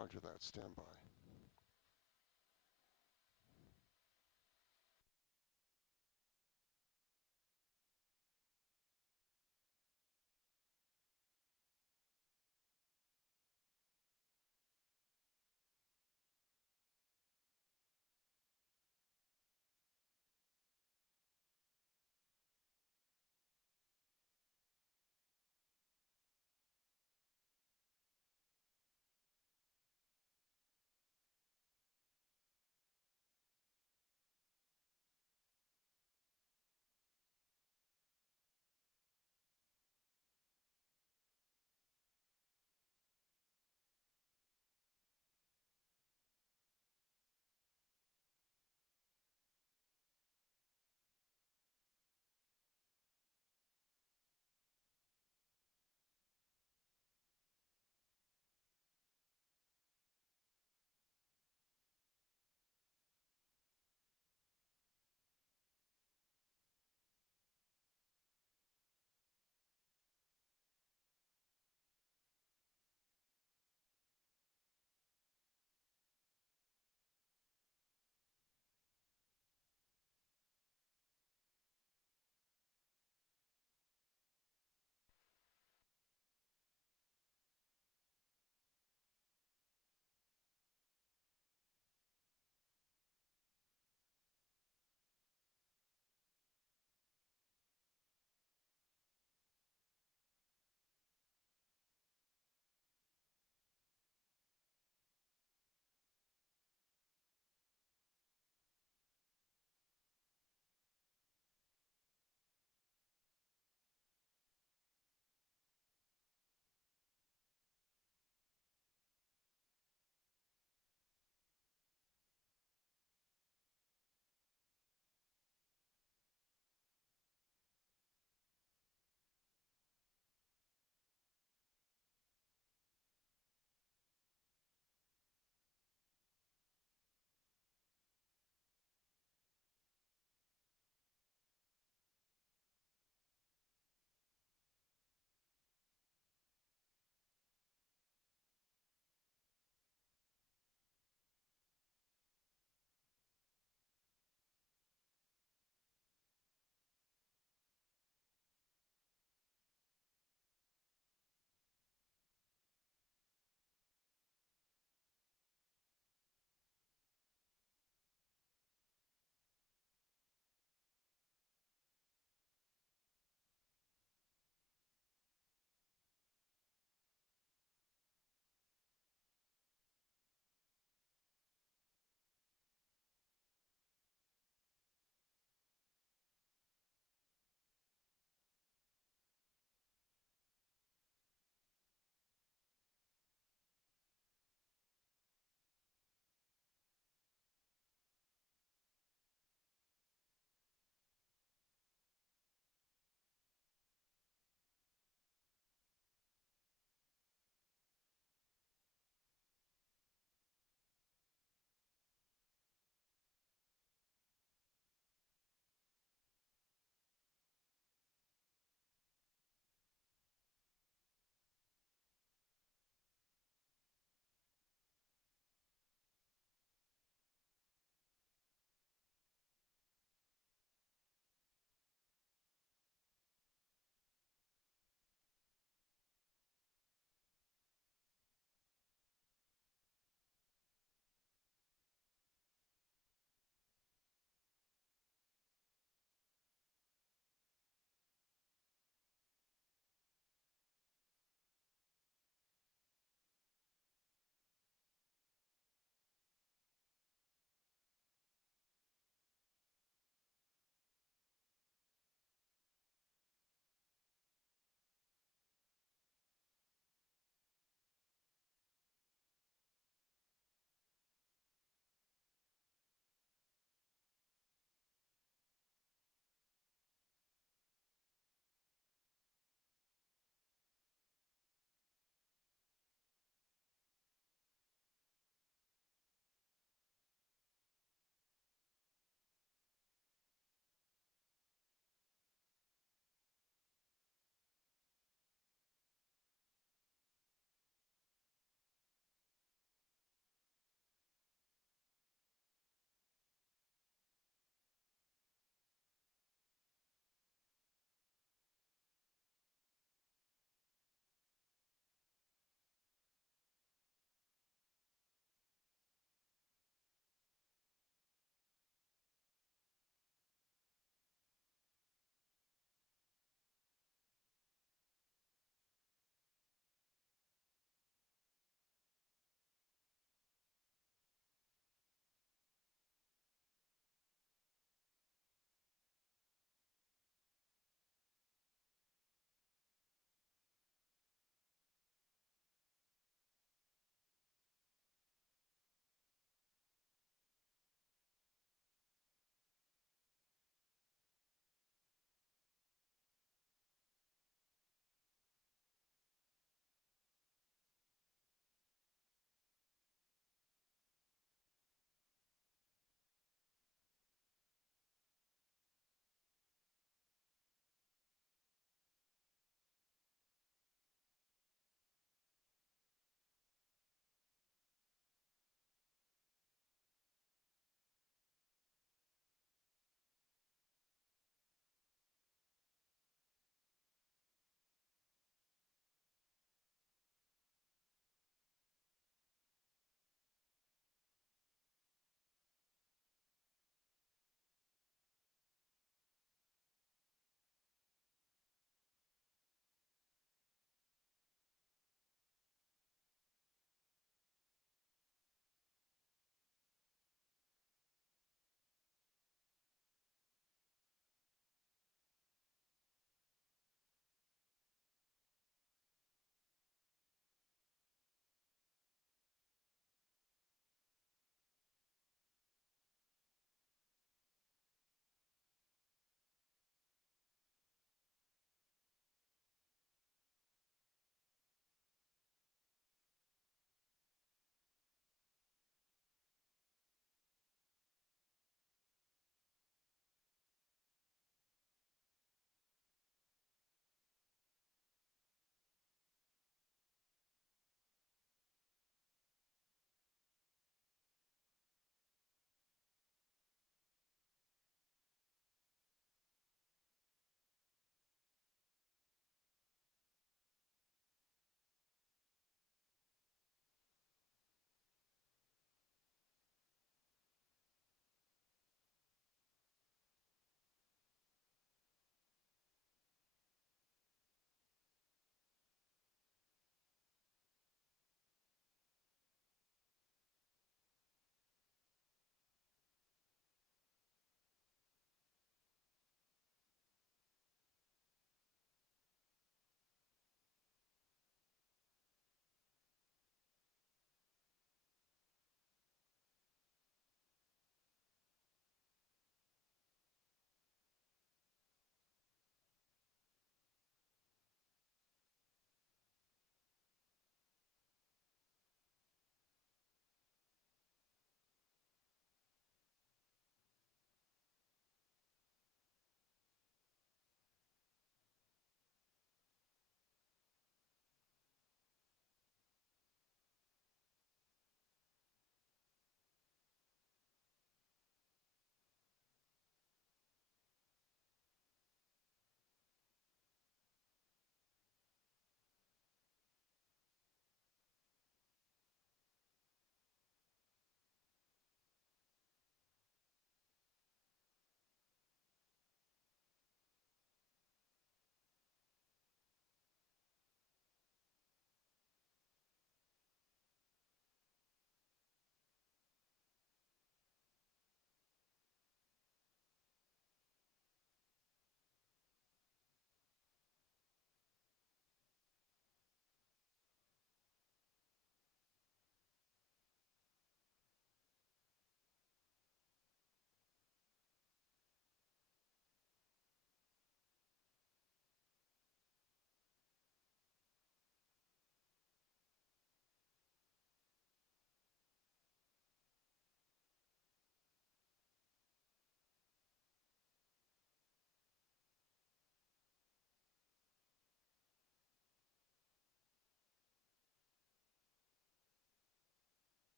Roger that. Stand by.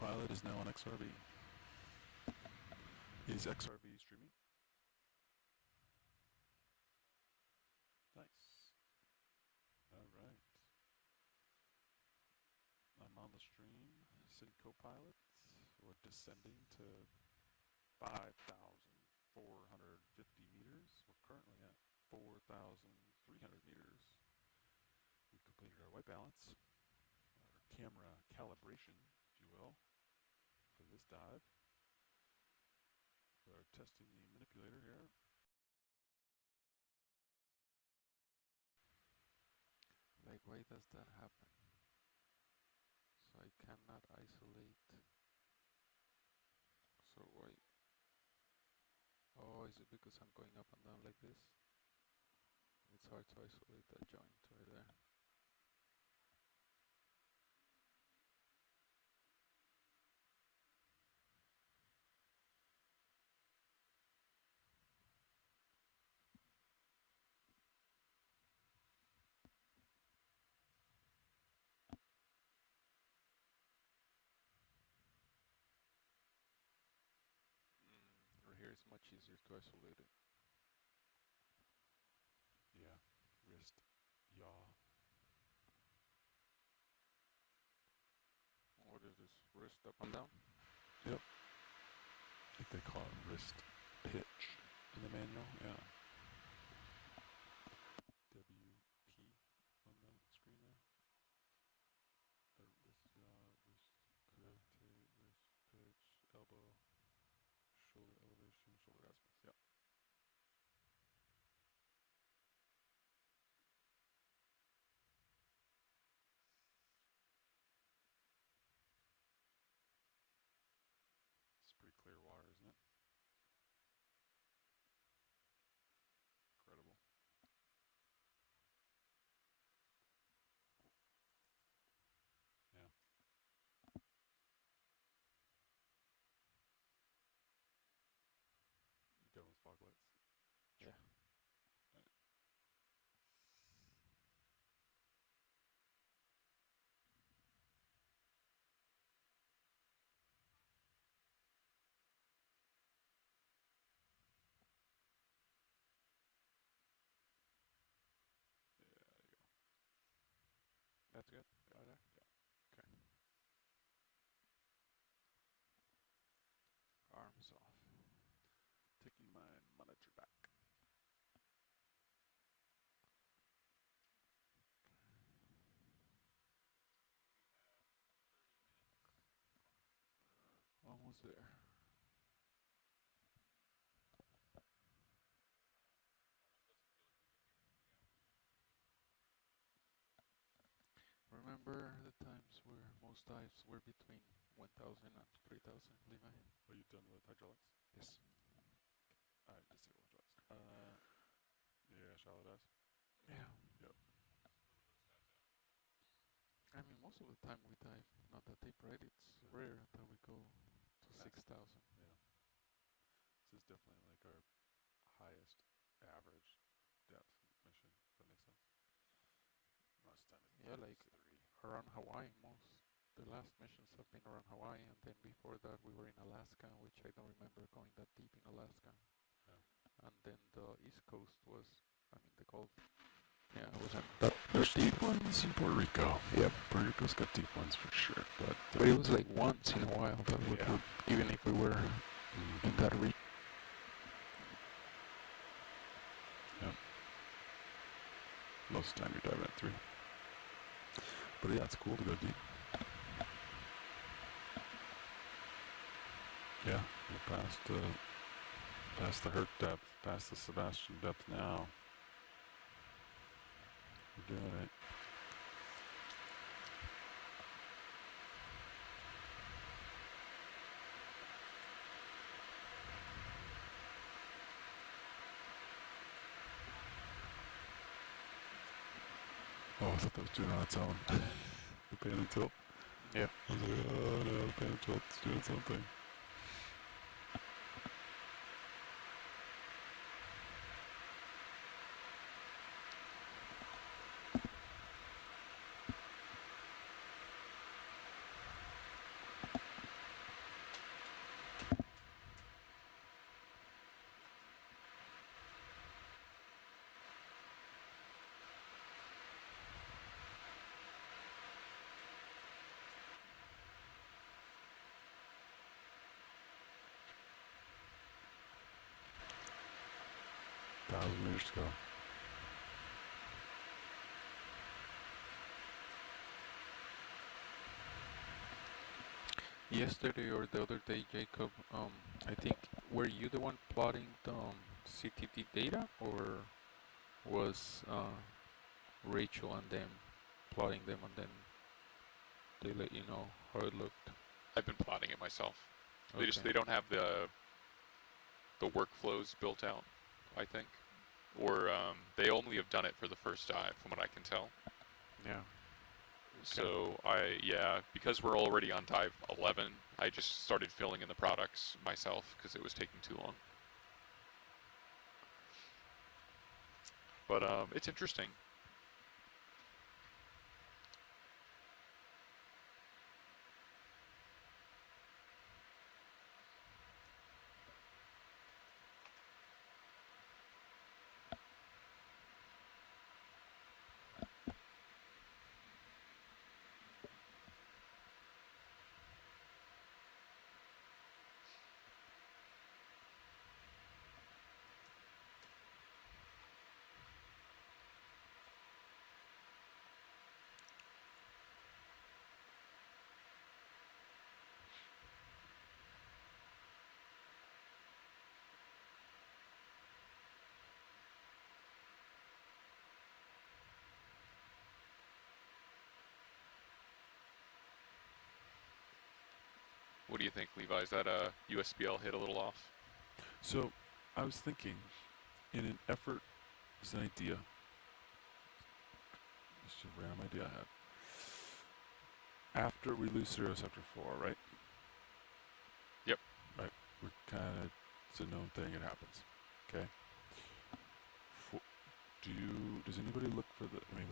Copilot is now on XRV. Is XRV streaming? Nice. Alright. I'm on the stream, sitting Copilot. We're descending to 5,450 meters. We're currently at 4,300 meters. We completed our white balance, our camera calibration, if you will, for this dive. We're testing the manipulator here. Like, why does that happen? So I cannot isolate. So why? Oh, is it because I'm going up and down like this? It's hard to isolate that joint right there. Or here it's much easier to isolate it. Yeah, wrist, yaw. What is this? Wrist up and down? Yep. I think they call it wrist pitch in the manual, yeah. WP on the screen there. Wrist yaw, wrist rotate, wrist pitch, elbow, shoulder elevation, shoulder aspects, yep. It's pretty clear water, isn't it? Incredible. Yeah. You done with fog lights? Yeah. Yeah, there you go. That's good. Yeah, Right there. yeah. Okay. Arms off. Taking my monitor back. Almost there. Remember the times where most dives were between 1,000 and 3,000, Levi? Are you done with hydraulics? Yes. Alright, disable hydraulics. Yeah, shallow dives? Yeah. Yep. I mean, most of the time we dive not that deep, right? It's rare that we go to 6,000. Yeah. This is definitely like our highest average depth mission, if that makes sense. Most time it's Yeah, like 3. around Hawaii, the last missions have been around Hawaii, and then before that we were in Alaska, which I don't remember going that deep in Alaska. Yeah. And then the East Coast was, I mean, the Gulf. Yeah, it wasn't that There's deep ones in Puerto Rico. Yep, Puerto Rico's got deep ones for sure. But it was like once in a while that we could, even if we were in that region. Yep. Most of the time you're diving at 3. But yeah, it's cool to go deep. Yeah, we're past the Hurt depth, past the Sebastian depth now. We're doing it. Oh, I thought that was doing on its own. The pan and tilt. Yeah. I was like, oh no, the pan and tilt's doing its own thing. 4,000 meters to go. Yesterday or the other day, Jacob, I think, were you the one plotting the CTD data, or was Rachel and them plotting them, and then they let you know how it looked? I've been plotting it myself. Okay. They don't have the workflows built out, I think, or they only have done it for the first dive, from what I can tell. Yeah. So because we're already on dive 11, I just started filling in the products myself because it was taking too long. But it's interesting. What do you think, Levi? Is that USBL hit a little off? So I was thinking, in an effort, it's an idea. It's just a random idea I had. After we lose Sirius after 4, right? Yep. Right. We're kind of, it's a known thing. It happens. Okay. Does anybody look for the? I mean,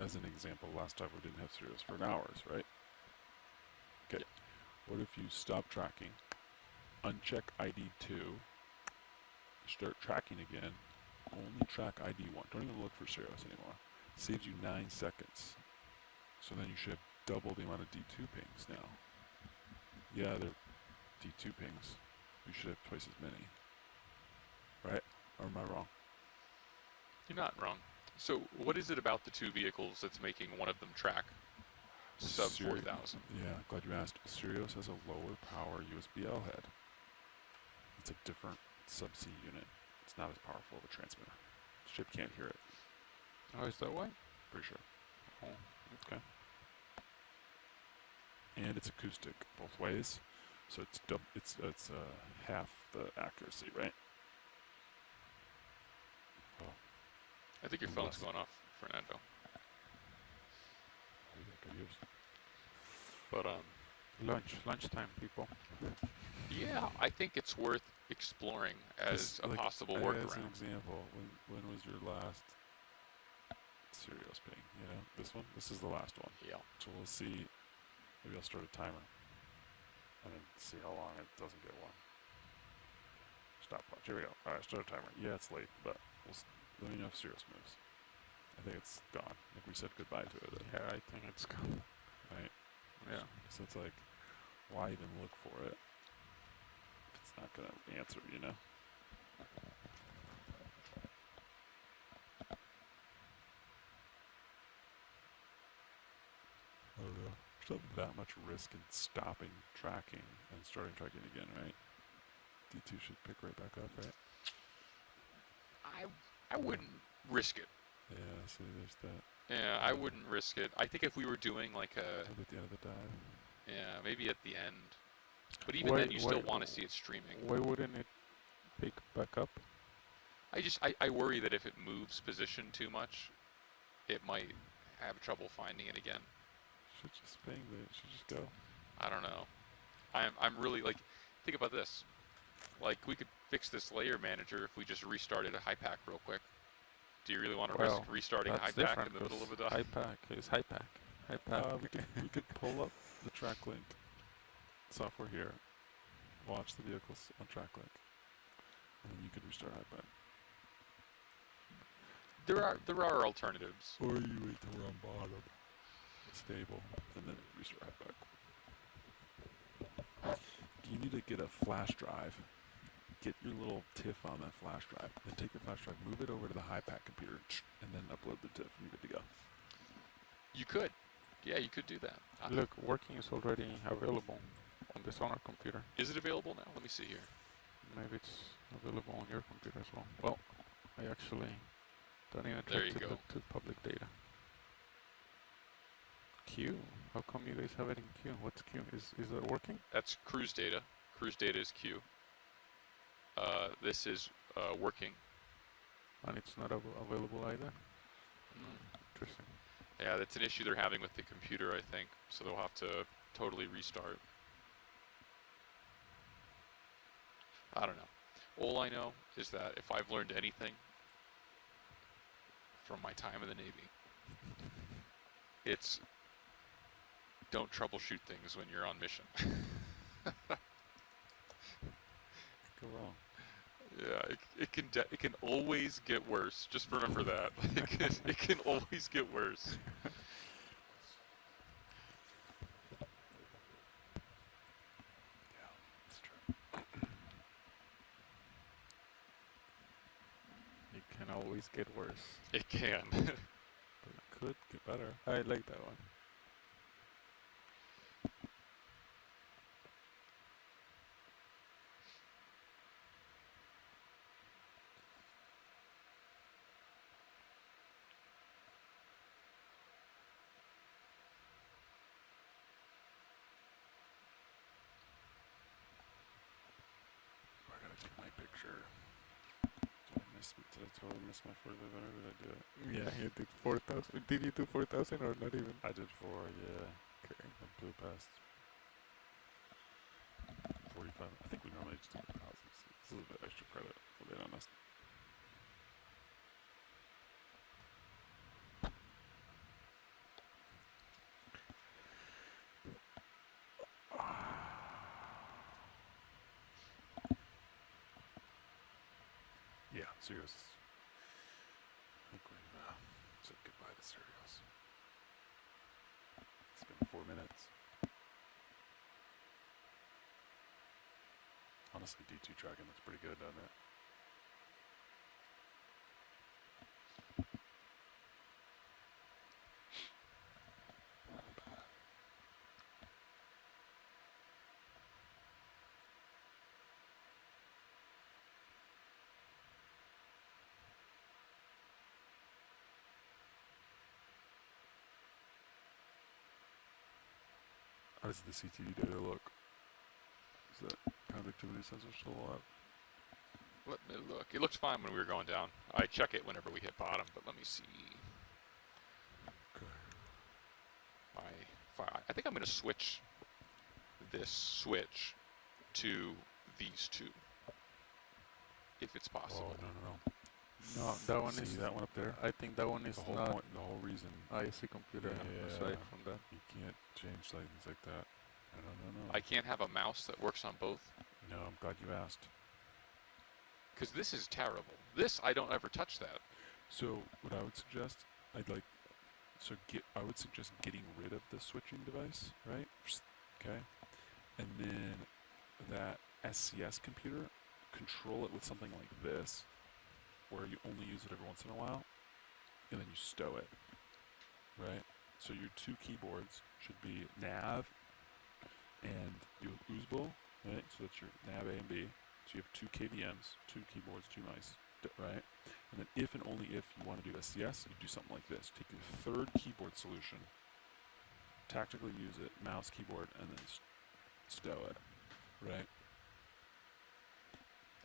as an example, last time we didn't have Sirius for an hours, right? Okay. Yep. What if you stop tracking, uncheck ID 2, start tracking again, only track ID 1. Don't even look for Sirius anymore. Saves you 9 seconds. So then you should have double the amount of D2 pings now. Yeah, they're D2 pings. You should have twice as many. Right? Or am I wrong? You're not wrong. So what is it about the two vehicles that's making one of them track sub 4,000? Yeah, glad you asked. Sirius has a lower power USBL head. It's a different subsea unit. It's not as powerful of a transmitter. The ship can't hear it. Oh, is that why? Pretty sure. Oh, okay. And it's acoustic both ways, so it's half the accuracy, right? Oh, I think your phone's going off, Fernando. good ears. But lunchtime, people. Yeah, I think it's worth exploring as a possible workaround. As an example, when was your last Sirius ping? You know, this one. This is the last one. Yeah. So we'll see. Maybe I'll start a timer and then see how long it doesn't get one. Stopwatch. Here we go. All right, start a timer. Yeah, it's late, but let me know if Sirius moves. I think it's gone. I think we said goodbye to it. Yeah, I think it's gone. Right. Yeah. So it's like, why even look for it if it's not gonna answer? You know. I don't know. There's not that much risk in stopping tracking and starting tracking again, right? D2 should pick right back up, right? I wouldn't risk it. Yeah, see, there's that. Yeah, I wouldn't risk it. I think if we were doing like Maybe at the end of the dive. Yeah, maybe at the end. But even then, you still want to see it streaming. Why wouldn't it pick back up? I worry that if it moves position too much, it might have trouble finding it again. Should just ping it. Should just go. I don't know. I'm really like, think about this. Like, we could fix this layer manager if we just restarted a high pack real quick. Do you really want to risk restarting a high pack in the middle of a dive? High pack is high pack. High pack. We could pull up the track link software here, watch the vehicles on track link, and then you could restart high pack. There are alternatives. Or you wait till we're on bottom, stable, and then restart high pack. You need to get a flash drive get your little TIFF on that flash drive, then take your flash drive, move it over to the HiPAC computer, and then upload the TIFF, and you're good to go. You could. Yeah, you could do that. Look, working is already available on the Sonar computer. Is it available now? Let me see here. Maybe it's available on your computer as well. Well, I actually don't even There try you to go. look to public data. Q? How come you guys have it in Q? What's Q? Is that working? That's cruise data. Cruise data is Q. This is working. And it's not available either? Interesting. Yeah, that's an issue they're having with the computer, I think. So they'll have to totally restart. I don't know. All I know is that if I've learned anything from my time in the Navy, it's don't troubleshoot things when you're on mission. Go wrong. Yeah, it can always get worse. Just remember that. It can always get worse. Yeah, that's true. It can always get worse. It can. But it could get better. I like that one. I gotta take my picture. Did I totally miss my 45 minute, or did I do it? Yeah, you did 4,000. Did you do 4,000 or not even? I did 4, yeah. Okay. I blew past 45. I think we normally just do 1,000. So it's a little bit extra credit, to be honest. Yeah, Sirius. I think we've said goodbye to Sirius. It's been 4 minutes. Honestly, D2 tracking looks pretty good, doesn't it? How does the CTV data look? Is that conductivity sensor still up? Let me look. It looks fine when we were going down. I check it whenever we hit bottom, but let me see. Okay. I think I'm going to switch this switch to these two, if it's possible. Oh, no. No, that one See is. that one up there? I think that one is The whole not point, the whole reason IC computer. Aside from that, you can't change things like that. No. I can't have a mouse that works on both, No, I'm glad you asked. because this is terrible. This, I don't ever touch that. So what I would suggest, I would suggest getting rid of the switching device, right? Okay, and then that SCS computer, control it with something like this, where you only use it every once in a while, and then you stow it, right? So your two keyboards should be nav and your USB, right? So that's your nav A and B. So you have two KVMs, two keyboards, two mice, right? And then if and only if you want to do SCS, you do something like this. Take your third keyboard solution, tactically use it, mouse, keyboard, and then stow it, right?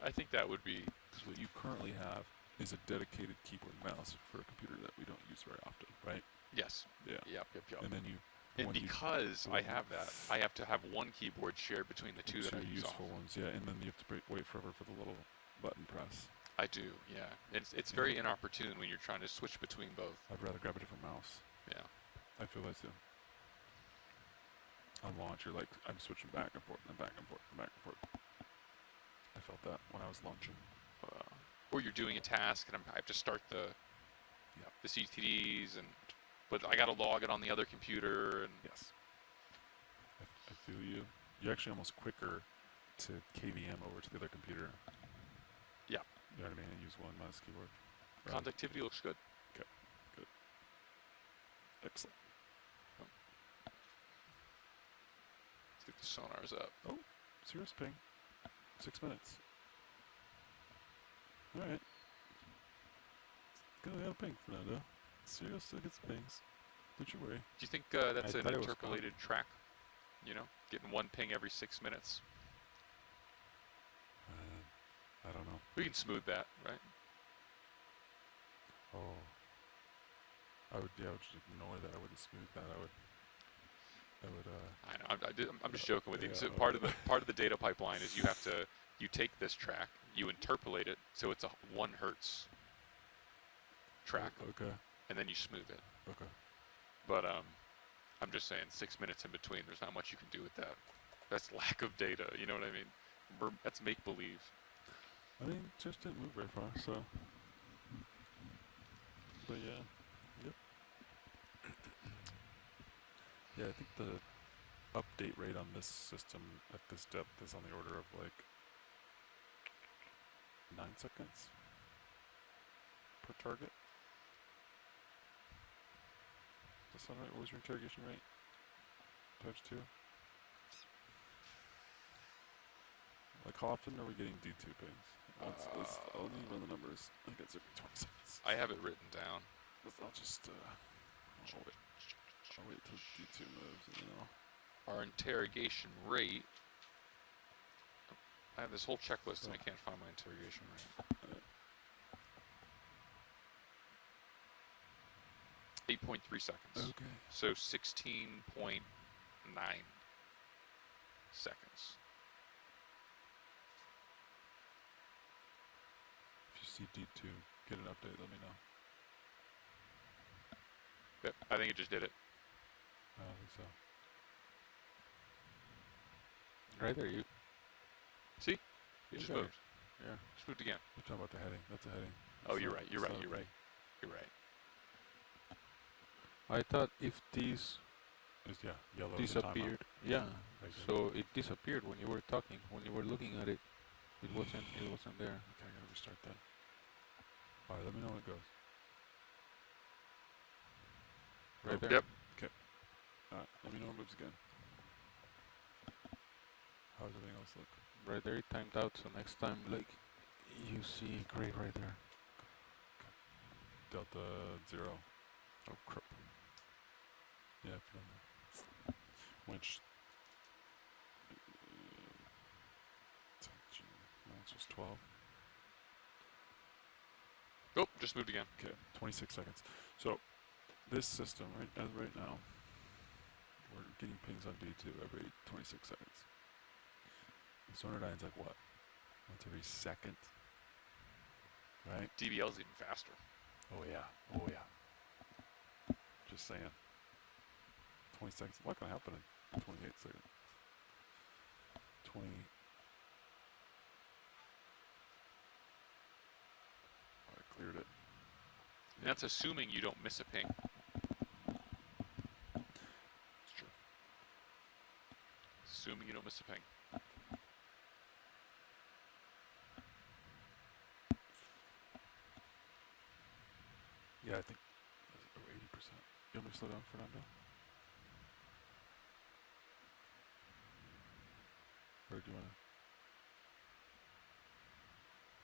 I think that would be. Because what you currently have is a dedicated keyboard and mouse for a computer that we don't use very often, right? Yes. Yeah. Yep. And then you. And because I have that, I have to have one keyboard shared between the two that I use useful often. ones, yeah, and then you have to wait forever for the little button press. I do, yeah. It's very inopportune when you're trying to switch between both. I'd rather grab a different mouse. Yeah. I feel that too. On launch, you're like, I'm switching back and forth and back and forth and back and forth. I felt that when I was launching. Or you're doing a task and I have to start the CTDs, but I got to log it on the other computer. And yes. I feel you. You're actually almost quicker to KVM over to the other computer mouse keyboard. Right. Conductivity looks good. Okay, good. Excellent. Let's get the sonars up. Oh, serious ping. 6 minutes. Alright. Gonna have a ping, Fernando. Serious still gets pings. Don't you worry. Do you think that's I an thought it was interpolated track? You know, getting one ping every 6 minutes. I don't know. We can smooth that, right? Oh. I would just ignore that. I wouldn't smooth that. I would. I know. I'm just joking with you. So part of the data pipeline is you take this track, you interpolate it, so it's a 1 hertz track. Okay. And then you smooth it. Okay. But I'm just saying, 6 minutes in between, there's not much you can do with that. That's lack of data. You know what I mean? That's make believe. I mean, just didn't move very far, so. But yeah. Yep. Yeah, I think the update rate on this system at this depth is on the order of like 9 seconds per target. Does that sound right? What was your interrogation rate? Times 2? Like, how often are we getting D2 pings? I'll need to run the numbers. I think it's every 20 seconds. I have it written down. I'll just, I'll wait till D2 moves and then I'll... Our interrogation rate. I have this whole checklist and I can't find my interrogation rate. 8.3 seconds. Okay. So 16.9 seconds. If you see D2, get an update, let me know. Yep, I think it just did it. I don't think so. Right there, you. See? It just Okay. moved. Yeah. Just moved again. You're talking about the heading. That's a heading. Oh, It's you're not- right. You're it's right. not You're a right. You're right. I thought if these ping. It's, yeah, yellow is a timeout. disappeared, yeah. Right there. So it disappeared when you were talking. When you were looking at it, it wasn't there. Okay, I gotta restart that. Alright, let me know when it goes. Right Oh, there. Yep. Okay. Alright, let me know when it moves again. How does everything else look? Right there, it timed out. So next time, like, you see gray right there. Delta 0. Oh crap. Yeah, from winch. That's just 12. Oh, just moved again. Okay, 26 seconds. So, this system, right now, we're getting pings on D2 every 26 seconds. Sonardyne's like what? Once every second? Right? DBL's even faster. Oh yeah, oh yeah. Just saying. 20 seconds, what can happen in 28 seconds? 20. I cleared it. And that's assuming you don't miss a ping. It's true. Assuming you don't miss a ping. Yeah, I think over 80%. You want me to slow down, Fernando? Or do you want to?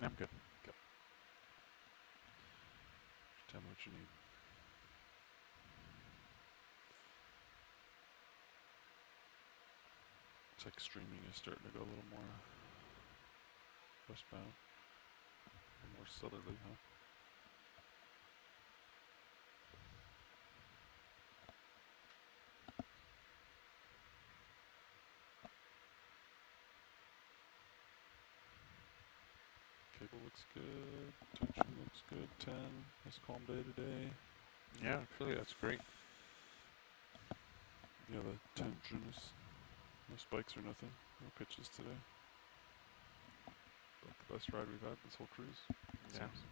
I'm good. Okay. Just tell me what you need. It's like streaming is starting to go a little more westbound. A little more southerly, huh? Cable looks good. Tension looks good. 10. Nice calm day today. Yeah, actually, that's great. Yeah, the tension is no spikes or nothing. No pitches today. Like the best ride we've had this whole cruise. Yeah. Seems.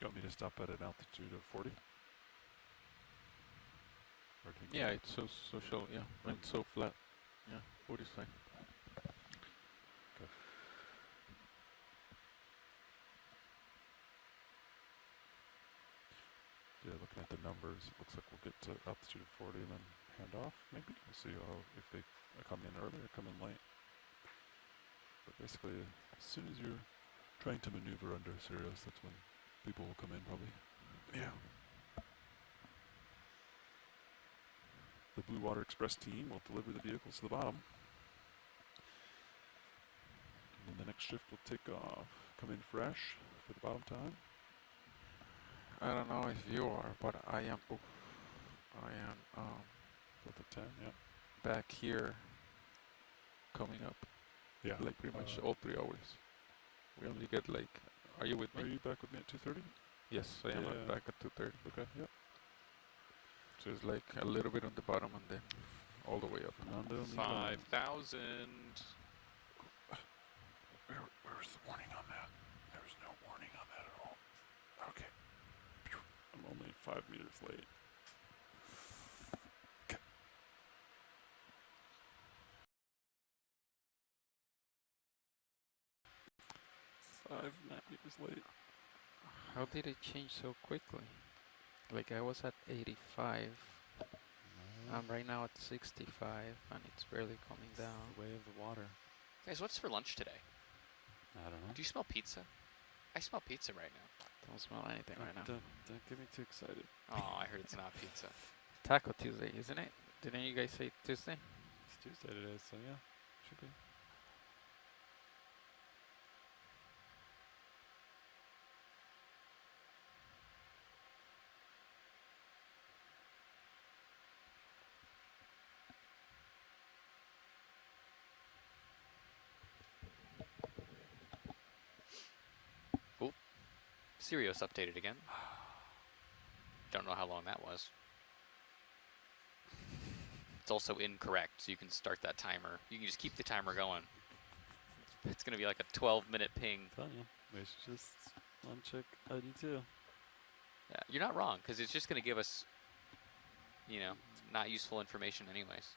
You want me to stop at an altitude of 40? Or take Yeah, it's so shallow. Yeah, and so flat. Yeah, 40 is fine. numbers. It looks like we'll get to altitude of 40 and then hand off, maybe. We'll see if they come in early or come in late. But basically, as soon as you're trying to maneuver under Sirius, that's when people will come in, probably. Yeah. The Blue Water Express team will deliver the vehicles to the bottom. And then the next shift will take off, come in fresh for the bottom time. I don't know if you are, but I am. At the 10, yeah. Back here, coming up. Yeah. Like pretty much all 3 hours. We only get like. Are you with me? Are you back with me at 2:30? Yes, I am back at 2:30. Okay, yep. So it's like a little bit on the bottom and then all the way up. 5,000. Where's the warning on that? There was no warning on that at all. Okay. I'm only 5 meters late. Okay. 5 meters late. How did it change so quickly? Like I was at 85. I'm right now at 65, and it's barely coming down. The way of the water. Guys, what's for lunch today? I don't know. Do you smell pizza? I smell pizza right now. Don't smell anything right now. Don't get me too excited. Oh, I heard it's not pizza. Taco Tuesday, isn't it? Didn't you guys say Tuesday? It's Tuesday today, so yeah, should be. Sirius updated again. Don't know how long that was. It's also incorrect, so you can start that timer. You can just keep the timer going. It's going to be like a 12-minute ping. I'm telling you, we should just uncheck ID2. Yeah, you're not wrong, because it's just going to give us, you know, not useful information anyways.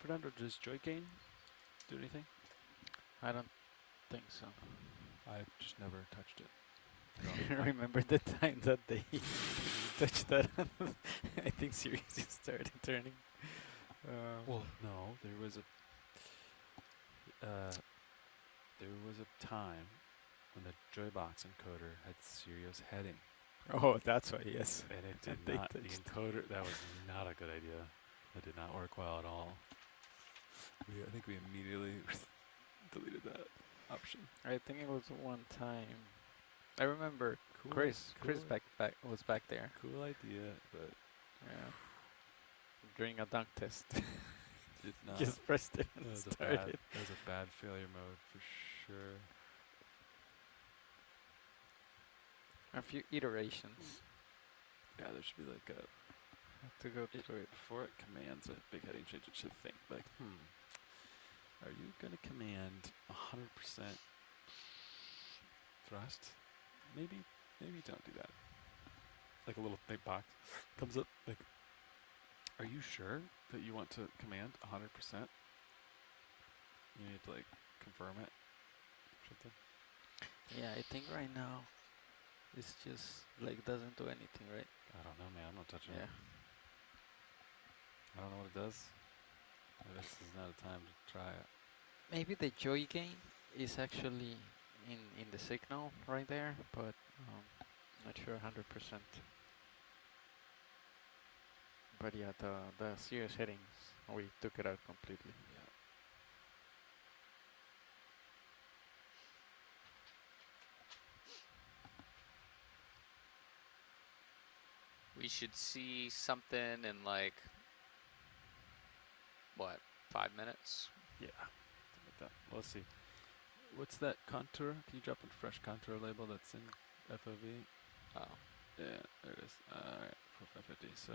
Fernando, does Joy Gain do anything? I don't think so. I've just never touched it. Remember the time that they touched that? I think Sirius just started turning. Well, no, there was a time when the Joybox encoder had Sirius heading. Oh, that's why, yes. And it And did they not, the touched. encoder, that was not a good idea. That did not work well at all. I think we immediately deleted that option. I think it was one time. I remember Cool, Chris cool. was back there. Cool idea, but Yeah. During a dunk test. did not. Just pressed it and That was started. that was a bad failure mode for sure. A few iterations. Yeah, there should be like a Have to go through it. before it commands a big heading change. It should think like, are you gonna command 100% thrust? Maybe don't do that. Like a little think box comes up like, are you sure that you want to command 100%? You need to like confirm it or something. Yeah, I think right now it's just like doesn't do anything, right? I don't know, man. I'm not touching Yeah. it. I don't know what it does. This is not a time to try it. Maybe the joy gain is actually in the signal right there, but not sure 100%. But yeah, the serious headings, we took it out completely. Yeah. We should see something in like, what, 5 minutes? Yeah. Something like that. Let's see. What's that contour? Can you drop a fresh contour label that's in FOV? Oh. Yeah, there it is. Alright, 4550. So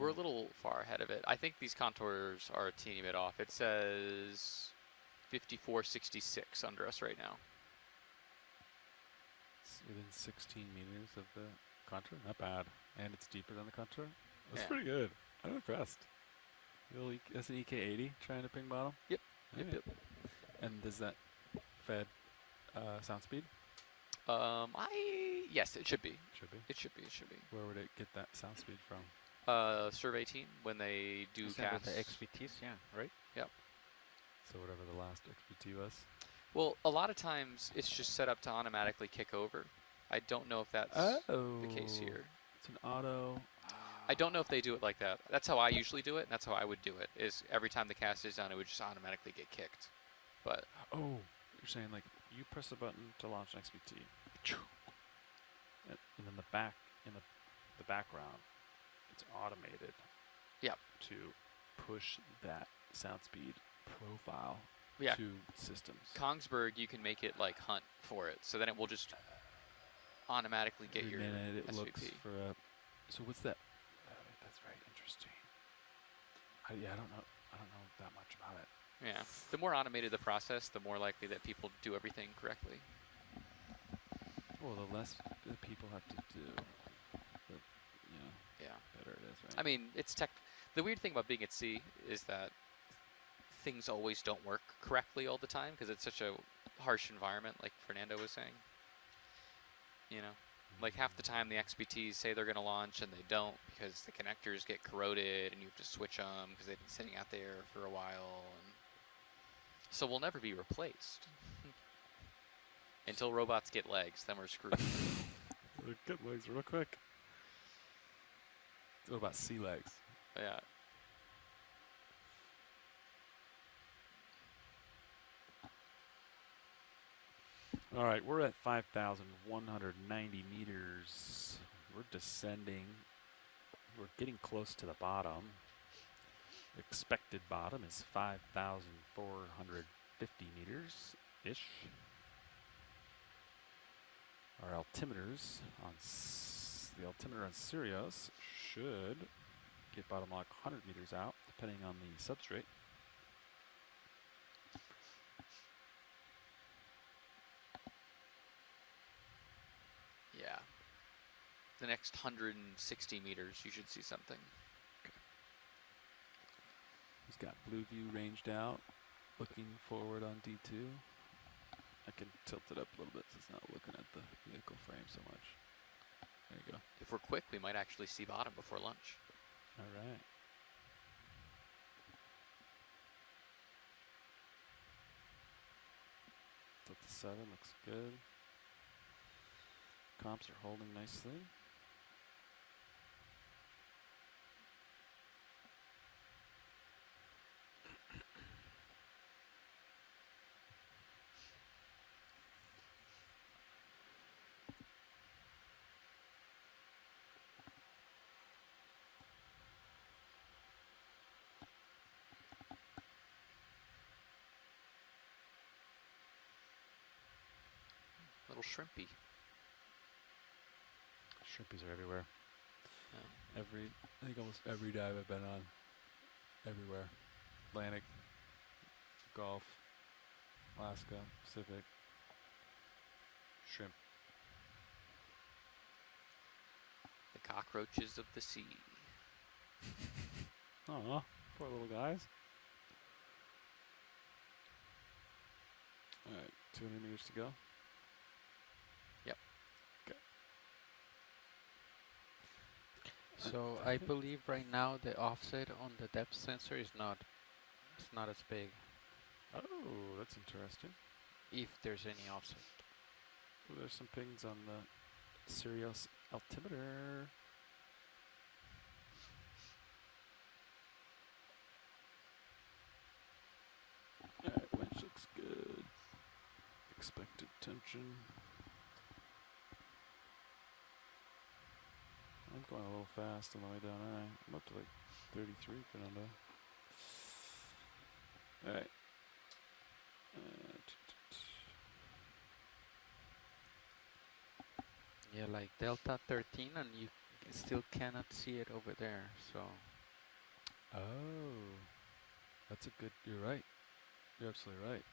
We're a little far ahead of it. I think these contours are a teeny bit off. It says 5466 under us right now. it's within 16 meters of the contour. Not bad. And it's deeper than the contour. That's Yeah. pretty good. I'm impressed. That's an EK80 trying to ping bottom? Yep. Yep, yep. And does that fed sound speed? Yes, it should be. Should be. It should be. It should be. Where would it get that sound speed from? Survey team when they do casts. The XPTs, yeah, right? Yep. So whatever the last XPT was. Well, a lot of times it's just set up to automatically kick over. I don't know if that's the case here. It's an auto. I don't know if they do it like that. That's how I usually do it, and that's how I would do it. Is every time the cast is done, it would just automatically get kicked. But oh, you're saying like you press a button to launch an XPT, and then the background, it's automated. Yep. To push that sound speed profile to systems. Kongsberg, you can make it like hunt for it, so then it will just automatically get your minute it SVP. looks for a. So what's that? That's very interesting. I don't know that much about it. Yeah. The more automated the process, the more likely that people do everything correctly. Well, the less the people have to do, the better it is, right? I mean, it's tech. The weird thing about being at sea is that things always don't work correctly all the time because it's such a harsh environment, like Fernando was saying. You know, like half the time the XPTs say they're going to launch and they don't because the connectors get corroded and you have to switch them because they've been sitting out there for a while. And so we'll never be replaced until robots get legs. Then we're screwed. Get legs real quick. What about sea legs? Yeah. All right, we're at 5,190 meters. We're descending. We're getting close to the bottom. Expected bottom is 5,450 meters-ish. Our altimeters on the altimeter on Sirius should get bottom lock 100 meters out, depending on the substrate. Yeah. The next 160 meters, you should see something. He's got blue view ranged out, looking forward on D2. I can tilt it up a little bit so it's not looking at the vehicle frame so much. There you go. If we're quick, we might actually see bottom before lunch. All right. Tilt to 7 looks good. Comps are holding nicely. Little shrimpy. Shrimpies are everywhere. Yeah. I think almost every dive I've been on, everywhere. Atlantic, Gulf, Alaska, Pacific, shrimp. The cockroaches of the sea. Aw, poor little guys. All right, 200 meters to go. Yep. Okay. So I believe right now the offset on the depth sensor is not as big, Oh, that's interesting. if there's any offset. Well, there's some pings on the Sirius altimeter. Alright, winch looks good. Expected tension. I'm going a little fast on the way down, aren't I? I'm up to like 33, Fernando. Alright. Yeah, like Delta 13, and you still cannot see it over there. So Oh. That's a good, you're right. You're absolutely right.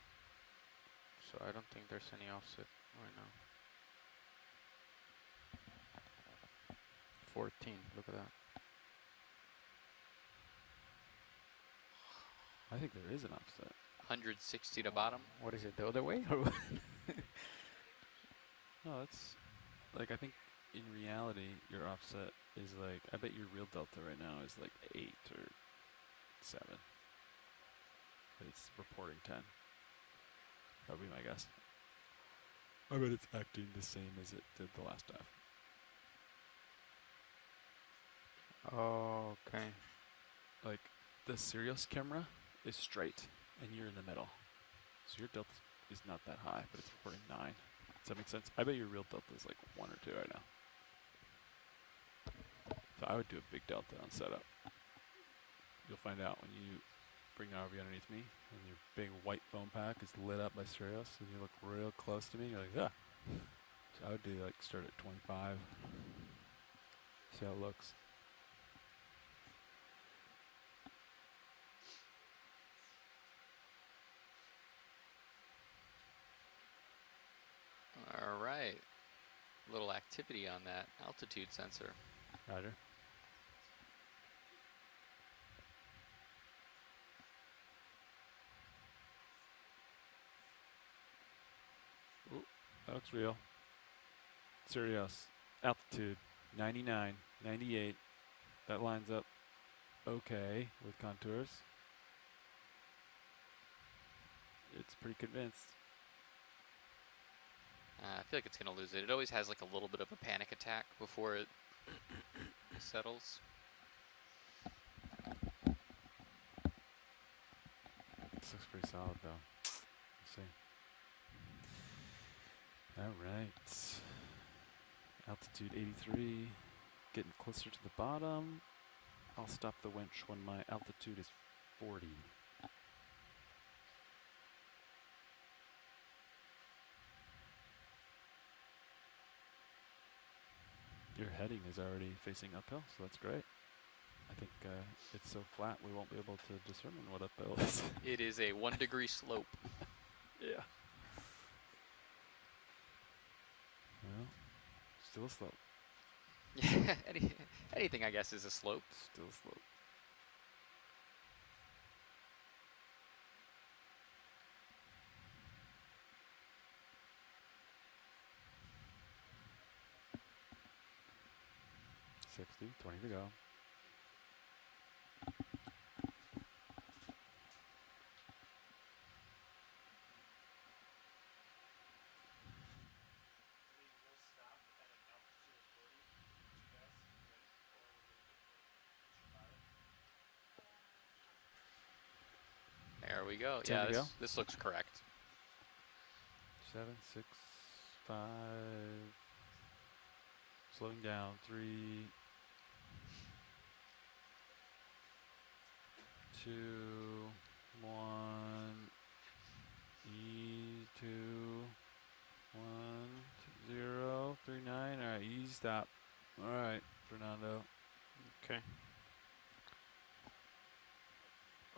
I don't think there's any offset right now. 14, look at that. I think there is an offset. 160 to bottom. What is it, the other way? Or what? No, that's like I think in reality your offset is like I bet your real delta right now is like 8 or 7. But it's reporting 10. That would be my guess. I bet it's acting the same as it did the last dive. Oh, okay. Like the Sirius camera is straight and you're in the middle. So your delta is not that high, but it's reporting 9. Does that make sense? I bet your real delta is like 1 or 2 right now. So I would do a big delta on setup. You'll find out when you bring the RV underneath me and your big white foam pack is lit up by Sirius and you look real close to me, you're like, ah. So I would do like start at 25. See how it looks. All right. Little activity on that altitude sensor. Roger. Ooh, that looks real. Sirius, altitude 99, 98. That lines up okay with contours. It's pretty convinced. I feel like it's going to lose it. It always has like a little bit of a panic attack before it settles. This looks pretty solid though. Let's see. Alright. Altitude 83. Getting closer to the bottom. I'll stop the winch when my altitude is 40. Your heading is already facing uphill, so that's great. I think it's so flat we won't be able to determine what uphill is. It is a 1 degree slope. Yeah. Well, still a slope. Yeah, anything I guess is a slope. Still a slope. $60, 20 to go. There we go. 10 Yeah, to go. this looks correct. 7, 6, 5. Slowing down. 3, 2, 1. E2, 1, 0, 3, 9. All right, easy stop. All right, Fernando. Okay.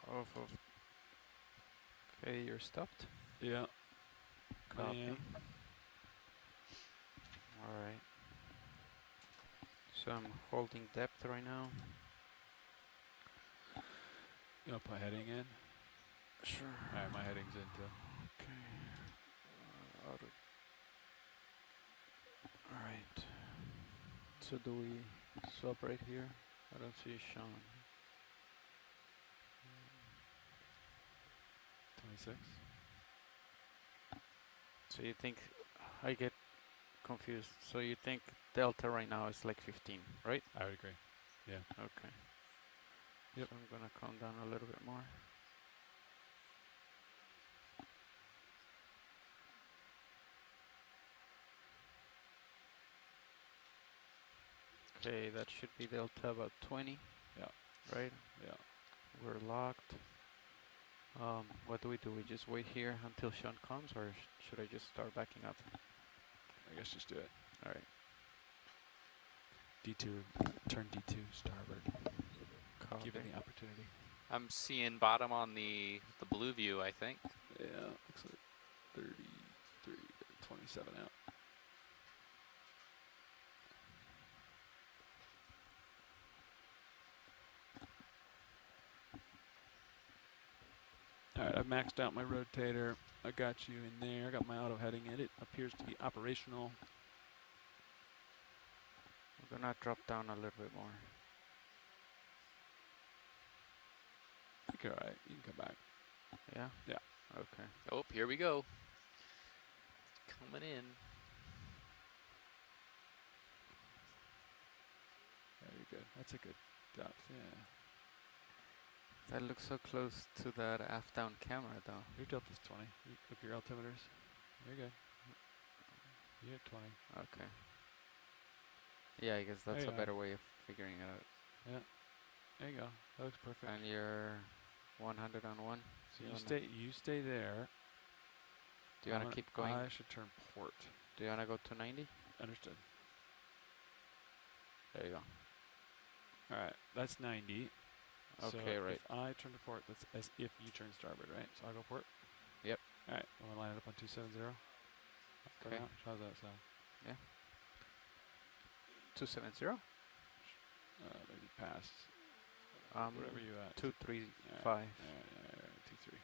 Off of. Okay, you're stopped. Yeah. Copy. Yeah. Alright. So I'm holding depth right now. You want to put heading in? Sure. All right, my heading's in too. Okay. Alright. So do we swap right here? I don't see Sean. 26. So you think, I get confused. So you think delta right now is like 15, right? I would agree. Yeah. Okay. Yep. So I'm gonna calm down a little bit more. Okay, that should be delta about 20. Yeah. Right? Yeah. We're locked. What do? We just wait here until Sean comes, or should I just start backing up? I guess just do it. All right. D2, turn D2, starboard. Copy. Give it the opportunity. I'm seeing bottom on the blue view, I think. Yeah, looks like 33 to 27 out. All right, I've maxed out my rotator. I got you in there. I got my auto heading in. It appears to be operational. We're gonna drop down a little bit more. I think you're alright. You can come back. Yeah? Yeah. Okay. Oh, here we go. Coming in. Very good. That's a good depth, yeah. That looks so close to that aft down camera though. Your depth is 20. Look your altimeters. You're good. You're at 20. Okay. Yeah, I guess that's There a you better way of figuring it out. Yeah. There you go. That looks perfect. And you're 100 on 1. So you stay there. Do you want to keep going? I should turn port. Do you want to go to 90? Understood. There you go. Alright, that's 90. Okay, so right. If I turn to port, that's as if you turn starboard, right? So I'll go port? Yep. Alright, I'm going to line it up on 270. Okay. How's that sound? 270? Maybe past. Whatever you at. 235. Alright, 2-3.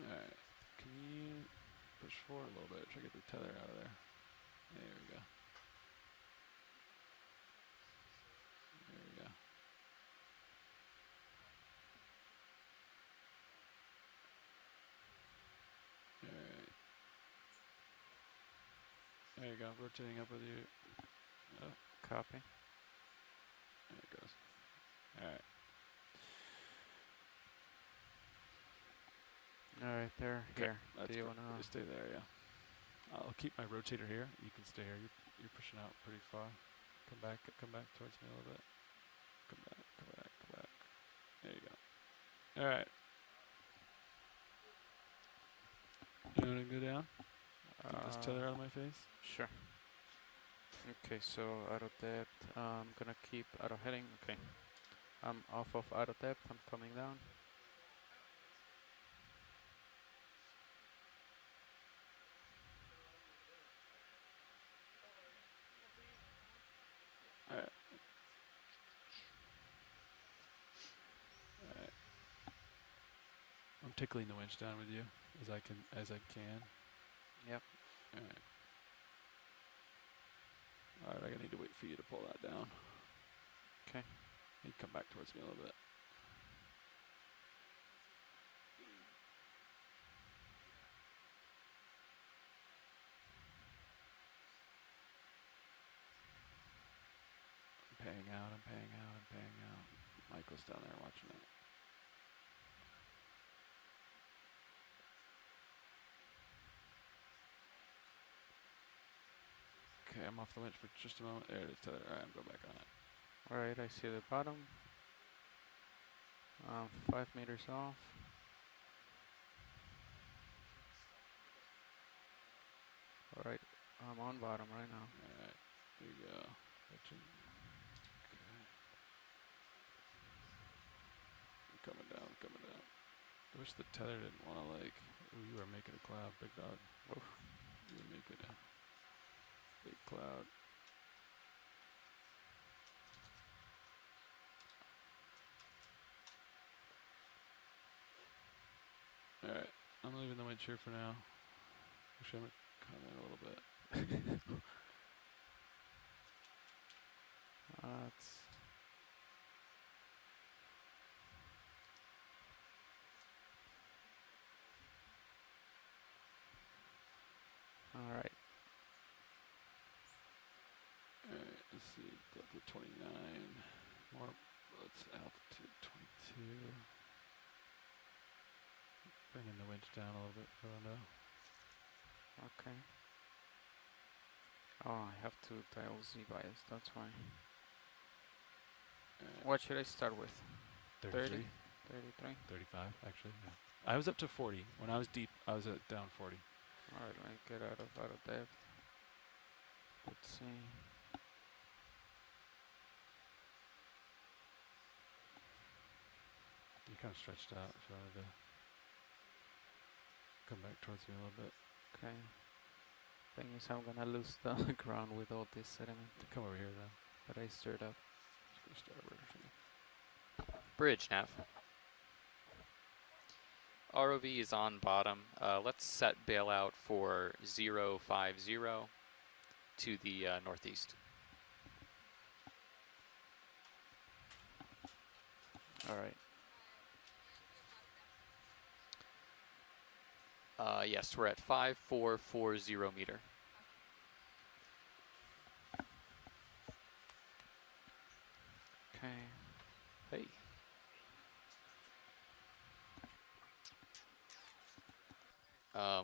Alright, can you push forward a little bit? Try to get the tether out of there. There we go. There we go. Alright. There you go, rotating up with you. Oh, Copy. there it goes. Alright. Alright, there. Okay, Here. that's Do you good. want to... Just stay there, yeah. I'll keep my rotator here. You can stay here. You're pushing out pretty far. Come back towards me a little bit. Come back. There you go. Alright. You want to go down? Get this tether out of my face? Sure. Okay, so out of depth. I'm gonna keep out of heading. Okay. I'm off of out of depth. I'm coming down. Alright. I'm tickling the winch down with you as I can. Yep. Alright. Alright, I need to wait for you to pull that down. Okay. You come back towards me a little bit. I'm paying out. Michael's down there watching it. Okay, I'm off the winch for just a moment. There it is, tether. Alright, I'm going back on it. Alright, I see the bottom. 5 meters off. Alright, I'm on bottom right now. Alright, there you go. Gotcha. Okay. I'm coming down. I wish the tether didn't want to ooh, you are making a cloud, big dog. Oof. You're making a big cloud. Alright, I'm leaving the winch here for now. Wish I would come in a little bit. That's... Alright. Alright, let's see. Depth of 29. More. Let's altitude 22. Bringing the winch down a little bit further now. Okay. Oh, I have to dial Z bias, that's why. What should I start with? 33. 33? 35, actually. Yeah. I was up to 40. When I was deep, I was at down 40. Alright, let me get out of depth. Let's see. You kind of stretched out if you wanted to come back towards me a little bit. Okay. Thing is, I'm gonna lose the ground with all this sediment Come over here then. that I stirred up. Just go starboard or something. Bridge, Nav. ROV is on bottom. Let's set bailout for 050 to the northeast. All right. Yes, we're at 5440 meter. Okay. Hey. My.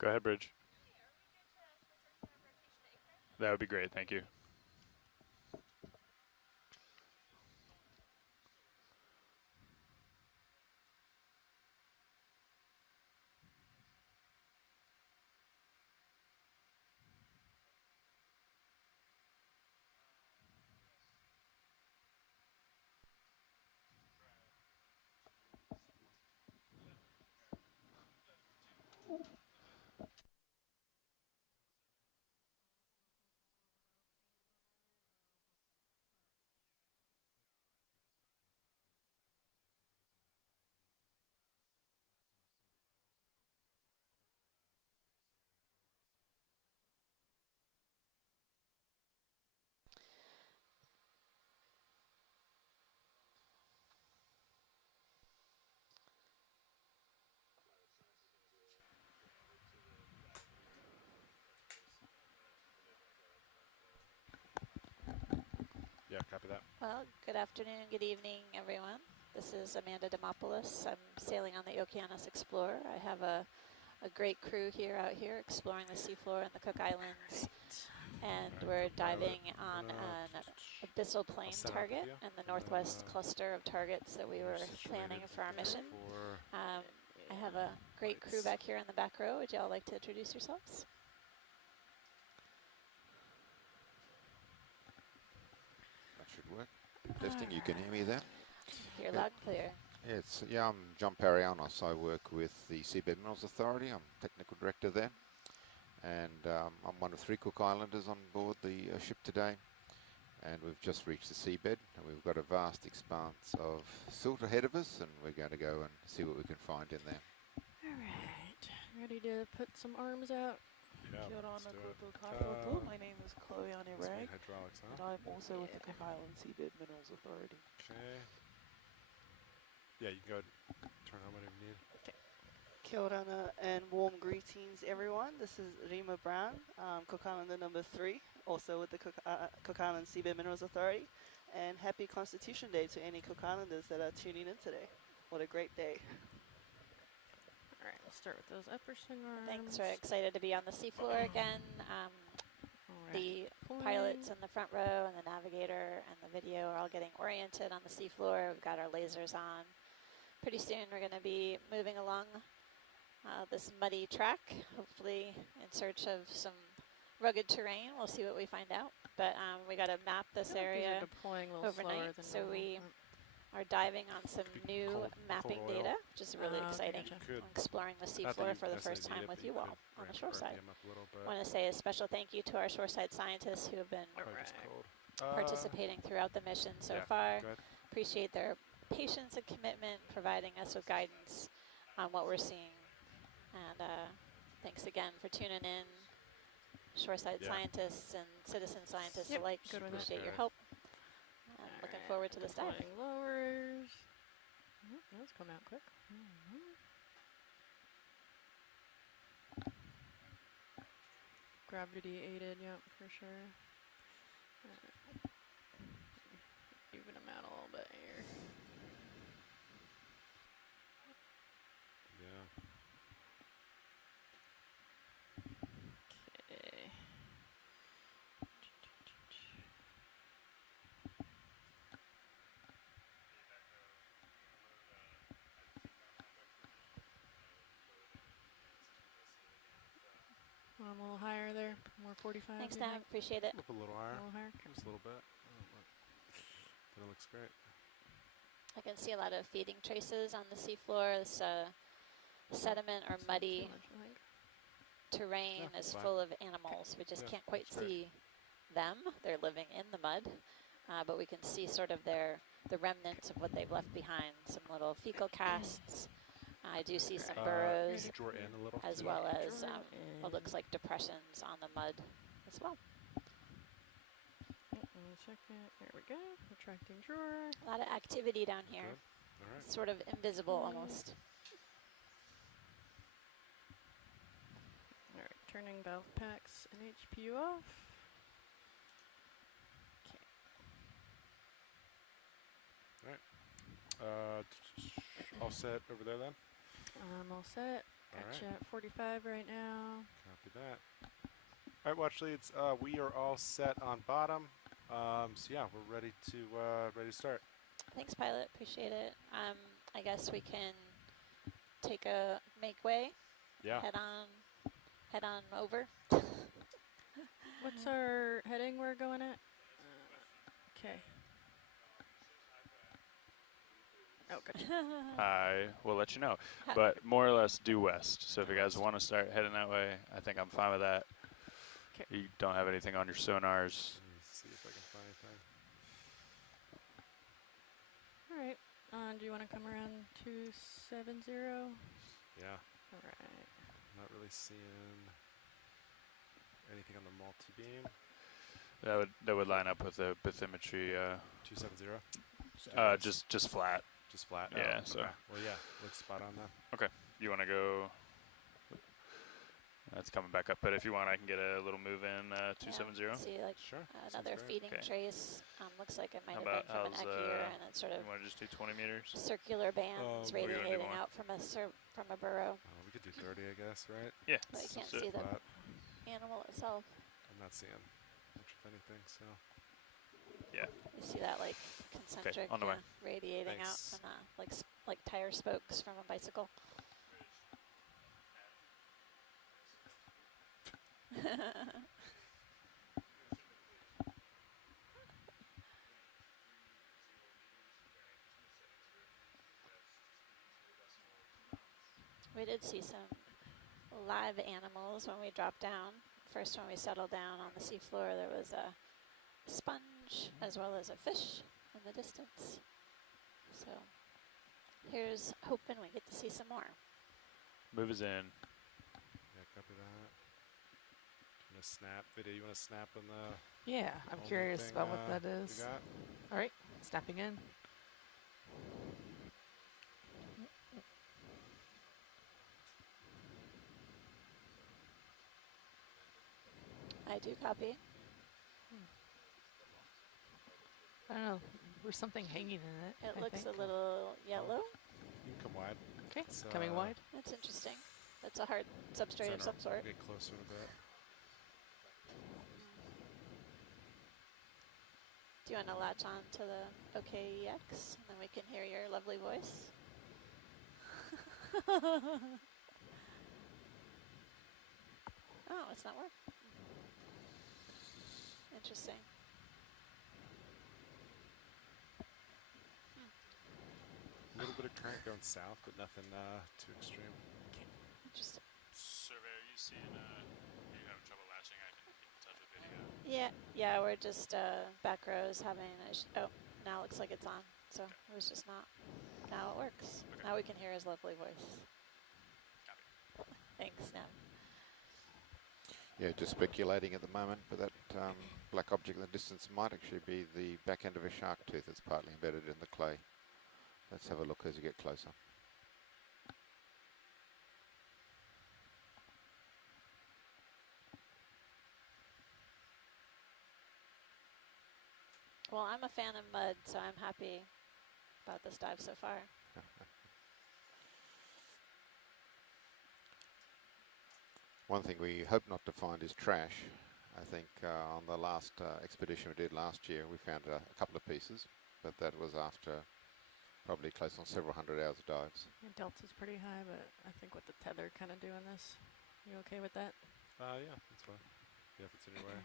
Go ahead, Bridge. That would be great, thank you. Yeah, copy that. Well, good afternoon, good evening, everyone. This is Amanda Demopoulos. I'm sailing on the Okeanos Explorer. I have a great crew out here exploring the seafloor in the Cook Islands. And we're diving on an abyssal plain target in the northwest cluster of targets that we were planning for our mission. I have a great crew back here in the back row. Would y'all like to introduce yourselves? That should work. Testing, you can hear me there? Hear loud and clear. I'm John Parianos. I work with the Seabed Minerals Authority. I'm technical director there. And I'm one of 3 Cook Islanders on board the ship today. And we've just reached the seabed, and we've got a vast expanse of silt ahead of us, and we're going to go and see what we can find in there. All right, ready to put some arms out? Yeah, My name is Chloe Rag, hydraulics, and I'm also with the Cook Island Seabed Minerals Authority. Okay. Yeah, you can go turn on whatever you need. Kia ora and warm greetings, everyone. This is Rima Brown, Cook Islander number 3, also with the Cook Island Seabed Minerals Authority. And happy Constitution Day to any Cook Islanders that are tuning in today. What a great day. All right, we'll start with those upper swing arms. Thanks. We're excited to be on the seafloor again. The pilots in the front row and the navigator and the video are all getting oriented on the seafloor. We've got our lasers on. pretty soon we're going to be moving along this muddy track, hopefully in search of some rugged terrain. We'll see what we find out. But we got to map this area deploying a little slower overnight, than so normal. we are diving on some new cold mapping oil. data, which is really okay, exciting. gotcha. Could, Exploring the not that seafloor you for the necessarily first need time it, with but you could all on ramp the your shoreside. RPM up a little bit. I want to say a special thank you to our shoreside scientists who have been Probably just cold. participating throughout the mission so yeah, far. go ahead. Appreciate their patience and commitment, providing us with guidance on what we're seeing. And thanks again for tuning in, shoreside Yeah. scientists and citizen scientists Yep, alike. good with it. Appreciate your Okay. help. Looking forward to this dive. Deploying lowers. Oh, those come out quick. Gravity aided, yep, for sure. Even them out a little bit here. Yeah. Okay. A little higher there, more 45. Thanks, you Nav. think? Appreciate it. Up a little higher. A little higher. Just a little bit. But it looks great. I can see a lot of feeding traces on the seafloor. This sediment or muddy Too much, I think. terrain Yeah, is fine. full of animals. We just Yeah, can't quite that's great. see them. They're living in the mud, but we can see sort of the remnants of what they've left behind. Some little fecal casts. I do see some burrows, Draw in a little. as too. well as Draw what looks like depressions on the mud as well. Yep, 1 second. There we go. Retracting drawer. A lot of activity down here. Good. All right. Sort of invisible almost. All right, turning valve packs and HPU off. All set over there then? I'm all set. All Gotcha right. at 45 right now. Copy that. All right, watch leads. We are all set on bottom. So yeah, we're ready to start. Thanks, pilot. Appreciate it. I guess we can make way. Yeah. Head on over. What's our heading we're going at? Okay. Oh, gotcha. I will let you know. But more or less due west. So if you guys want to start heading that way, I think I'm fine with that. 'Kay. You don't have anything on your sonars. Let me see if I can find anything. All right. Do you want to come around 270? Yeah, All right. not really seeing anything on the multi-beam. That would line up with the bathymetry. 270. Just flat. Just flat. Yeah, Oh, so- okay. Well, yeah, looks spot on then. You want to go? That's coming back up. But if you want, I can get a little move in 270. See, like Sure. another Sounds great. feeding Okay. trace. Looks like it might How have been about from an echier, and it's sort You of want to just do 20 meters? circular bands we wanna do radiating more. out from a burrow. We could do 30, I guess, right? Yeah. But you Let's can't do see the flat. animal itself. I'm not seeing much of anything, so. You see that like concentric on the way. radiating Thanks. out from like tire spokes from a bicycle. We did see some live animals when we dropped down. First, when we settled down on the seafloor, there was a sponge as well as a fish in the distance. So here's hoping we get to see some more. Move is in. Yeah, copy that. You want to snap video? You want to snap on the Yeah, I'm only curious thing, about what that we is. got? All right, snapping in. I do copy. I don't know. There's something hanging in it. It I looks think. a little yellow. You can come wide. Okay, It's, coming wide. That's interesting. That's a hard substrate of Center. some sort. We'll get closer in a bit. Do you want to latch on to the OKEX and then we can hear your lovely voice? Oh, it's not working. Interesting. A little bit of current going south, but nothing too extreme. Interesting. Surveyor, you seeing, you having trouble latching? I can keep in touch with video. Yeah, we're just back rows having oh, now it looks like it's on. So it was just not. Now it works. Okay. Now we can hear his lovely voice. Copy. Thanks, Nav. Yeah, just speculating at the moment, but that black object in the distance might actually be the back end of a shark tooth that's partly embedded in the clay. Let's have a look as you get closer. Well, I'm a fan of mud, so I'm happy about this dive so far. One thing we hope not to find is trash. I think on the last expedition we did last year, we found a couple of pieces, but that was after probably close on several hundred hours of dives. Yeah, delta's pretty high, but I think with the tether kind of doing this, you okay with that? Yeah, that's fine. Yeah, if it's in your way.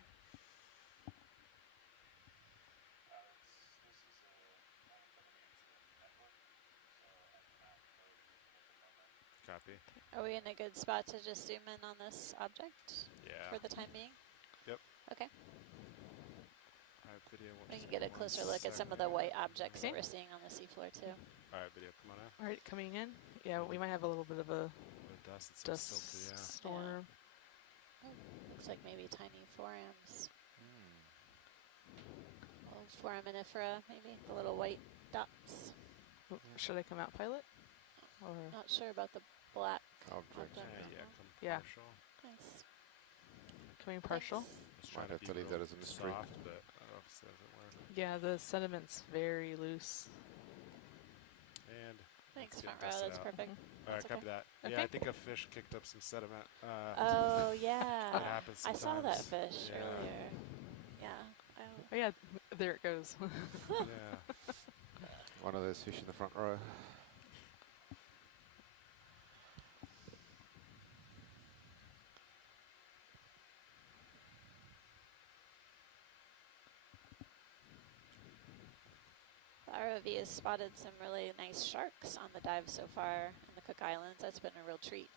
Copy. Are we in a good spot to just zoom in on this object Yeah. for the time being? Yep. Okay. Alright, video. We can get a closer look at some of the white objects that we're seeing on the seafloor too. Alright, video, come on out. All right, coming in. Yeah, we might have a little bit of a Dust, it's dust silty, yeah. storm. Looks like maybe tiny forams. Little foraminifera, maybe the little white dots. Should I come out pilot? Or Not sure about the black Object. Yeah. Partial. Nice. coming partial? Thanks. Might have to leave that as a mystery. Soft, but I don't know if it doesn't work. Yeah, the sediment's very loose. And Thanks, get front row. dusted That's out. perfect. Alright, That's copy okay. that. Okay. Yeah, I think a fish kicked up some sediment. Oh, yeah. It happens I saw that sometimes. fish Yeah. earlier. Yeah. Oh yeah, there it goes. Yeah. One of those fish in the front row. The ROV has spotted some really nice sharks on the dive so far in the Cook Islands. That's been a real treat.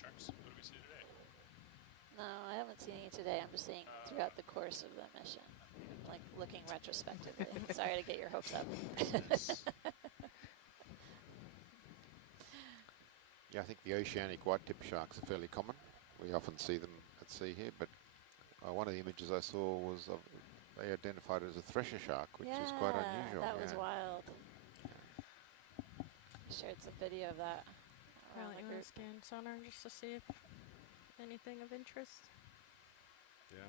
Sharks, what do we see today? No, I haven't seen any today. I'm just seeing throughout the course of the mission, like looking retrospectively. Sorry to get your hopes up. Yeah, I think the oceanic white-tip sharks are fairly common. We often see them at sea here, but one of the images I saw was of, they identified it as a thresher shark, which is quite unusual. That was wild. Shared some video of that around Probably the gonna group. scan sonar just to see if anything of interest. Yeah.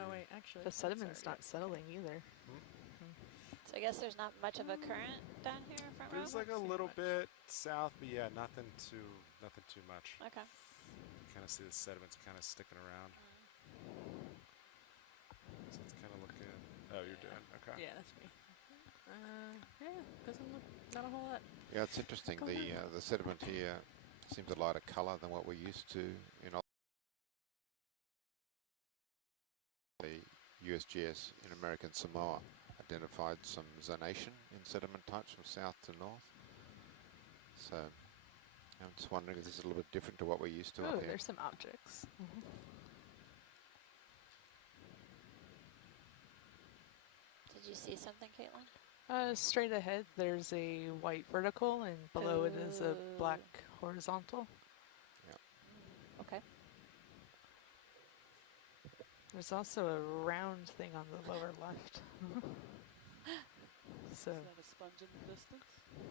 Oh wait, actually, The it's sediment's already not settling either. So I guess there's not much of a current down here in front row? There's like a little bit south, but yeah, nothing too much. Okay. Kind of see the sediments kind of sticking around. So it's kind of looking. Oh, you're doing okay. Yeah, that's me. Yeah, doesn't look not a whole lot. Yeah, it's interesting. Go The sediment here seems a lighter colour than what we're used to in the USGS in American Samoa. Identified some zonation in sediment types from south to north. So I'm just wondering if this is a little bit different to what we're used to Oh, up here. there's some objects. Did you see something, Caitlin? Straight ahead, there's a white vertical, and below it is a black horizontal. Okay. There's also a round thing on the lower left. So Is that a sponge in the distance?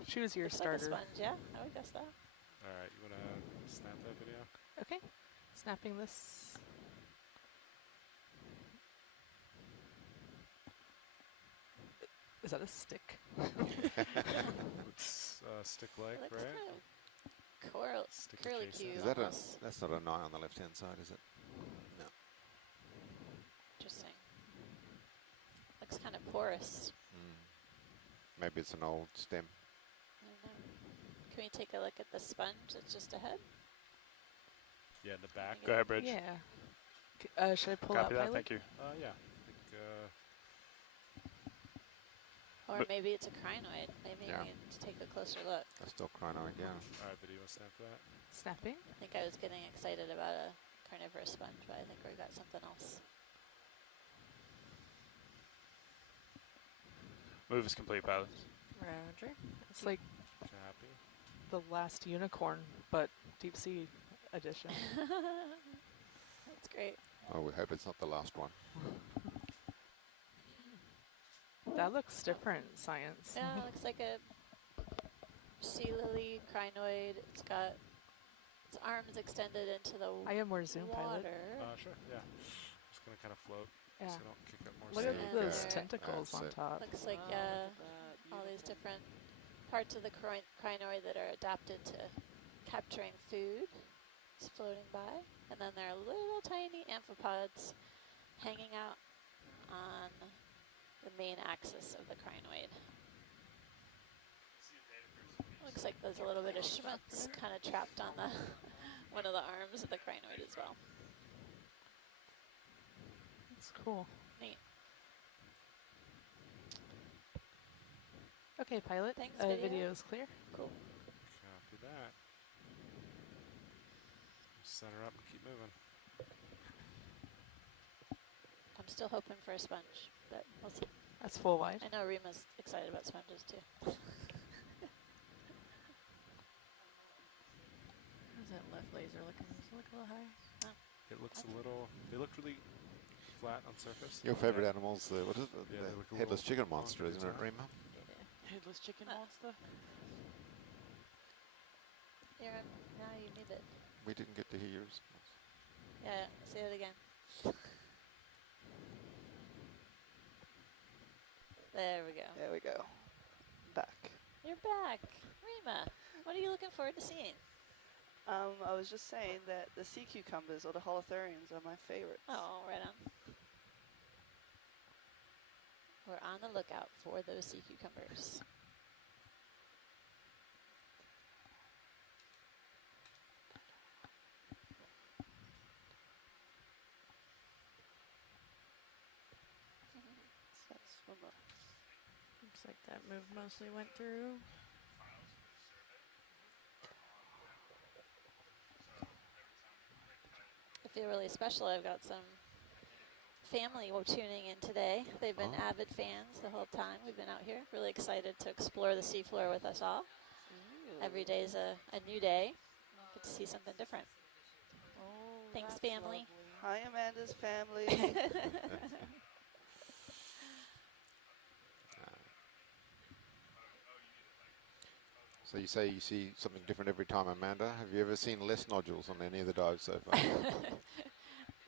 she was your Looks like a starter. sponge, yeah. I would guess that. All right, you wanna snap that video? Okay, snapping this. Is that a stick? It's stick-like, It looks right? kind of coral, Sticky curly case, Q Is that almost. that's not an eye on the left-hand side, is it? No. Interesting. Looks kind of porous. Maybe it's an old stem. I don't know. Can we take a look at the sponge that's just ahead? Yeah, in the back. Go ahead, Bridge. Yeah. Should I pull Copy out that. Pilot? Thank you. Yeah. I think, Or But- maybe it's a crinoid. Maybe Yeah. we need to take a closer look. That's still crinoid, yeah. all right, video snap for that. Snapping? I think I was getting excited about a carnivorous sponge, but I think we got something else. Move is complete, pilot. Roger. It's like Copy. the last unicorn, but deep sea edition. That's great. Well, we hope it's not the last one. That looks different, science. Yeah, it looks like a sea lily crinoid. It's got its arms extended into the I have more zoom, Pilot. water. Sure, yeah. Just going to kind of float Yeah. so I don't kick up more Look sand. at Yeah. those There. tentacles on That's it. top. Looks like Wow, look at that. all these Beautiful. different parts of the crinoid that are adapted to capturing food. It's floating by. And then there are little tiny amphipods hanging out on the main axis of the crinoid. Looks like there's a little bit of schmutz kind of trapped on the one of the arms of the crinoid as well. It's cool. Neat. Okay, Pilot. Thanks, video. Video's clear. Cool. Copy that. Center up and keep moving. I'm still hoping for a sponge, but we'll see. That's full wide. I know Rima's excited about sponges too. How's that left laser looking? Does it look a little high? It looks a little, they look really flat on surface. Your favorite animal's the, what is it? Yeah, they look The a headless little chicken monster, isn't it, longer. Rima? Headless chicken monster. Here, now you need it. We didn't get to hear yours. Yeah, say it again. There we go. There we go. Back. You're back. Rima, what are you looking forward to seeing? I was just saying that the sea cucumbers or the holothurians are my favorites. Oh, right on. We're on the lookout for those sea cucumbers. That's from the Looks like that move mostly went through. I feel really special. I've got some family tuning in today. They've been Oh. avid fans the whole time we've been out here. Really excited to explore the seafloor with us all. Every day is a new day. Get to see something different. Oh, Thanks, that's family. lovely. Hi, Amanda's family. So you say you see something different every time, Amanda. Have you ever seen less nodules on any of the dives so far?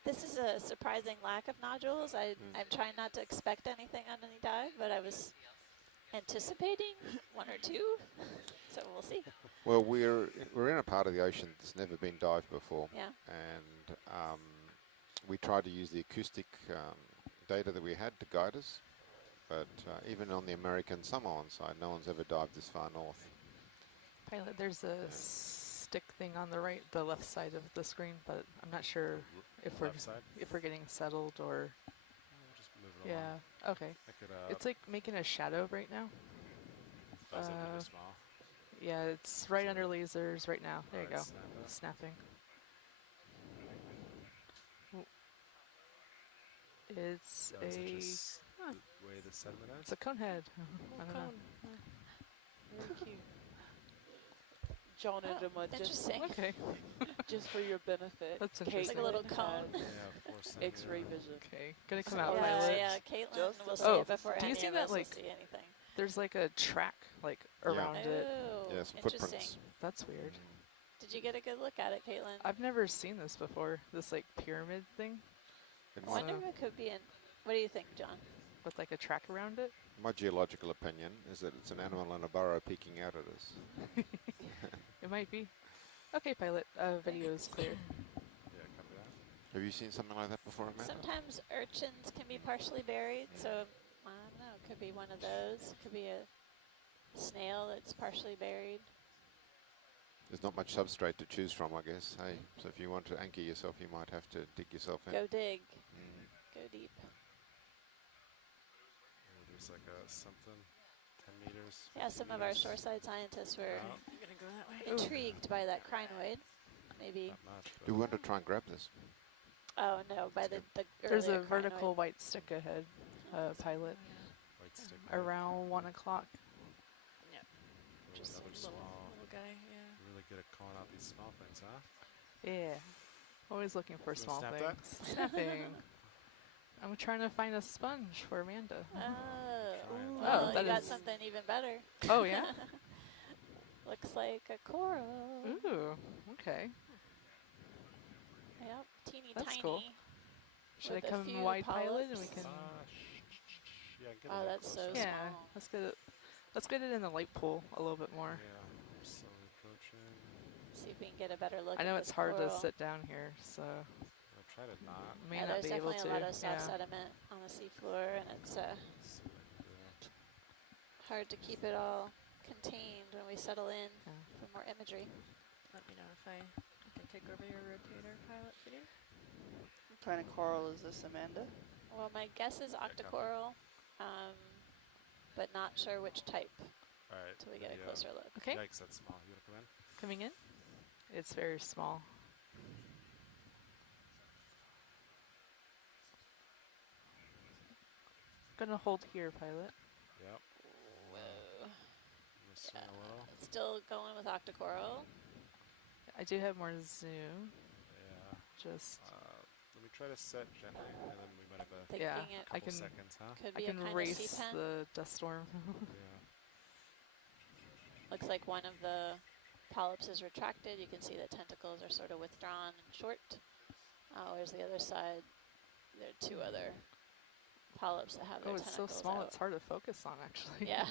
This is a surprising lack of nodules. I'm trying not to expect anything on any dive, but I was anticipating one or two, so we'll see. Well, we're in a part of the ocean that's never been dived before, Yeah. and we tried to use the acoustic data that we had to guide us, but even on the American Samoan side, no one's ever dived this far north. Pilot, there's a stick thing on the right, the left side of the screen, but I'm not sure if Left side. we're getting settled or. Just move it along. Yeah. Okay. Pick it up. It's like making a shadow right now. Oh, is that really small? Yeah, it's right under lasers right now. There you go. Alright, snap it. Snapping. It's Oh, is it a just the way the sediment is? it's a cone head. I don't know. Very cute. John and Oh, Emma, interesting. Okay. just for your benefit, That's It's interesting. like a little Caitlin cone. had Yeah, 4 X-ray centimeter. vision. Okay. Gonna come So out, Yeah, Pilot. Yeah, Caitlin Just will the see Oh, it before do you any see of that, us will like, see anything. There's like a track like Yeah. around it. Oh, Yeah, some interesting. footprints. That's weird. Did you get a good look at it, Caitlin? I've never seen this before. This like pyramid thing It's, I wonder if it could be in. What do you think, John? with like a track around it. my geological opinion is that it's an animal in a burrow peeking out at us. It might be. Okay, Pilot. Video is clear. Yeah, copy that. Have you seen something like that before, Amanda? Sometimes urchins can be partially buried, so I don't know. It could be one of those. It could be a snail that's partially buried. There's not much substrate to choose from, I guess. Hey, so if you want to anchor yourself, you might have to dig yourself in. Go dig. Mm. Go deep. Oh, there's like a something, 10 meters. Yeah, some of our shoreside scientists were Oh. I'm gonna go that way. intrigued by that crinoid. Maybe. Not much. Do we want to try and grab this? Oh no, by the There's a earlier vertical crinoid. white stick ahead, pilot, White stick. around 1 o'clock. Yep. Oh, Just a another little, small. little guy. Yeah. Really good at calling out these small things, huh? Yeah. Always looking for You small wanna snap things. Snapping. I'm trying to find a sponge for Amanda. Oh, Trying. well, that you got is- something even better. Oh, yeah? Looks like a coral. Ooh, okay. Yep, teeny That's tiny. cool. Should I with a come few wide pilot and we polyps. can... Yeah, get a Oh, little that's so closer. Yeah, small. let's get it in the light pool a little bit more. Yeah, we're slowly approaching. See if we can get a better look I at know this it's hard to coral. sit down here, so I'll try to not. may Yeah, not there's be able definitely to. a lot of soft yeah. sediment on the seafloor, and it's Yeah. hard to keep it all contained when we settle in Yeah. for more imagery. Let me know if I can take over your rotator, pilot, for you. What kind of coral is this, Amanda? Well, my guess is octocoral, but not sure which type All right. until we get a video. closer look. Okay, Yikes, that's small. You want to come in? coming in. It's very small. Gonna hold here, pilot. Yep. Whoa. I'm gonna swing a little. Still going with octocoral. I do have more zoom. Yeah. Just Let me try to set gently, and then we might have a Thinking yeah, it I couple can seconds, huh? could I be can a kind of race sea pen. the dust storm. Yeah. Looks like one of the polyps is retracted. You can see the tentacles are sort of withdrawn and short. Where's the other side? There are two other polyps that have their Oh, it's so tentacles small. out. It's hard to focus on, actually. Yeah.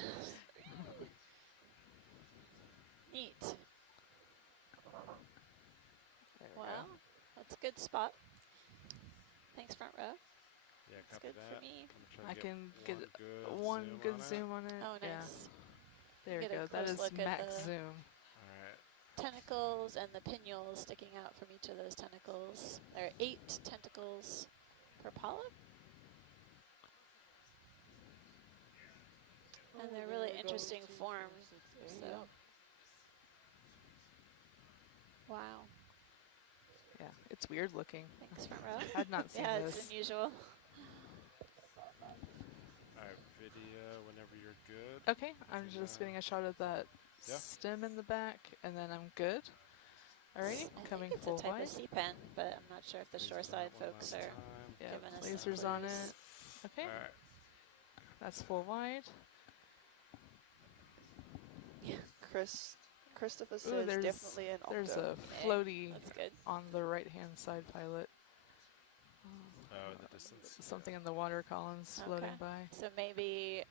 Neat. There we Well, go. that's a good spot. Thanks, front row. Yeah, That's copy good that. for me. I'm gonna try to I can get one one good good zoom on it. zoom on it. Oh, Yeah, nice. there we Get a go. That close is look at max the- zoom. All right. Tentacles and the pinnules sticking out from each of those tentacles. There are 8 tentacles per polyp. And they're really interesting forms. So, wow. Yeah, it's weird looking. Thanks, front row. I'd not seen Yeah, this. it's unusual. All right, video whenever you're good. Okay, I'm just getting a shot of that Yeah. stem in the back, and then I'm good. Alrighty, I coming think it's full a type wide. of sea pen, but I'm not sure if the Laser shoreside that one folks last are. time. Yeah, giving us some lasers on clues. it. Okay, All right. that's full wide. Christopher Ooh, says there's definitely an there's octo. a floaty That's good. on the right-hand side, pilot. Oh, in the distance. Something in the water columns floating Okay. by. So maybe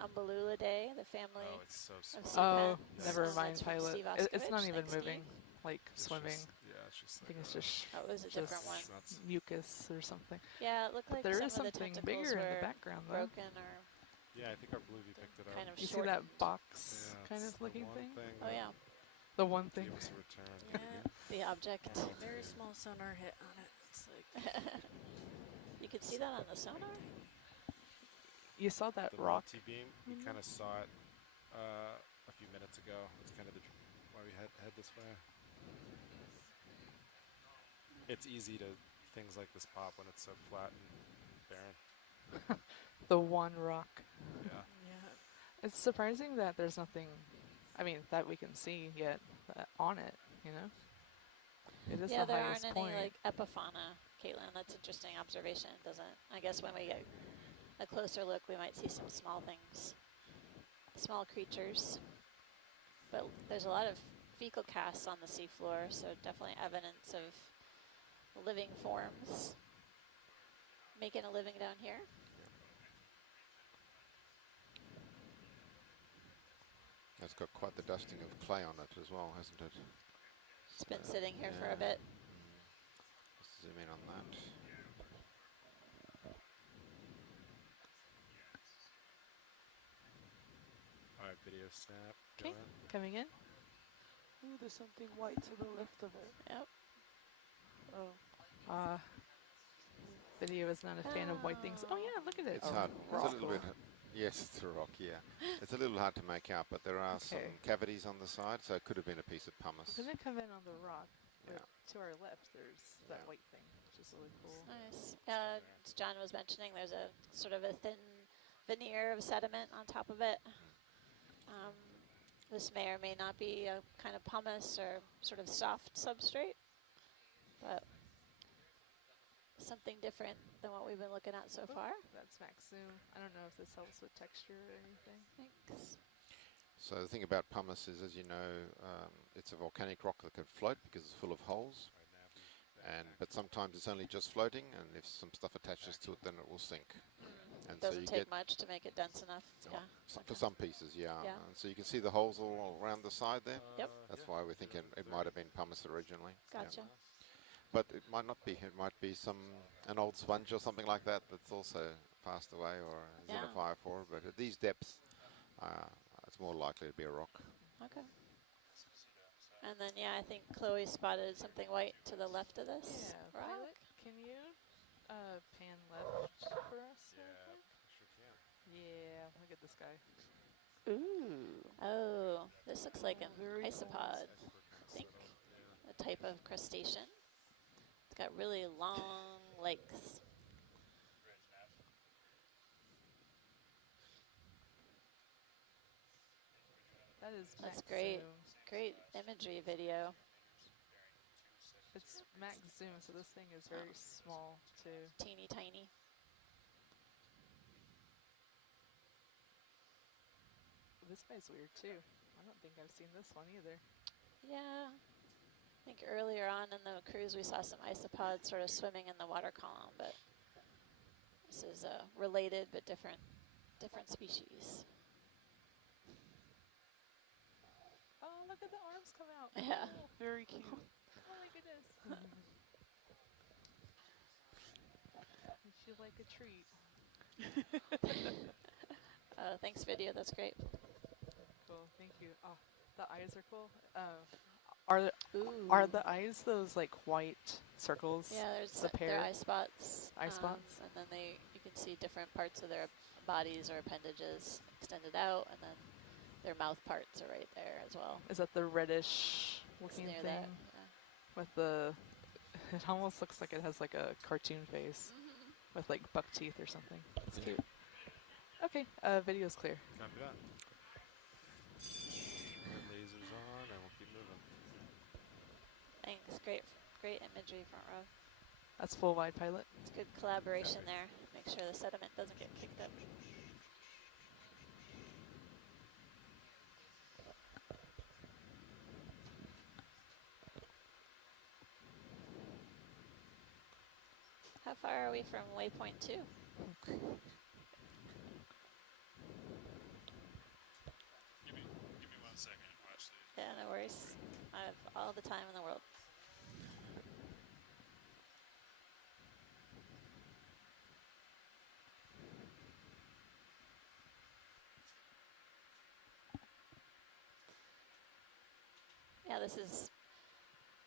Umbellulae, the family Oh, it's so small. of sea Oh, pens. never That's mind, from pilot. Steve It's not Oskovich. even Thanks, moving, Steve. like It's swimming. just- yeah, it's just I like think it's just That was a different just one. It's not mucus or something. Yeah, it looked But like there some is of the something tentacles bigger in were the background, though. broken or yeah, I think our blue view picked it up. kind of You see shortened. that box Yeah, kind it's of the looking one thing? Oh that yeah, The one thing. gave us a return. Yeah. the object. Very small sonar hit on it. It's like You could see that on the sonar? You saw that The rock? multi-beam, we kind of saw it a few minutes ago. That's kind of why we head this way. It's easy to things like this pop when it's so flat and barren. The one rock. Yeah. yeah. It's surprising that there's nothing, I mean, that we can see yet on it, you know? It is Yeah, the there highest aren't point. any like epifauna, Caitlin. That's interesting observation. It doesn't. I guess when we get a closer look, we might see some small things, small creatures. But there's a lot of fecal casts on the seafloor, so definitely evidence of living forms making a living down here. It's got quite the dusting of clay on it as well, hasn't it? It's been sitting here for a yeah. bit. Let's zoom in on that. All right, Video snap. Okay, Going. coming in. Ooh, there's something white to the left of it. Yep. Oh. Video is not a fan of white things. Oh yeah, look at it. It's hard. Rock. It's a little bit. Yes, it's a rock. Yeah, it's a little hard to make out, but there are some Okay. cavities on the side, so it could have been a piece of pumice. It's gonna come in on the rock. Yeah. To our left, there's that Yeah. white thing, which is really cool. Nice. As John was mentioning, there's a sort of a thin veneer of sediment on top of it. This may or may not be a kind of pumice or sort of soft substrate, but something different than what we've been looking at so far. That's max zoom. I don't know if this helps with texture or anything. Thanks. So the thing about pumice is, as you know, it's a volcanic rock that can float because it's full of holes. But sometimes it's only just floating, and if some stuff attaches to it, then it will sink. And so Doesn't you take get much to make it dense enough. Yeah. for some pieces, yeah. Yeah. And so you can see the holes all around the side there. Yep. That's why we're thinking it might have been pumice originally. Yeah. Gotcha. But it might not be. It might be an old sponge or something like that that's also passed away or is in a Yeah. fire for. But at these depths, it's more likely to be a rock. Okay. And then, yeah, I think Chloe spotted something white to the left of this Yeah, rock. Pilot, can you pan left for us? Yeah, real quick? sure can. Yeah, look at this guy. Ooh. Oh, this looks like an Very isopod, I think. A type of crustacean. It's got really long legs. That is That's max great. zoom. Great imagery video. It's max zoom, so this thing is very small too. Teeny tiny. This guy's weird too. I don't think I've seen this one either. Yeah. I think earlier on in the cruise we saw some isopods sort of swimming in the water column, but this is related but different species. Oh, look at the arms come out. Yeah. Oh, very cute. Oh my goodness. You feel like a treat. Thanks, video. That's great. Cool, thank you. Oh, the eyes are cool. Are the eyes those like white circles? Yeah, there's the pair? their eye spots. Eye spots? And then you can see different parts of their bodies or appendages extended out, and then their mouth parts are right there as well. Is that the reddish It's looking near thing that. with the? It almost looks like it has like a cartoon face with like buck teeth or something. It's cute. Okay, video's clear. Copy that. Lasers on, and we'll keep moving. Thanks. Great imagery, front row. That's full wide pilot. It's good collaboration there. Make sure the sediment doesn't get kicked up. How far are we from waypoint 2? Give me 1 second and watch these. Yeah, no worries. I have all the time in the world. Yeah, this is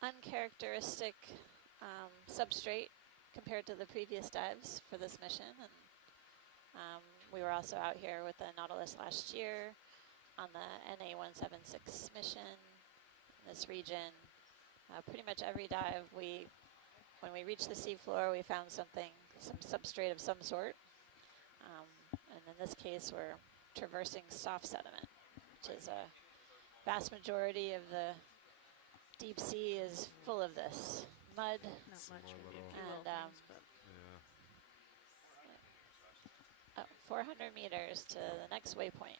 uncharacteristic substrate compared to the previous dives for this mission. And we were also out here with the Nautilus last year on the NA176 mission in this region. Pretty much every dive, when we reached the seafloor, we found some substrate of some sort. And in this case, we're traversing soft sediment, which is a vast majority of the deep sea is full of this mud. Not much, More maybe a little- few And, little things, but Yeah. 400 meters to the next waypoint.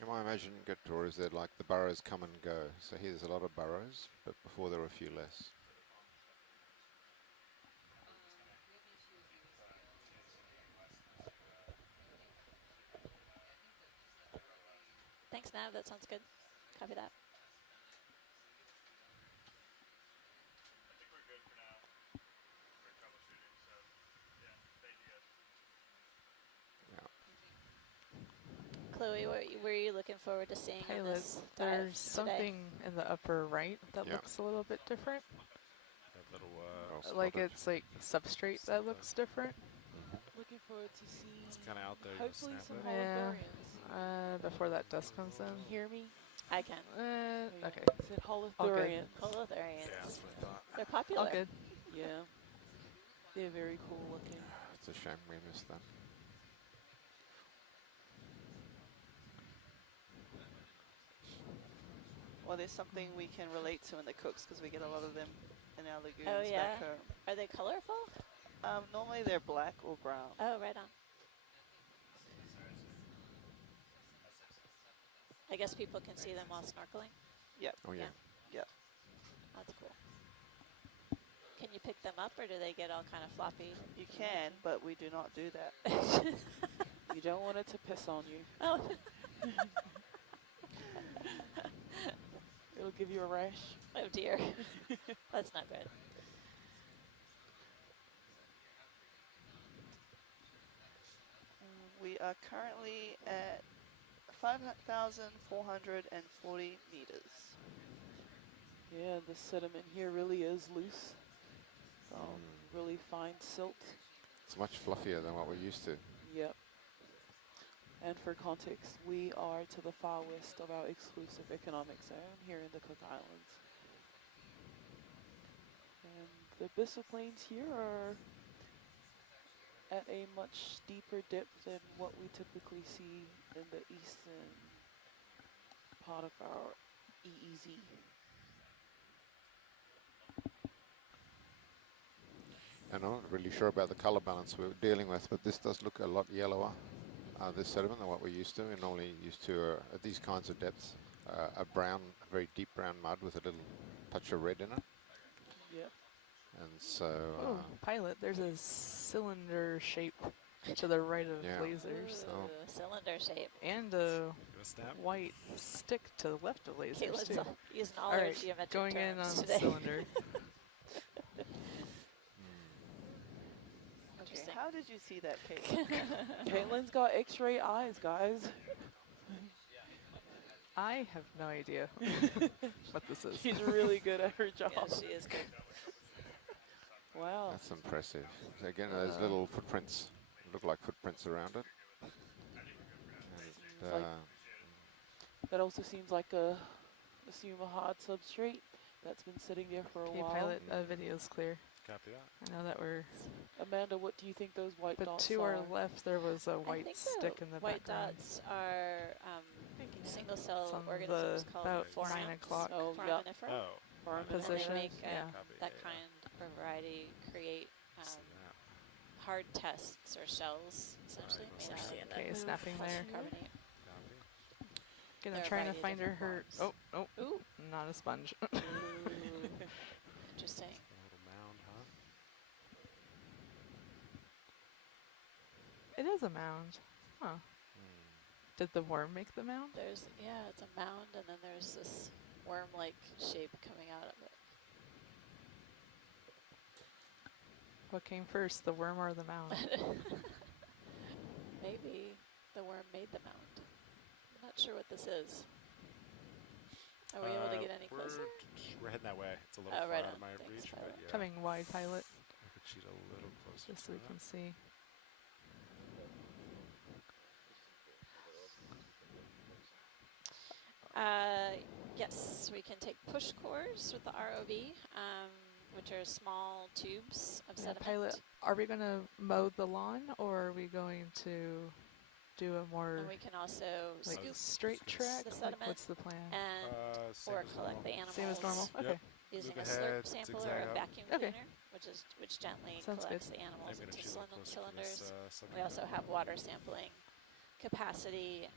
In my imagining good tour is that like the burrows come and go. So here there's a lot of burrows, but before there were a few less. Thanks, Nav. That sounds good. Copy that. I think we're good for now for troubleshooting, so yeah, thank you guys. Yeah. looking forward to seeing on Pilot, this dive there's today. something in the upper right that Yeah. looks a little bit different. That little Well Like spotted. it's like substrate that looks different. Looking forward to seeing. it's kind of out there. You Hopefully snap some it. Yeah. holothurians. Before that dust comes in. Hear me? I can. Okay. Said All good. holothurians. Holothurians. Yeah, that's what I thought. They're popular. All good. Yeah. They're very cool looking. It's a shame we missed them. Well, there's something we can relate to in the cooks because we get a lot of them in our lagoons Oh, yeah? back home. Are they colorful? Normally they're black or brown. Oh, right on. I guess people can see them while snorkeling. Yep. Oh yeah. Yep. That's cool. Can you pick them up, or do they get all kind of floppy? You can, but we do not do that. You don't want it to piss on you. Oh. It'll give you a rash. Oh dear. That's not good. We are currently at 5,440 meters. Yeah, the sediment here really is loose. Really fine silt. It's much fluffier than what we're used to. Yep. And for context, we are to the far west of our exclusive economic zone here in the Cook Islands. And the abyssal plains here are at a much deeper depth than what we typically see in the eastern part of our EEZ. And I'm not really sure about the color balance we're dealing with, but this does look a lot yellower, this sediment, than what we're used to. We're normally used to, at these kinds of depths, a brown, very deep brown mud with a little touch of red in it. Yep. And so... Oh, Pilot, there's a cylinder shape to the right of Yeah. lasers. Ooh, cylinder shape. And a Gonna snap. white stick to the left of lasers, Caitlin's too. using all All her right, geometric going in terms on today. cylinder. Okay, Interesting. how did you see that, Caitlin? Caitlin's got x-ray eyes, guys. I have no idea what this is. She's really good at her job. Yeah, she is good. Wow. That's impressive. So again, those little footprints look like footprints around it. And, Like- That also seems like assume a hard substrate that's been sitting there for a Okay, while. Pilot, video's clear. Copy that. I know that we're... Amanda, what do you think those white But dots to are? our left, there was a I white think stick the in the white background. dots are single cell It's on organisms the called about foramins. 9 o'clock Oh, yeah. Foraminifera. Oh, Foramin- And they position, make yeah. Copy, that yeah. kind or variety create snap. hard tests or shells, essentially. Right, made out of Okay, that snapping there. calcium carbonate. Copy. There Gonna are a trying to variety of find her. different Oh, forms. oh, Ooh, not a sponge. interesting. A little mound, huh? It is a mound. Huh. Did the worm make the mound? There's, yeah, it's a mound, and then there's this worm-like shape coming out of it. What came first, the worm or the mound? Maybe the worm made the mound. I'm not sure what this is. Are we able to get any closer? We're heading that way. It's a little Oh, far right out on. of my Thanks, reach, Pilot. but yeah. Coming wide, Pilot, I could cheat a little closer. just so we to can that. see. Yes, we can take push cores with the ROV, which are small tubes of Yeah, sediment. Pilot, are we going to mow the lawn, or are we going to do a more And we can also like scoop straight track? the Like, sediment what's the plan? and Same or as collect normal. the animals Same as normal. Yep. Okay. using a Move slurp ahead, sampler or zigzag a up. vacuum Okay. cleaner, which gently Sounds collects good. the animals I'm gonna into cheat a little closer for cylinders. this, We submarine also now. have water sampling capacity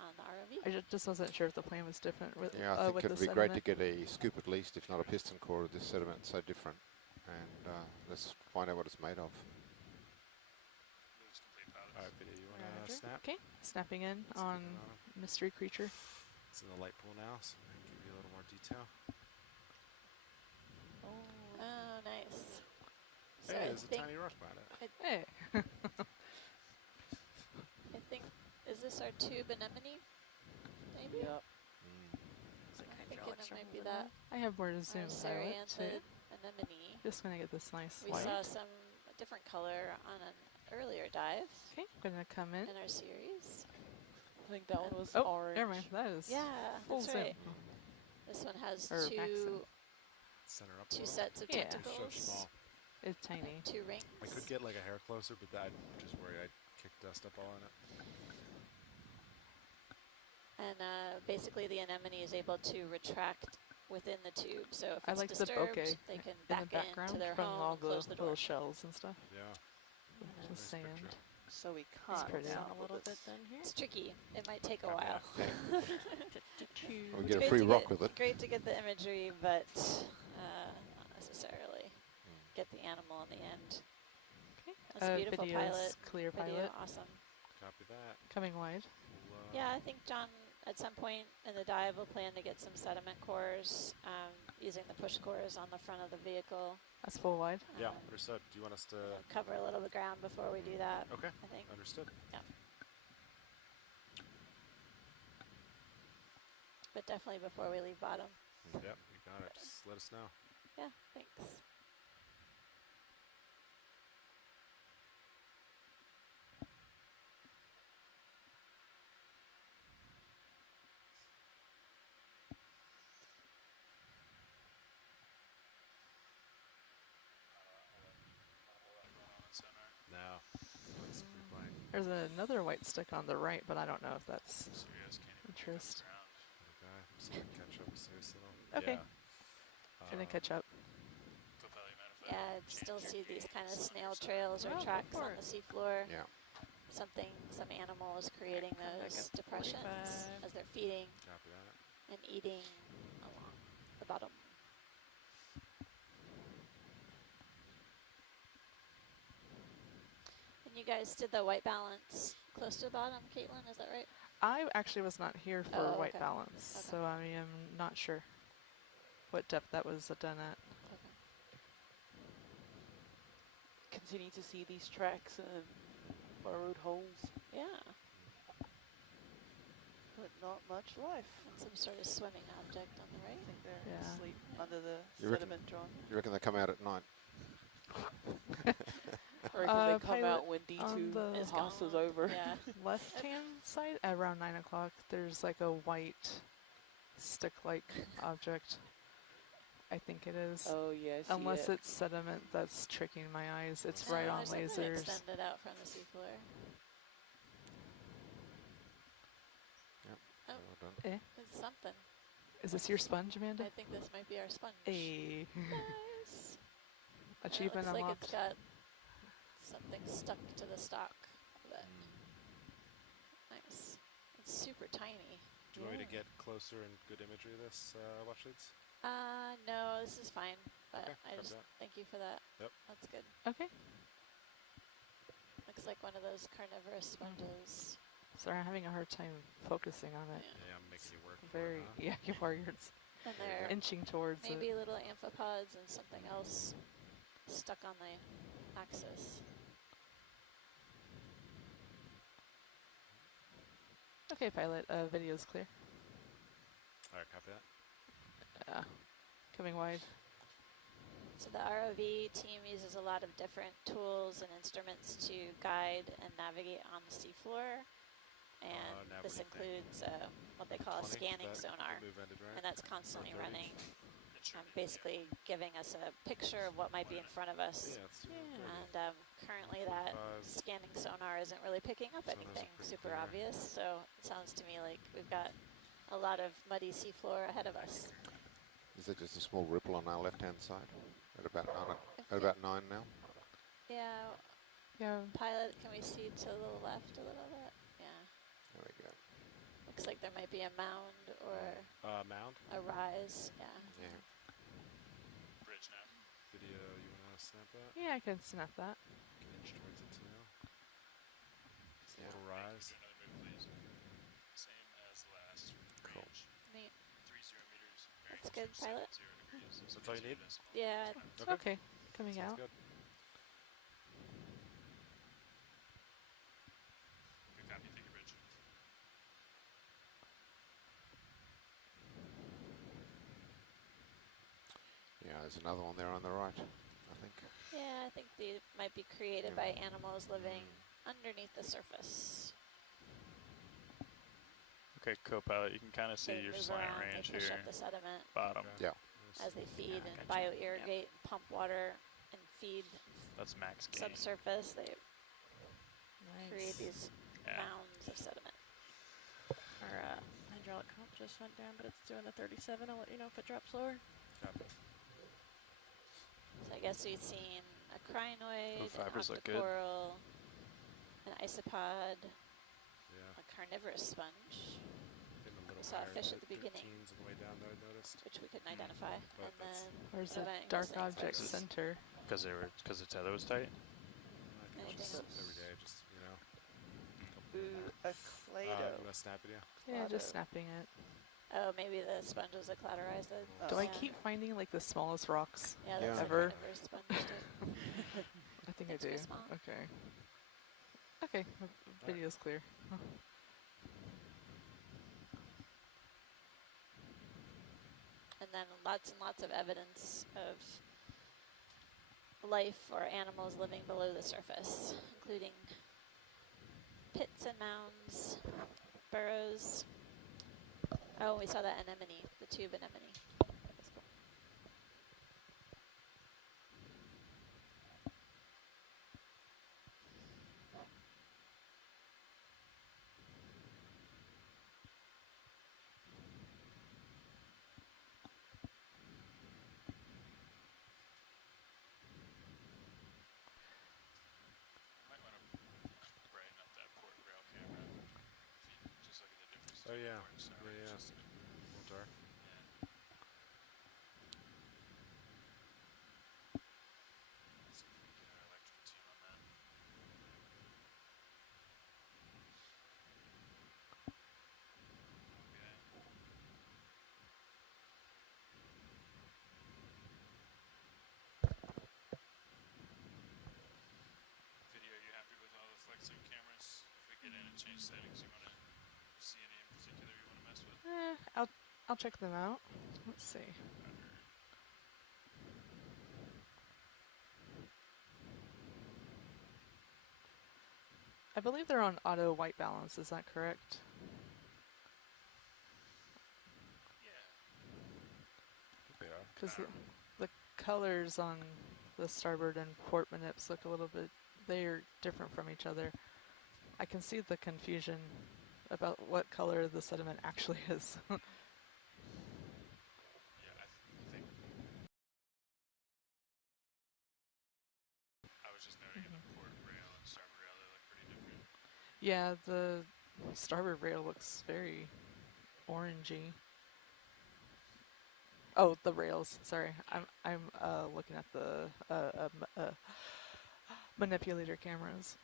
on the ROV. I just wasn't sure if the plan was different with, yeah, I think with it'd the be great to sediment. get a scoop at least, if not a piston core of this sediment. It's so different. And let's find out what it's made of. All right, Biddy, you want Roger. to snap? Okay, snapping in Let's keep on it on. mystery creature. It's in the light pool now, so I can give you a little more detail. Oh, nice. So Hey, I there's a think tiny rock on it. Hey. I think is this our tube anemone? Yep. Is it I'm thinking hydraulics it or might be moving that. I have more to zoom, Violet, too. Saryanthid anemone. Just gonna get this nice We light. saw some different color on an earlier dive Okay, gonna come in. in our series. I think that one was Oh, orange. never mind. That is Yeah, full that's zoom. right. This one has Or max zoom. Center up. a two little. sets of Yeah. It's so tentacles, small. It's tiny. 2 rings. I could get like a hair closer, but I'm just worried I'd kick dust up all in it. And basically the anemone is able to retract within the tube. So if I it's like the disturbed, bokeh they can in the back background into their from home all and the close the door. little shells and stuff. Yeah. The Nice sand. picture. So we Let's can't put down a sample little this. bit then here. It's tricky. It might take a Copy while. that. We get a free rock with it. Great to get the imagery, but not necessarily get the animal in the end. Okay. That's beautiful, video's Pilot. clear, Video, Pilot. awesome. Copy that. Coming wide. We'll, Yeah, I think John, at some point in the dive, will plan to get some sediment cores using the push cores on the front of the vehicle. That's full wide. Yeah, Um, understood. Do you want us to? Cover a little of the ground before we do that. Okay, I think. understood. But definitely before we leave bottom. Yep, you got it. Just let us know. Yeah, thanks. No. Let's be blank. There's another white stick on the right, but I don't know if that's So you guys can't even interest. Okay. Just gonna catch up with Cecil. Okay. Yeah. Gonna catch up. Yeah, I still see these kind of snail trails or Oh, go tracks for on it. the seafloor. Yeah. Some animal is creating Come back those up to depressions 45. as they're feeding Copy that. and eating along the bottom. And you guys did the white balance close to the bottom, Caitlin, is that right? I actually was not here for Oh, white okay. balance, Okay. so I am not sure what depth that was done at. Continue to see these tracks and burrowed holes, Yeah, but not much life. and some sort of swimming object on the I right. think they're Yeah. asleep under the You reckon- sediment drum. You reckon they come out at night? Or can they come Pilot, out when on D2 the- It's passes gone. over? Yeah. Left-hand side, around 9 o'clock, there's like a white stick-like object. I think it is. Oh yeah, I see Unless it. it's sediment that's tricking my eyes. It's No, right on there's something lasers. extended out from the seafloor. Yep. Oh. Well done. It's something. Is this your sponge, Amanda? I think this might be our sponge. Hey. Nice. Achievement it looks like unlocked. it's got something stuck to the stock. But nice. It's super tiny. Do you want me to get closer and good imagery of this, watch leads? No, this is fine. But Okay, I copy just that. thank you for that. Yep. That's good. Okay. Looks like one of those carnivorous sponges. Sorry, I'm having a hard time focusing on it. Yeah, I'm making you work for Very, it, huh? yeah, you are. You're And they're inching towards maybe it. little amphipods and something else stuck on the axis. Okay, pilot. Video's clear. Alright, copy that. Coming wide. So the ROV team uses a lot of different tools and instruments to guide and navigate on the seafloor. And Nav, this what do you think? includes what they call a 20? scanning That sonar. move ended, right? And that's constantly 30? running, basically giving us a picture of what might be in front of us. Yeah, it's And currently that 45. scanning sonar isn't really picking up Sonar's anything pretty super clear. obvious. So it sounds to me like we've got a lot of muddy seafloor ahead of us. Is it just a small ripple on our left-hand side? At about 9 now? Yeah, Yeah. pilot, can we see to the left a little bit? Yeah. There we go. Looks like there might be a mound or Mound? a rise. Yeah. Yeah. Bridge now. Video, you want to snap that? Yeah, I can snap that. Inch towards it too. It's a Yeah. little rise. Another move, please. Same as last. Cool. Range. Neat. 30 meters. That's good, pilot. 0 degrees. That's all you need? Yeah. Okay. Coming Sounds out. good. Good copy. Take your bridge. There's another one there on the right, I think. Yeah, I think they might be created Yeah. by animals living underneath the surface. Okay, co-pilot, you can kind of see They your move slant around, range they push here. up the sediment Bottom. Okay. Yeah. Nice. as they feed and gotcha. bioirrigate and pump water and feed That's max gain. subsurface. They create Nice. these Yeah. mounds of sediment. Our hydraulic pump just went down, but it's doing a 37. I'll let you know if it drops lower. Copy. So I guess we've seen a crinoid, an fibers look good. octocoral, an isopod, Yeah. a carnivorous sponge, Getting a little saw a higher fish than at the beginning. teens on the way down there, I noticed. which we couldn't identify, But and that's- then Where's no the vang dark snakes. object Is it- center? Because the tether was tight. I think Anything just else? every day, just, you know. Ooh, a You Clado. want to snap it, yeah? Yeah, just Clado. snapping it. Oh, maybe the sponge was a clatterized. Do I yeah. keep finding like the smallest rocks? Yeah, that's Yeah. the Ever? carnivorous sponge too. I think I It's pretty do. small. Okay. Okay, the video's clear. And then lots and lots of evidence of life or animals living below the surface, including pits and mounds, burrows. Oh, we saw that anemone, the tube anemone. That's cool. Might want to brighten up that port rail camera. Just look at the difference. Oh, yeah. Port and center. Yeah, yeah. It's just- A little dark. See if we can get our electrical team on that. Okay. Video, you happy with all the flexing cameras? If we get in and change settings, you want to see any in particular you want to mess with? I'll check them out. Let's see. I believe they're on auto white balance. Is that correct? I think they are. Because the colors on the starboard and port manips look a little bit, they're different from each other. I can see the confusion about what color the sediment actually is. Yeah, I think. I was just noting in the port rail and starboard rail, they look pretty different. Yeah, the starboard rail looks very orangey. Oh, the rails. Sorry, I'm looking at the manipulator cameras.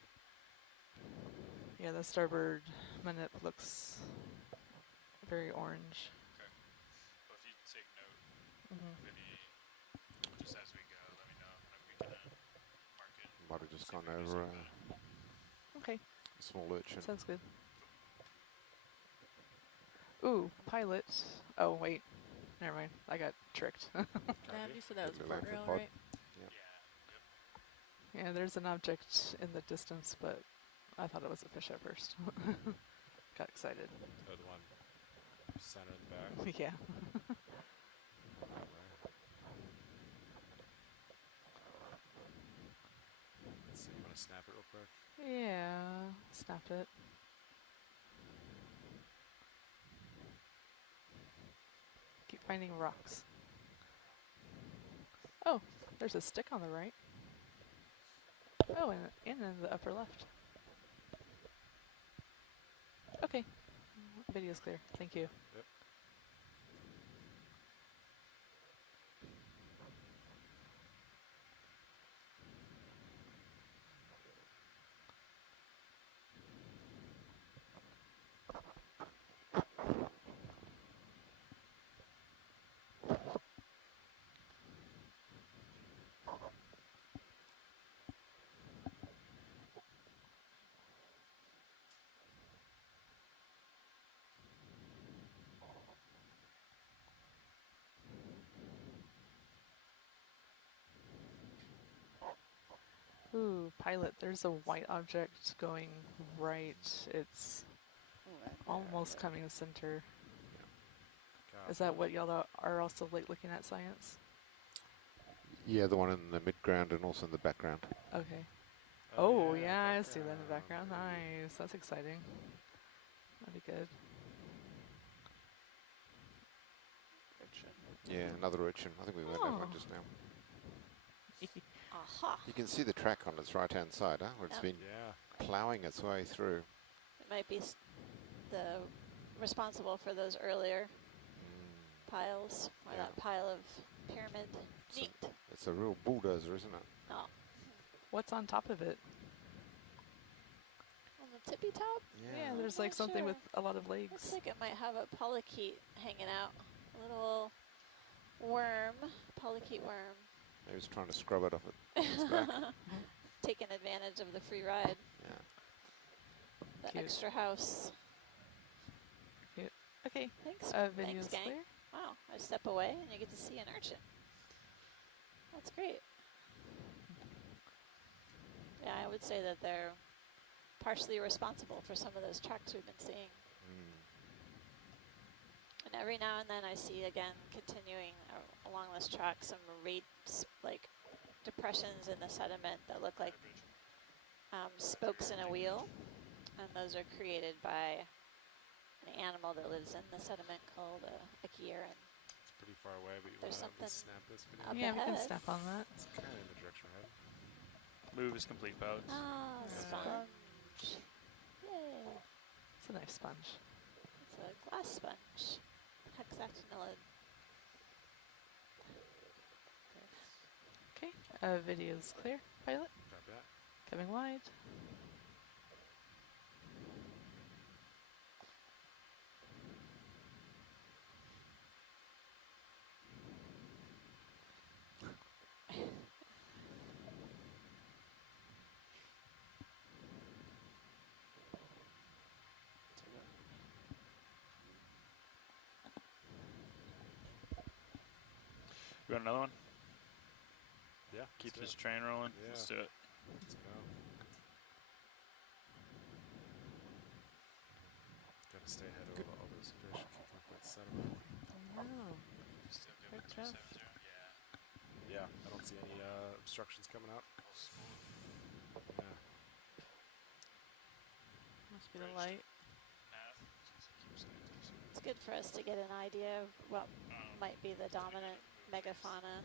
Yeah, the starboard manip looks very orange. Okay. Well, if you take note Mm-hmm. of any, just as we go, let me know, and we can mark it. Might have just see if gone we can do over something about it. Okay, a small urchin. sounds good. Ooh, pilot. Oh wait, never mind. I got tricked. Nav, you said that was a Good port luck, rail, pod. right? Yeah. Yep. Yeah, there's an object in the distance, but I thought it was a fish at first. Got excited. Oh, the one center in the back. Yeah. That way. Let's see, you want to snap it real quick? Yeah, snap it. Keep finding rocks. Oh, there's a stick on the right. Oh, and in the upper left. Okay, video's clear. Thank you. Yep. Ooh, pilot, there's a white object going right. It's almost coming center. God. Is that what y'all are also like looking at science? Yeah, the one in the midground and also in the background. Okay. Oh, yeah, I see that in the background. Nice. That's exciting. That'd be good. Yeah, another urchin. I think we went over it just now. Aha. You can see the track on its right-hand side, huh? Where it's been ploughing its way through. It might be the responsible for those earlier piles, or that pile of pyramid. Neat. It's a real bulldozer, isn't it? Oh. What's on top of it? On the tippy top? Yeah, there's like something with a lot of legs. Looks like it might have a polychaete hanging out. A little worm, polychaete worm. Maybe it's trying to scrub it off its back. Taking advantage of the free ride. Yeah. The Cute. extra house. Cute. Okay. Thanks. Video's Thanks, gang. clear. Wow, I step away and you get to see an urchin. That's great. Yeah, I would say that they're partially responsible for some of those tracks we've been seeing. And every now and then I see, again, continuing along this track, some like depressions in the sediment that look like spokes in a wheel. And those are created by an animal that lives in the sediment called a Okeanos. It's pretty far away, but you There's want to something snap this video? up Yeah, we can ahead. snap on that. It's kind of in the direction we're heading. Move is complete, folks. Ah, sponge. Yay. It's a nice sponge. It's a glass sponge. Hexactinellid. Okay, video's clear. Pilot, Copy that. coming wide. You want another one? Yeah. Keep let's this do it. train rolling. Yeah. Let's do it. Let's go. Gotta stay ahead of all those fish. Keep up that sediment. Oh, Still good Good with stuff. 270. Yeah, I don't see any obstructions coming up. Yeah. must be the light. It's good for us to get an idea of what might be the dominant megafauna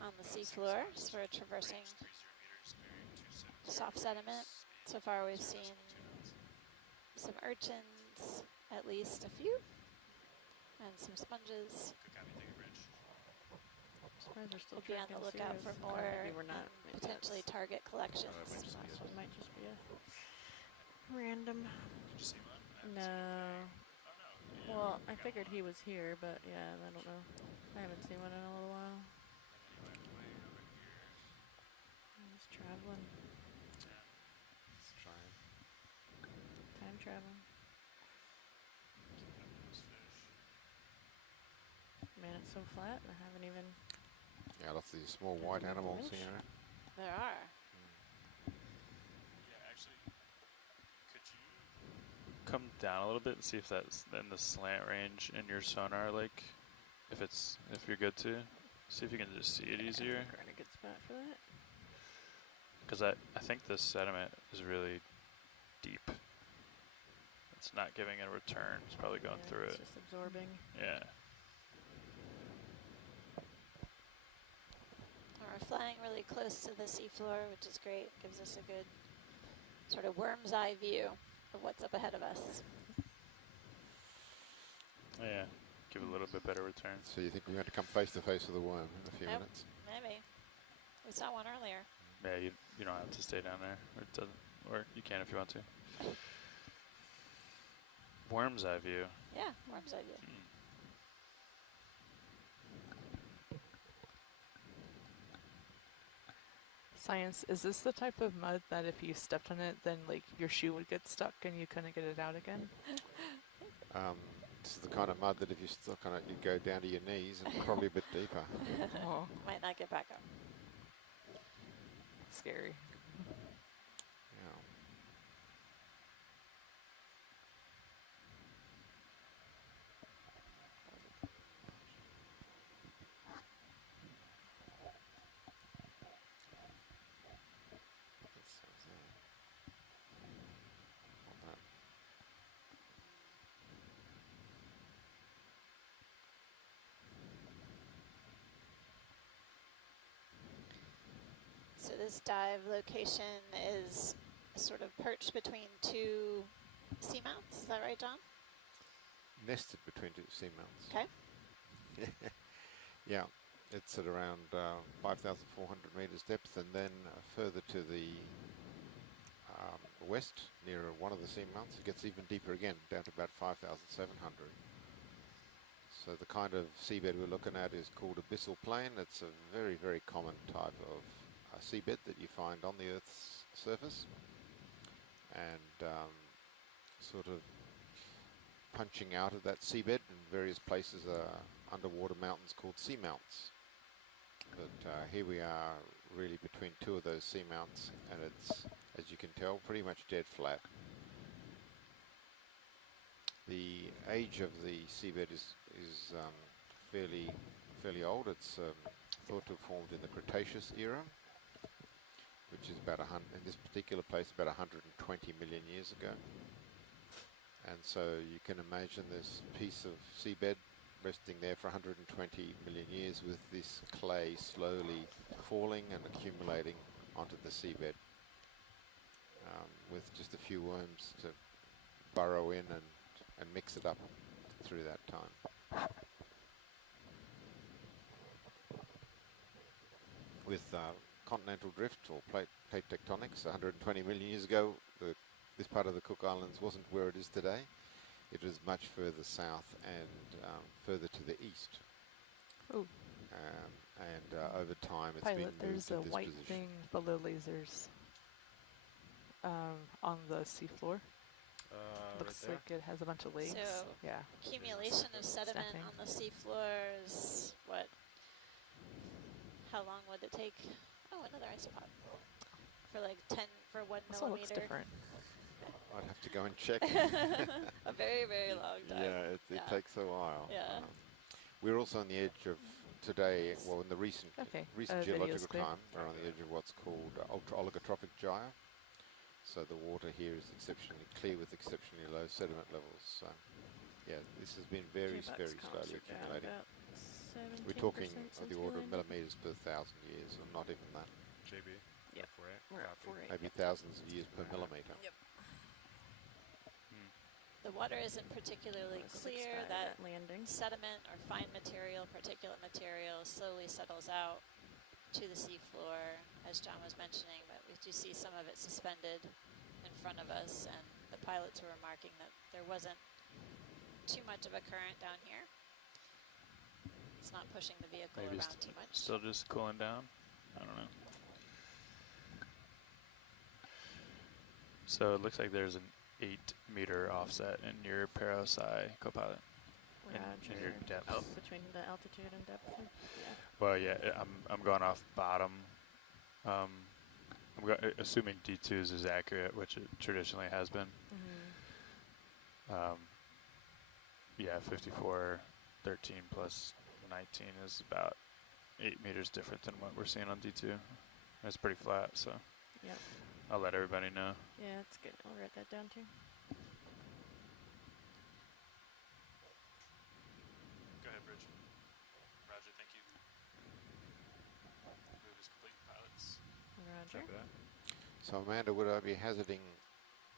on the seafloor as we're traversing soft sediment. So far we've seen some urchins, at least a few, and some sponges. Surprised they're still We'll be on the tracking lookout for serious. more Maybe we're not. and Maybe potentially that's- target collections. Last one might just be a random. Did you see one? No. Well, I figured he was here, but yeah, I don't know. I haven't seen one in a little while. I'm just traveling. Let's try and Time traveling. Man, it's so flat, and I haven't even. Yeah, lots of these small white animals Fish? here. There are. Yeah, actually, could you come down a little bit and see if that's in the slant range in your sonar, like, if you're good to? See if you can just see it easier. I think we're in a good spot for that. Because I think this sediment is really deep. It's not giving a return. It's probably going Yeah, through it's it. just absorbing. Yeah. We're flying really close to the seafloor, which is great. Gives us a good sort of worm's eye view of what's up ahead of us. Yeah. Give it a little bit better return. So you think we're going to come face to face with a worm in a few Nope. minutes? Maybe. We saw one earlier. Yeah, you don't have to stay down there. Or it doesn't, or you can if you want to. Worm's eye view. Yeah, worm's eye view. Science, is this the type of mud that if you stepped on it, then like your shoe would get stuck and you couldn't get it out again? This is the kind of mud that if you stuck on it, you'd go down to your knees and probably a bit deeper. Oh, Might not get back up. scary. this dive location is sort of perched between two seamounts. Is that right, John? Nested between two seamounts. Okay. Yeah, it's at around 5,400 meters depth, and then further to the west, near one of the seamounts, it gets even deeper again, down to about 5,700. So the kind of seabed we're looking at is called abyssal plain. It's a very, very common type of seabed that you find on the Earth's surface, and sort of punching out of that seabed in various places are underwater mountains called seamounts. But here we are really between two of those seamounts, and it's, as you can tell, pretty much dead flat. The age of the seabed is fairly old. It's thought to have formed in the Cretaceous era, which is about in this particular place about 120 million years ago. And so you can imagine this piece of seabed resting there for 120 million years with this clay slowly falling and accumulating onto the seabed, with just a few worms to burrow in and mix it up through that time. With continental drift or plate tectonics 120 million years ago, this part of the Cook Islands wasn't where it is today. It was much further south and further to the east. Oh. And over time it's Pilot, been moved there's to a this white position. thing below lasers on the seafloor. Looks right like it has a bunch of legs. So Yeah. accumulation of sediment Snapping. on the seafloor is what? How long would it take? Oh, another isopod. For like 1 Also looks millimeter. different. I'd have to go and check. A very, very long time. Yeah, it takes a while. Yeah. We're also on the edge of today, well, in the recent video's geological clear. time, we're on the edge of what's called ultra-oligotrophic gyre. So the water here is exceptionally clear with exceptionally low sediment levels. So, yeah, this has been very, very slowly accumulating. We're talking of the order of millimeters per 1,000 years, or not even that. JB? Yep. We're at 4.8. Maybe thousands of years per millimeter. Yep. The water isn't particularly clear. 6.5 That at landing. sediment or fine material, particulate material, slowly settles out to the seafloor, as John was mentioning, but we do see some of it suspended in front of us, and the pilots were remarking that there wasn't too much of a current down here. It's not pushing the vehicle Maybe around too much. still just cooling down. I don't know. So it looks like there's an 8-meter offset in your Parosci co-pilot. In your depth. Oh, between the altitude and depth. Yeah. Well, yeah, I'm going off bottom. I'm assuming D2s is accurate, which it traditionally has been. Yeah, 54, 13 plus 19 is about 8 meters different than what we're seeing on D2. It's pretty flat, so Yep. I'll let everybody know. Yeah, that's good. I'll write that down too. Go ahead, Bridge. Roger, thank you. Move is complete, pilots. Roger. Copy that. So Amanda, would I be hazarding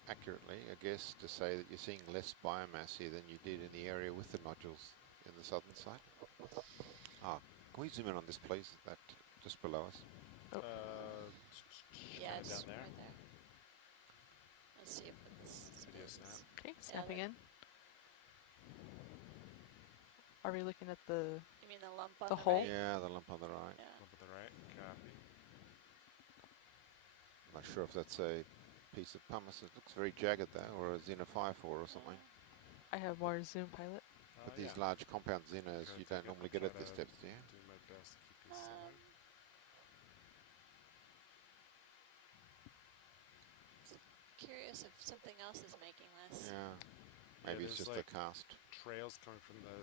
accurately, I guess, to say that you're seeing less biomass here than you did in the area with the nodules in the southern side? Can we zoom in on this, please? That just below us. Yeah, down just there. right there. Let's see if it's Video snap. Okay, snapping there. in. Are we looking at the? You mean the lump on The the hole? right? Yeah, the lump on the right. Yeah. Up at the right. Copy. I'm not sure if that's a piece of pumice. It looks very jagged though, or a xenophyphore or something. I have more zoom, pilot. But these large compound xenos Sure, you it's okay. don't normally I'll get at try this to depth, do you? Do my best to keep these solid. Curious if something else is making this. Yeah. Maybe it's there's just like a cast. trails coming from the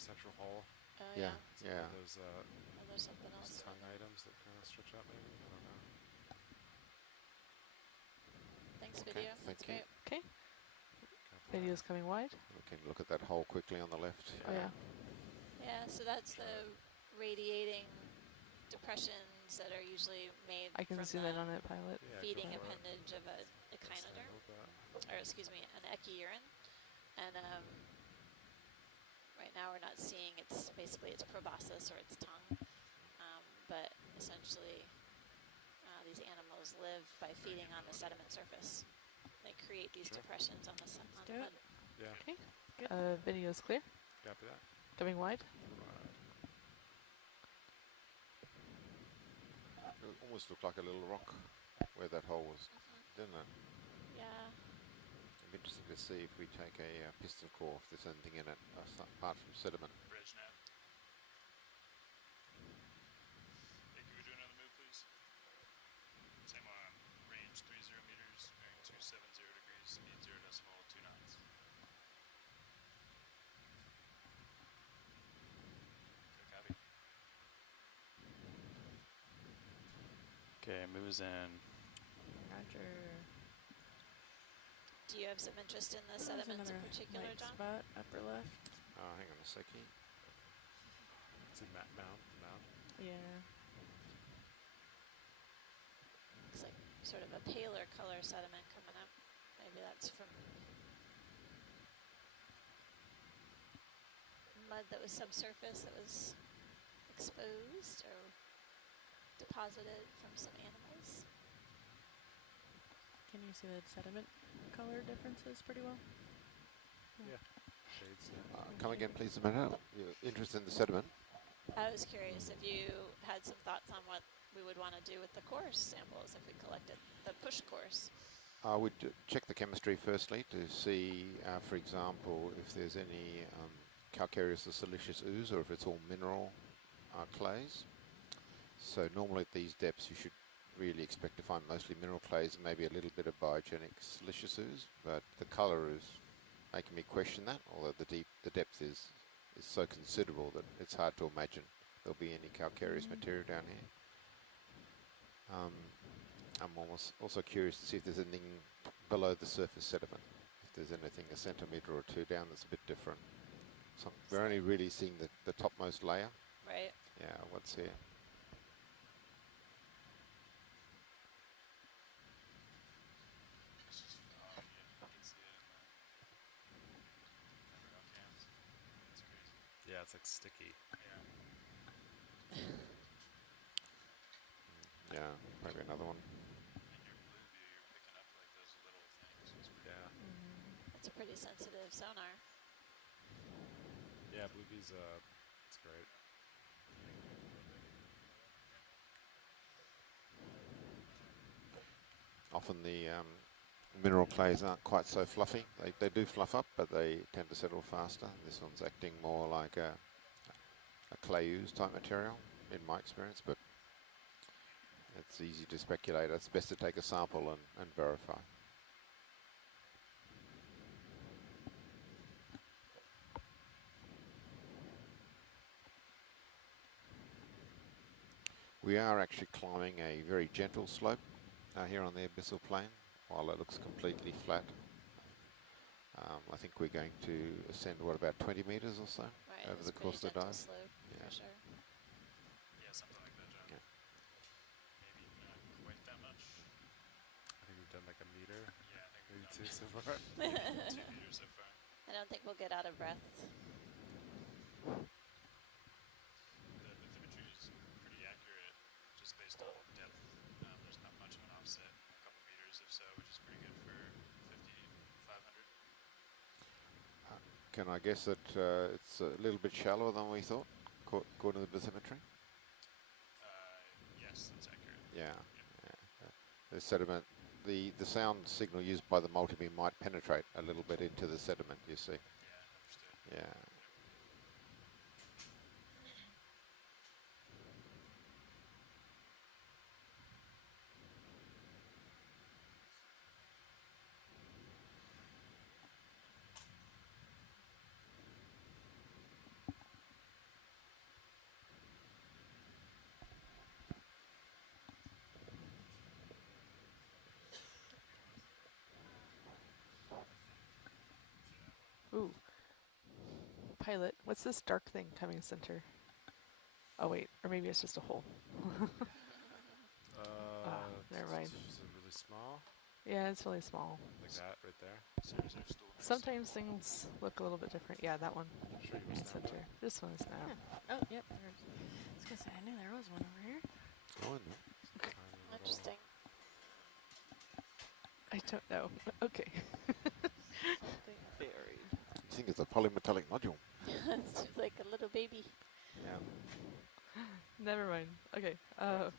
central hull. Oh, Yeah, yeah. Those Oh, there's something else. tongue items that kind of stretch out maybe. I don't know. Thanks, Okay, video. thank That's you. great. Okay, Copy video's coming wide. We can look at that hole quickly on the left. Oh yeah. Yeah, so that's the radiating depression lines that are usually made I can from see the that on that pilot. Yeah, feeding go for it. appendage of a echinoderm, or excuse me, an echeurin. And right now we're not seeing its proboscis or its tongue, but essentially these animals live by feeding on the sediment surface. They create these depressions on the do mud. it. Yeah, Okay. Good. Video's clear. copy that. Coming wide. It almost looked like a little rock where that hole was, didn't it? Yeah. It'd be interesting to see if we take a piston core, if there's anything in it apart from sediment. Bridge nav. Hey, can we do another move, please? Same on. Range 30 meters, bearing 270 degrees, speed 0.2 knots. Okay, copy. Okay, moves in. Roger. Do you have some interest in the There's sediments in another particular, light John? spot, upper left. Oh, hang on a second. It's a mound. Yeah. Looks like sort of a paler color sediment coming up. Maybe that's from mud that was subsurface, that was exposed or deposited from some animals. Can you see the sediment color differences pretty well? Shades. Come again, please, Amanda. You're interested in the sediment? I was curious if you had some thoughts on what we would want to do with the coarse samples if we collected the push course. I would check the chemistry firstly to see, for example, if there's any calcareous or siliceous ooze, or if it's all mineral clays. So normally at these depths you should really expect to find mostly mineral clays and maybe a little bit of biogenic siliceous ooze, but the colour is making me question that, although the depth is so considerable that it's hard to imagine there'll be any calcareous material down here. I'm also curious to see if there's anything below the surface sediment, if there's anything a centimetre or two down that's a bit different. So we're only really seeing the topmost layer. Right. Yeah, what's here? This is, yeah, you can see it in the Okeanos. It's crazy. Yeah, it's like sticky. Yeah. Yeah, maybe another one. In your blue view, you're picking up like those little things. It's pretty That's a pretty sensitive sonar. Yeah, Blue View's it's great. Often the mineral clays aren't quite so fluffy. They do fluff up, but they tend to settle faster. This one's acting more like a clay ooze type material, in my experience, but it's easy to speculate. It's best to take a sample and verify. We are actually climbing a very gentle slope here on the abyssal plain, while it looks completely flat. I think we're going to ascend, what, about 20 metres or so Right, over it's the course of the pretty dive? gentle slope, Yeah. for sure. Yeah, something like that, John. Yeah. Maybe not quite that much. I think we've done like a meter, Yeah, I think maybe we've two done so far. 2 meters so far. I don't think we'll get out of breath. The bathymetry is pretty accurate, just based on depth. There's not much of an offset, a couple meters if so, which is pretty good for 500. Can I guess that it's a little bit shallower than we thought, according to the bathymetry? Yes, that's accurate. Yeah. The sediment, the sound signal used by the multibeam might penetrate a little bit into the sediment, you see. Yeah, understood. Yeah. Ooh. Pilot, what's this dark thing coming center? Oh wait, or maybe it's just a hole. Yeah, it's really small. Like that, right there. Sometimes things look a little bit different. Yeah, that one. Sure you was Center. This one is now. Huh. Oh, yep. I was gonna say I knew there was one over here. Oh, I know. Interesting. I don't know. Okay. Something buried. I think it's a polymetallic nodule. It's like a little baby. Yeah. Never mind. Okay.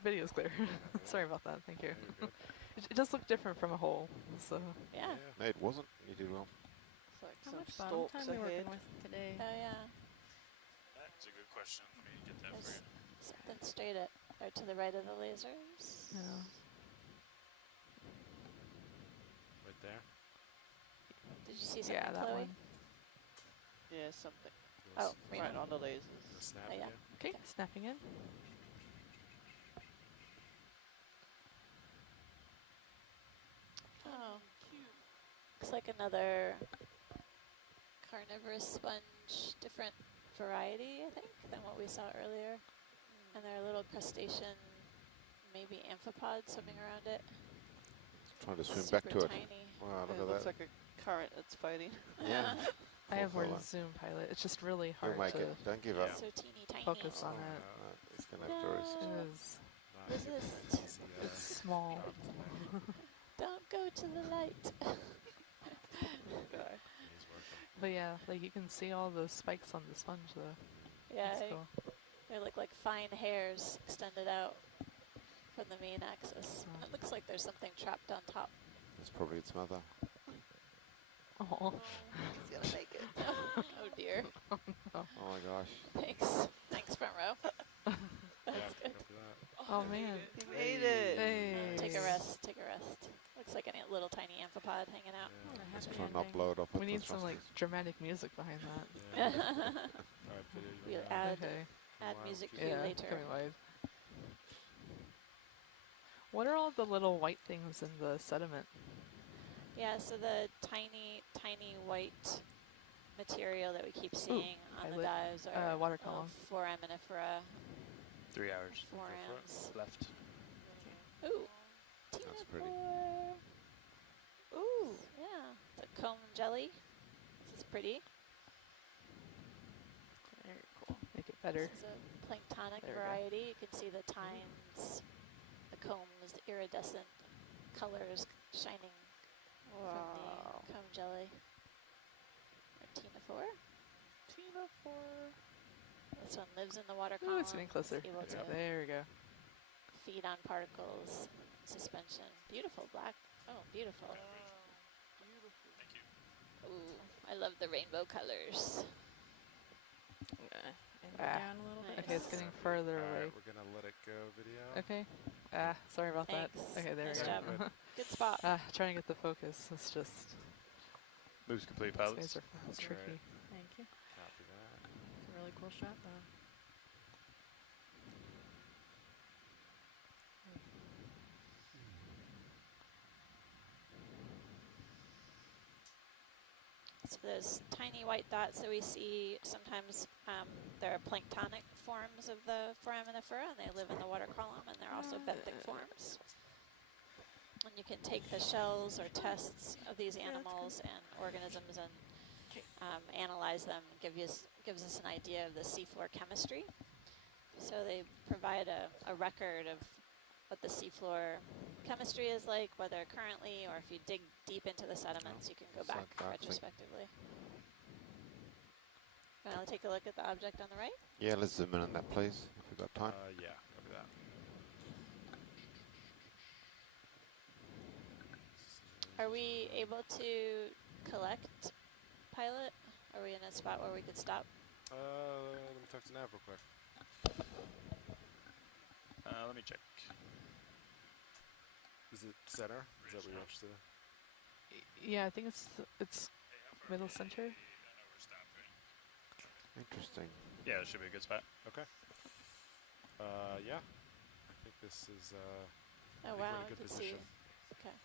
Video's clear. Sorry about that. Thank you. Yeah, you're good. It does look different from a hole. So. Yeah. No, it wasn't. You did well. It's like How some much bottom stalks time are we ahead. working with today? Oh yeah. That's a good question. Let me get that There's something straight at or to the right of the lasers. Yeah. Right there. Did you see something, Yeah, that Chloe? one. Yeah, something. You Oh, wanna Right right on the lasers. snap Oh, yeah. again? Okay, snapping in. Oh, looks like another carnivorous sponge, different variety, I think, than what we saw earlier. And there are little crustacean, maybe amphipod swimming around it. Trying to swim Super back to it. tiny. Wow, It look looks at that. like a current that's fighting. Yeah. I have Poor more fella. zoom pilot. It's just really hard You'll make to it. Don't give up. So teeny tiny. focus on Oh, it. no, it's going to have to rest. It is. Not Resist. easy, It's small. Don't go to the light. Guy. He's working. But yeah, like you can see all the spikes on the sponge though. Yeah, That's cool. they look like fine hairs extended out from the main axis. And it looks like there's something trapped on top. That's probably its mother. Oh. He's gonna make it. Oh dear. Oh my gosh. Thanks. Thanks, front row. Yeah, That's good. copy that. Oh man. He made it. Hey. Take a rest. Take a rest. Looks like a little tiny amphipod hanging out. Yeah. A Let's happy try and not ending. blow it off. We with need the some like thrusters. dramatic music behind that. Yeah. Alright, video, you We'll wanna add Okay. add Wow, music cute. cue Yeah, later. coming live. What are all the little white things in the sediment? Yeah, so the tiny, tiny white material that we keep seeing on the pilot. dives are Water column. foraminifera 3 hours forams. left. Ooh, That's pretty. Tinafor. Ooh, yeah, the comb jelly. This is pretty. Very cool. Make it better. This is a planktonic There we go. variety. You can see the tines, the combs, the iridescent colors shining Wow. from the comb jelly. Or Tinafor. Tinafor. This one lives in the water Ooh, column. it's getting closer. Able to There we go. feed on particles, suspension. Beautiful black. Oh, beautiful. Ooh, I love the rainbow colors. And Ah, down a little bit. Okay, it's getting further away. Alright, we're gonna let it go video. Okay. Ah, sorry about Thanks. that. Okay, there Nice we go. job. Good. Good spot. Trying to get the focus. It's just Moves complete these pilots. guys are That's tricky. alright. Thank you. Copy that. It's a really cool shot, though. So those tiny white dots that we see, sometimes there are planktonic forms of the foraminifera, and they live in the water column, and they're also benthic forms. And you can take the shells or tests of these animals and organisms and analyze them, gives us an idea of the seafloor chemistry. So they provide a record of what the seafloor chemistry is like, whether currently or if you dig deep into the sediments, you can go It's back like that thing. retrospectively. Want to take a look at the object on the right? Yeah, let's zoom in on that, please, if we've got time. Yeah, copy that. Are we able to collect pilot? Are we in a spot where we could stop? Let me talk to Nav real quick. Let me check. Is it center? Is that what you're interested in? Yeah, I think it's middle center. Interesting. Yeah, it should be a good spot. Okay. Yeah. I think this is, Oh I think wow, we're in a I good can see. position. Okay.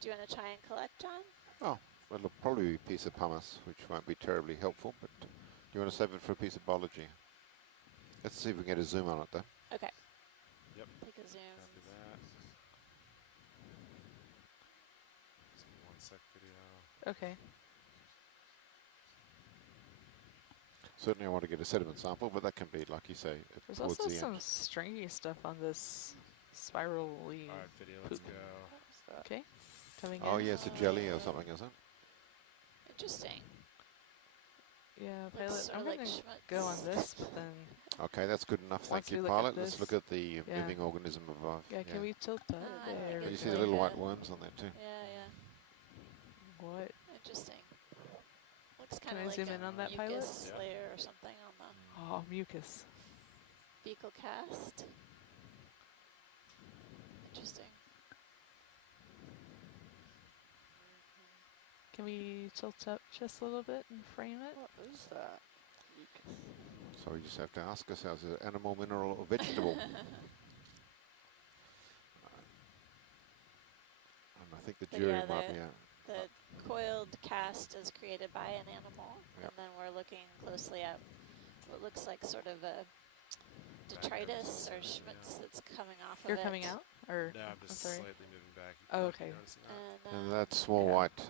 Do you want to try and collect, John? Oh, well, it'll probably be a piece of pumice, which won't be terribly helpful, but do you want to save it for a piece of biology? Let's see if we can get a zoom on it, though. Okay. Yep. Take a zoom. Copy that. Okay. Certainly I want to get a sediment sample, but that can be, like you say, There's towards also the some end. stringy stuff on this spirally. All right, video, let's poop. go. Okay. Coming Oh, in. yeah, it's a jelly or something, is it? Interesting. Yeah, Looks pilot. sorta I'm like gonna schmutz. go on this, but then Okay, that's good enough. Once Thank you, we look at pilot. Let's this- look at the yeah. living organism above. yeah, can we tilt that? I think There You we it's see the go. little like white a- worms on there too? Yeah, yeah. What? Interesting. Looks Can kind I of like zoom a in on that, pilot? mucus Yeah. layer or something on the Oh, mucus. fecal cast. Interesting. Can we tilt up just a little bit and frame it? What is that? So we just have to ask ourselves, is it animal, mineral, or vegetable? And I think the But jury yeah, might be The coiled cast is created by an animal, Yep. and then we're looking closely at what looks like sort of a detritus or schmutz that's coming off You're of it. coming out? Or No, I'm just sorry. slightly moving back. Oh, Might be okay. noticing that. And, And that small yeah. white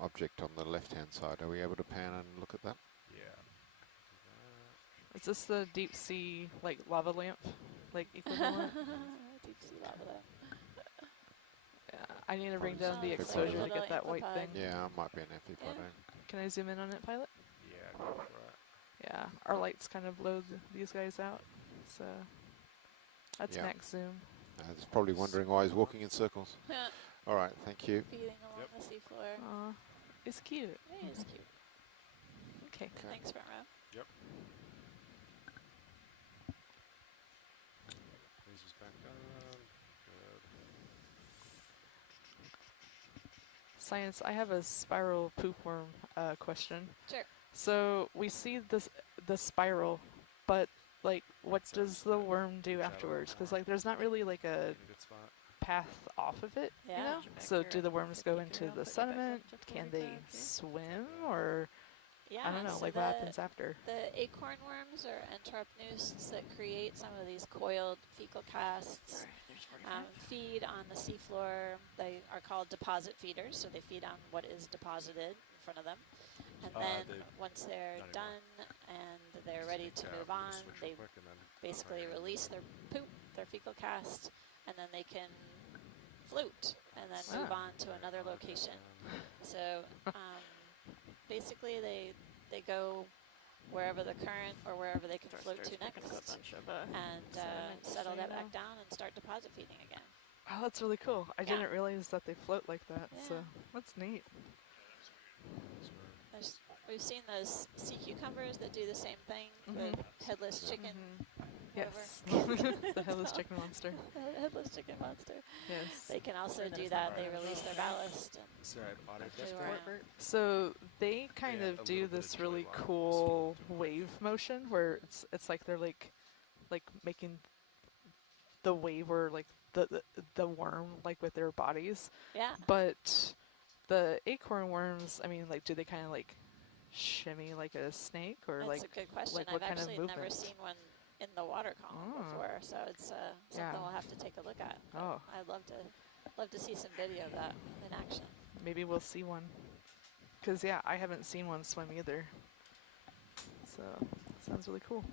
object on the left-hand side, are we able to pan and look at that? Yeah. Is this the deep sea like lava lamp, like equivalent? deep sea lava lamp. Yeah, I need to bring down the Oh, it's exposure like to a get that white little thing. amphipod. Yeah, it might be an amphipod. Yeah. Can I zoom in on it, pilot? Yeah, go for it. Yeah, our lights kind of blow these guys out, so that's Yeah. max zoom. It's probably wondering why he's walking in circles. All right, thank you. Feeding along Yep. the seafloor. Aw, it's cute. Yeah, it's cute. Okay. Thanks, front row. Yep. Lasers back on. Good. Science, I have a spiral poop worm question. Sure. So we see the spiral, but like, what Makes does sense. the worm do Shadow afterwards? Because more. like, there's not really like In a a good spot. path off of it, Yeah. you know? Put you back So here do the at worms go 50 into girl, the put you back up sediment? to Can they 45 here. swim, or Yeah, I don't know, so like what happens after? The acorn worms or enteropneus that create some of these coiled fecal casts Alright, there's 45. feed on the seafloor. They are called deposit feeders, so they feed on what is deposited in front of them. And then they- once they're not done and they're Just ready make, to we move can on, switch they real quick and then basically okay. release their poop, their fecal cast, and then they can float and then move Ah. on to another location. So basically they go wherever the current or wherever they can Starts float to picking up next a bunch of and sediment, settle so that you back know. down and start deposit feeding again. Oh, that's really cool. I Yeah. didn't realize that they float like that, so Yeah. that's neat. We've seen those sea cucumbers that do the same thing, Mhm. the headless chicken. Mhm. whatever. Yes, the headless chicken monster. Headless chicken monster. Yes. They can also Sure, do there's that. the They bar. release their ballast. And Sorry, auto They test were, port. So they kind Yeah, of a do little bit this of really joy line. cool wave motion where it's like they're like making the wave or like the worm like with their bodies. yeah. But the acorn worms, I mean, like, do they kind of like shimmy like a snake, or That's like a good question. like I've what kind of actually never movement? seen one in the water column Oh. before, so it's something Yeah. we'll have to take a look at. But Oh. I'd love to see some video of that in action. Maybe we'll see one. Cause yeah, I haven't seen one swim either. So sounds really cool.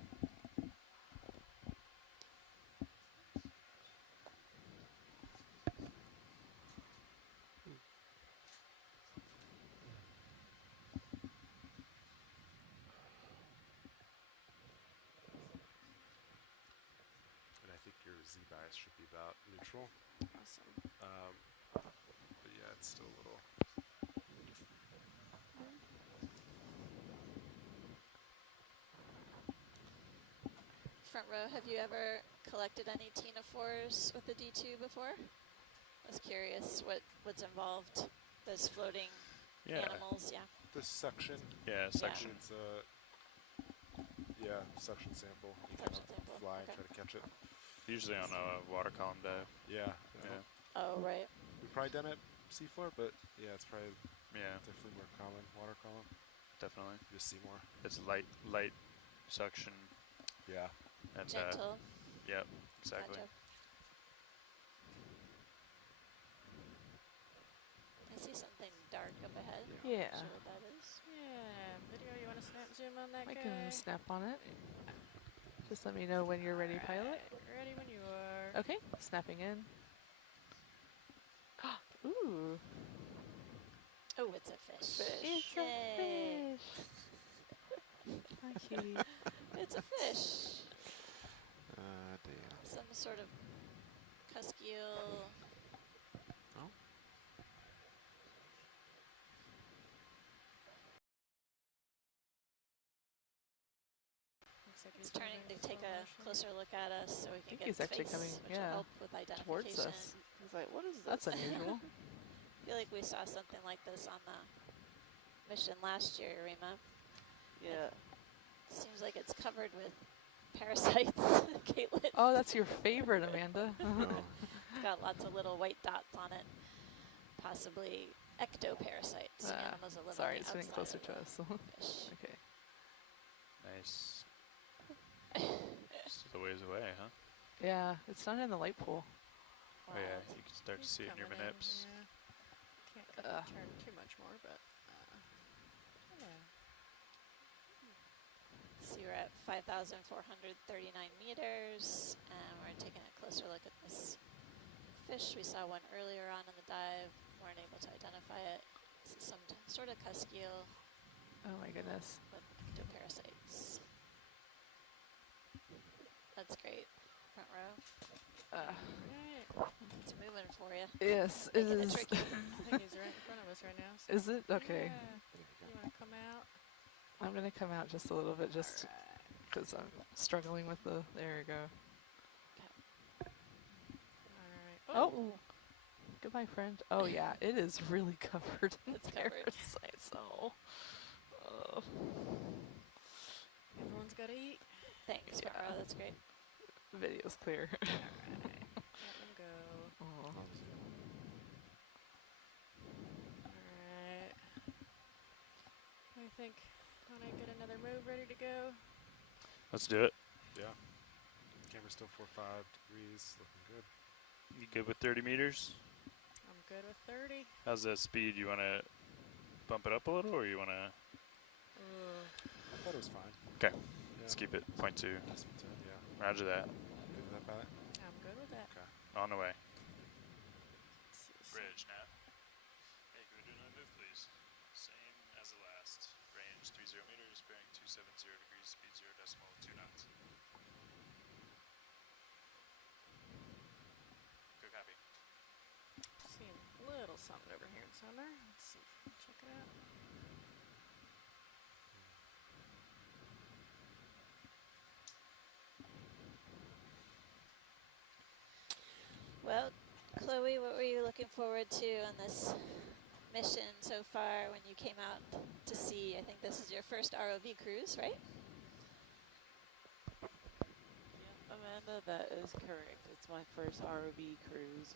And I think your Z bias should be about neutral. Awesome. But yeah, it's still a little. Front row, have you ever collected any ctenophores with the D2 before? I was curious what's involved. Those floating animals, yeah. This section. Yeah, section. It's a suction sample. You Suction kind sample, of fly and okay. try to catch it. Usually on a water column dive. Yeah. Yeah. Oh, right. We've probably done it seafloor, but yeah, it's probably Yeah, definitely more common water column. definitely. You just see more. It's light suction Yeah. and Gentle. yep, exactly. Gotcha. I see something dark up ahead. Yeah. Yeah. Sure what that is. Yeah, video, you want to snap zoom on that I guy? can snap on it. Just let me know when you're ready, pilot. Alright, ready when you are. Okay, snapping in. Ooh. Oh, it's a fish. It's Yay. a fish. Hi, cutie. It's a fish. Dear. Some sort of cuskeel. Oh. Looks like It's he's turning moving to take slow a motion. closer look at us so we can think get he's its actually face, coming, which will yeah, help with towards identification. us. He's like, what is this? That's unusual. I feel like we saw something like this on the mission last year, Rima. Yeah. Seems like it's covered with parasites, Caitlin. Oh, that's your favorite, Amanda. Oh. It's got lots of little white dots on it. Possibly ectoparasites, animals that live Sorry, on it's the getting outside closer of to the us. fish. Okay. Nice. Just a ways away, huh? Yeah, it's not in the light pool. Oh yeah, you can start to see it in your Coming in, manips. yeah. Can't turn too much more, but yeah. So we're at 5,439 meters, and we're taking a closer look at this fish. We saw one earlier on in the dive. Weren't able to identify it. This is some sort of cuskeel Oh my goodness. with ectoparasites. That's great. Front row. Right. It's moving for you. Yes, it Making it is. tricky. I think he's right in front of us right now. So Is it? Okay. yeah. You want to come out? I'm going to come out just a little bit just because I'm struggling with the... There we go. Alright. Oh. Goodbye, friend. Oh, yeah. It is really covered in It's covered. parasites. Oh. Everyone's got to eat. Thanks, front row. That's great. Video's clear. Alright. Let them go. Oh. Alright. What do you think? Want to get another move ready to go? Let's do it. Yeah. Camera's still 4-5 degrees, looking good. You good with 30 meters? I'm good with 30. How's that speed? You want to bump it up a little, or you want to? I thought it was fine. Okay. Yeah. Let's keep it 0.2. Just 10, yeah. Roger that. Good with that, pilot? I'm good with that. Okay. On the way. Let's see, Bridge, Nat. Hey, can we do another move, please? Same as the last. Range 30 meters, bearing 270 degrees, speed 0.2 knots. Good copy. Seeing a little something over here in summer. Let's see. Check it out. Well, Chloe, what were you looking forward to on this mission so far when you came out to sea? I think this is your first ROV cruise, right? Amanda, that is correct. It's my first ROV cruise.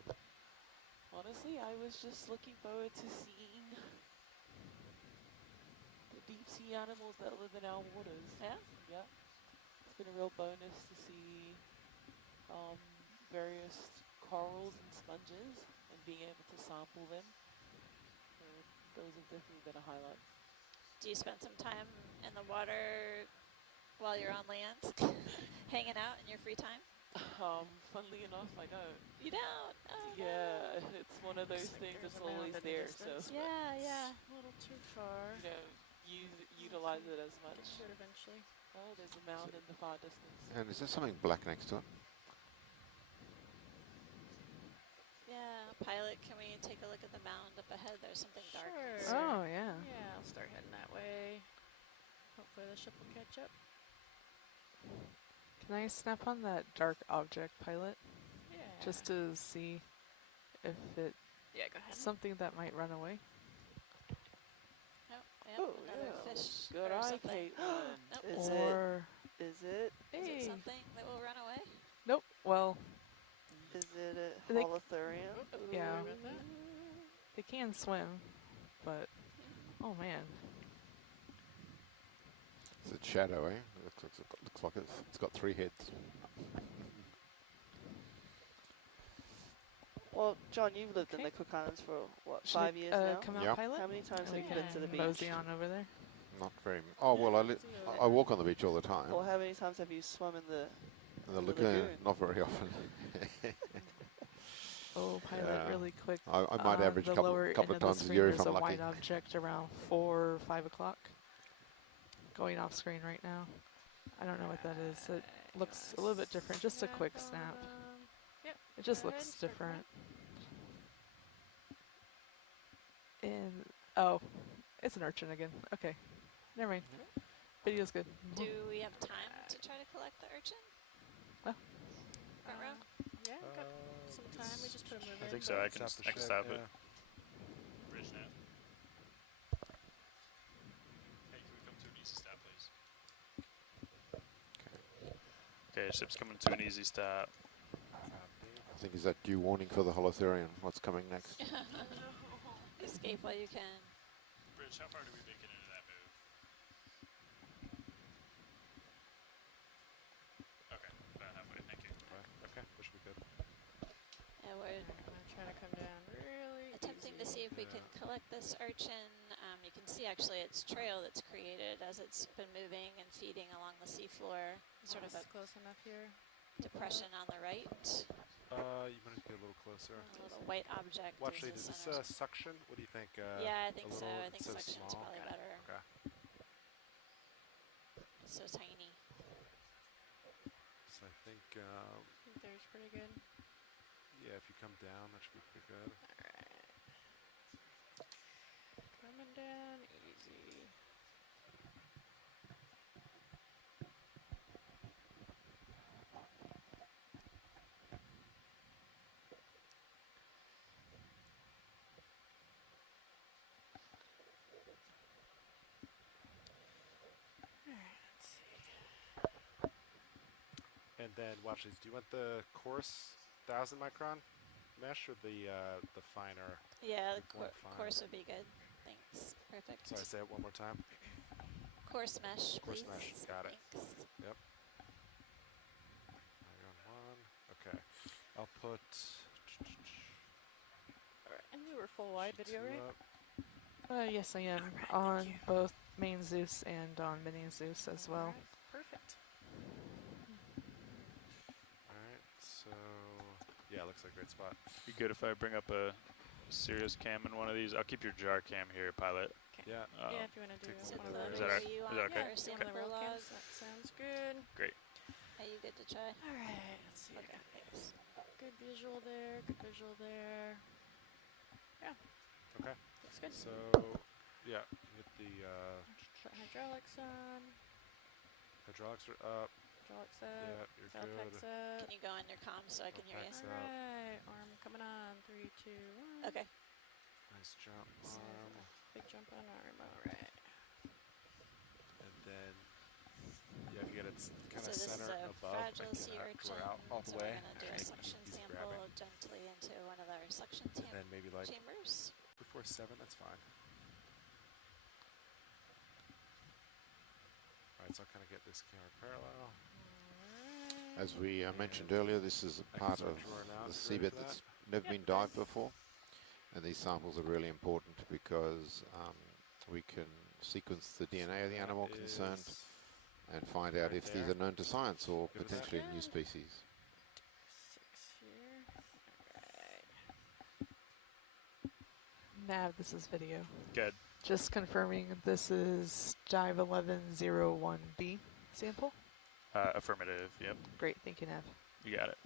Honestly, I was just looking forward to seeing the deep sea animals that live in our waters. Yeah? Yeah. It's been a real bonus to see various corals and sponges and being able to sample them. So those have definitely been a highlight. Do you spend some time in the water while you're on land, hanging out in your free time? Funnily enough, I don't. You don't? Oh, Yeah, it's one of those Looks like things there's that's a mound always in the there, distance, so but Yeah. A little too far. you know, utilize it as much. Get to it eventually. Oh, there's a mound in the far distance. And is there something black next to it? Yeah, pilot, can we take a look at the mound up ahead? There's something dark. Sure. Oh, yeah. Yeah, I'll start heading that way. Hopefully the ship will catch up. Can I snap on that dark object, pilot? Yeah. Just to see if it's yeah, go ahead. something that might run away? Nope, yep, Oh, another yeah. fish Good or eye, something. Caitlin. Nope. Is Or... Is it? Is Hey. it something that will run away? Nope. Well, Is it a They- holothurium? yeah. Sorry about that. They can swim, but... Oh, man. It's a shadow, eh? Looks like it's got 3 heads. Well, John, you've lived in Okay. the Cook Islands for, what, Should 5 we, years now? come out Yep. pilot? How many times And have we you been to the can beach? mosey on over there. Not very. Oh well, See I walk on the beach all the time. Or how many times have you swum in the In the the lagoon, lagoon. not very often. Oh, pilot, Yeah. really quick. I might average the a lower couple end of of times the a screen, year if there's I'm a lucky. white object around 4 or 5 o'clock. Going off screen right now. I don't know what that is. It looks a little bit different. Just a quick snap. Yep. It just Go ahead, looks start different. And oh, it's an urchin again. Okay, never mind. Video's good. Do we have time to try to collect the urchin? Oh. Front row? Yeah, we've got some time. We just put a move in. I think so. but- I can stab it. Bridge now. Hey, can we come to an easy stop, please? Okay, ship's coming to an easy stop. I think is that due warning for the Holothurian. What's coming next? Escape while you can. Bridge, how far do we make it into that move? Okay, about halfway, thank you. Okay, that should be good. And we're I'm gonna try to come down really attempting to easy. see if we can collect this urchin. You can see actually its trail that's created as it's been moving and feeding along the seafloor. Sort of a Almost close enough here. depression on the right. You might need to get a little closer. A little white object. Well, is actually, the is this center. suction? What do you think? Yeah, I a think so. little- I think it's so suction's small? probably better. Okay. So tiny. So I think, I think there's pretty good. yeah, if you come down, that should be pretty good. Alright. Coming down easy. Alright, let's see. And then, watch these. Do you want the coarse 1000 micron mesh or the finer? Yeah, the Informed fine. course would be good. Thanks. Perfect. Sorry, say it one more time. Course mesh, Coarse please. mesh, got it. Thanks. Yep. Iron 1. Okay. I'll put. Alright, and we were full wide video, two right? up. Yes, I am Alright, on thank you. both main Zeus and on mini Zeus as well. Alright, perfect. Alright, so. Yeah, looks like a great spot. Be good if I bring up a serious cam in one of these. I'll keep your jar cam here, pilot. Yeah. Yeah, if you want to do take So one one of of those. Is that are all- you is on that okay? first One and of the roll log? cams, that sounds good. Are you good to try? Alright, let's see. Okay, thanks. Good visual there, good visual there. Yeah. Okay. Looks good. So, yeah, hit the Put hydraulics on. hydraulics are up. Hydraulics up. Yeah, you're Valpex good. up. Can you go on your comms so I can hear you? Valpex. up. Alright, arm coming on. 3, 2, 1. Okay. Nice jump So, arm. big jump on arm. Alright. And then, yeah, if you get it kind So of this is center a and above, fragile I sea can urchin. draw out all the So way. we're going to do a Make it suction easy sample grabbing. gently into one of our suction And then maybe like chambers. before 7, that's fine. Alright, so I'll kind of get this camera parallel. As we mentioned earlier, this is a I can part start of drawing out. the If you're ready seabed for that's that. never been dived before. And these samples are really important because we can sequence the DNA of the That animal concerned is and find out right if these there. are known to science or Good with that? potentially new Yeah. species. 6 here. Alright. Nav, this is video. Good. Just confirming this is Dive 1101B sample. Affirmative. Yep. Great, thank you, Nav. You got it.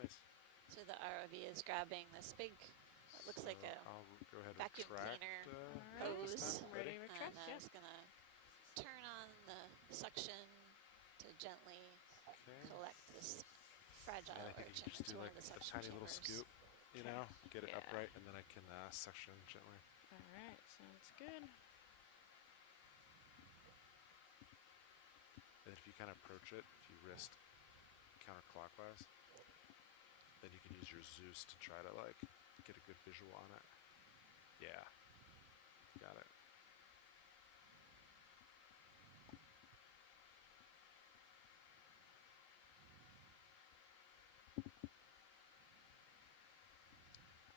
Nice. So the ROV is grabbing this big, it looks like a I'll go ahead and vacuum retract, cleaner Alright, hose. I'm ready to retract, And yeah. it's going to turn on the suction to gently Okay. collect this fragile And I think you urchin can just into do one like of the a suction tiny little chambers. scoop. you know, get it upright, and then I can section gently. All right, sounds good. And if you kind of approach it, if you wrist counterclockwise, then you can use your Zeus to try to like get a good visual on it. Yeah, got it.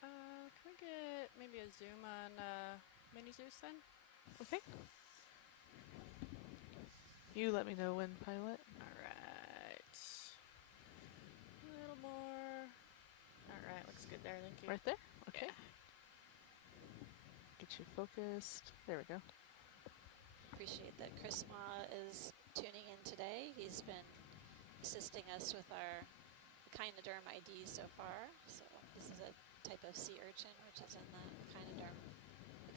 Can we get maybe a zoom on Mini Zeus then? Okay. You let me know when, pilot. All right. A little more. All right, looks good there. Thank you. Right there? Okay. Yeah. Get you focused. There we go. Appreciate that Chris Ma is tuning in today. He's been assisting us with our echinoderm ID so far. So this is a type of sea urchin, which is in the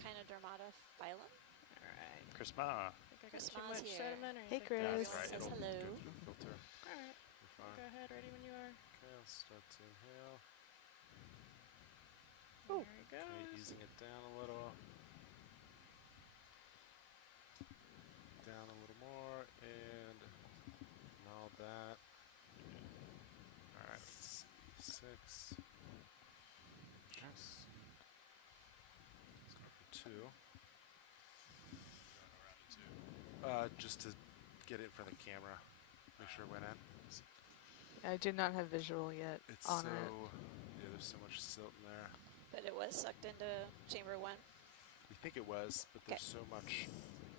Echinodermata phylum. All right. Chris Ma. I think I got Chris too Ma's much here. sediment. Or you Hey, think Chris. that's Right, Says it'll hello. go through the filter. All right. You're fine. Go ahead, ready when you are. Okay, I'll start to inhale. Oh. There you go. Okay, easing it down a little. Down a little more, and all that. Alright, let's see. 6. Let's go for 2. Just to get it in front of the camera. Make sure it went in. I do not have visual yet It's on so, it. yeah, there's so much silt in there. But it was sucked into chamber 1. We think it was, but there's so much.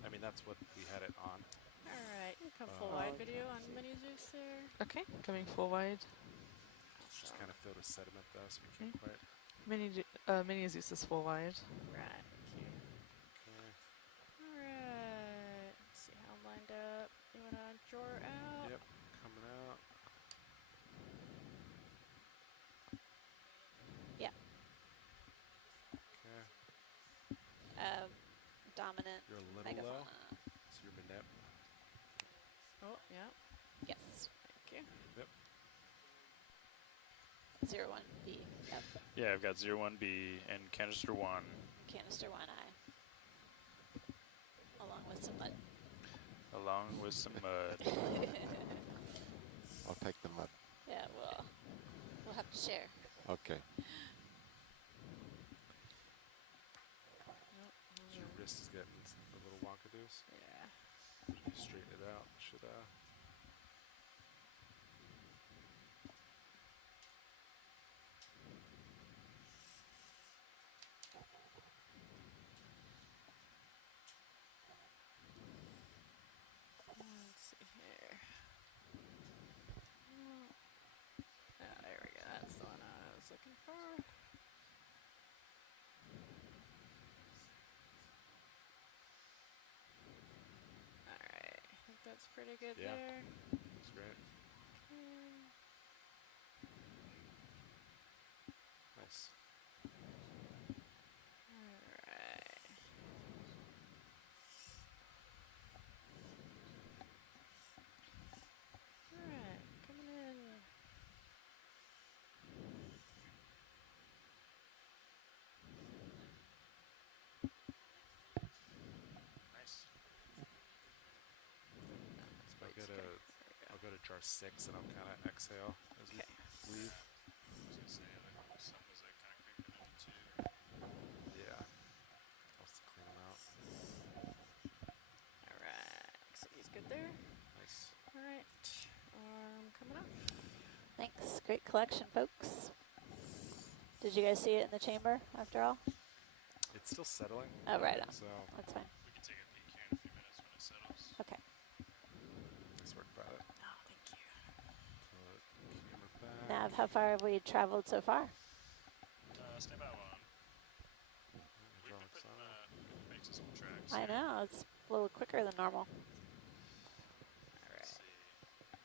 I mean, that's what we had it on. All right. You come full wide video on Mini Zeus there. Okay, coming full wide. It's just kind of filled with sediment though, so we can't quite. Mini Zeus is full wide. Right. Thank you. Okay. All right. Let's see how I'm lined up. You want to draw out? Yep, coming out. Yeah. Okay. Dominant You're a little megafauna. low. So you're mid-nep. Oh, yeah. Yes. Thank you. Yep. 01B. Yep. Yeah, I've got 01B and canister 1. Canister 1I. Along with some mud. Along with some mud. I'll take the mud. Yeah, we'll have to share. Okay. So your wrist is getting a little wonkadoos. Yeah. If you straighten it out, it should Let's see here. There we go. That's the one I was looking for. All right. I think that's pretty good Yeah. there. That's great. Nice. Alright. Alright, coming in. Nice. That's I'll way go too to good. There we go. I'll go to jar 6 and I'll kind of exhale as Okay. we leave. Yeah. I'll just clean them out. Alright, looks like he's good there. Nice. Alright, arm coming up. Thanks. Great collection, folks. Did you guys see it in the chamber after all? It's still settling. Oh, right on. So That's fine. We can take a peek here in a few minutes when it settles. Okay. nice work, pilot. Oh, thank you. So camera back. Nav, how far have we traveled so far? Stand by one. We've been Hydraulics putting on. makes us some tracks. I here. know, it's a little quicker than normal. Let's Alright, see.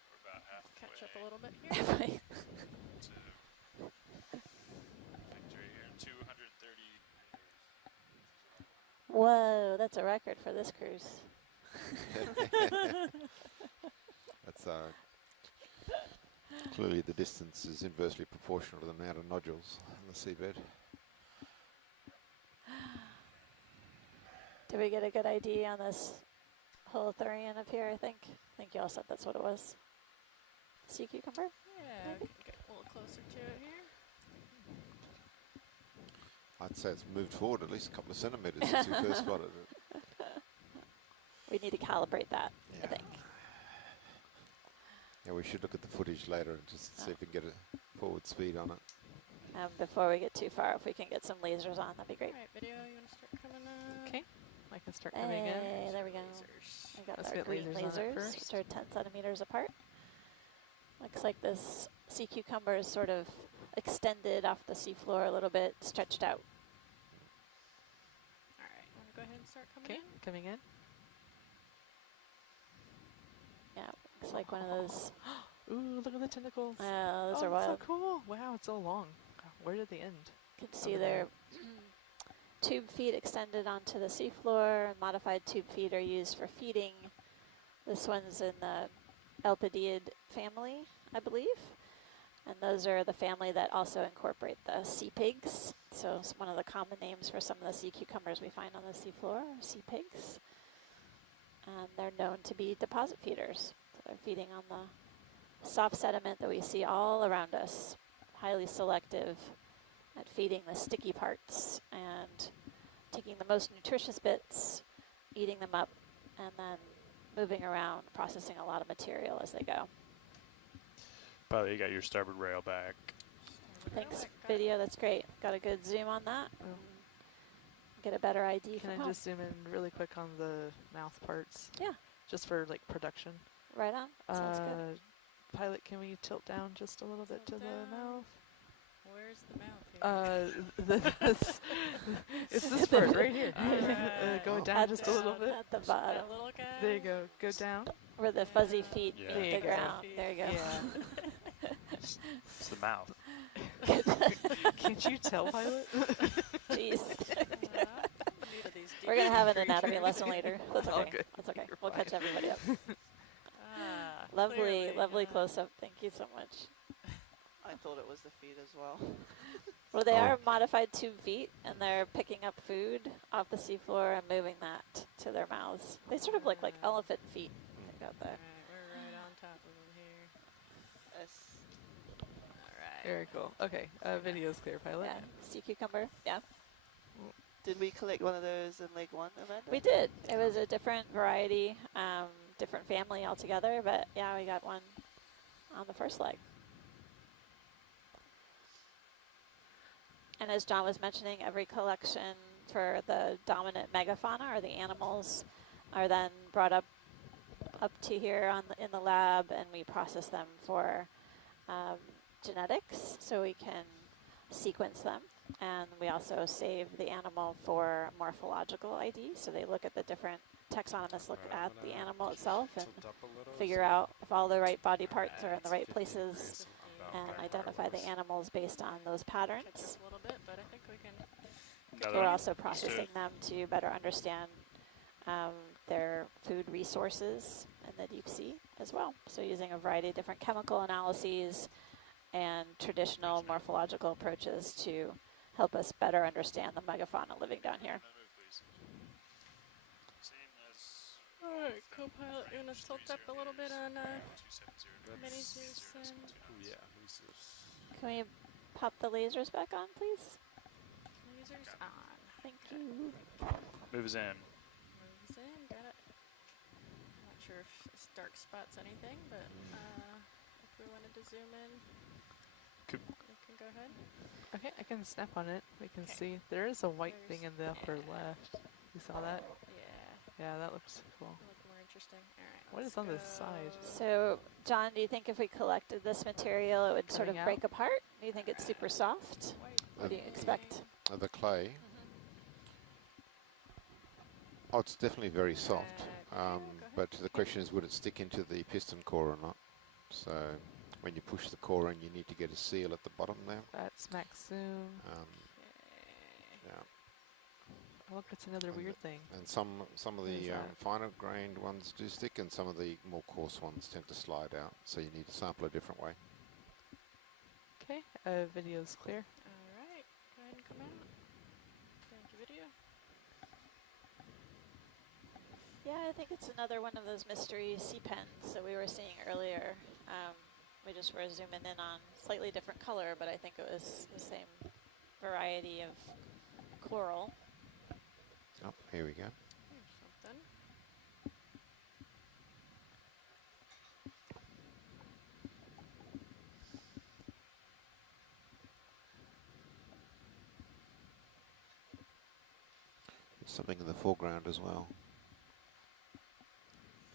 We're about halfway catch up a little bit here. to victory here. 230. Whoa, that's a record for this cruise. That's Clearly the distance is inversely proportional to the amount of nodules in the seabed. Did we get a good ID on this holothurian up here, I think? I think you all said that's what it was. Sea cucumber? Yeah, we can get a little closer to it here. I'd say it's moved forward at least a couple of centimetres since we first spotted it. We need to calibrate that, Yeah. I think. Yeah, we should look at the footage later and just see if we can get a forward speed on it. Before we get too far, if we can get some lasers on, that'd be great. All right, video, you want to start coming up? Okay, I can start coming in. Hey, there we go. Lasers. We've got Let's our get green lasers on it lasers, first. which are 10 centimeters apart. Looks like this sea cucumber is sort of extended off the seafloor a little bit, stretched out. All right, want to go ahead and start coming Okay, in? coming in. Yeah, looks like one of those. Ooh, look at the tentacles. Those oh, are it's wild. so cool. Wow, it's so long. Where did they end? You can see Over their tube feet extended onto the seafloor, and modified tube feet are used for feeding. This one's in the Elpidiid family, I believe. And those are the family that also incorporate the sea pigs. So it's one of the common names for some of the sea cucumbers we find on the seafloor are sea pigs. And they're known to be deposit feeders. So they're feeding on the soft sediment that we see all around us. Highly selective at feeding the sticky parts and taking the most nutritious bits, eating them up, and then moving around, processing a lot of material as they go. Probably you got your starboard rail back. Thanks, video. That's great. Got a good zoom on that. Get a better ID Can from I home. just zoom in really quick on the mouth parts? Yeah. Just for like production. Right on. Sounds good. Pilot, can we tilt down just a little bit to Tilt the down. mouth? Where's the mouth here? It's this part right here. Alright. Go down At just the- a little bit. At the That bottom, little guy? There you go. Go down. where the fuzzy feet Yeah. meet Yeah, the fuzzy ground. feet. There you go. Yeah. It's the mouth. Can't you tell, Pilot? Jeez. These We're going to have an deep anatomy creatures. lesson later. That's All okay. good. That's okay. You're We'll fine. catch everybody up. Ah, Lovely, clearly, lovely huh? close-up. Thank you so much. I thought it was the feet as well. Well, they Oh. are modified tube feet, and they're picking up food off the seafloor and moving that to their mouths. They sort of look like elephant feet. They've got the Alright, we're right on top of them here. Yes. Alright. Very cool. Okay, video's clear, Pilot. yeah, sea cucumber. Yeah, Did we collect one of those in leg one, Amanda? we did. It was a different variety, different family altogether, but yeah, we got one on the first leg. And as John was mentioning, every collection for the dominant megafauna or the animals are then brought up to here in the lab, and we process them for genetics, so we can sequence them. And we also save the animal for morphological ID, so they look at the different taxonomists look Alright, at I'm the gonna animal itself and tilt up a little figure so out if all the right body parts are in the right 50 places about and right where it identify the was. animals based on those Catch patterns. up a little bit, but I think we can. Another We're one? also Let's do processing it. them to better understand their food resources in the deep sea as well. So using a variety of different chemical analyses and traditional morphological approaches to help us better understand the megafauna living down here. Alright, co-pilot, you're gonna tilt up a little bit on mini That's- Zeus and Ooh, yeah, Zeus. Can we pop the lasers back on, please? lasers on. Thank you. Moves in. Moves in, got it. Not sure if this dark spot's anything, but if we wanted to zoom in, Could we can go ahead. Okay, I can snap on it. We can Okay. see there is a white There's- thing in the upper left. You saw that? Yeah, Yeah, that looks cool. look more interesting. Alright. What is on this side? So, John, do you think if we collected this material, it would sort of Coming break out? apart? Do you think it's super soft? What do you expect? The clay, oh, it's definitely very soft. But the question is, would it stick into the piston core or not? So when you push the core in, you need to get a seal at the bottom there. That's max zoom. Yeah, Oh, look, it's another And weird thing. and some of What is the that? finer grained ones do stick, and some of the more coarse ones tend to slide out. So you need to sample a different way. Video's clear. All right, go ahead and come out. Thank you, video. Yeah, I think it's another one of those mystery sea pens that we were seeing earlier. We just were zooming in on slightly different color, but I think it was the same variety of coral. Oh, here we go. Here's something. Something in the foreground as well.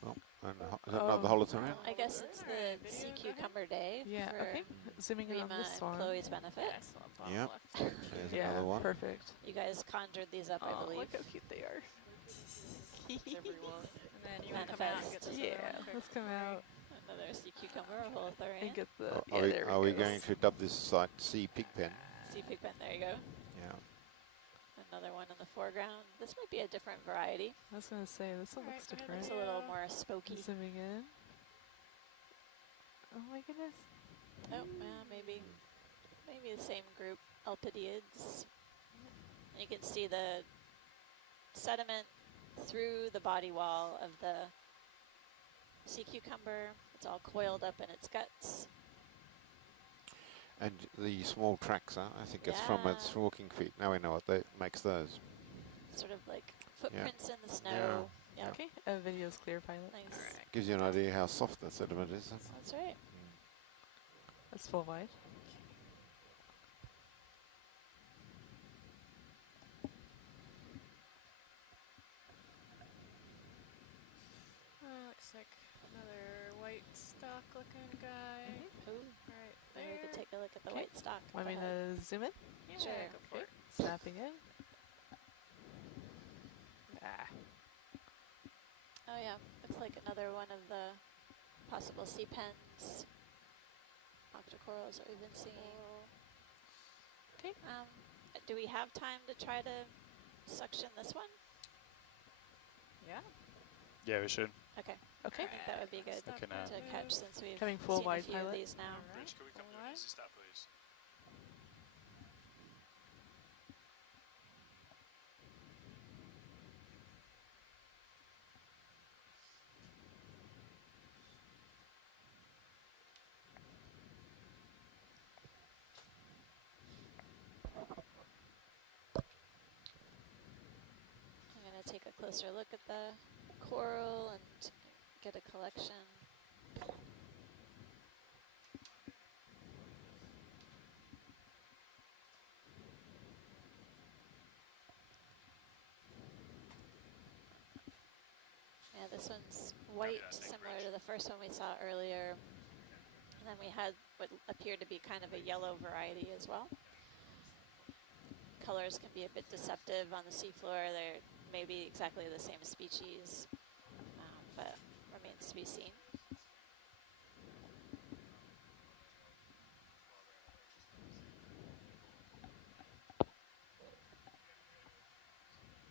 Oh, and is that Oh. not the holothurian? I guess it's the Alright, video, sea go ahead. cucumber day Yeah, for okay. Zooming in on Rima this and one. Chloe's benefit. Yes, on bottom Yep. left. There's Yeah, another one. perfect. You guys conjured these up, I Oh, believe. look how cute they are. Everyone. And then you want to come out and get this other Yeah, one quick let's come for me. out Another sea cucumber, a holothurian. and get the. Are, Yeah, there are we goes. going to dub this site Sea Pigpen? Sea pigpen, there you go. Yeah. Another one in the foreground. This might be a different variety. I was gonna say this one Alright, looks go ahead different. It's a little more spooky. Zooming in. Oh my goodness. Oh, maybe the same group, Elpidiids. And you can see the sediment through the body wall of the sea cucumber. It's all coiled up in its guts. And the small tracks, I think it's from its Yeah. walking feet. Now we know what that makes those. Sort of like footprints in the Yeah. snow. Yeah. Okay, Video's clear, pilot. Nice. Gives you an idea how soft that sediment is. That's right. That's full wide. Looks like another white stock looking guy. Ooh, Right maybe we could there. take a look at the Okay. white stock. Want me Go ahead. to zoom in? Yeah, Sure. go for it. Snapping in. Ah. Oh yeah, looks like another one of the possible sea pens, octocorals that we've been seeing. Okay. Do we have time to try to suction this one? Yeah. Yeah, we should. Okay. Okay. I think that would be good Stop Looking that at- to catch since we've Coming full seen wide a few pilot. of these now. Alright, Bridge, can we come full to wide. the stop, please? I'm going to take a closer look at the coral and get a collection. Yeah, this one's white, similar to the first one we saw earlier. And then we had what appeared to be kind of a yellow variety as well. Colors can be a bit deceptive on the seafloor. They're maybe exactly the same species, but remains to be seen.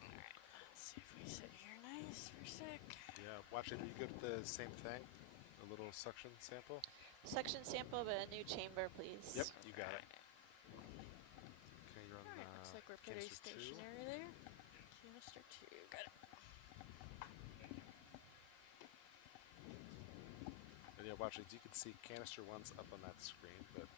Let's see if we sit here nice for a sec. Yeah, watch it. You get the same thing, a little suction sample. Suction sample, but a new chamber, please. Yep, you got it. Okay, you're on Alright, looks like we're pretty canister 2. stationary there. Canister 2, got it. And yeah, watch it. You can see canister 1's up on that screen, but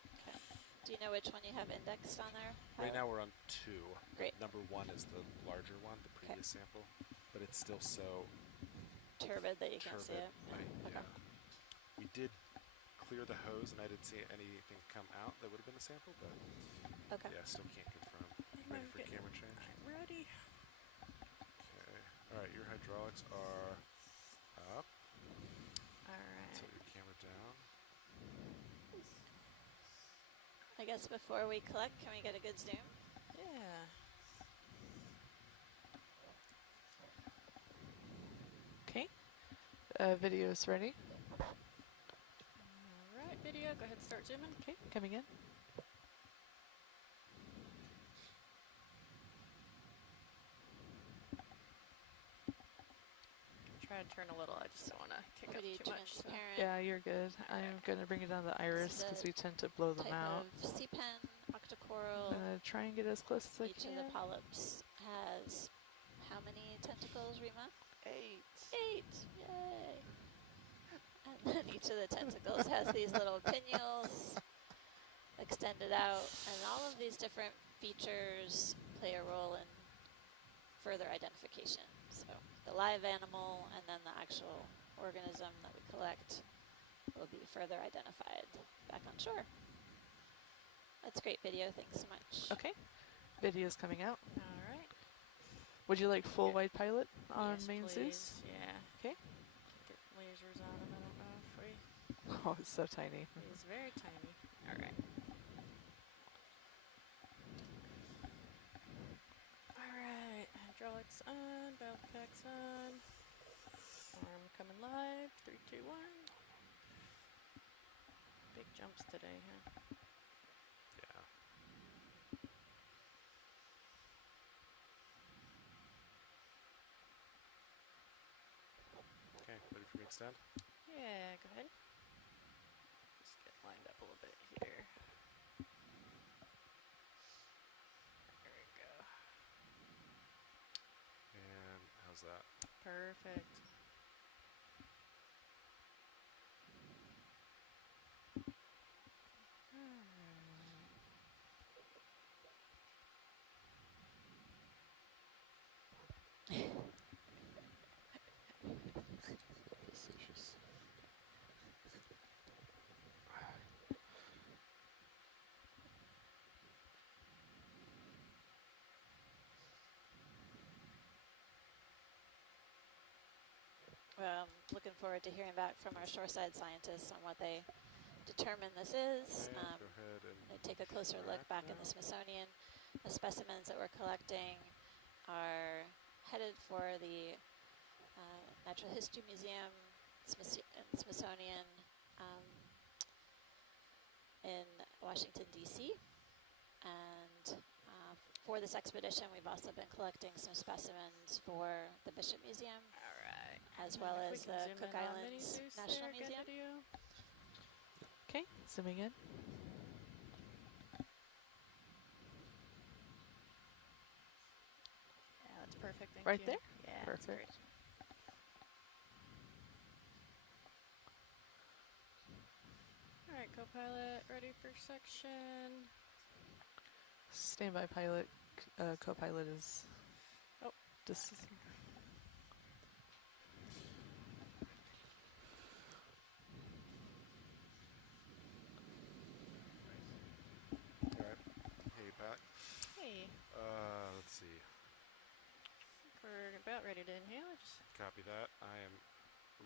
Do you know which one you have indexed on there? right now we're on 2. Great. Number 1 is the larger one, the previous sample, but it's still so Turbid that you can't see turbid. it. Right, Okay. yeah. We did clear the hose, and I didn't see anything come out that would have been a sample, but Okay. yeah, still can't confirm. I'm Ready for getting- camera change? I'm ready. Okay. All right, your hydraulics are up. Alright. Tilt your camera down. I guess before we collect, can we get a good zoom? Yeah. Okay. Video's ready. Alright, video, go ahead and start zooming. Okay, coming in. Try try to turn a little. I just don't want to kick up Pretty too much. So. transparent. Yeah, you're good. I'm going to bring it down to the iris because we tend to blow them Type out. of sea pen, I'm octocoral. going to try and get as close as I Each can. of the polyps has how many tentacles, Rima? 8. 8. Yay! And then each of the tentacles has these little pinnules extended out, and all of these different features play a role in further identification. So the live animal and then the actual organism that we collect will be further identified back on shore. That's great video. Thanks so much. Okay. Video's coming out. All right. Would you like full wide pilot on Yes, main please. Zeus? Yeah. Okay. Get lasers on him. I don't know if we. Oh, it's so tiny. He's very tiny. All right. All right. Hydraulics on. Valve packs on. Arm coming live. 3, 2, 1. Big jumps today, huh? Yeah. Okay, ready for me to extend? Yeah, go ahead. Just get lined up a little bit here. There we go. And how's that? Perfect. Facetious. Well, I'm looking forward to hearing back from our shoreside scientists on what they determine this is. Okay, go ahead and They take a closer look back in the Smithsonian. The specimens that we're collecting are headed for the Natural History Museum, Smithsonian in Washington, D.C. And for this expedition, we've also been collecting some specimens for the Bishop Museum. All right. As well If we as can the zoom Cook in on Islands Mini-Zeus National there again, Museum. video. Okay, zooming in. Yeah, that's perfect. Thank Right you. there? Yeah, that's Perfect. great. All right, co-pilot, ready for section. Standby pilot. Co-pilot is. Oh, Just. Alright. Hey, Pat. Hey, Let's see. we're about ready to inhale. Just Copy that. I am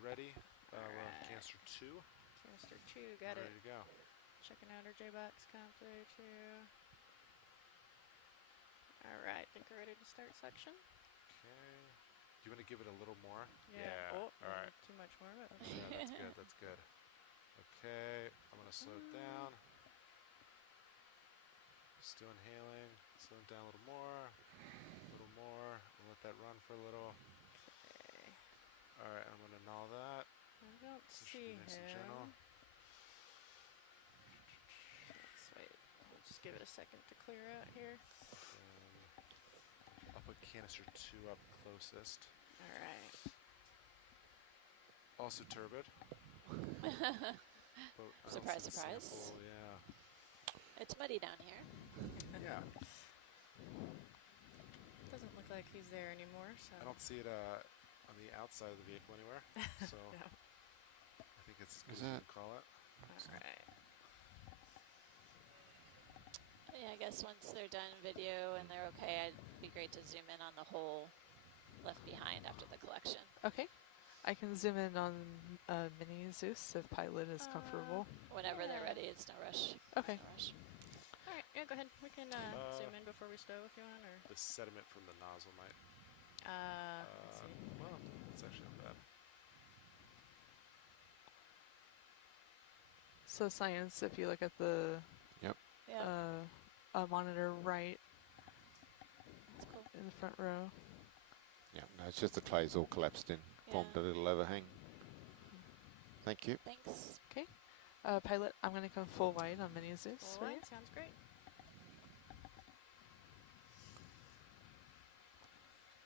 ready. We're on Alright. canister 2. canister 2, got it. Ready to go. Checking out our J-box comp there too. All right, think we're ready to start section. Okay. Do you want to give it a little more? Oh, All right. too much more, but Yeah, that's good. That's good. Okay. I'm going to slow it down. Still inhaling. Slow it down a little more. A little more. We'll let that run for a little. okay. All right. I'm going to null that. I don't So it should be see nice and gentle. him. Let's wait. We'll just give it a second to clear out here. And I'll put canister 2 up closest. All right. Also turbid. Surprise, surprise. Sample, yeah. It's muddy down here. Yeah. Doesn't look like he's there anymore, so. I don't see it on the outside of the vehicle anywhere. So No. I think it's Is good that- to call it. All right. Yeah, I guess once they're done video and they're okay, it'd be great to zoom in on the hole left behind after the collection. Okay. I can zoom in on Mini Zeus if pilot is comfortable. Whenever they're Yeah. ready, it's no rush. Okay. No rush. All right. Yeah, go ahead. We can zoom in before we stow if you want, or. The sediment from the nozzle might. Let's see. Well, it's actually not bad. So science, if you look at the Yeah, monitor right that's cool. in the front row. Yeah, no, it's just the trays all collapsed in. formed a little overhang. Thank you. Thanks. Okay. Pilot, I'm going to come full wide on Mini Zeus. Full wide, sounds great.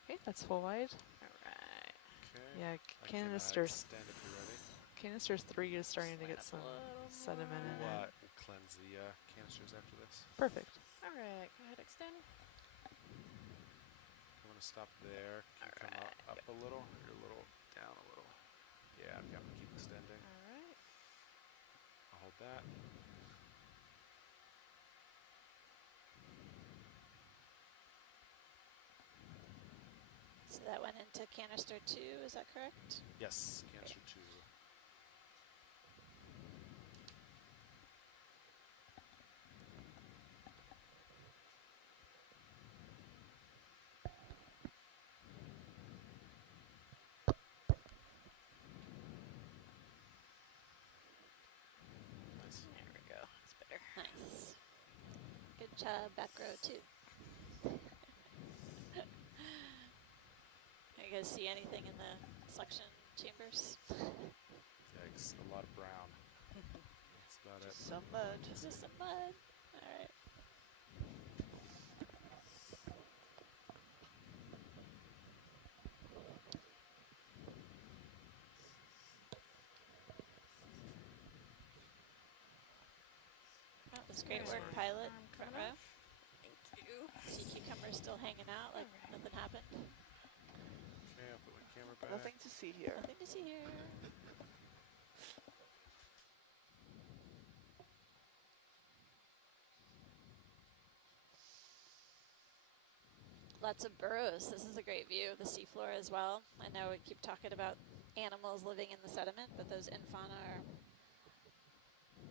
Okay, that's full wide. Alright. Okay. Yeah, I can canisters. extend if you're ready. Canisters 3 is starting to Slant get up a some little sediment in We'll, it. we'll cleanse the canisters after this. Perfect. Alright, go ahead, extend. I'm going to stop there. Can you come up a little? You're a little down a little. Yeah, okay, I'm going to keep extending. Alright. I'll hold that. So that went into canister 2, is that correct? Yes, canister 2. Nice. There we go. That's better. Nice. Good job, back row 2. You guys see anything in the suction chambers? Yikes, a lot of brown. That's about it. Some mud. It's just some mud. Alright. That was great work, pilot. Front row. Thank you. See cucumber still hanging out like nothing happened. Okay, I'll put my camera back. Nothing to see here. Nothing to see here. Lots of burrows. This is a great view of the seafloor as well. I know we keep talking about animals living in the sediment, but those infauna are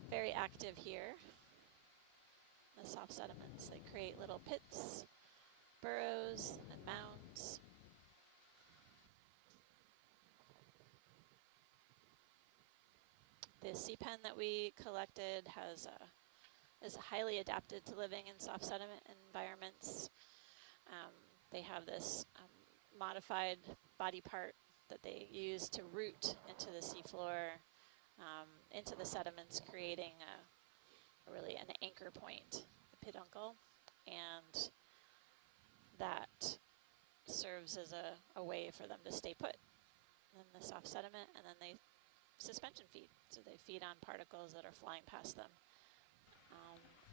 very active here. The soft sediments, they create little pits, burrows, and mounds. The sea pen that we collected is highly adapted to living in soft sediment environments. They have this modified body part that they use to root into the seafloor, into the sediments, creating really an anchor point, the peduncle, and that serves as a way for them to stay put in the soft sediment, and then they suspension feed, so they feed on particles that are flying past them,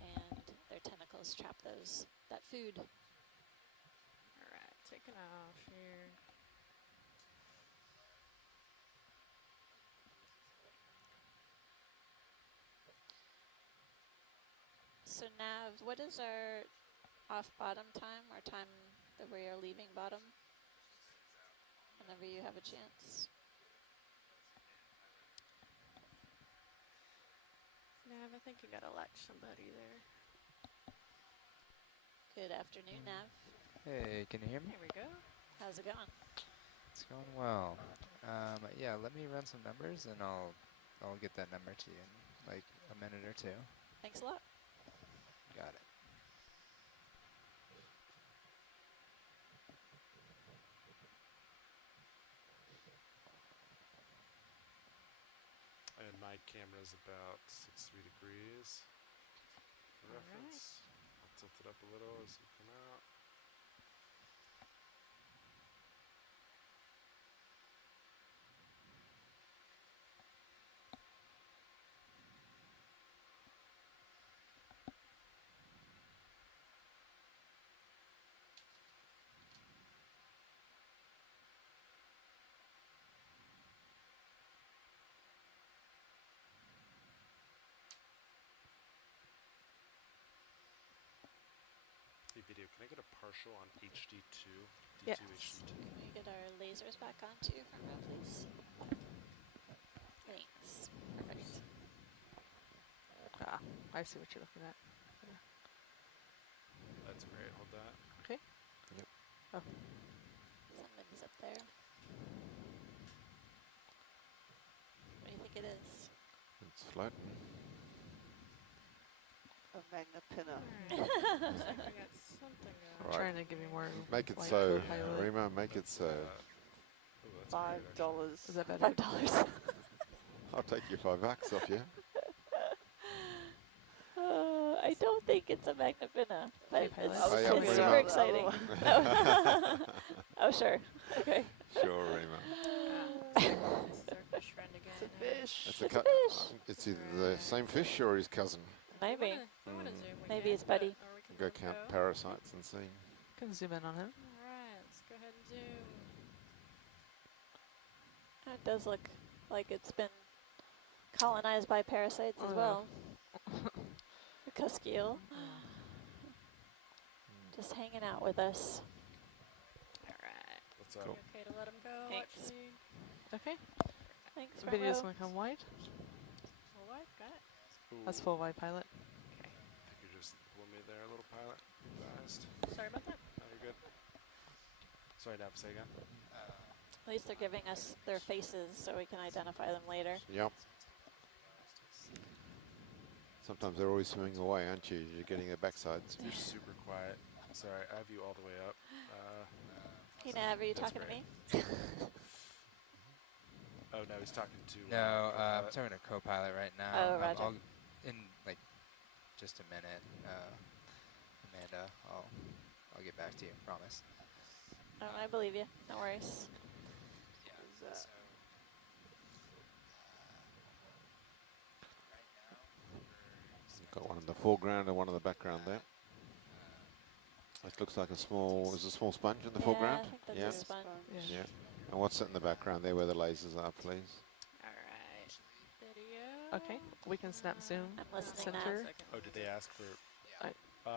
and their tentacles trap that food. Alright, taking off here. So Nav, what is our off bottom time, our time that we are leaving bottom? Whenever you have a chance. Nav, I think you gotta latch somebody there. Good afternoon, Nav. Hey, can you hear me? There we go. How's it going? It's going well. Yeah, let me run some numbers and I'll get that number to you in like a minute or two. Thanks a lot. Got it. And my camera's about 63 degrees. For reference. I'll tilt it up a little as you come out. Hey, video, can I get a partial on HD2? D2 Yes. HD2. Can we get our lasers back on too, front row, please? Thanks. Perfect. Ah, I see what you're looking at. That's great. Hold that. Okay. Yep. Oh, Something's up there. What do you think it is? It's floating. A magna pinna. Alright. Looks like we got something going. I'm trying to give you more Make it light so, for pilot. Remo, make it so. Ooh, that's great, actually. $5. Is that better? $5. I'll take your $5 off you. I don't think it's a Magnafina, but Okay, pilot. Oh, yeah, it's Rima. super exciting. No. Oh, sure. Okay. Sure, Rima. It's their fish friend again. It's a fish. It's, a It's a cu- fish. it's either the same fish or his cousin. Maybe. If we wanna zoom, we Maybe can, his buddy. Or we can Go let him count go. parasites and see. Can zoom in on him. Alright, let's go ahead and zoom. It does look like it's been colonized by parasites as well. The cuskeel. Just hanging out with us. Alright. What's You up? okay to let him go, Thanks. actually? Okay. Thanks, Video's Remo. gonna come wide. Full wide, got it. That's full wide pilot. I think you just pulled me there, little pilot. Fast. Sorry about that. No, you're good. Sorry, Nav, say again. At least they're giving us their faces so we can identify them later. Yep. Sometimes they're always swimming away, aren't you? You're getting their backsides. You're super quiet. Sorry, I have you all the way up. Hey, Nav, are you That's talking to great. me? Oh, no, he's talking to... No, I'm co-pilot. talking to co-pilot right now. Oh, roger. In like just a minute, Amanda, I'll get back to you. Promise. Oh, I believe you. No worries. So, Got one in the foreground and one in the background there. It looks like a small, is a small sponge in the Yeah, foreground? I think that's Yeah. a sponge. Yeah. Yeah. And what's it in the background there where the lasers are, please? Alright. Video. Okay. We can snap zoom. I'm listening Center. now. Oh, did they ask for...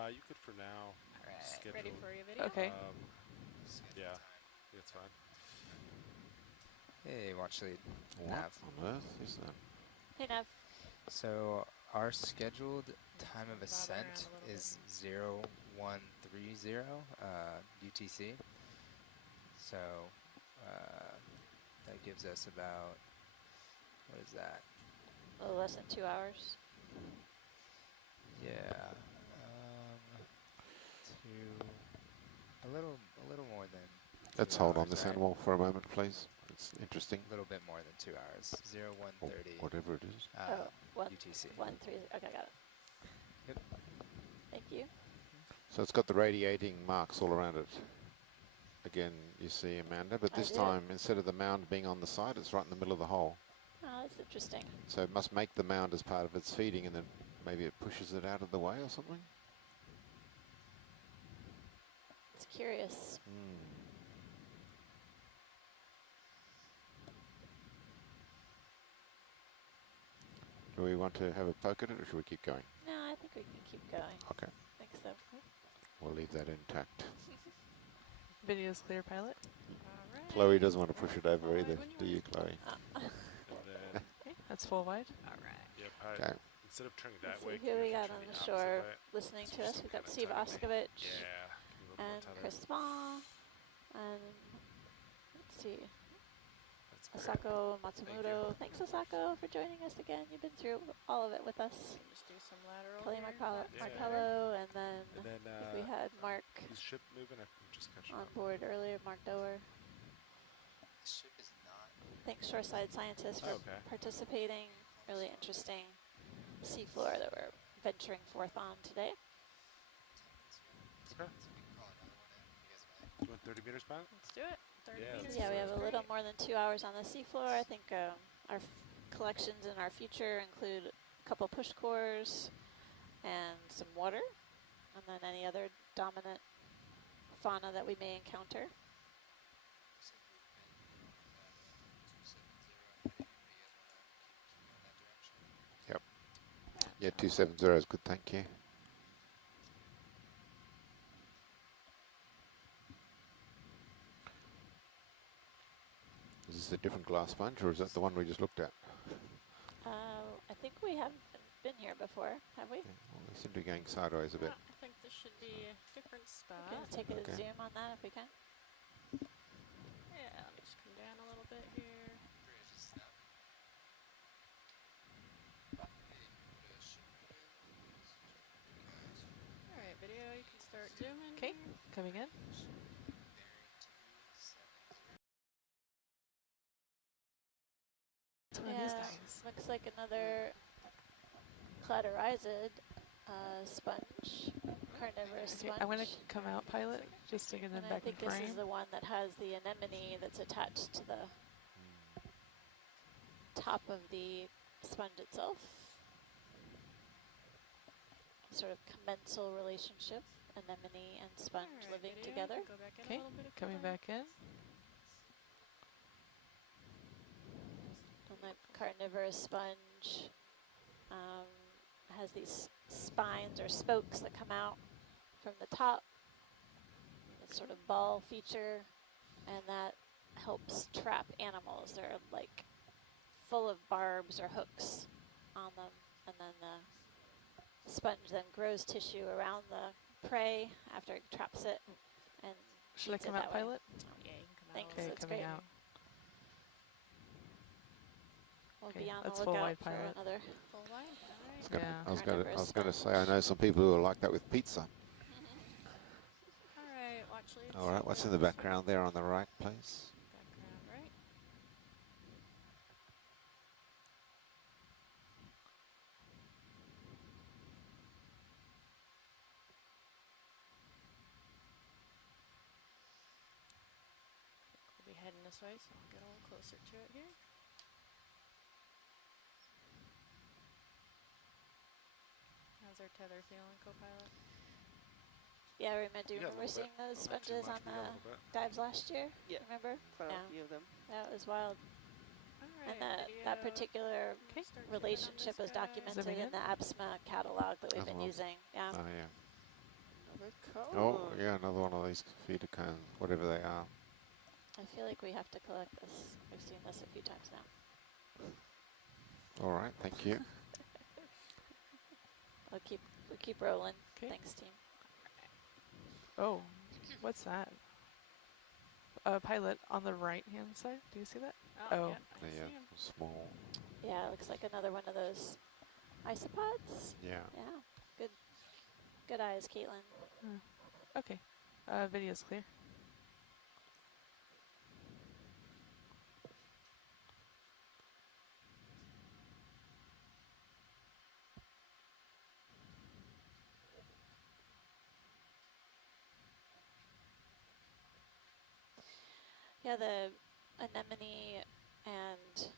you could for now schedule... Ready for your video? Okay. Yeah, it's fine. hey, watch lead. What Nav. on earth is that? Hey, Nav. So our scheduled time of Bob ascent around a little is 0130 UTC. So that gives us about, what is that? A little less than 2 hours. Yeah, a little more than. Let's 2 hold on hours, this right? animal for a moment, please. It's interesting. A little bit more than 2 hours. Or 0130 whatever it is. Oh, what? UTC. 1, 3. Okay, got it. Yep. Thank you. So it's got the radiating marks all around it. Again, you see Amanda, but I this do. time, instead of the mound being on the side, it's right in the middle of the hole. Oh, that's interesting. So it must make the mound as part of its feeding, and then maybe it pushes it out of the way or something? It's curious. Do we want to have a poke at it, or should we keep going? No, I think we can keep going. Okay, I think so. we'll leave that intact. Video's clear, pilot. Alright. Chloe doesn't want to push it over Alright, either, when you do you, Chloe? And then, Okay. That's full wide. Alright. yep, Okay. instead of turning Let's that see way, who can we you got turn on the opposite shore way? listening to Just us. We've got kinda Steve tuck it. Oskovich Yeah. Can you move and more tether? Chris Ma. And let's see, That's great. Asako Matsumoto. Thanks, Asako, for joining us again. You've been through all of it with us. Just do some lateral Kelly here. Yeah. Marcello, and then And then, I think we had Mark is ship moving? I'm just catching on up. board earlier, Mark Doer. The ship is not. Thanks, Shoreside Scientists, for Okay. participating. Really interesting seafloor that we're venturing forth on today. Okay. You want 30 meters back? Let's do it. 30 Yeah, meters. Yeah, we have a sounds little great. more than 2 hours on the seafloor. I think our collections in our future include a couple push cores and some water, and then any other dominant fauna that we may encounter. Yep. Yeah, 270 is good, thank you. Is this a different glass sponge, or is that the one we just looked at? I think we haven't been here before, have we? Yeah, well, we seem to be going sideways a bit. I think this should be a different spot. Okay, let's take a Okay. zoom on that if we can. Yeah, let me just come down a little bit here. Alright, video, you can start zooming. Okay, here. coming in. these Yeah, guys. looks like another cladorizid sponge, carnivorous Okay, sponge. I'm gonna come out, pilot, just to get them And I back in think this frame. is the one that has the anemone that's attached to the top of the sponge itself. Sort of commensal relationship, anemone and sponge living video, together. Go back in a Okay, little bit if coming you'd like. back in. And that carnivorous sponge has these spines or spokes that come out from the top. It's sort of ball feature, and that helps trap animals. They're like full of barbs or hooks on them, and then the sponge then grows tissue around the prey after it traps it and Should I eats it come out, that way. pilot? Yeah, you can come Thanks, Okay, that's coming great. out. We'll Okay, be on that's the full lookout wide for pilot. another. full line. All right. Yeah. I was Carnivorous going to say, I sponge. know some people who are like that with pizza. All right, watch leads. All right, what's in the background there on the right, please? Background, right? We'll be heading this way, so I'll get a little closer to it here. How's our tether feeling, co-pilot? Yeah, do you Yeah, a remember little seeing bit. those Not too sponges much, on but the yeah, a little bit. dives last year? Yeah. Remember? Quite Yeah. a few of them. That was wild. All And right, that particular Okay. Start tuning on relationship this is guy. documented Zooming in in. the ABSMA catalog that we've As been well. using. Yeah. Oh, yeah. Another cone. Oh, yeah, another one of these feeder cones, whatever they are. I feel like we have to collect this. We've seen this a few times now. All right, thank you. We'll keep rolling. 'Kay. Thanks, team. Oh, what's that? Pilot on the right-hand side. Do you see that? Oh. Yeah, I see Yeah, him. small. Yeah, it looks like another one of those isopods. Yeah. Yeah. Good eyes, Caitlin. Okay. Video's clear. Yeah, the anemone and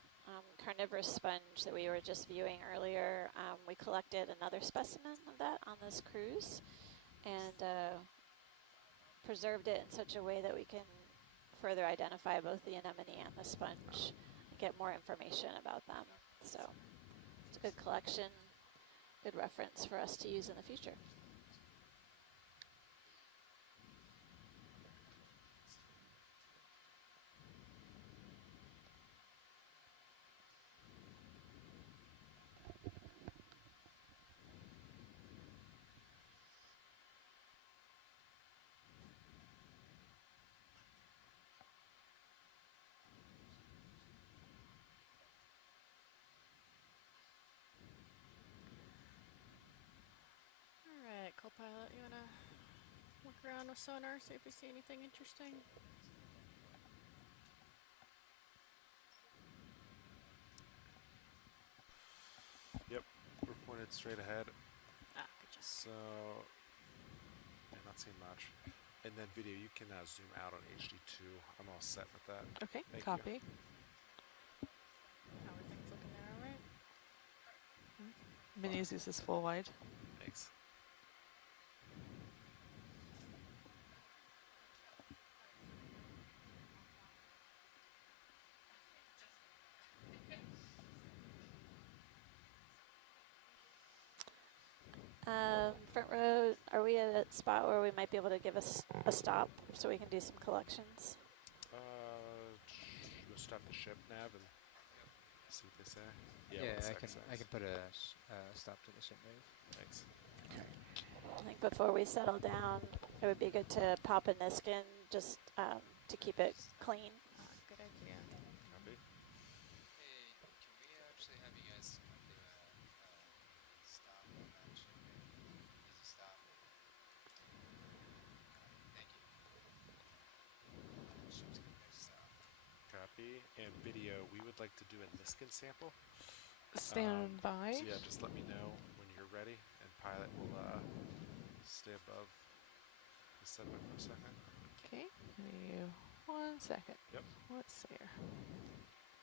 carnivorous sponge that we were just viewing earlier, we collected another specimen of that on this cruise and preserved it in such a way that we can further identify both the anemone and the sponge, get more information about them. So it's a good collection, good reference for us to use in the future. All right, co-pilot, you wanna look around with sonar, see if we see anything interesting? Yep, we're pointed straight ahead. Ah, good job. So, yeah, not seeing much. And then video, you can zoom out on HD2. I'm all set with that. Okay, Thank you. copy. How are things looking there, all right? Minis uses full wide. Thanks. Front row, are we at a spot where we might be able to give us a stop so we can do some collections? We'll stop the ship nav and see what they say. Yeah, one I sec, can size. I can put a stop to the ship move. Thanks. I think before we settle down, it would be good to pop a Niskin just to keep it clean. Good idea. Copy. Hey, can we actually have you guys come to a stop on that ship move? Easy stop. Thank you. Ship's coming to stop. Copy. Copy. And video, we would like to do a Niskin sample. Stand by. So yeah, just let me know when you're ready, and Pilot will stay above the sediment for a second. Okay, give me 1 second. Yep. Let's see here.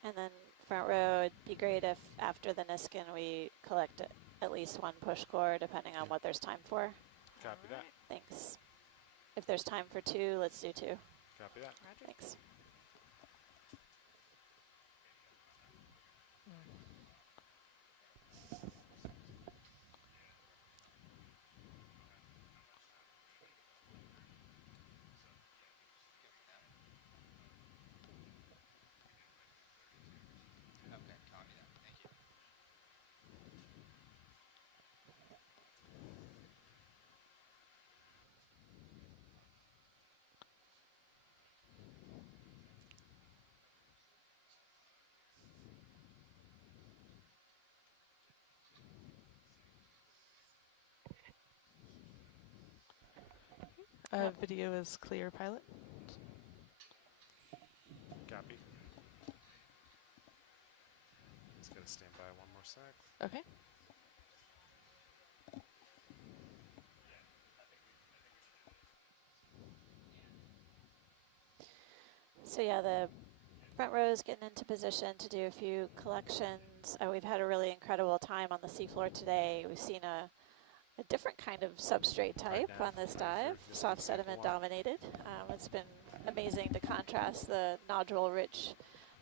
And then front row, it'd be great if after the Niskin we collect at least 1 push core, depending on what there's time for. Copy that. Thanks. If there's time for 2, let's do 2. Copy that. Roger. Thanks. Okay, copy that. Thank you. Video is clear, Pilot. Copy. Just gotta stand by 1 more sec. Okay. So yeah, the front row is getting into position to do a few collections. We've had a really incredible time on the seafloor today. We've seen a different kind of substrate type on this dive, soft sediment dominated. It's been amazing to contrast the nodule-rich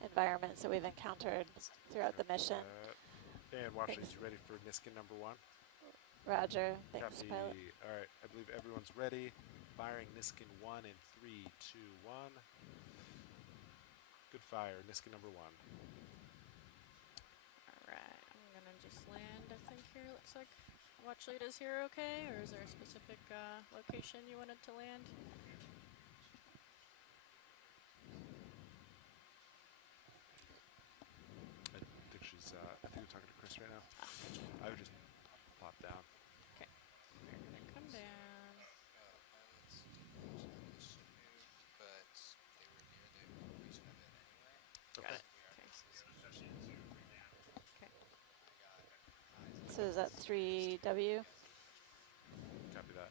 environments that we've encountered throughout the mission. And Washington, you ready for Niskin number 1? Roger. Thanks, Copy. Pilot. All right, I believe everyone's ready. Firing Niskin 1 in 3, 2, 1. Good fire, Niskin number 1. Alright, I'm gonna just land, I think, here. Looks like watch lead is here okay, or is there a specific location you wanted to land? I think she's, I think we're talking to Chris right now. I would just plop down. Okay, we're gonna come down. But they were near the conclusion of it anyway. Got it. So is that 3W? Copy that.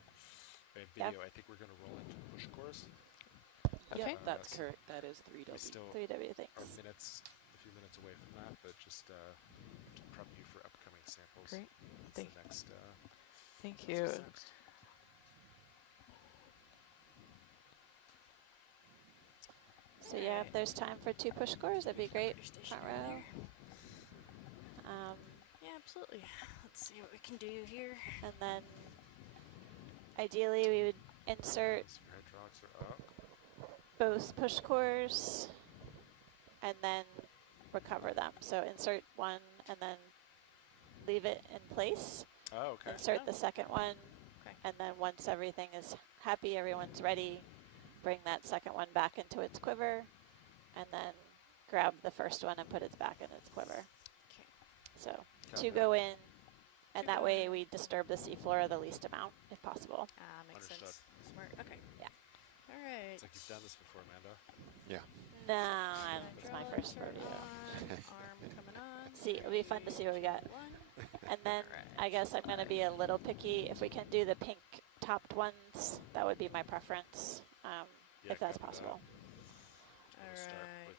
And video, I think we're going to roll into push course. Okay. Yep, that's correct. That is 3W. We still 3W, are thanks. a few minutes away from that, but just to prep you for upcoming samples. Great. That's the next. Thank you. Next. So yeah, if there's time for 2 push cores, that'd be great. Front row. Yeah, absolutely. Let's see what we can do here. And then ideally we would insert Hydraulics are up. both push cores and then recover them. So insert 1 and then leave it in place. Oh, okay. Insert the second one. Okay. And then once everything is happy, everyone's ready, bring that second one back into its quiver and then grab the first one and put it back in its quiver. Okay. So 2 go in, and that way we disturb the seafloor the least amount, if possible. Makes Understood. sense. Smart. Okay. Yeah. All right. It's like you've done this before, Amanda. Yeah. No, I don't. It's my first rodeo. Arm coming on. See, it'll be fun to see what we got. 1. And then I guess I'm going to be a little picky. If we can do the pink topped ones, that would be my preference, if that's possible. All Start right. with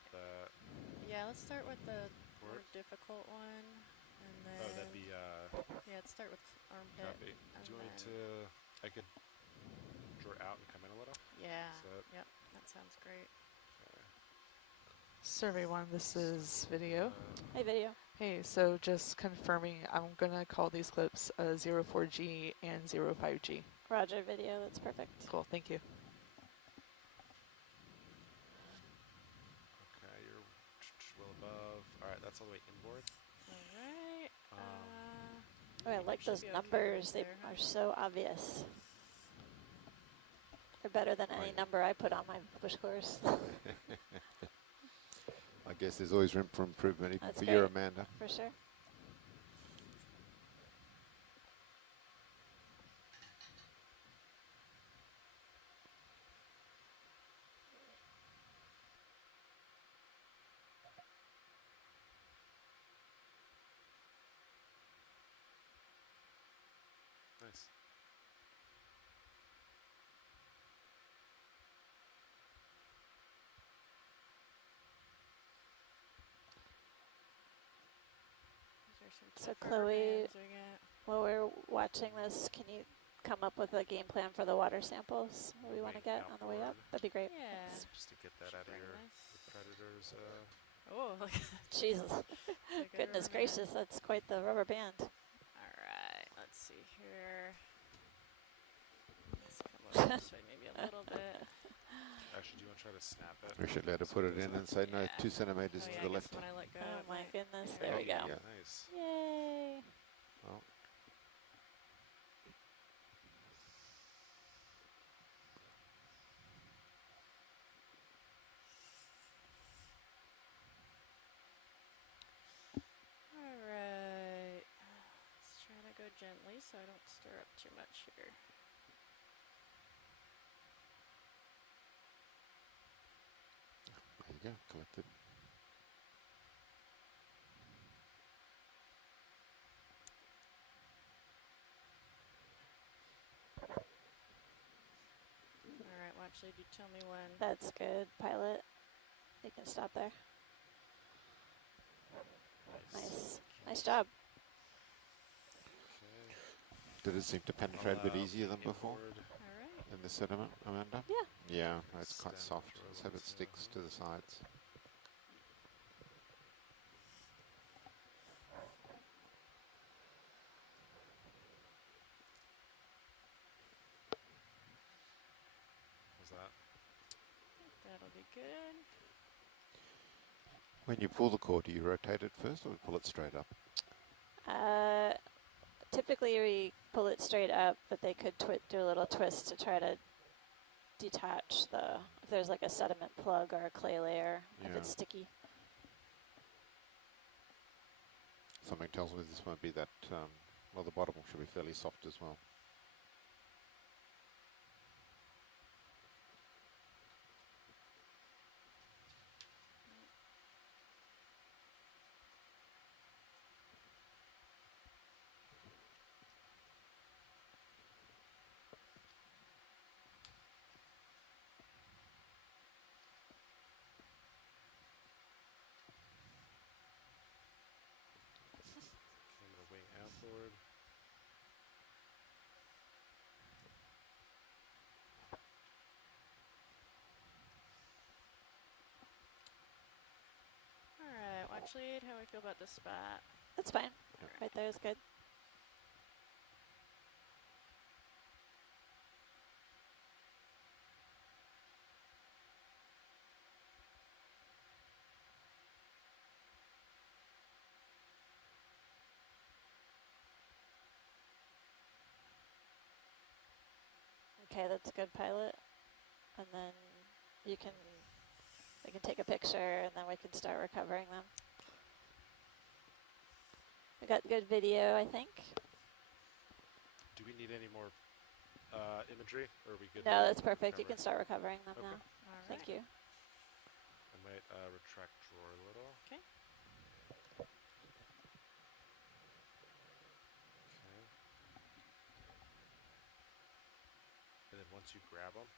Yeah, let's start with the more port. difficult one, and then Oh, that'd be yeah, let's start with armpit. copy. Do you want me to? I could draw out and come in a little. Yeah. So that- Yep. That sounds great. Survey 1, this is video. Hey, video. Hey, so just confirming, I'm going to call these clips 04G and 05G. Roger, video. That's perfect. Cool, thank you. Okay, you're well above. All right, that's all the way inboard. All right. Oh, I like should those be okay numbers. right They there, huh? are so obvious. They're better than any number I put on my push course. I guess there's always room for improvement, even That's for you, great. Amanda. For sure. So rubber Chloe, bands we got. while we're watching this, can you come up with a game plan for the water samples we want to Wait, get on the way up? That'd be great. Yeah. Thanks. Just to get that Should out of bring your this. the predators. Oh, look at that. Jesus. Like a Goodness rubber band. gracious, that's quite the rubber band. Alright, let's see here. Let's come over this way maybe a little bit. Actually, do you want to try to snap it? We should let her put it in and say no, Yeah. 2 centimeters Oh to yeah, the I guess left. when I let go, Oh it my might- goodness, there there we we go. Yeah. Nice. Yay. Well, Alright. Let's try to go gently so I don't stir up too much here. there you go, collected. Alright, well actually do tell me when. That's good, pilot. You can stop there. Nice. Nice job. Okay. Did it seem to penetrate a bit easier than before Inboard. Alright. in the sediment, Amanda? Yeah. Yeah, it's quite Stand soft. for a Let's hope it little sticks to the sides. How's that? That'll be good. When you pull the cord, do you rotate it first or pull it straight up? Typically we pull it straight up, but they could do a little twist to try to detach if there's like a sediment plug or a clay layer, if Yeah. it's sticky. Something tells me this won't be that, well, the bottom should be fairly soft as well. Okay, I'm gonna wing outboard. Alright, watch lead, how we feel about this spot. That's fine. Yep. Right there is good. Okay, that's a good, pilot. And then we can take a picture and then we can start recovering them. We got good video, I think. Do we need any more imagery, or are we good? No, to that's perfect. You recover? can start recovering them Okay. now. Alright. Thank you. I might retract drawer a little. Okay. Okay. And then once you grab them,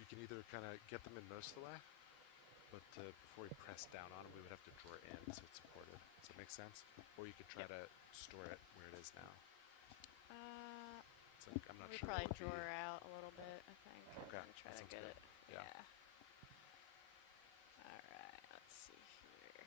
you can either kind of get them in most of the way, but before we press down on them, we would have to draw it in so it's supported. Does that make sense? Or you could try to store it where it is now. It's like, I'm not We sure. probably what would draw be- her out a little bit, I think. Okay, And try that to sounds get good. it. Yeah. Alright, let's see here.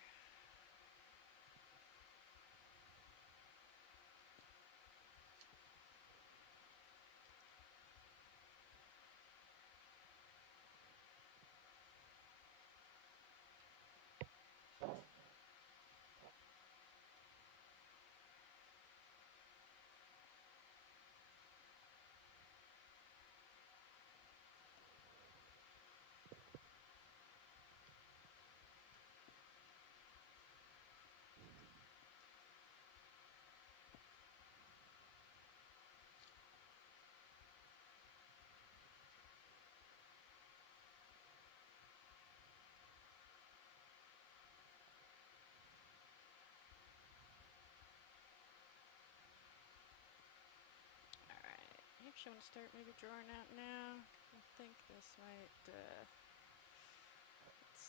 Alright, you actually want to start maybe drawing out now. I think this might, let's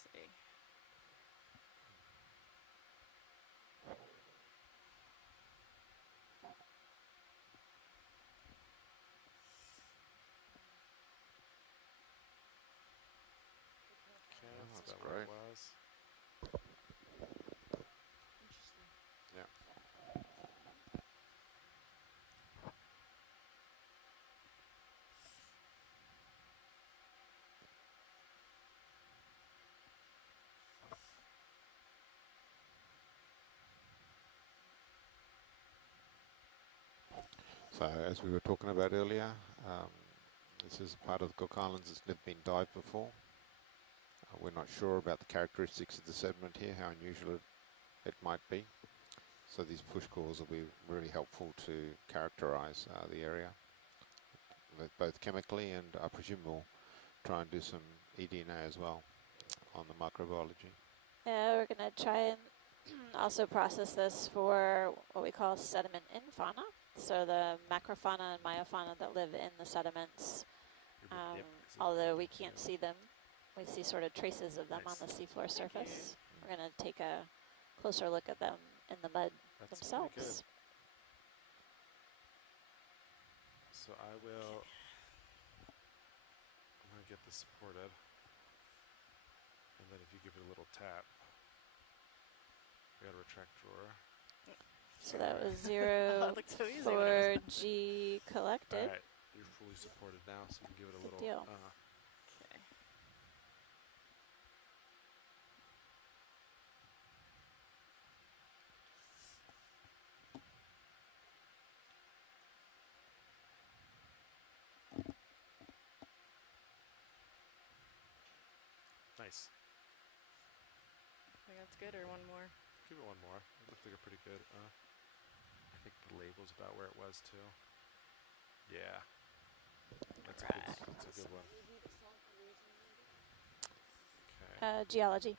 see. Is that great. where it was? Interesting. Yeah. So as we were talking about earlier, this is part of the Cook Islands that's never been dived before. We're not sure about the characteristics of the sediment here, how unusual it might be. So these push cores will be really helpful to characterize the area, both chemically, and I presume we'll try and do some eDNA as well on the microbiology. Yeah, we're going to try and also process this for what we call sediment infauna. So the macrofauna and myofauna that live in the sediments, although we can't see them, we see sort of traces of them on the seafloor surface. We're going to take a closer look at them in the mud themselves. So I'm going to get this supported. And then if you give it a little tap, we got a retract drawer. So that was so easy when it 4G collected. All right, you're fully supported now, so we can give it a Good little. deal. Okay. Nice. I think that's good, or one more? Give it one more. It looked like a pretty good. I think the label's about where it was too. Yeah. That's a good one. Okay. Geology.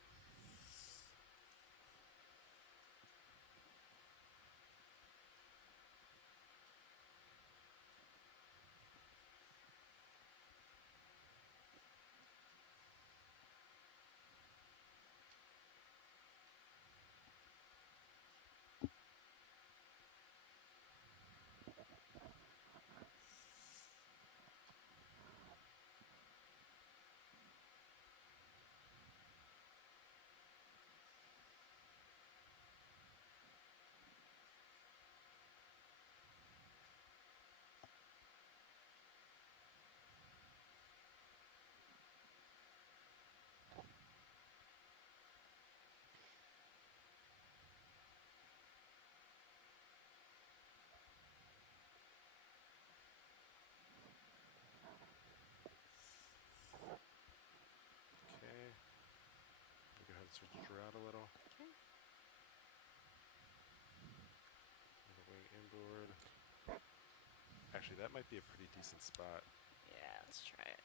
Okay. Go ahead and switch the drawer out a little. Okay. The wing inboard. Actually, that might be a pretty decent spot Yeah, let's try it.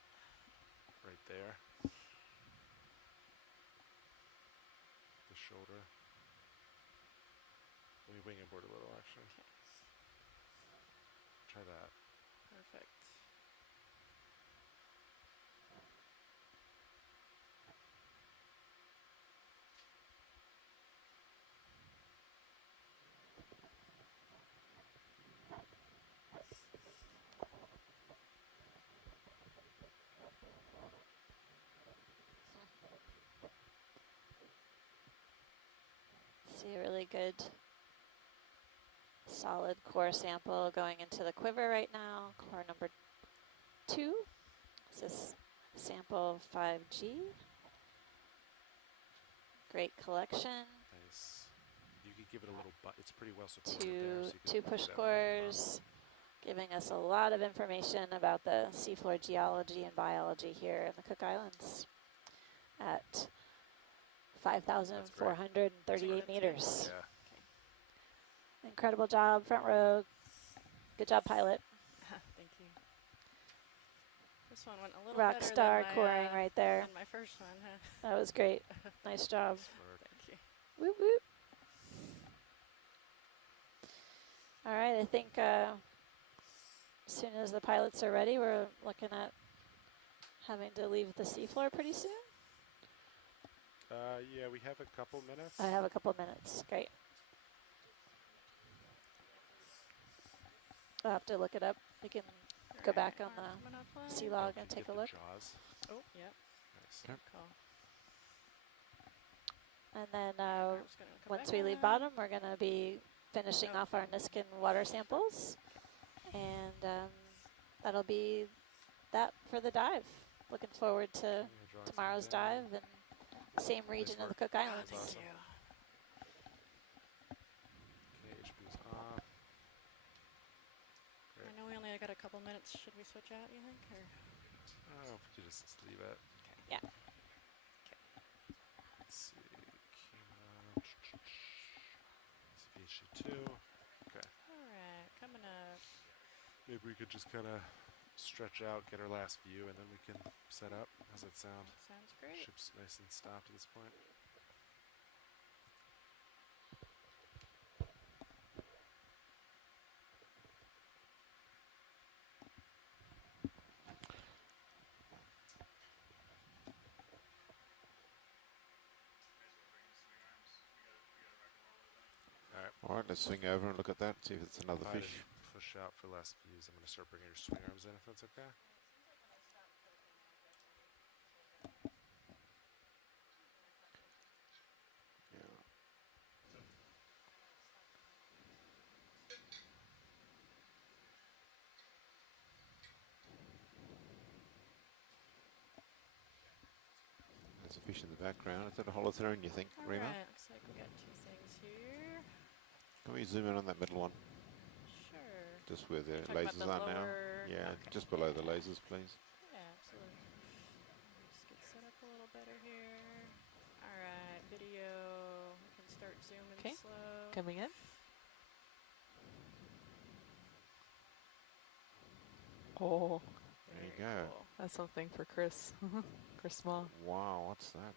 right there. The shoulder. Let me wing inboard a little, actually. Okay. Try that. Perfect. See a really good solid core sample going into the quiver right now. Core number 2. This is sample 5G. Great collection. Nice. You could give it a little it's pretty well supported there. So Two push cores, giving us a lot of information about the seafloor geology and biology here in the Cook Islands at 5,438 meters. Yeah. Incredible job, front row. Good job, pilot. Thank you. This one went a little Rock better star than my, coring right there. than my first one, huh? That was great. Nice job. Thank you. Whoop, whoop. All right, I think as soon as the pilots are ready, we're looking at having to leave the seafloor pretty soon. Yeah, we have a couple minutes. I have a couple minutes. Great. I'll have to look it up. We can go back on the sea log and take a look. Jaws. Oh, yep. Nice. Good call. And then I'm just gonna come once back we leave up. bottom, we're going to be finishing Oh. off our Niskin water samples. And that'll be that for the dive. Looking forward to Yeah, drawing some tomorrow's down. dive and same region of the Cook Islands. That's awesome. Thank you. Okay, HP's off. I know we only got a couple minutes. Should we switch out, you think? Or? Oh, you just leave it. Yeah. Let's see. Camera. HG2. Okay. All right, coming up. Maybe we could just kind of stretch out, get our last view, and then we can set up. How's that sound? Sounds great. Ship's nice and stopped at this point. All right, let's swing over and look at that, see if it's another Go ahead fish. and push out for last views. I'm going to start bringing your swing arms in, if that's okay. Yeah. There's a fish in the background. Is that a holothrone, you think, All Rima? right, looks like we got two things here. Can we zoom in on that middle one? Sure. Just where the Talking about lasers the are now? lower- Yeah, okay. just below the lasers, please. Yeah, absolutely. Just get set up a little better here. All right, video. We can start zooming 'Kay. slow. Coming in. Oh, There you Very go. cool. that's something for Chris. Chris Small. Wow, what's that?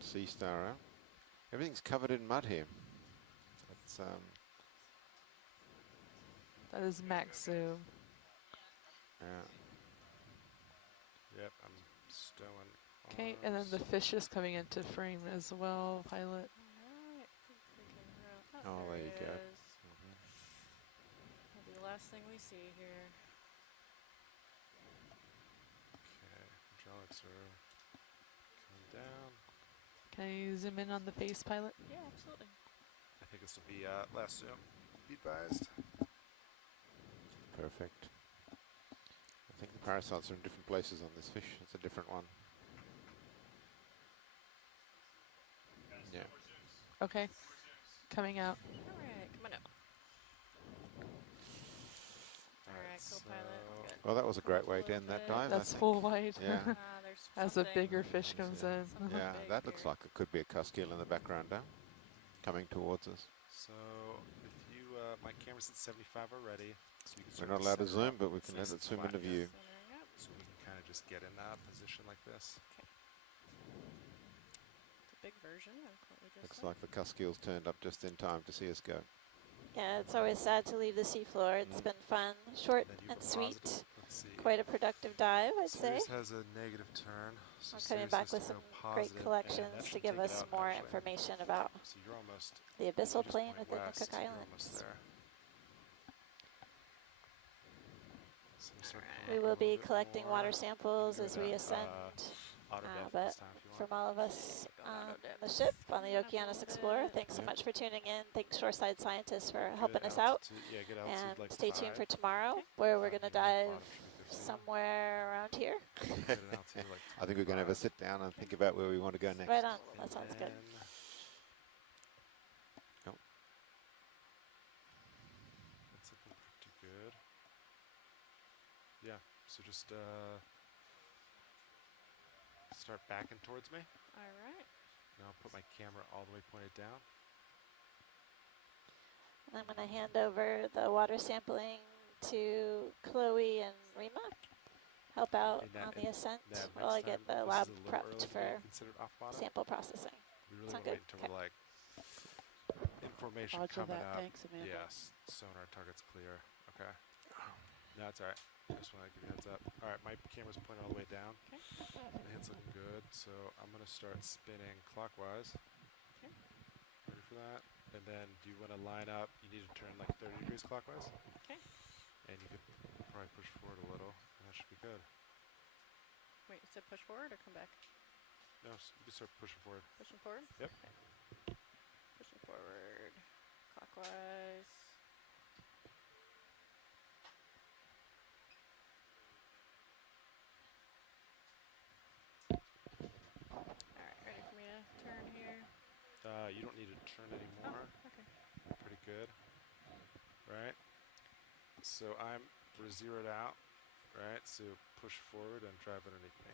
Sea star out. Everything's covered in mud here. It's That is max zoom. yeah. Yep, I'm stowing. Okay, and then the fish is coming into frame as well, pilot. All right, think we can roll. Oh, there you it go. is. That'll be the last thing we see here. Okay, hydraulics are coming down. Can you zoom in on the face, pilot? Yeah, absolutely. I think this will be last zoom. Be advised. Perfect. I think the parasites are in different places on this fish. It's a different one. Yeah. Okay, coming out. All right, coming up. All right, co-pilot. Good. Well, that was a great way to end that dive. That's I think. full wide. Yeah. There's As a something. bigger fish comes in. Something Yeah, big that looks here. like it could be a cuskeel in the background now, coming towards us. So if you, my camera's at 75 already, so you can We're start not to allowed to center zoom, up but we can nice let and it swim flat into here. view. Centering up. So we can kind of just get in a position like this. It's a big version of what we just Looks saw. like the cuskill's turned up just in time to see us go. Yeah, it's always sad to leave the seafloor. It's been fun, short And then you and have a sweet. positive. Let's see. Quite a productive dive, I'd say. Sirius has a negative turn. So We're coming Sirius back has with to some go great positive, and collections that to should give take it us out, more actually. information about So you're almost. the you abyssal just plain point within west, the Cook you're almost Islands. there. So we start coming We up a will little be bit collecting more. water samples Go as to, we ascend. auto depth But this time if you from want. all of us on depth. the ship on the Coming up a Okeanos little Explorer, bit. thanks so Yeah. much for tuning in. Thanks Shoreside Scientists for Good helping us out. altitude- Yeah, good altitude, And like stay tuned for 5. tomorrow, where we're going to Even at dive bottom should be 15. somewhere around here. Good at altitude, like I think we're going to have a 25. sit down and think about where we want to go next. Right on. That And sounds good. then Yep. That's looking pretty good. Yeah, so just start backing towards me. All right. Now I'll put my camera all the way pointed down. And I'm going to hand over the water sampling to Chloe and Rima. Help out And that- on the ascent Now, while I next get time, the this lab is a little prepped early to be for considered off bottom. sample processing. We really Sound want to wait good? until we're like information Roger coming that. up. Thanks, Amanda. Yes, sonar target's clear. Okay. No, that's all right. I just want to give you a heads up. All right, my camera's pointed all the way down. Okay. My head's looking good, so I'm going to start spinning clockwise. Okay. Ready for that? And then do you want to line up? You need to turn like 30 degrees clockwise. Okay. And you could probably push forward a little, and that should be good. Wait, you said push forward or come back? No, you can start pushing forward. Pushing forward? Yep. Okay. Pushing forward. Clockwise. Alright, ready for me to turn here? You don't need to turn anymore. Oh, okay. You're pretty good. Right? So we're zeroed out. Right? So push forward and drive underneath me.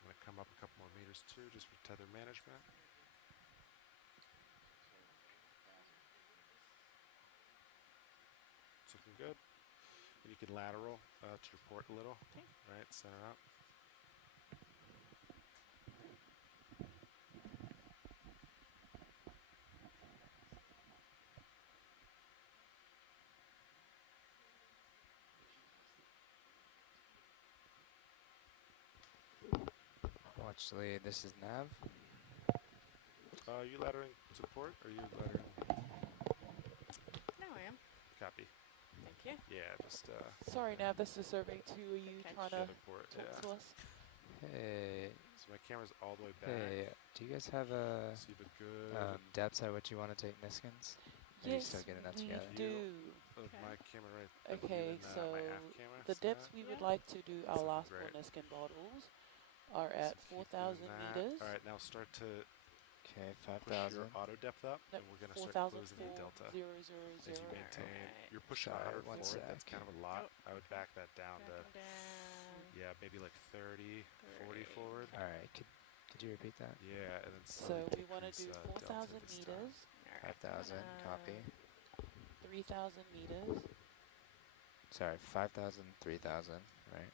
I'm going to come up a couple more meters too, just for tether management. It's looking good. And you can lateral to your port a little. Okay. Right? Center up. Watch the lead. This is Nav. Are you laddering to port, or are you laddering? No, I am. Copy. Thank you. Yeah, just Sorry, Nav, this is Survey 2. Are you Okay. trying to port. talk Yeah. to us? Hey, So my camera's all the way back. hey, do you guys have a See the good. depths at which you want to take Niskins? Are you Yes, still getting that we together? do. Of Okay. my camera right there. Okay, so my aft camera. the see depths that? we would Yeah. like to do our That's last great. four Niskin bottles are So at keep 4,000 doing that. meters. All right, now start to Okay, push your 5,000. auto depth up, Nope, and we're going to start closing the 4,004, delta. 000. As you maintain, Alright. you're pushing Sorry, 100 one forward. That's sec. kind of a lot. Oh, I would back that down to, Backing down. yeah, maybe like 30, 40 30. forward. All right, could you repeat that? Yeah, and then So slowly we want to decrease, do delta 4,000 this time. meters, Alright. 5,000, copy. 3,000 meters, Sorry, 5,000, 3,000, right?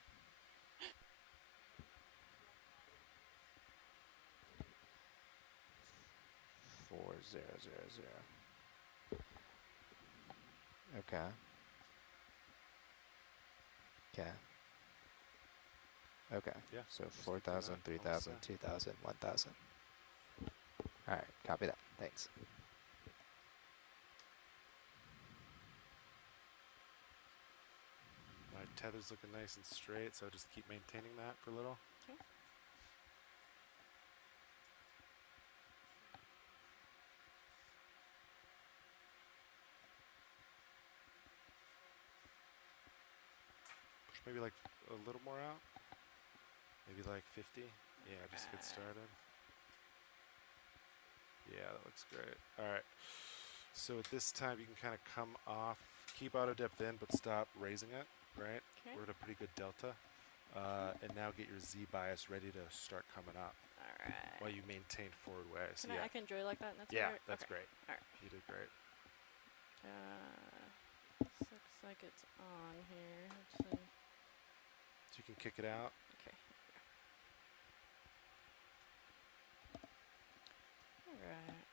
Four, zero, zero, zero. Okay. Okay. Okay. Yeah, So just keep doing 4,000, that. 3,000, Almost 2,000, 1,000. All right, copy that. Thanks. My tether's looking nice and straight, so just keep maintaining that for a little. Okay. Push maybe like a little more out. Maybe like 50. Yeah, just get Alright. started. Yeah, that looks great. All right. So at this time, you can kind of come off, keep auto depth in, but stop raising it, right? Okay. We're at a pretty good delta. And now get your Z bias ready to start coming up Alright. while you maintain forward way. So Can yeah, I can enjoy like that and that's yeah, alright? that's Okay. great. Alright. You did great. Looks like it's on here. Actually. So you can kick it out. Okay. Alright.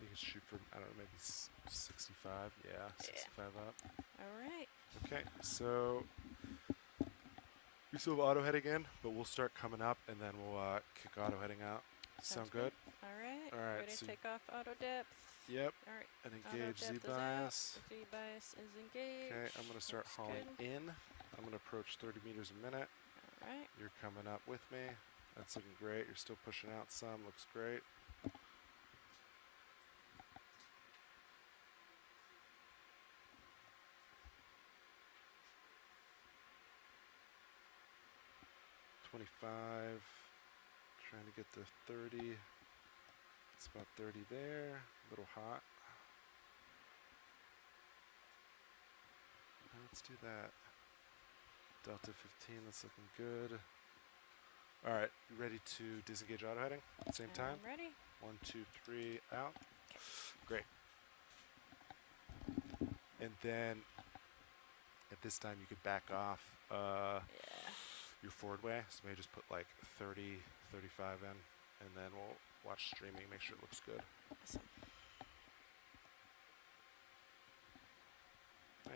You can shoot for, I don't know, maybe 65. Yeah, 65 up. Alright. Okay, so we still have auto heading in, but we'll start coming up and then we'll kick auto heading out. Sound good? Alright. Alright, Ready so to take off auto depth. Yep, Alright. and Auto engage Z depth is out. bias. Z bias is engaged. Okay, I'm going to start Looks hauling good. in. I'm going to approach 30 meters a minute. Alright. You're coming up with me. That's looking great. You're still pushing out some. Looks great. Trying to get to 30. It's about 30 there. A little hot. Let's do that. Delta 15, that's looking good. All right, you ready to disengage auto heading at the same time? I'm ready. 1, 2, 3, out. Great. And then at this time you could back off your forward way. So maybe just put like 30, 35 in, and then we'll watch streaming, make sure it looks good. Awesome.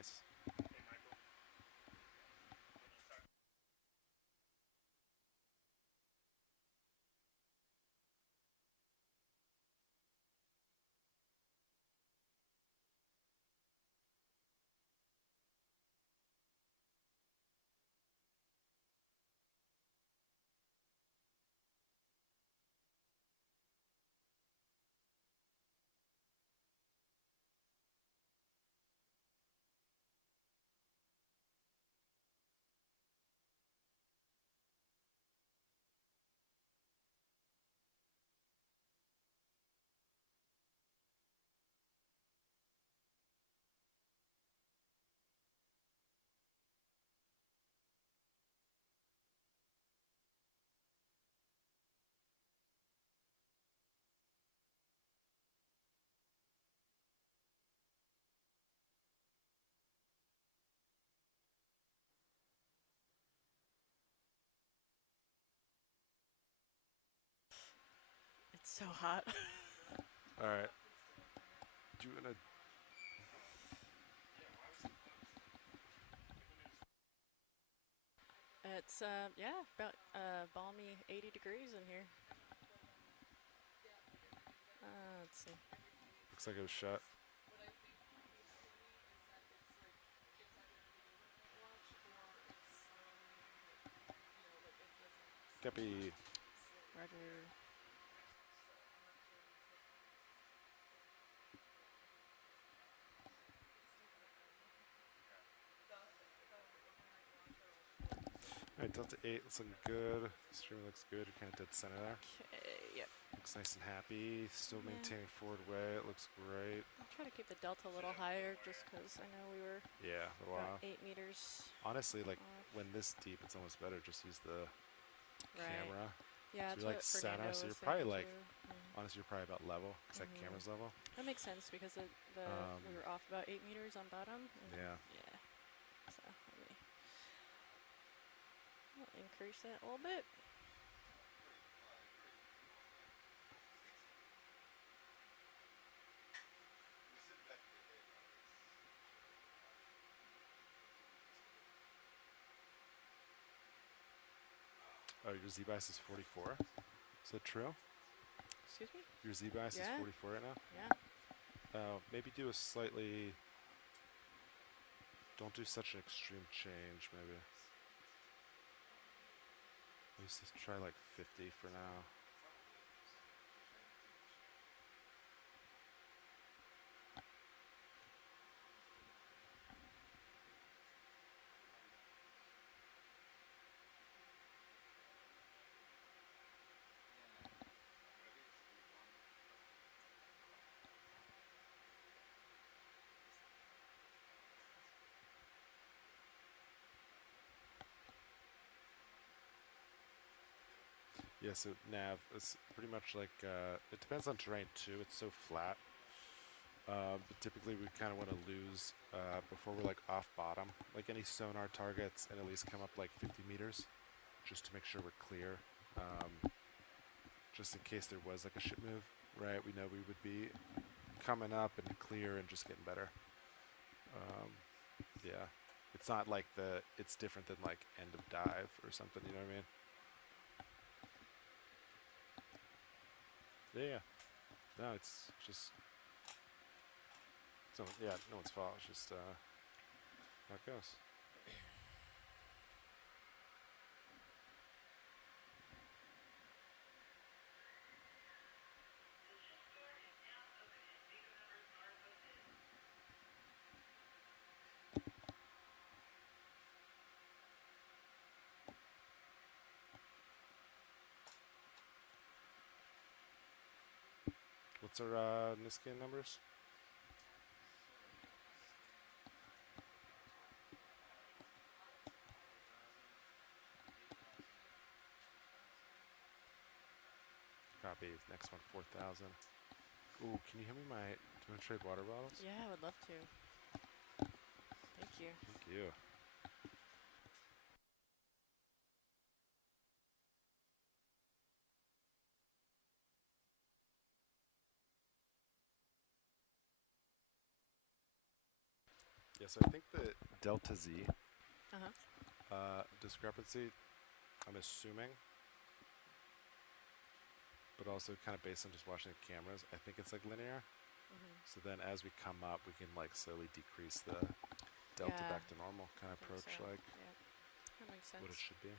Nice. It's so hot. All right. Do you want to? It's yeah, about balmy 80 degrees in here. Let's see. Looks like it was shut. Guppy. Roger. Alright, Delta 8 looks looking good. Stream looks good. You're kind of dead center there. Okay, yep. Looks nice and happy. Still Yeah. maintaining forward way. It looks great. I'll try to keep the delta a little higher just because I know we were Yeah, a little about off. 8 meters Honestly, like off. when this deep, it's almost better just use the Right. camera. Yeah, So that's you're like what center, Fernando so was you're probably saying like, too. honestly, you're probably about level because that camera's level. That makes sense because we were off about 8 meters on bottom. Yeah. Yeah. So I'll increase that a little bit. Oh, your Z bias is 44. Is that true? Excuse me? Your Z bias is Yeah. 44 right now? Yeah. Maybe do a slightly. Don't do such an extreme change, maybe. Let's just try like 50 for now. Yeah, so nav is pretty much like, it depends on terrain too, it's so flat. But typically we kind of want to lose before we're like off bottom, like any sonar targets, and at least come up like 50 meters, just to make sure we're clear. Just in case there was like a ship move, right? We know we would be coming up and clear and just getting better. Yeah, it's not like it's different than like end of dive or something, you know what I mean? Yeah. No, it's just. So yeah, no one's fault. It's just how it goes. What's our Niscan numbers? Copy. Next one, 4,000. Ooh, can you hand me my? Do you want to trade water bottles? Yeah, I would love to. Thank you. Thank you. Yeah, so I think the delta Z discrepancy, I'm assuming, but also kind of based on just watching the cameras, I think it's like linear. So then as we come up, we can like slowly decrease the delta back to normal, kind of approach like that makes sense. what it should be.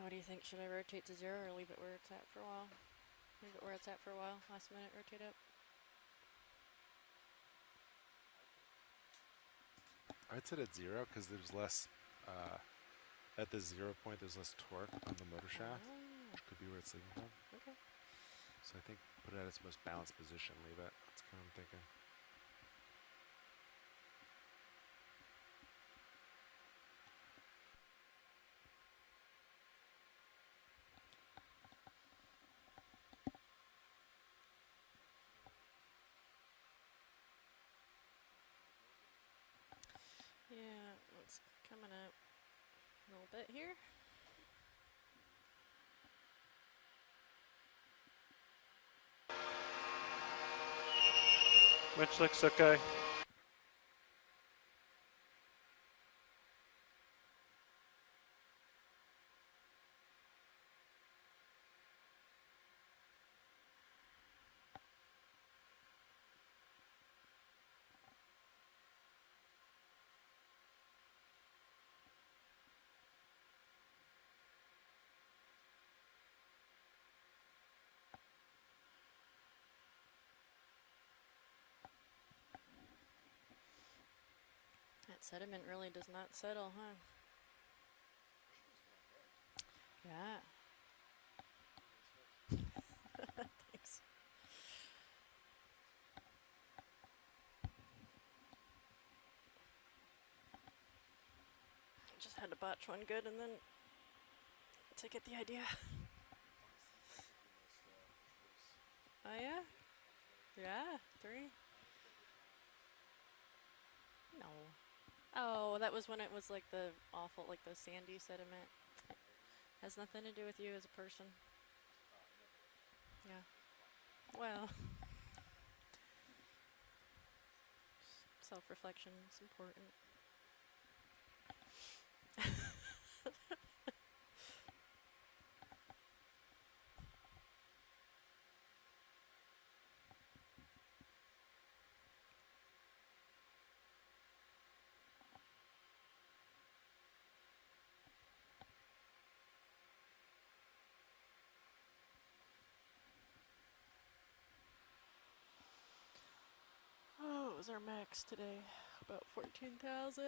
What do you think? Should I rotate to 0 or leave it where it's at for a while? Leave it where it's at for a while. Last minute, rotate up. I'd set it 0 because there's less, at the 0 point, there's less torque on the motor shaft, which could be where it's leaving from. Okay. So I think put it at its most balanced position, leave it. That's kind of what I'm thinking. Yeah, it's coming up a little bit here. Which looks okay. That sediment really does not settle, huh? Yeah. Thanks. Just had to botch one good and then to get the idea. Oh yeah? Yeah, 3. No. Oh, that was when it was like the awful, like the sandy sediment. Has nothing to do with you as a person. Yeah. Well. Self-reflection is important. Oh, it was our max today. About 14,000.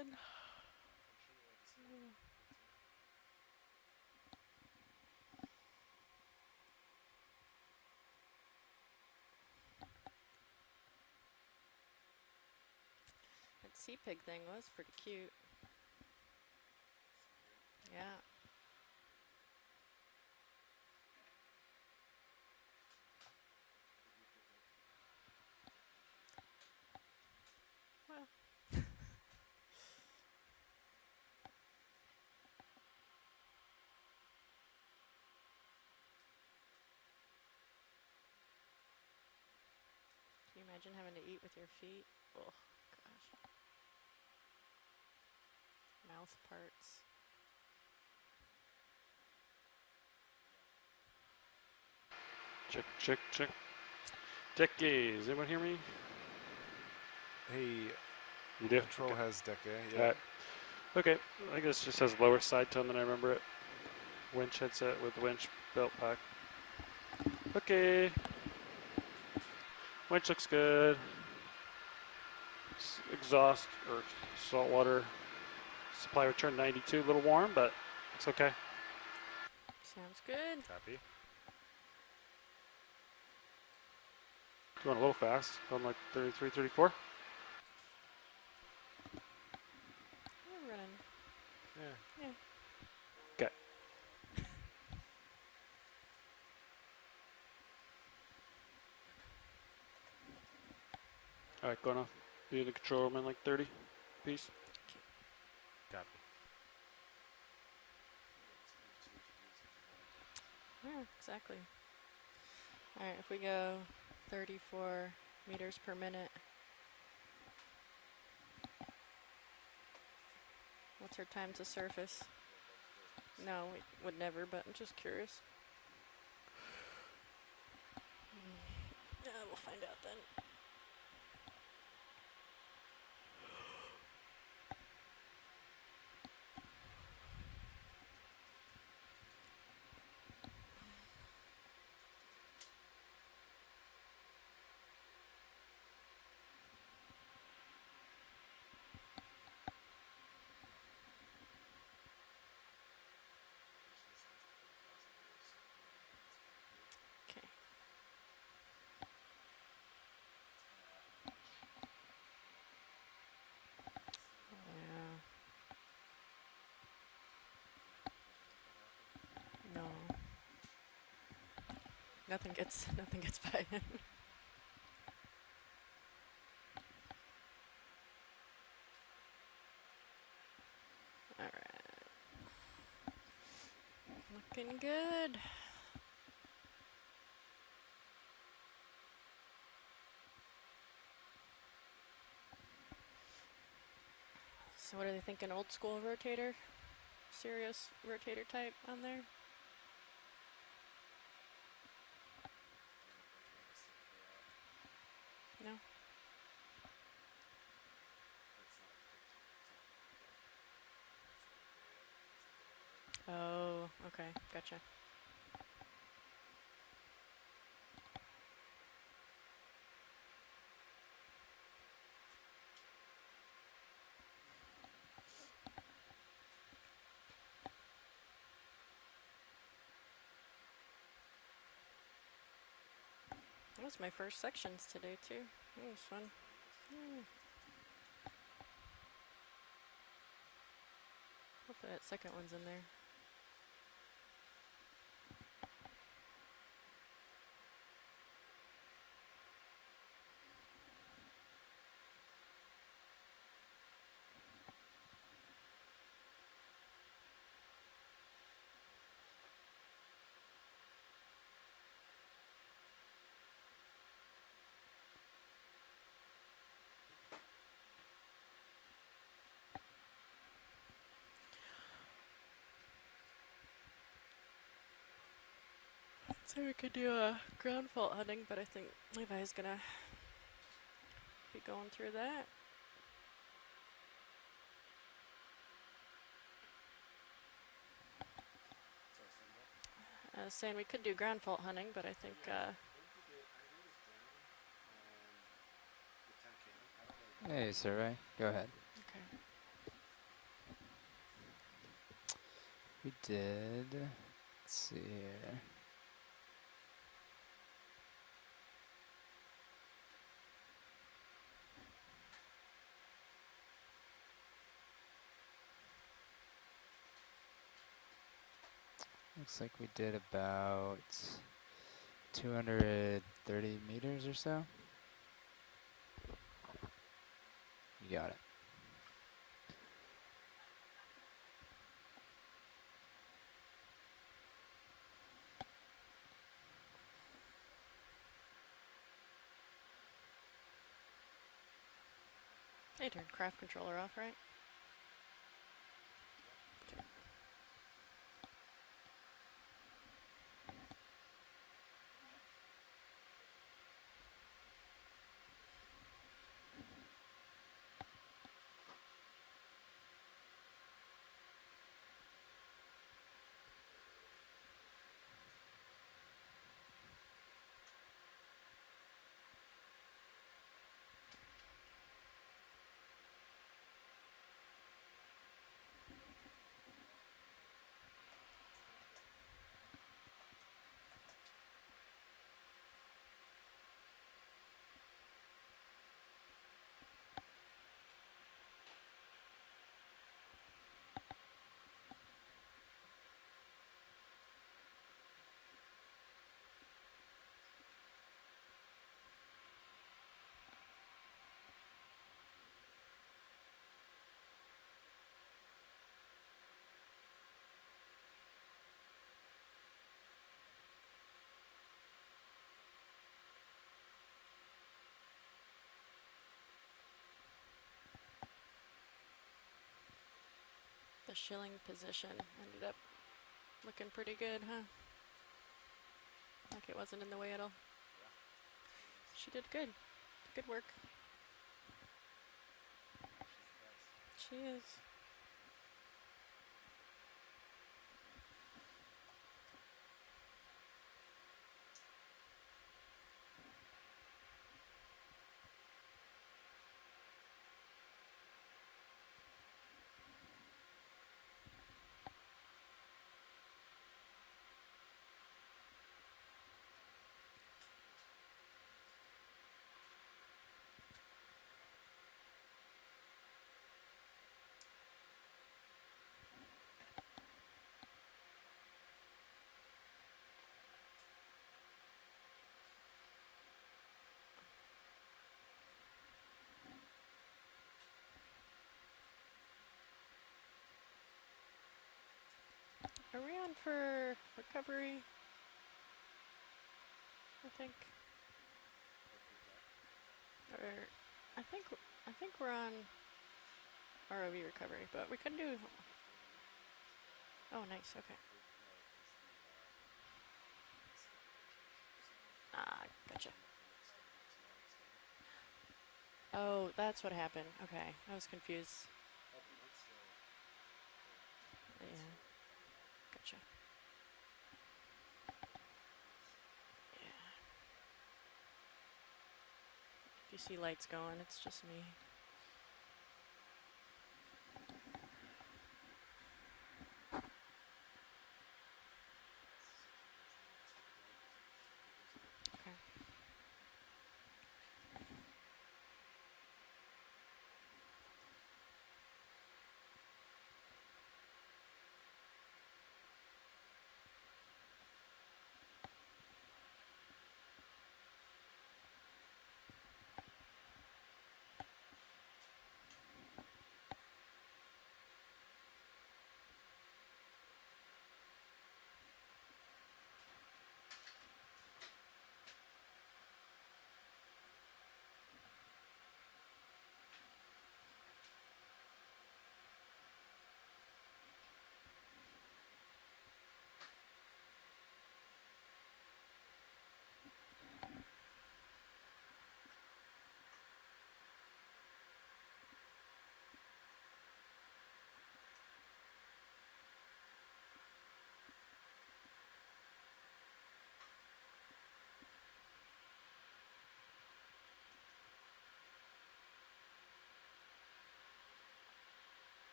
That sea pig thing was pretty cute. Yeah. Well. Can you imagine having to eat with your feet? Oh, gosh. Mouth parts. Check, check, check. Decay, does anyone hear me? Hey, You do? Control Okay. has decay, yeah. Alright. Okay, I guess it just has lower side tone than I remember it. Winch headset with winch belt pack. Okay. Winch looks good. Exhaust or salt water supply return 92, a little warm, but it's okay. Sounds good. Copy. Going a little fast, going like 33, 34. We're running. Yeah. Okay. All right, going off. Be in the control room in like 30. Peace. Copy. Yeah, exactly. All right, if we go 34 meters per minute, what's our time to surface? No, we would never, but I'm just curious. Yeah, we'll find out then. Okay. Yeah. No. Nothing gets by. All right. Looking good. So what are they thinking? Old school rotator? Serious rotator type on there? No? Oh, okay. Gotcha. That was my first sections today, too. That was fun. Yeah. Hopefully that second one's in there. So we could do a ground fault hunting, but I think Levi's gonna be going through that. I was saying we could do ground fault hunting, but I think Hey, survey. Go ahead. okay. We did. Let's see here. Looks like we did about 230 meters or so. You got it. They turned craft controller off, right? The shilling position ended up looking pretty good, huh? Like it wasn't in the way at all. She did good. Good work. She is. Are we on for recovery? I think. Or I think we're on ROV recovery, but we could do. Oh, nice. Okay. Ah, gotcha. Oh, that's what happened. Okay, I was confused. Yeah, gotcha. Yeah. If you see lights going, it's just me. Okay.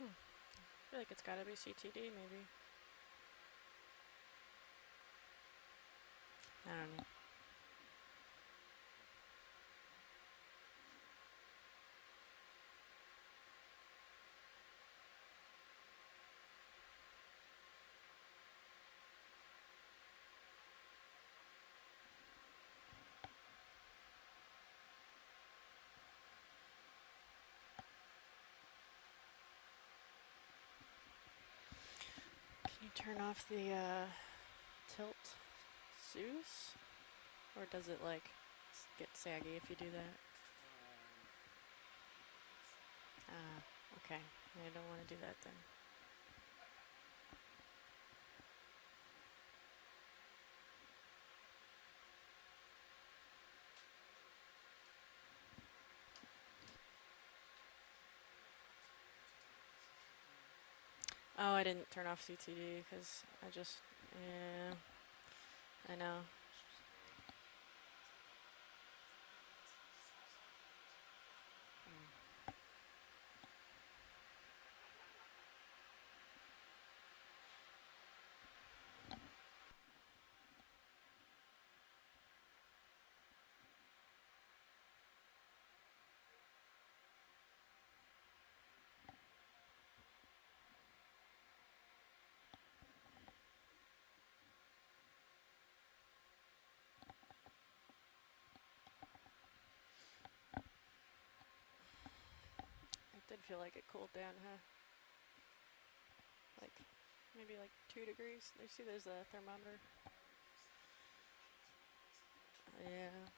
I feel like it's gotta be CTD, maybe. I don't know. turn off the tilt Zeus? Or does it like get saggy if you do that? Ah, okay. I don't want to do that then. Oh, I didn't turn off CTD because I just, yeah, I know. It did feel like it cooled down, huh? Like, maybe like 2 degrees. You see there's a thermometer. Yeah.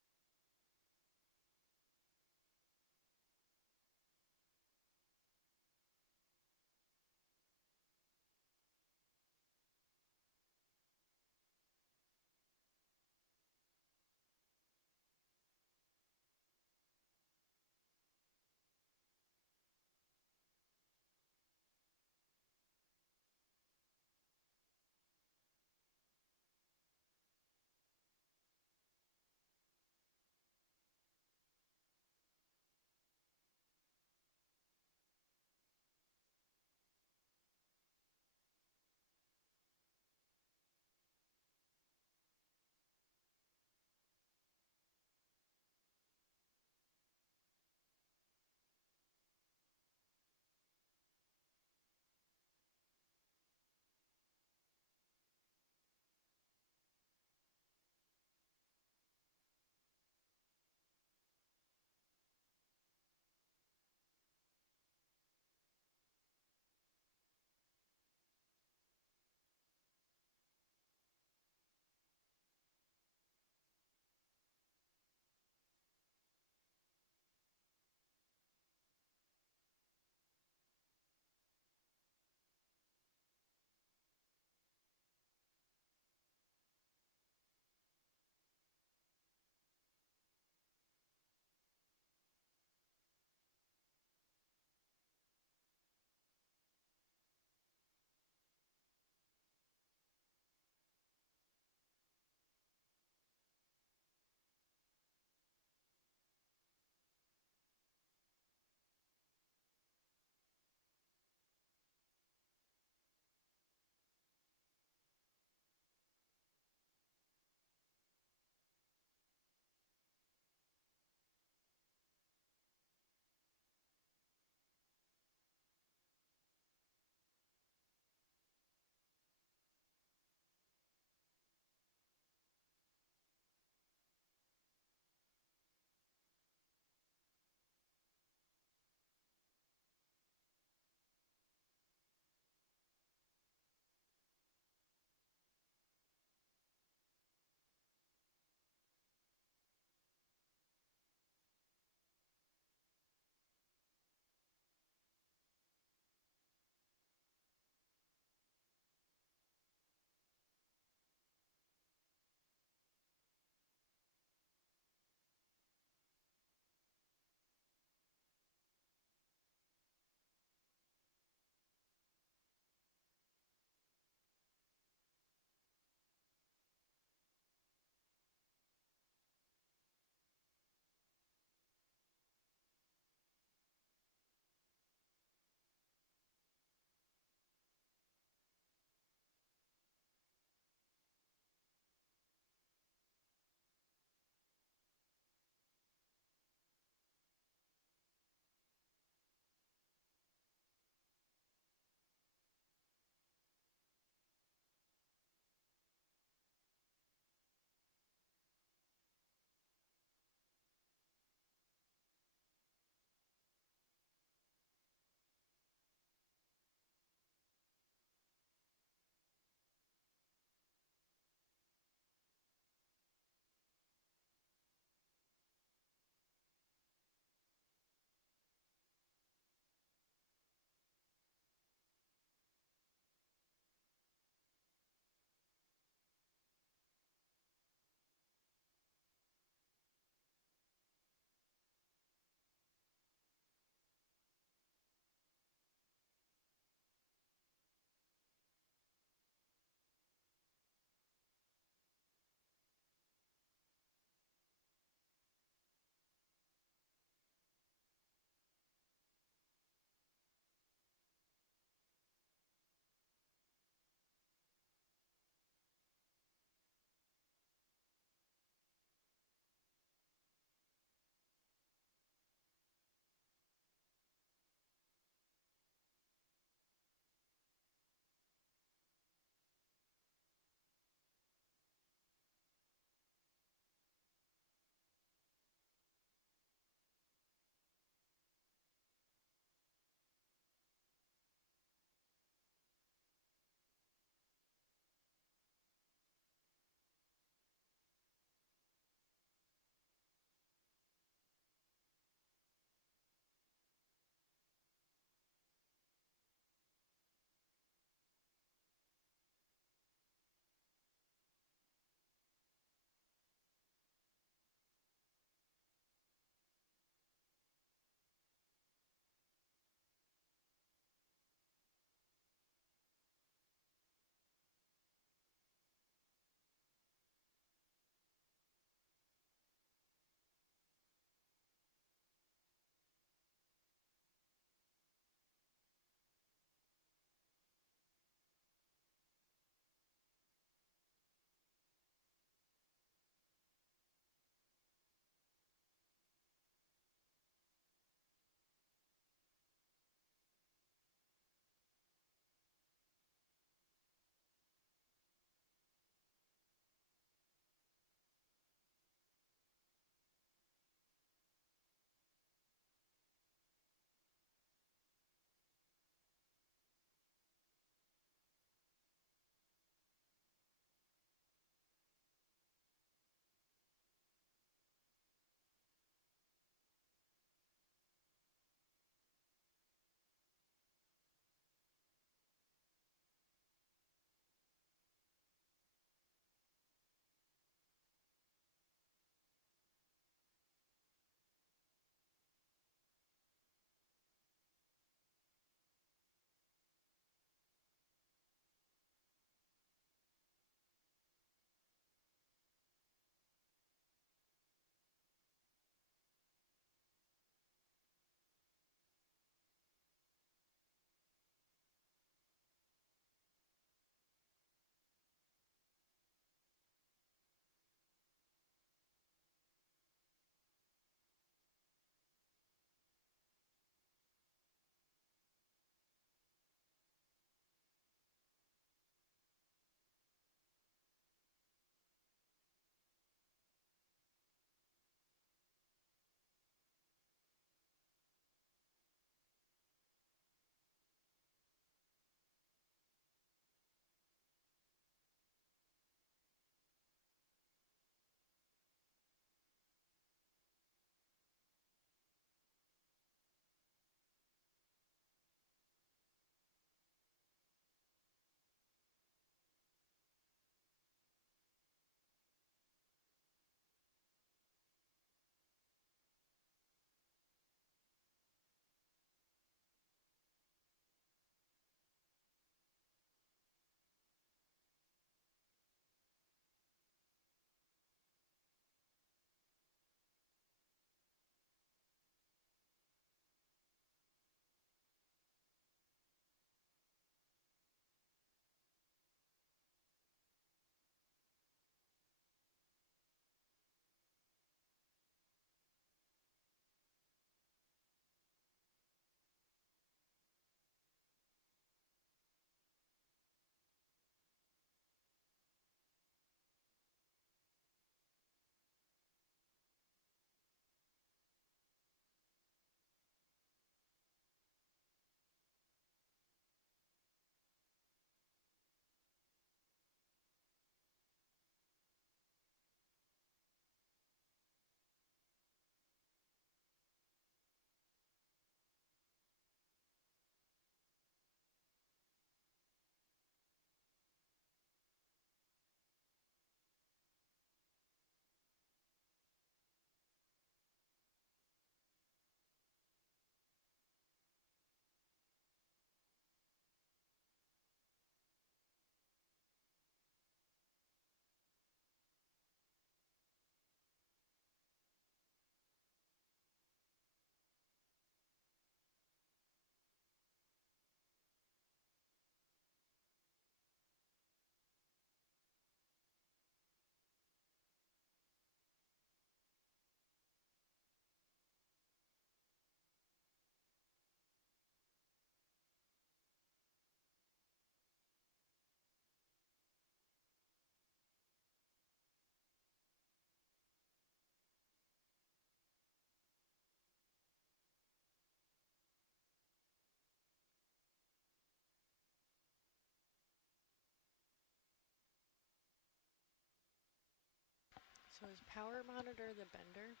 So is power monitor the bender?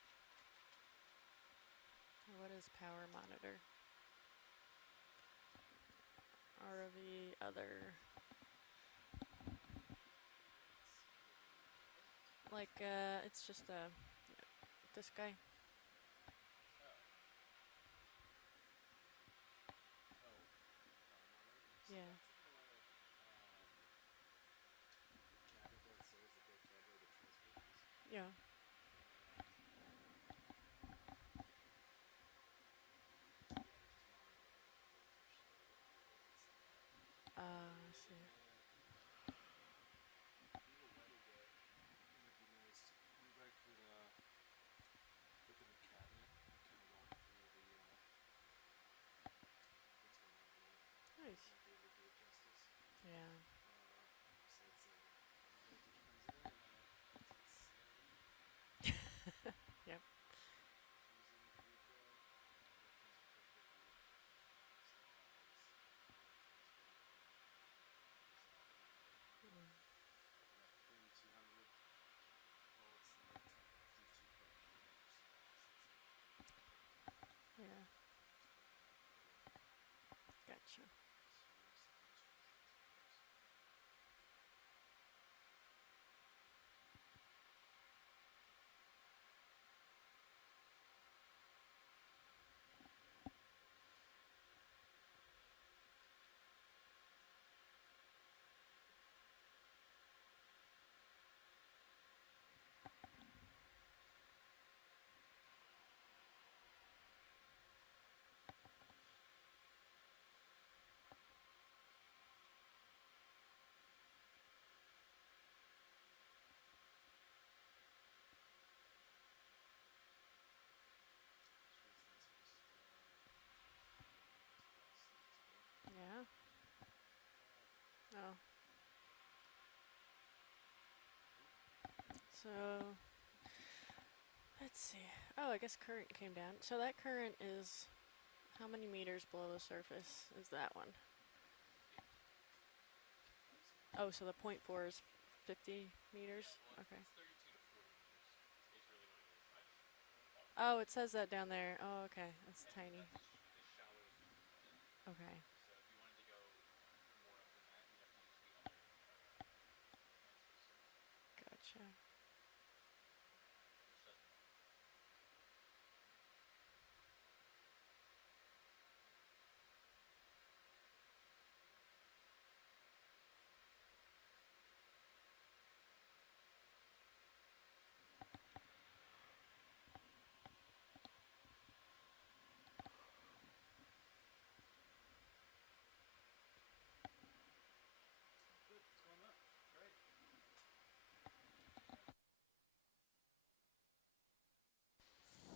Or what is power monitor? Or the other... Like, it's just this guy. Yeah. Yeah. I see. Nice. Yeah. Yep. Mm. Yeah. Gotcha. Yeah. Oh. So, let's see. Oh, I guess current came down. So that current is how many meters below the surface is that one? Oh, so the 0.4 is 50 meters? Okay. Oh, it says that down there. Oh, okay. That's tiny. Okay. Gotcha.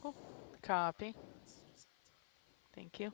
Cool. Copy. Thank you.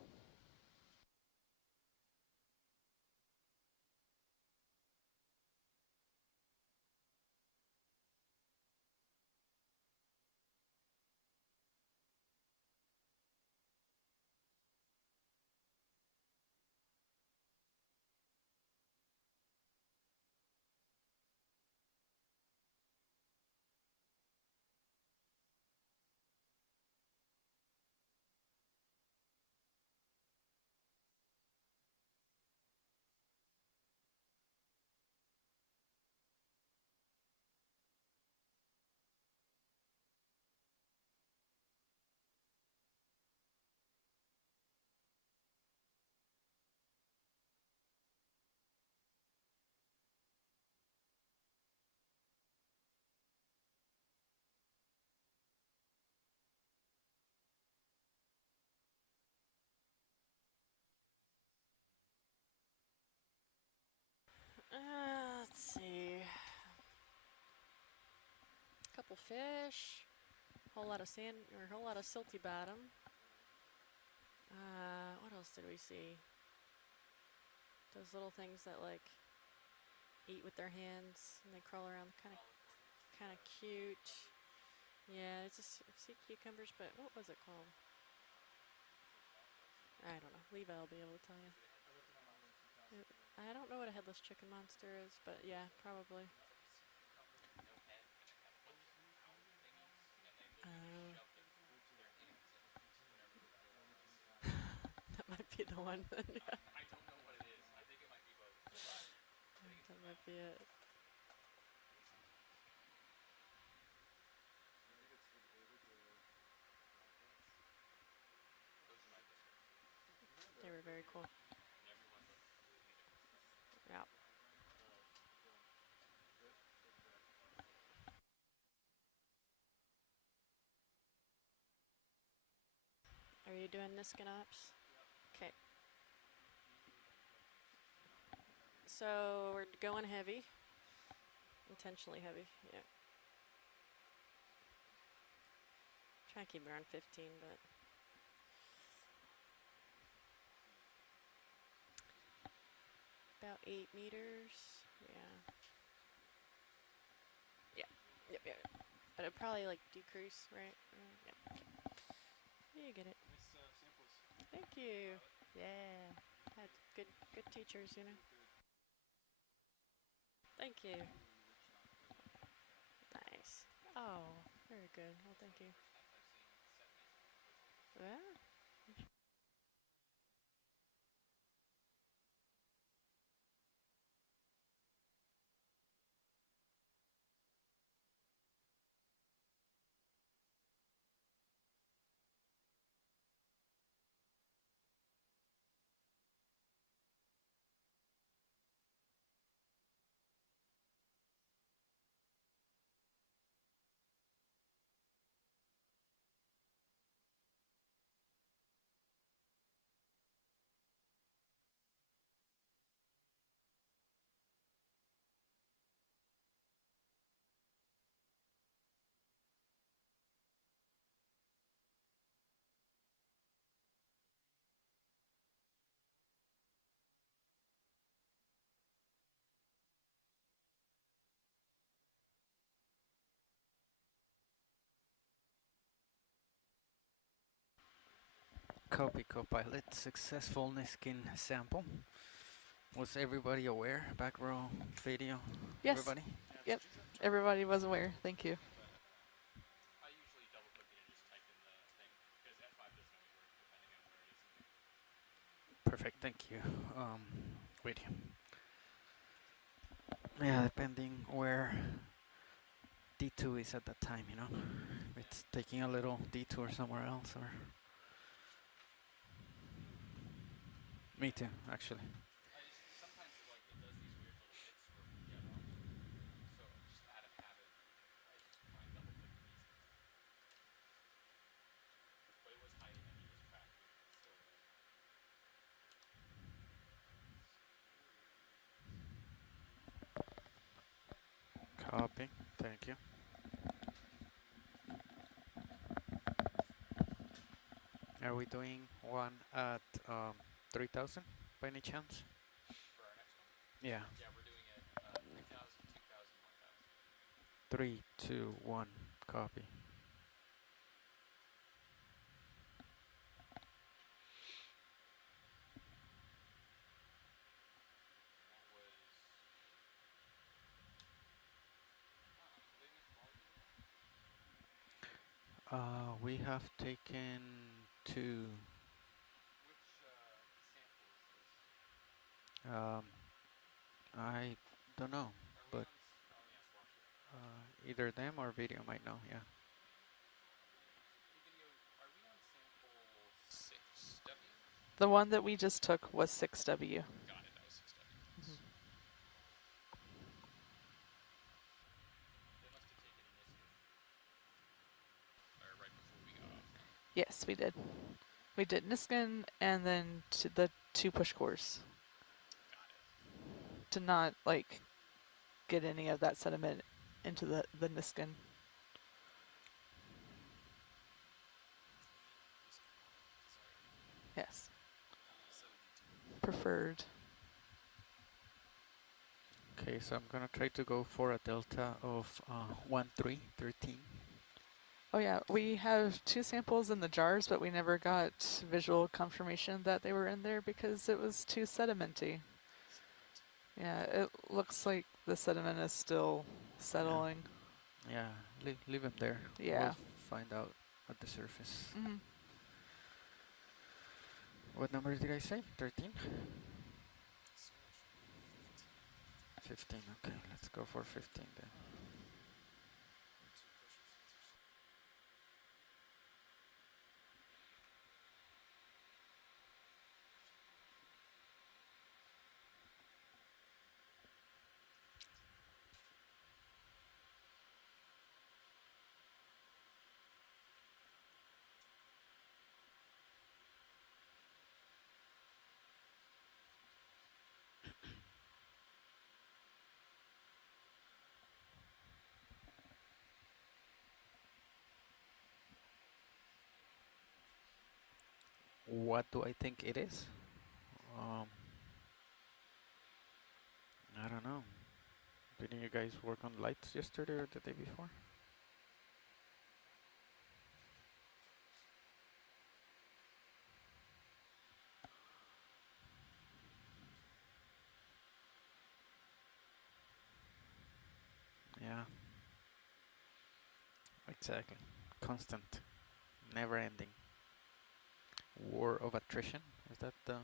Let's see. Couple fish. Whole lot of sand, or a whole lot of silty bottom. What else did we see? Those little things that like eat with their hands and they crawl around, kind of cute. Yeah, it's just sea cucumbers, but what was it called? I don't know. Levi will be able to tell you. I don't know what a headless chicken monster is, but yeah, probably. the one. Then, yeah. I don't know what it is. I think it might be both. That might be it. They were very cool. Yeah. Are you doing Niskin ops? Okay. So we're going heavy. Intentionally heavy, yeah. Try to keep it around 15, but about 8 meters. Yeah. Yeah. Yep. Yep. But it'd probably like decrease, right? Yep. You get it. Thank you. Yeah. Had good teachers, you know. Thank you. Nice. Oh, very good. Well, thank you. Yeah. Copy, Copilot. Successful Niskin sample. Was everybody aware? Back row video? Yes. Everybody? Yep. Everybody was aware. Thank you. I usually double click it and just type in the thing because F5 doesn't always work depending on where it is. Perfect, thank you. Wait. Yeah, depending where D2 is at that time, you know? It's taking a little detour somewhere else or... Me too, actually. Sometimes like it does these weird little bits where we get them. So just out of habit, I just find double clicking easier. But it was hiding under this track here. Copy, thank you. Are we doing one at 3,000 by any chance? For our next one? Yeah. Yeah, we're doing it 3,000, 2,000, 1,000. 3, 2, 1, copy. We have taken 2. Which sample is this? I don't know, but either them or video might know, yeah. Are we on sample 6W? The one that we just took was 6W. Got it, that was 6W. Mm-hmm. They must have taken a Niskin right before we got off, huh? Yes, we did. We did Niskin and then the 2 push cores. Got it. To not like get any of that sediment into the Niskin. Yes. Preferred. Okay, so I'm gonna try to go for a delta of 1313. Oh yeah, we have 2 samples in the jars, but we never got visual confirmation that they were in there because it was too sedimenty. Yeah, it looks like the sediment is still settling. Yeah, leave them there. Yeah. We'll find out at the surface. Mm-hmm. What number did I say? 13? 15. Okay, let's go for 15 then. What do I think it is? I don't know. Didn't you guys work on lights yesterday or the day before? Yeah. Exactly. Constant. Never ending. War of attrition? Is that the...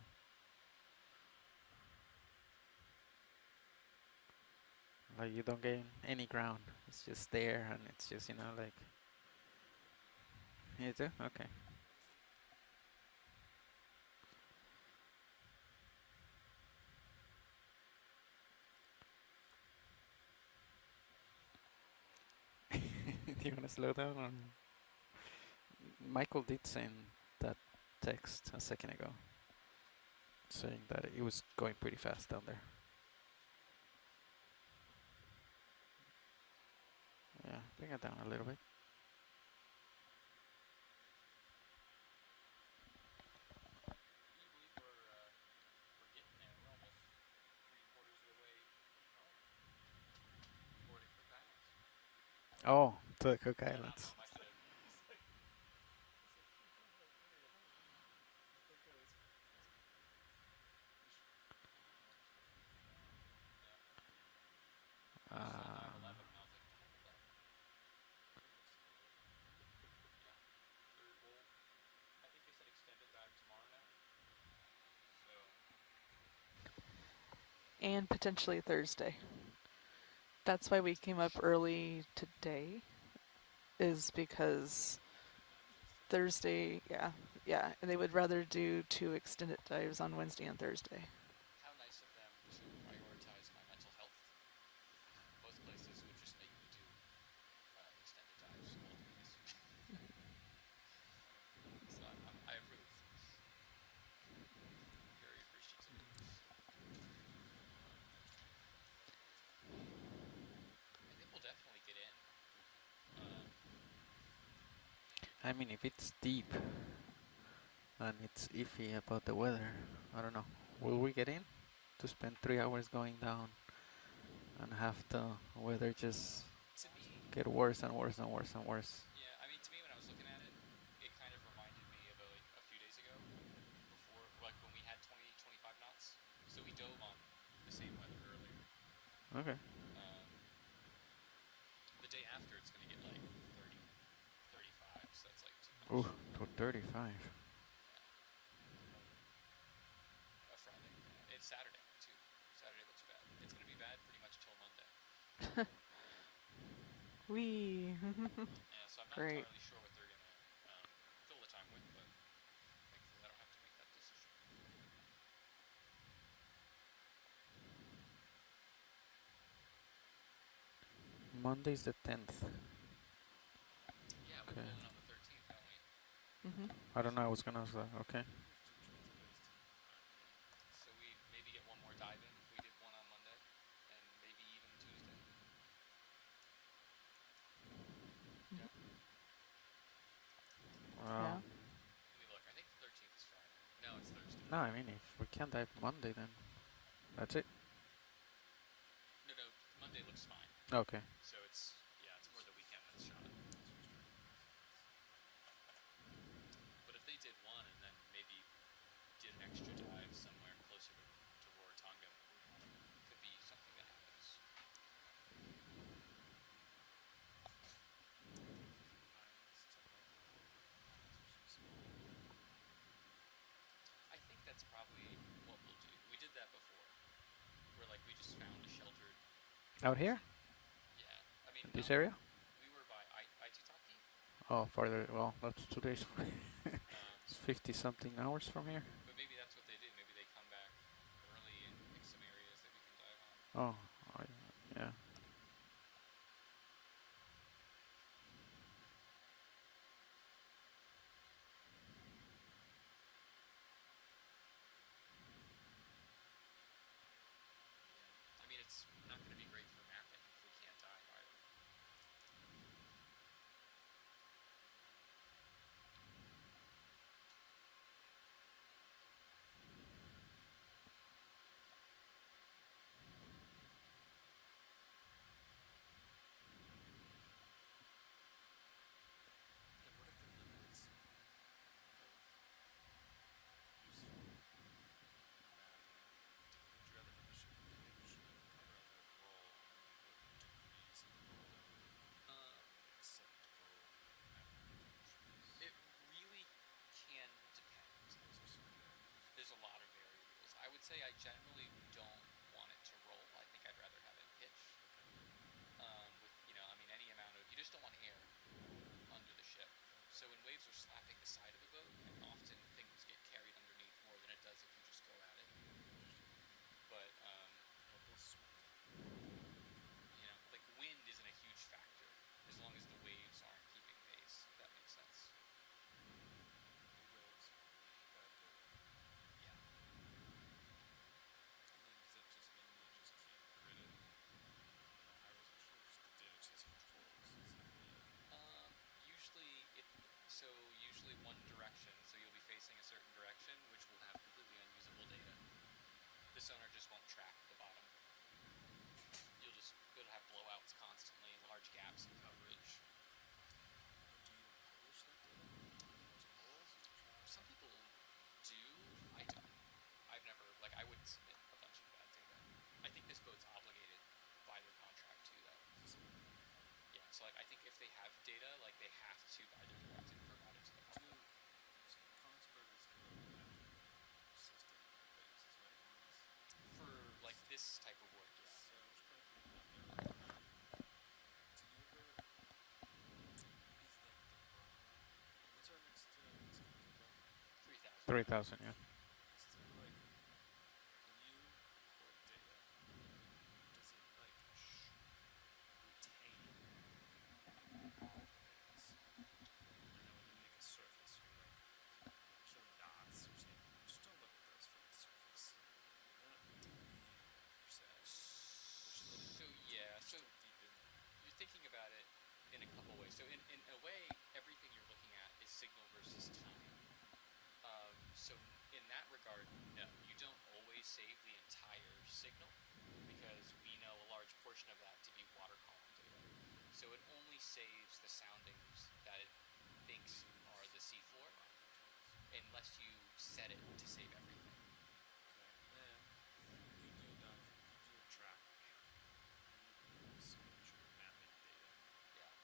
Like you don't gain any ground. It's just there and it's just, you know, like... You do? Okay. Do you want to slow down? Or Michael did send that text a second ago, saying that it was going pretty fast down there. Yeah, bring it down a little bit. Oh, to the Cook Islands. And potentially Thursday. That's why we came up early today, is because Thursday, yeah, and they would rather do 2 extended dives on Wednesday and Thursday. How nice of them to prioritize my mental health. Both places would just make me do extended dives all days. So I approve. Very appreciative. I think we'll definitely get in. I mean, if it's deep and it's iffy about the weather, I don't know. Will we get in to spend 3 hours going down and have the weather just get worse and worse and worse and worse? Yeah, I mean, to me, when I was looking at it, it kind of reminded me of like a few days ago, before, like when we had 20, 25 knots. So we dove on the same weather earlier. Okay. The day after, it's going to get like 30, 35, so that's like too much. Ooh, to 35. A Friday. It's Saturday, too. Saturday looks bad. It's going to be bad pretty much till Monday. Wee. Yeah, so I'm not Great. entirely sure what they're going to fill the time with, but thankfully I don't have to make that decision. Monday's the 10th. Yeah, we're Okay. pulling on the 13th, don't we? I don't know, I was gonna ask that. Okay. So we maybe get one more dive in if we did one on Monday, and maybe even Tuesday. Yeah. Let me look. I think the 13th is Friday. No, it's Thursday. No, I mean, if we can't dive Monday, then that's it. No, Monday looks fine. Okay. So it's more the weekend that's shot. But if they did one and then maybe did an extra dive somewhere closer to Rarotonga, could be something that happens. I found a sheltered Out here? Yeah, I mean, In this area? we were by Itutaki. Oh, farther. Well, that's 2 days. Um, It's 50 something hours from here. but maybe that's what they do. Maybe they come back early and pick some areas that we can dive on. Oh, yeah. I mean, it's not going to be great for mapping if we can't dive either. And what are the limits of useful mapping? Would you rather have a ship pitch? I'd rather have roll and then go degrees and roll acceptable mapping conventions. It really can depend. Those are some variables. There's a lot of variables. I would say I generally don't want it to roll. I think I'd rather have it pitch. With I mean, any amount of you just don't want air under the ship. So when waves are slapping the side of the boat, I mean, often things get carried underneath more than it does if you just go at it. But like wind isn't a huge factor as long as the waves aren't keeping pace. If that makes sense. The waves are bad data. Yeah. And then does that just mean you just can't grid it high resolution, or just the data chase controls? Is that Usually one direction, so you'll be facing a certain direction, which will have completely unusable data. The sonar just won't track the bottom. It'll have blowouts constantly, large gaps in coverage. And do you publish that data in those polls? Some people do. I don't. I wouldn't submit a bunch of bad data. I think this boat's obligated by their contract to that. Yeah, so I think if they have data, they have to by their directive provide it to the public. So Kongsberg is good at mapping system bases, right? For this type of work, yeah. So I was trying to figure out there. Do you ever what's our next Skipper takeoff? 3,000. 3,000, yeah. So when you record data, does it retain all things? And then when you make a surface, you're killing dots. You're saying, just don't look at those from the surface. They're not redeeming per se. So deep in there. you're thinking about it in a couple ways. So in a way, everything you're looking at is signal versus time. So in that regard, no, you don't always save the entire signal because we know a large portion of that to be water column data. So it only saves the soundings that it thinks are the seafloor unless you set it to save everything. Okay, then you go down, you do a track, you submit your mapping data. Yeah.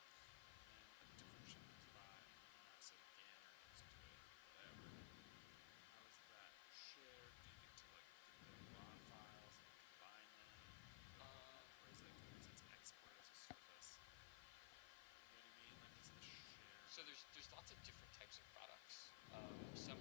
And then a different ship comes by and maps it again or goes to it or whatever. How is that shared? Do you get to get the raw files and combine them? Or is it once it's export as a surface? You know what I mean? What's the share? So there's lots of different types of products. Some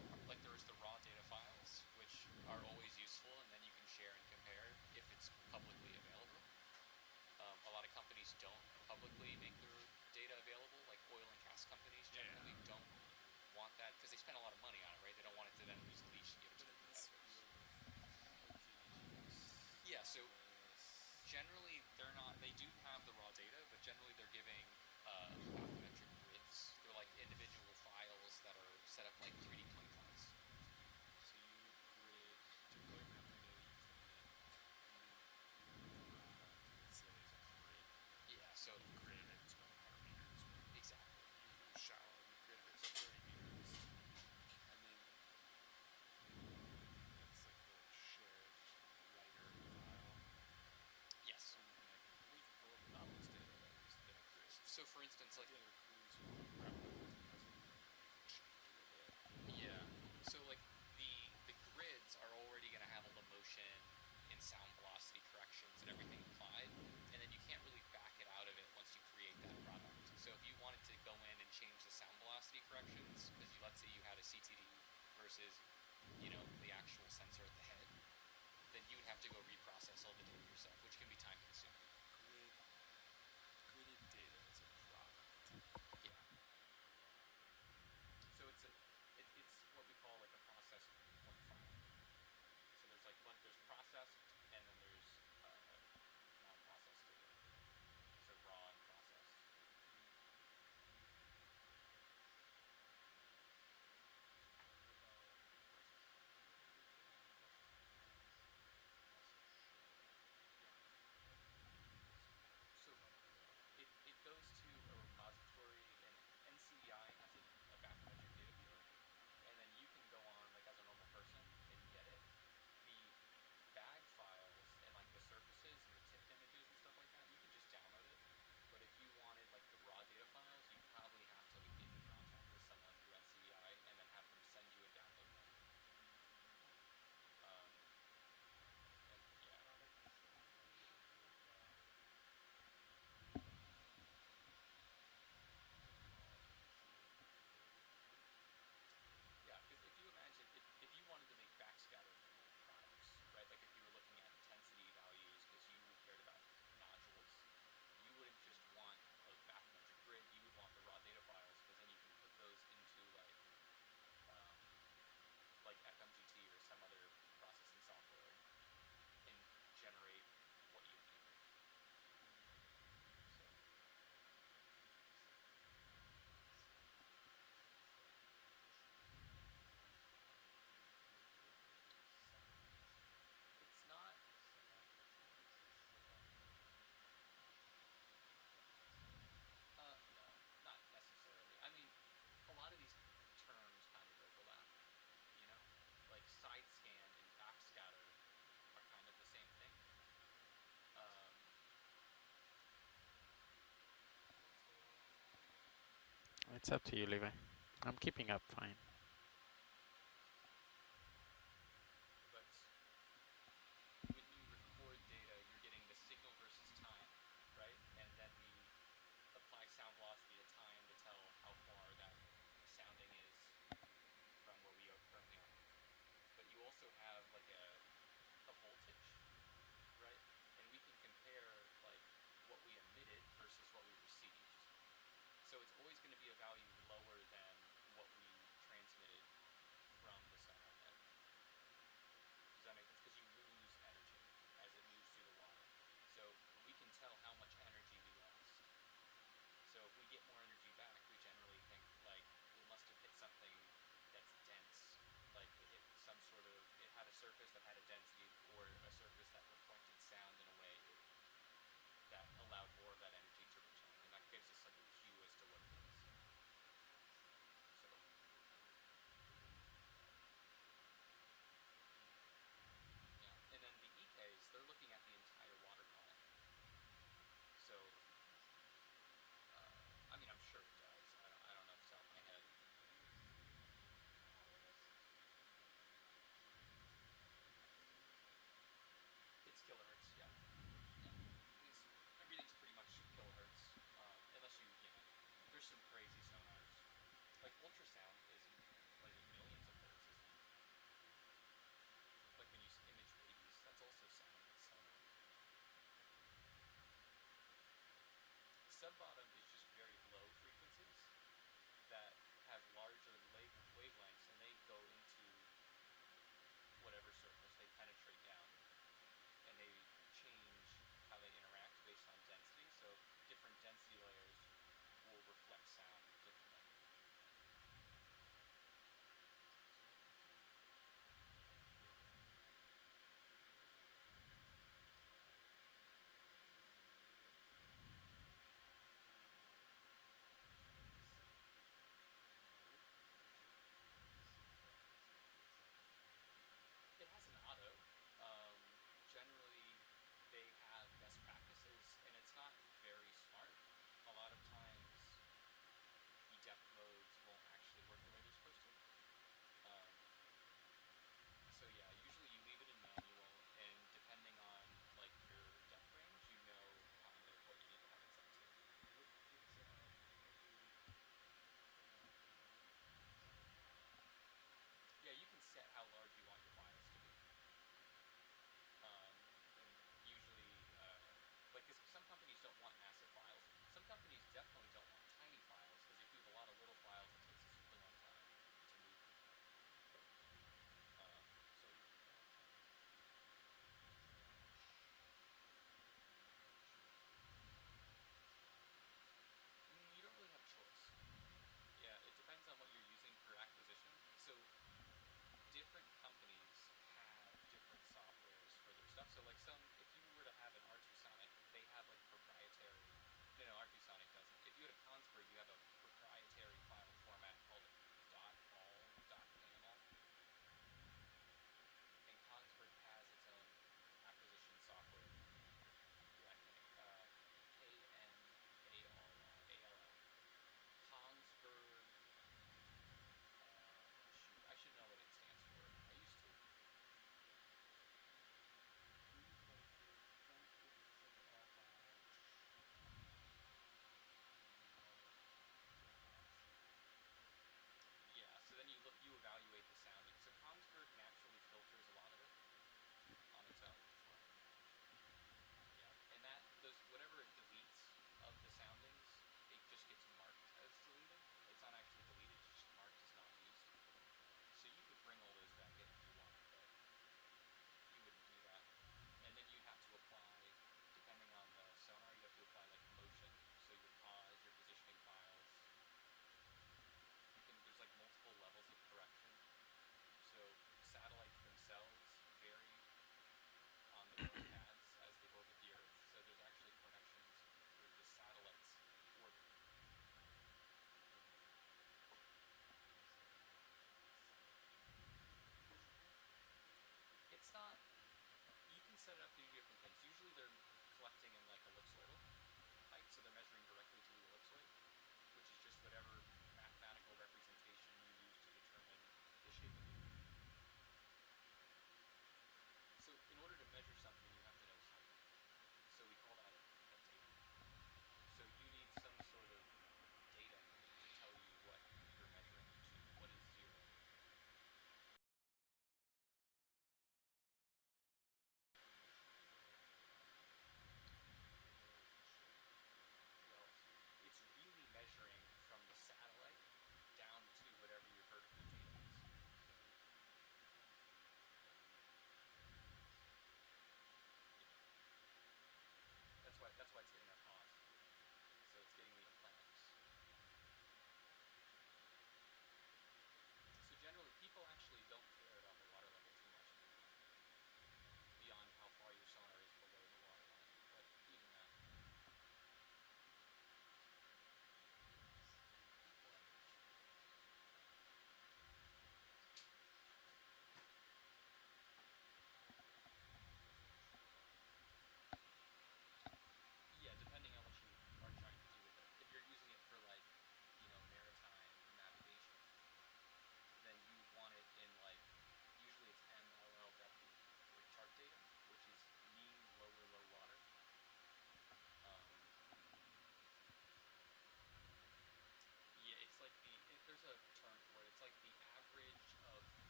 to go reprocess all the data yourself, which can be time consuming. Grid data is a product. Yeah. So it's what we call like a processed point file. So there's like there's processed and then there's non-processed data. So raw and processed. So it goes to a repository, and NCBI has a bathymetric data viewer, and then you can go on like as a normal person and get it. The bag files and like the surfaces and the tipped images and stuff like that, you can just download it. But if you wanted like the raw data files, you'd probably have to like get in contact with someone through NCBI and then have them send you a download link. And yeah. Yeah, because if you imagine, if you wanted to make backscatter products, right, like if you were looking at intensity values because you cared about nodules, you wouldn't just want a bathymetric grid, you would want the raw data files because then you can put those into like FMGT or some other processing software and generate what you need. So. It's not. No, not necessarily. I mean, a lot of these terms kind of overlap, you know? Like side scan and backscatter are kind of the same thing. It's up to you, Levi. I'm keeping up fine. But when you record data, you're getting the signal versus time, right? And then the apply sound velocity to time to tell how far that sounding is from where we currently are. But you also have like a voltage, right? And we can compare like what we emitted versus what we received. So it's always going to be a value lower than what we transmitted.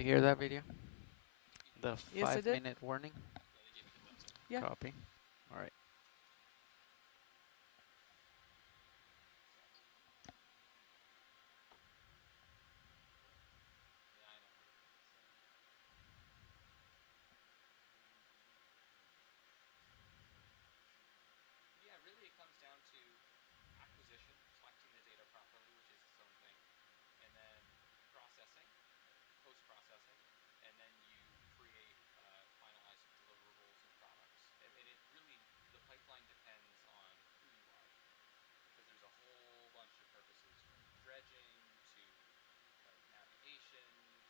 You hear that video? The Yes, I did. 5-minute warning? Yeah. Copy. All right. Yeah, really it comes down to acquisition, collecting the data properly, which is its own thing, and then processing, post-processing, and then you create finalized deliverables and products. And it really, the pipeline depends on who you are, because there's a whole bunch of purposes from dredging to navigation to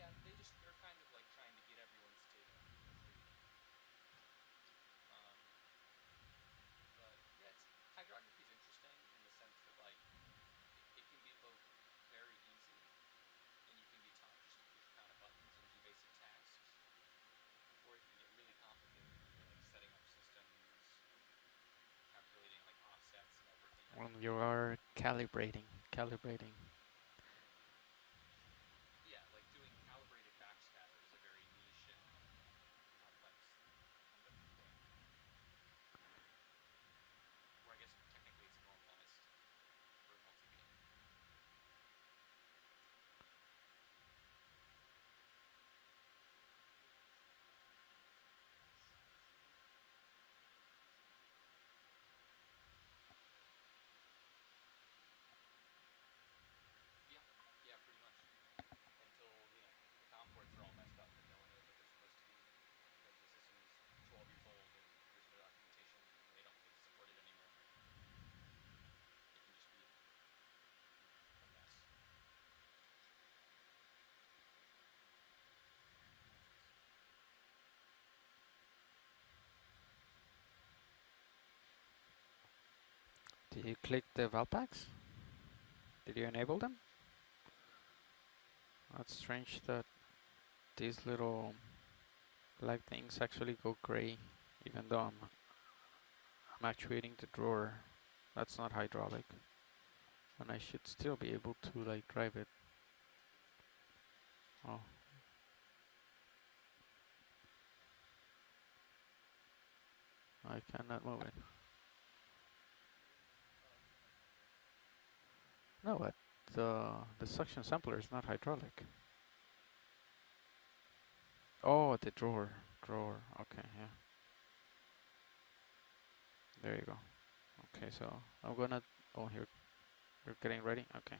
yeah, they're kind of like trying to get everyone's data for free. But yeah, hydrography is interesting in the sense that like it can be both very easy and you can be taught just to push kind of buttons and do basic tasks, or it can get really complicated when you're like setting up systems, calculating like offsets and everything. When you are calibrating. Yeah, like doing calibrated backscatter is a very niche and complex kind of thing. Or I guess technically it's normalized for multibeam. Yeah, yeah, pretty much. Until, the COM ports are all messed up and no one knows what they're supposed to be because the system is 12 years old and there's no documentation and they don't get to support it anymore. It can just be a mess. Did you click the Valpaks? Did you enable them? That's strange that these little black things actually go gray, even though I'm actuating the drawer. That's not hydraulic, and I should still be able to like drive it. Oh. I cannot move it. No, but the suction sampler is not hydraulic. Oh, the drawer. Okay, yeah. There you go. Okay, so I'm gonna. Oh, here. You're getting ready. Okay.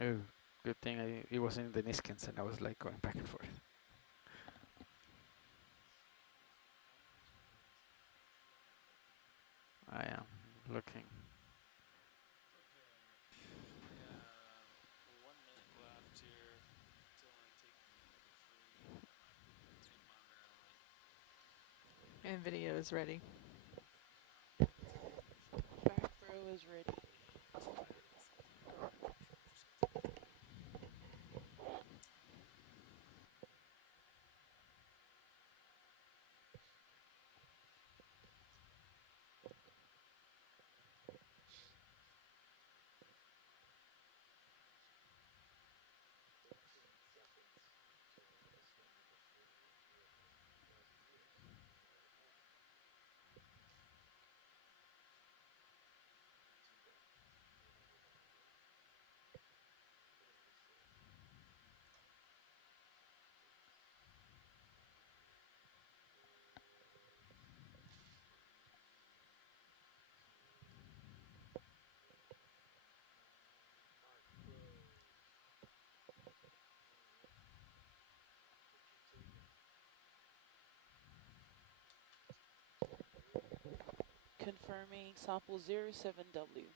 Oh, good thing it wasn't the Niskins, and I was like going back and forth. I am looking. And video is ready. Back throw is ready. Confirming sample 07W.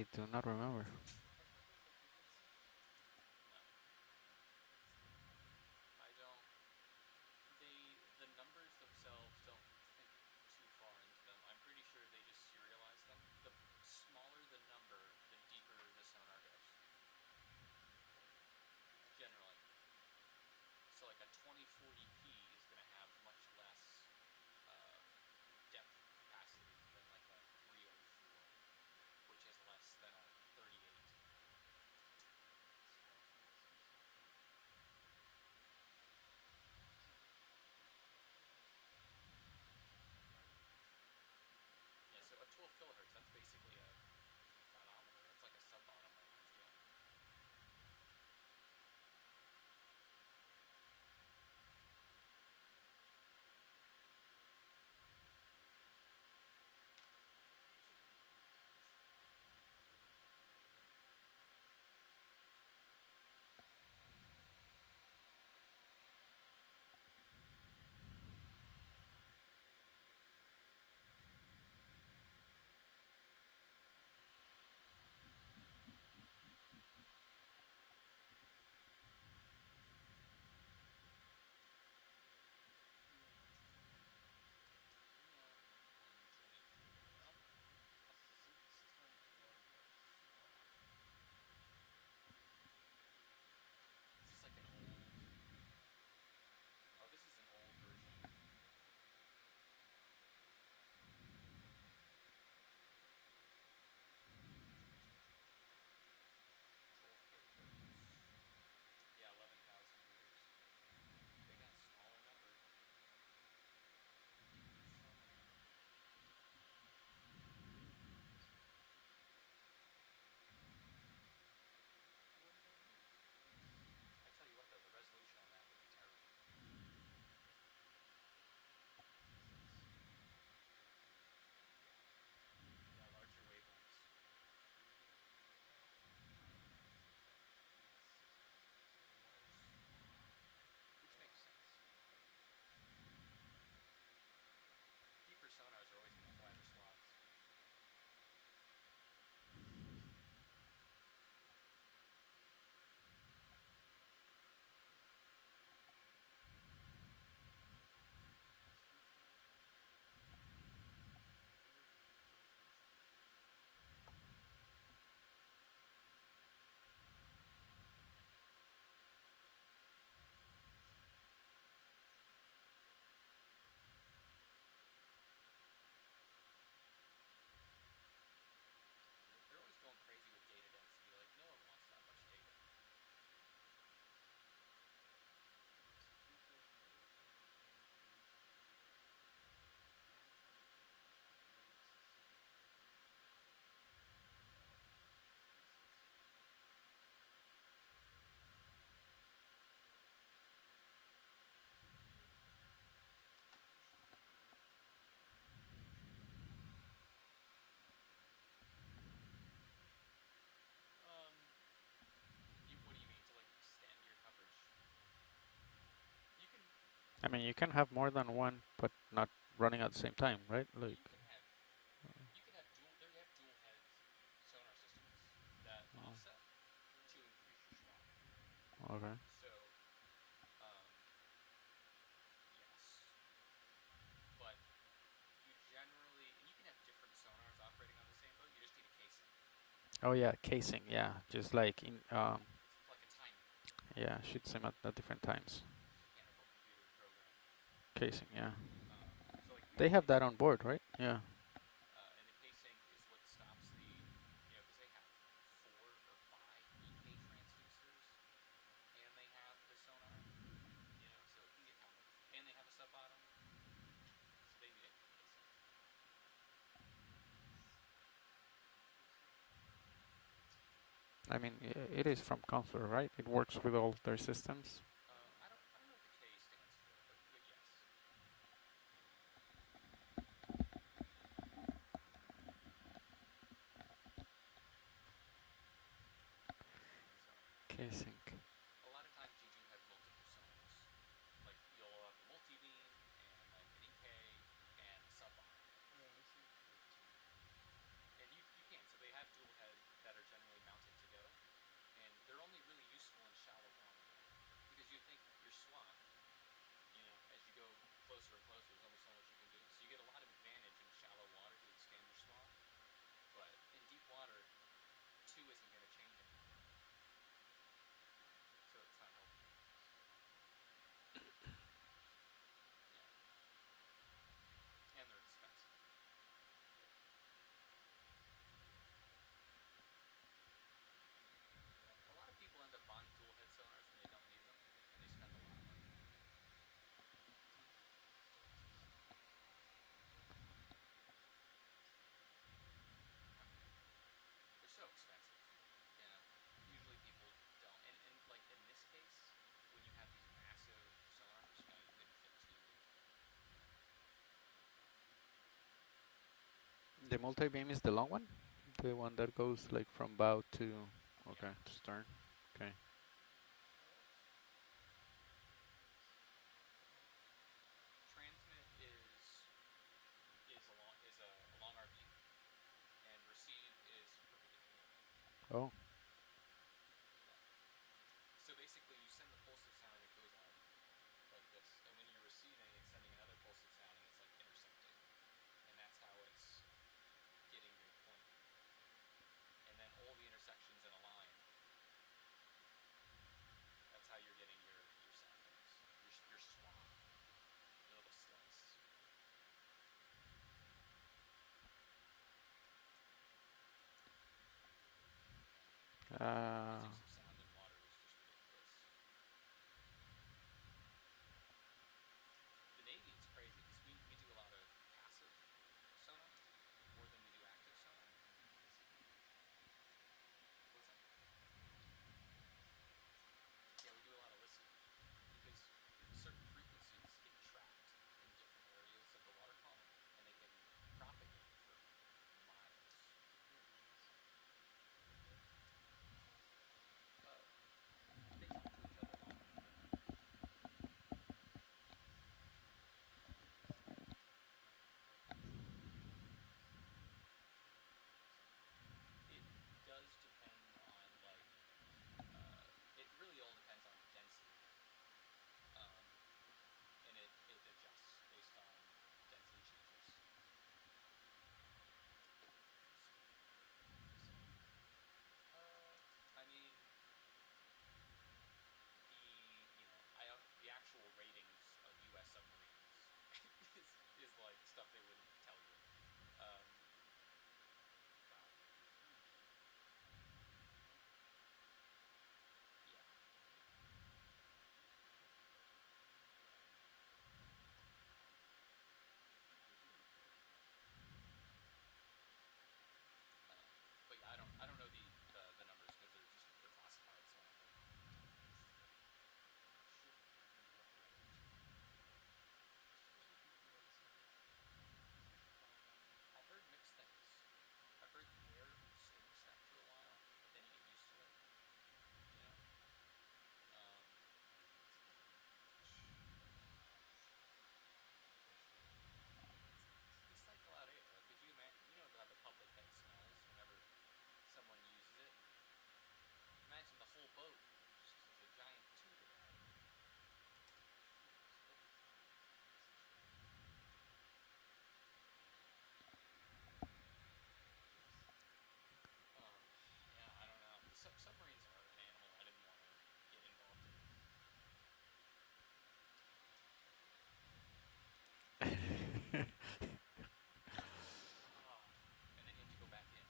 I do not remember. I don't. The numbers themselves don't think too far into them. I'm pretty sure they just serialize them. The smaller the number, the deeper the sonar goes. Generally. So like a 2040p is going to have much less depth capacity than like a 304, which is less than a 38. Yeah, so a 12 kilohertz, that's basically a phonometer. It's like a sub-bottom range deal. Is this like an old... Oh, this is an old version. Yeah, 11,000 meters. They got smaller numbers. Deeper sonar. What do they use? I tell you what though, the resolution on that would be terrible. Yeah, larger wavelengths. Which makes sense. Deeper sonars are always going to have wider slots. They're always going crazy with data density. Like, no one wants that much data. What do you mean, to like extend your coverage? You can I mean, you can have more than one, but not running at the same time, right? Like. you can have dual. There you have dual head sonar systems that offset to increase your schwab. Okay. So, yes, but you generally, and you can have different sonars operating on the same boat. You just need a casing. Oh yeah, casing. Yeah, just like in It's like a timing. Yeah, shoots them at different times. Mechanical computer program. Casing. Yeah. So like They have that on board, right? Yeah. And the casing is what stops the, because they have 4 or 5 EK transducers, and they have the sonar, so it can get complicated. And they have a sub bottom, so they need a casing. I mean, it is from Comfort, right? It works with all their systems. I don't know what the K stands for, but yes. Casing. A lot of times you do have multiple sonars. Like you'll have a multi-beam and like an EK and a sub bottom. And you can, so they have dual head The multi-beam is the long one? The one that goes like from bow to, okay, to stern. Okay. Transmit is along our beam, and receive is perpendicular. Oh. So basically, you send the pulse of sound and it goes out like this, and when you're receiving, it's sending another pulse of sound and it's like intersecting, and that's how it's getting your point. And then all the intersections in a line. That's how you're getting your sound waves, your swath, your little slice. Physics of sound in water is just ridiculous. The Navy, it's crazy because we do a lot of passive sonar more than we do active sonar. What's that? Yeah, we do a lot of listening because certain frequencies get trapped in different areas of the water column and they can propagate for miles. They talk to each other long enough, yeah. It does depend on like it really all depends on density, and it adjusts based on density changes. I mean, the actual ratings of U.S. submarines is like stuff they wouldn't tell you. God. Yeah. But yeah, I don't know the numbers because they're classified, so I don't know. I've heard mixed things. I've heard the air stinks after a while, but then you get used to it. You know. We cycle out air. Like, could you imagine? You know how the public head smells whenever someone uses it. Imagine the whole boat just as a giant tube of that. Yeah, I don't know. Submarines are an animal I didn't want to get involved in. And then you have to go back in.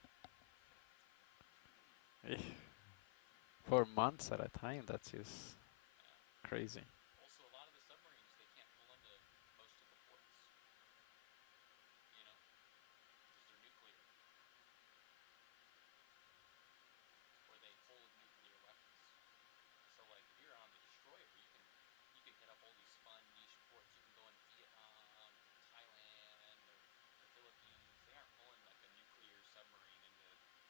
For months at a time, that's just crazy. Also, a lot of the submarines, they can't pull into most of the ports. You know? Because they're nuclear. Or they hold nuclear weapons. So, like, if you're on the destroyer, you can hit up all these fun niche ports. You can go into Vietnam, or Thailand, or the Philippines. They aren't pulling, like, a nuclear submarine into Thailand.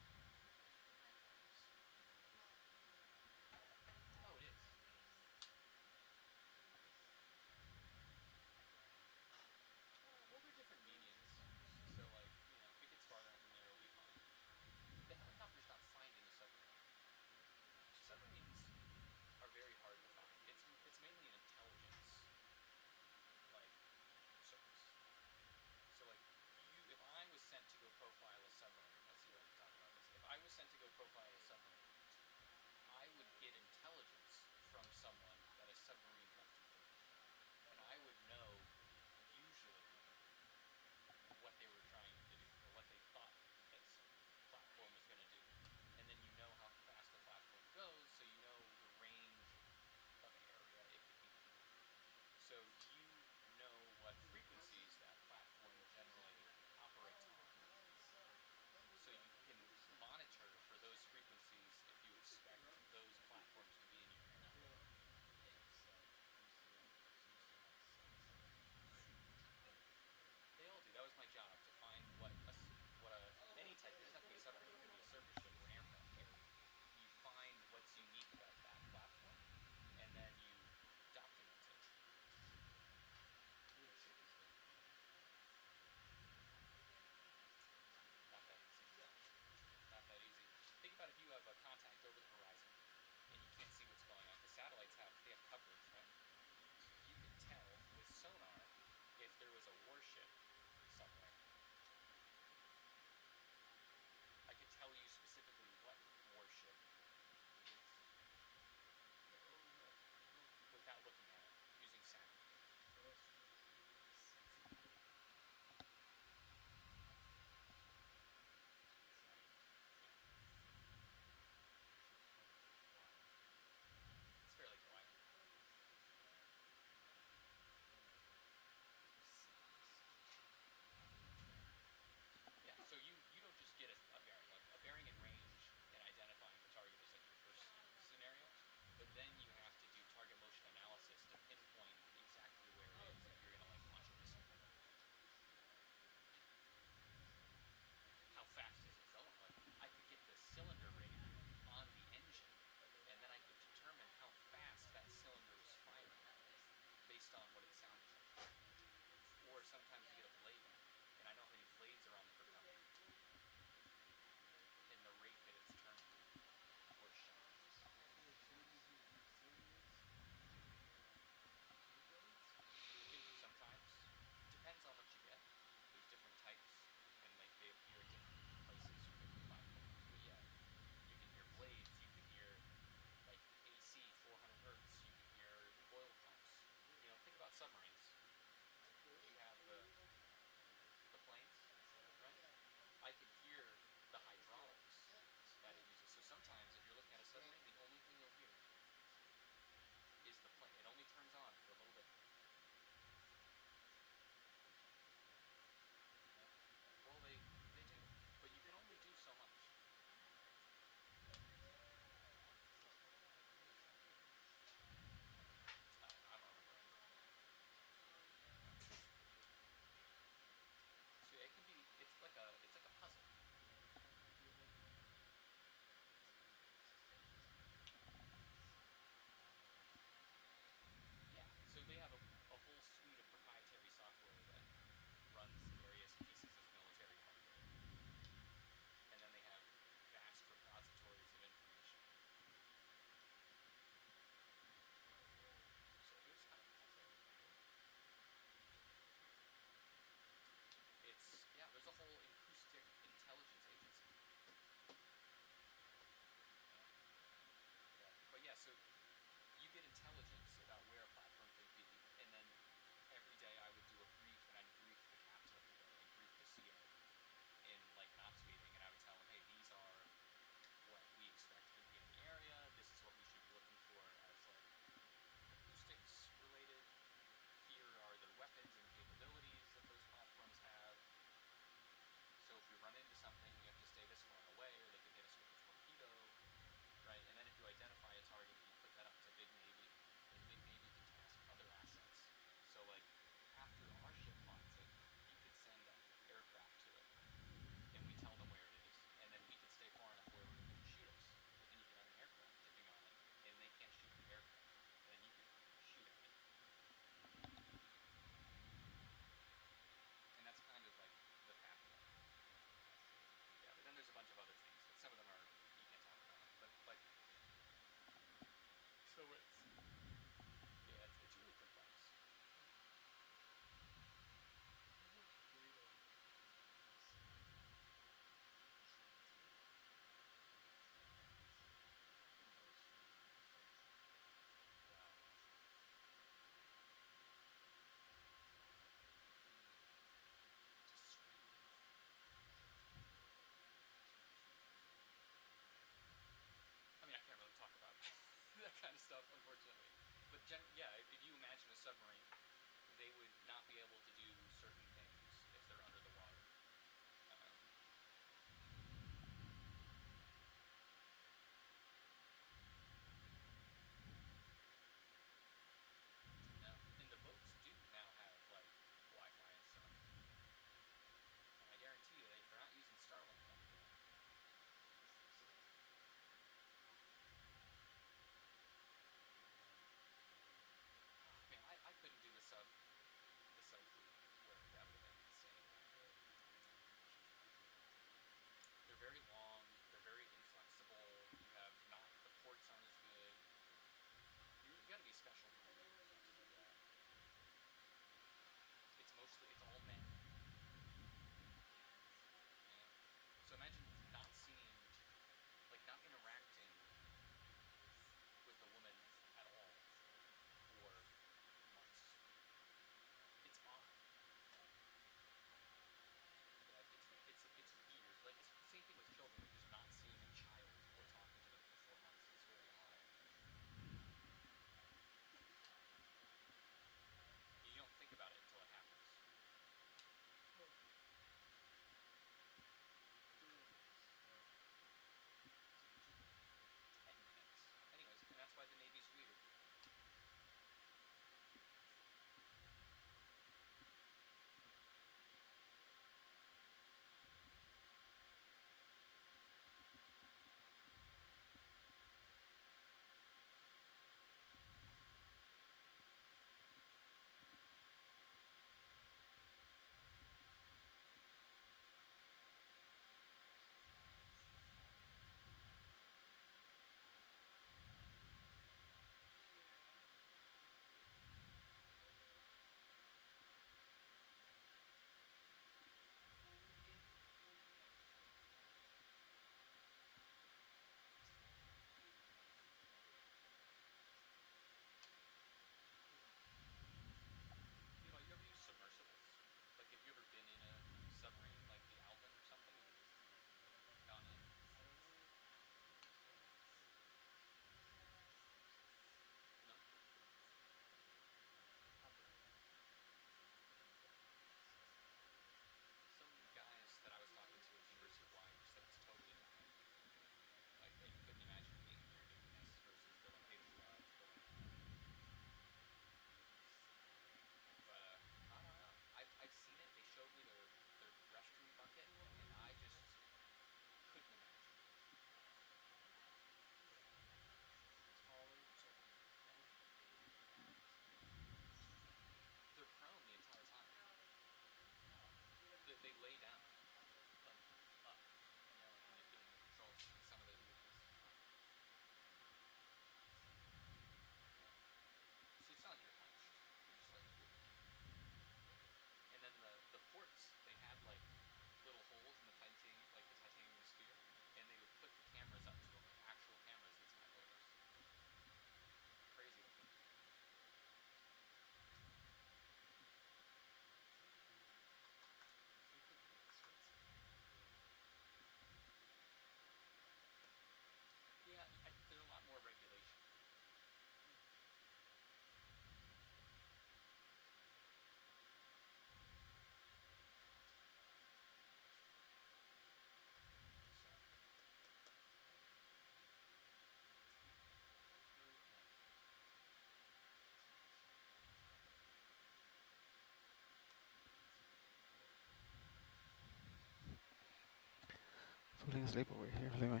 falling asleep over here, anyway.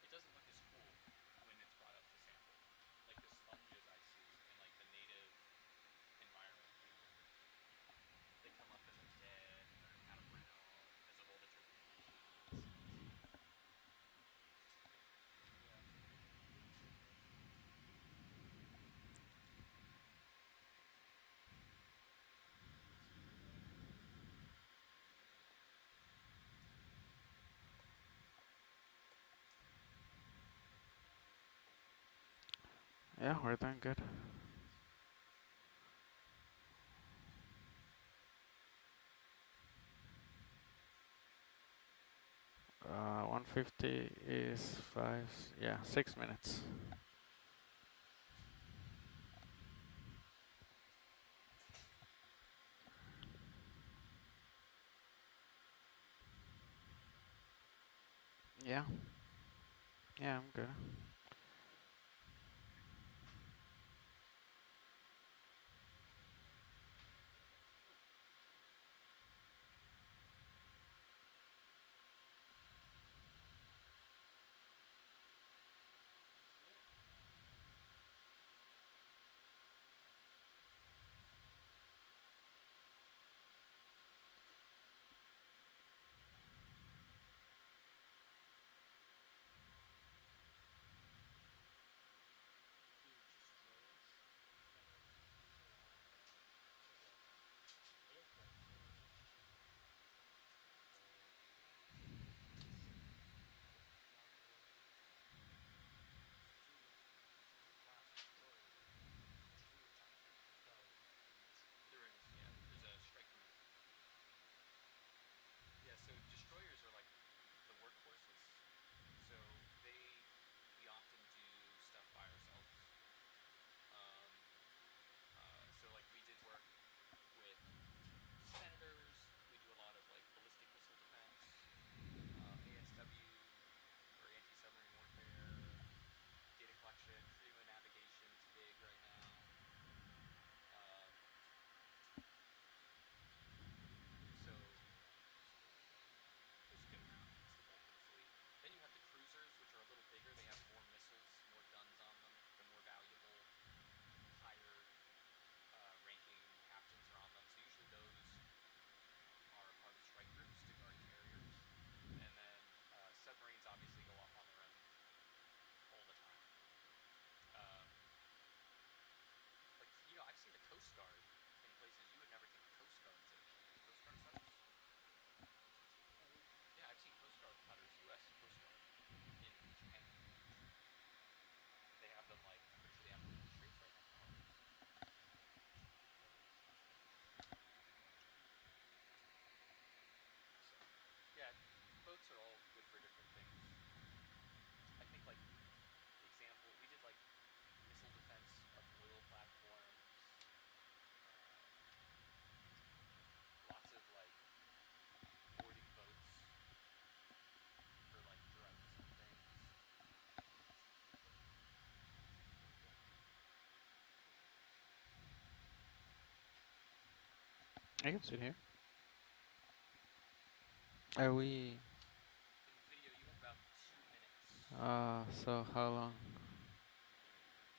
It doesn't look as cool when it's brought up to sample. Like the sponges I see in like the native environment, they come up as like dead and they're kind of brown because of all the gentrification. Yeah, we're doing good. 150 is 6 minutes. Yeah. Yeah, I'm good. There's a strike group. Yeah, so destroyers are like the workhorses. So we often do stuff by ourselves. So like we did work with senators. We do a lot of like ballistic missile defense, ASW or anti-submarine warfare, data collection, freedom of navigation is big right now. So there's a good amount. It's the bulk of the fleet. Then you have the cruisers, which are a little bigger. They have more missiles, more guns on them. They're more valuable. Higher ranking captains are on them. So usually those are part of strike groups to guard carriers. And then submarines obviously go off on their own all the time. Like, you know, I've seen the Coast Guard in places you would never think the Coast Guard's in. Coast Guard cutters? Yeah, I've seen Coast Guard cutters, U.S. Coast Guard, in Japan. They have them, like, I'm pretty sure they have them in the streets right now. So, yeah, boats are all good for different things. I think, like, example, we did, like, missile defense of oil platforms. Lots of, like, boarding boats for, like, drugs and things. I can sit here. Are we? In video, you have about 2 minutes. So how long?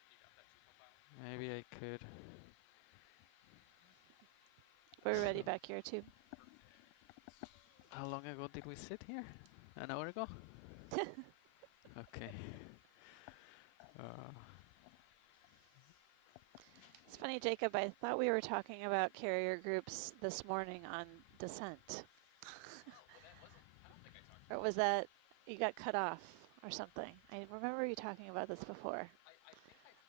You got that 2.5? Maybe I could. We're ready back here too. How long ago did we sit here? An hour ago? Okay. It's funny, Jacob, I thought we were talking about carrier groups this morning on descent. Or was that you got cut off or something? I remember you talking about this before.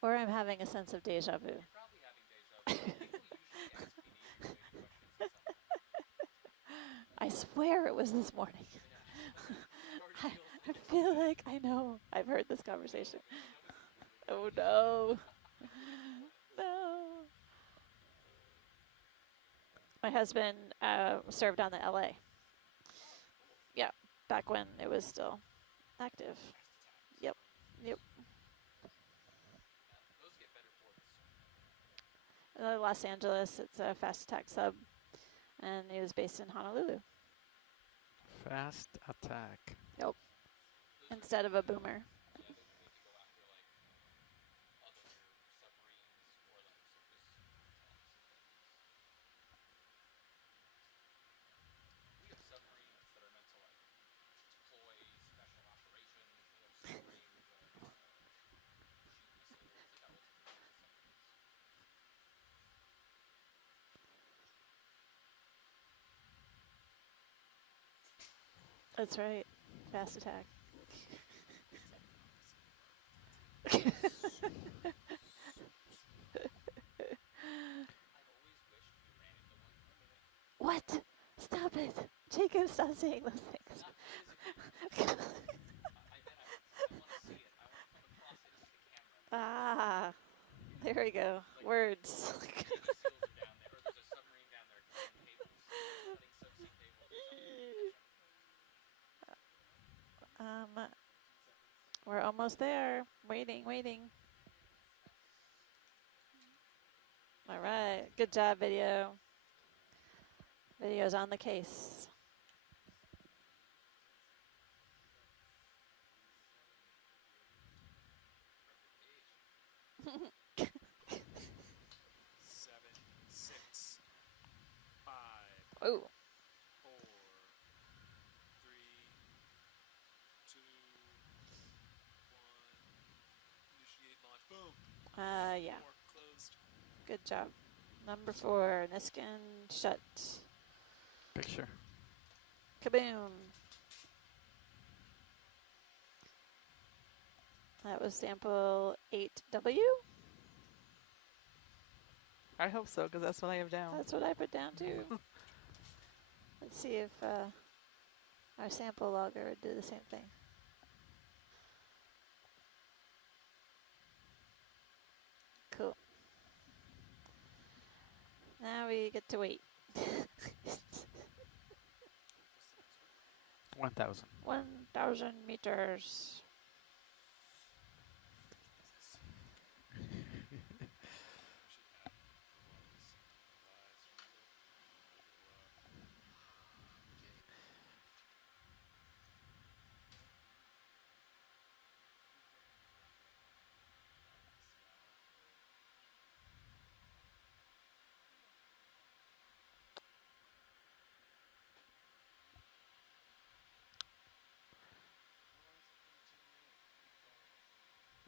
Or I'm having a sense of deja vu. You're probably having deja vu. People usually ask me these questions at some point. I swear it was this morning. I feel like I know. I've heard this conversation. Oh no. No. My husband served on the LA. Yeah, back when it was still active. Yep. Yep. Those get better ports. Los Angeles, it's a fast attack sub, and he was based in Honolulu. Fast attack. Yep. Instead of a boomer. That's right. Fast attack. What? Stop it. Jacob, stop saying those things. Ah, there we go. Words. We're almost there. Waiting, waiting. All right. Good job, video. Video's on the case. Seven, 6, 5, Oh. 4, 3, 2, 1. Initiate launch. Boom. Yeah. 4 closed. Good job. Number 4, Niskin shut. Picture. Kaboom. That was sample 8W. I hope so, because that's what I have down. That's what I put down too. Let's see if our sample logger would do the same thing. Cool. Now we get to wait. 1,000. 1,000 meters.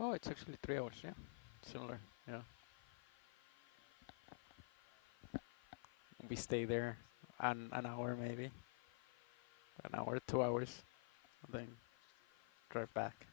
Oh, it's actually 3 hours, yeah. Similar, yeah. We stay there an hour maybe. An hour, 2 hours. And then drive back.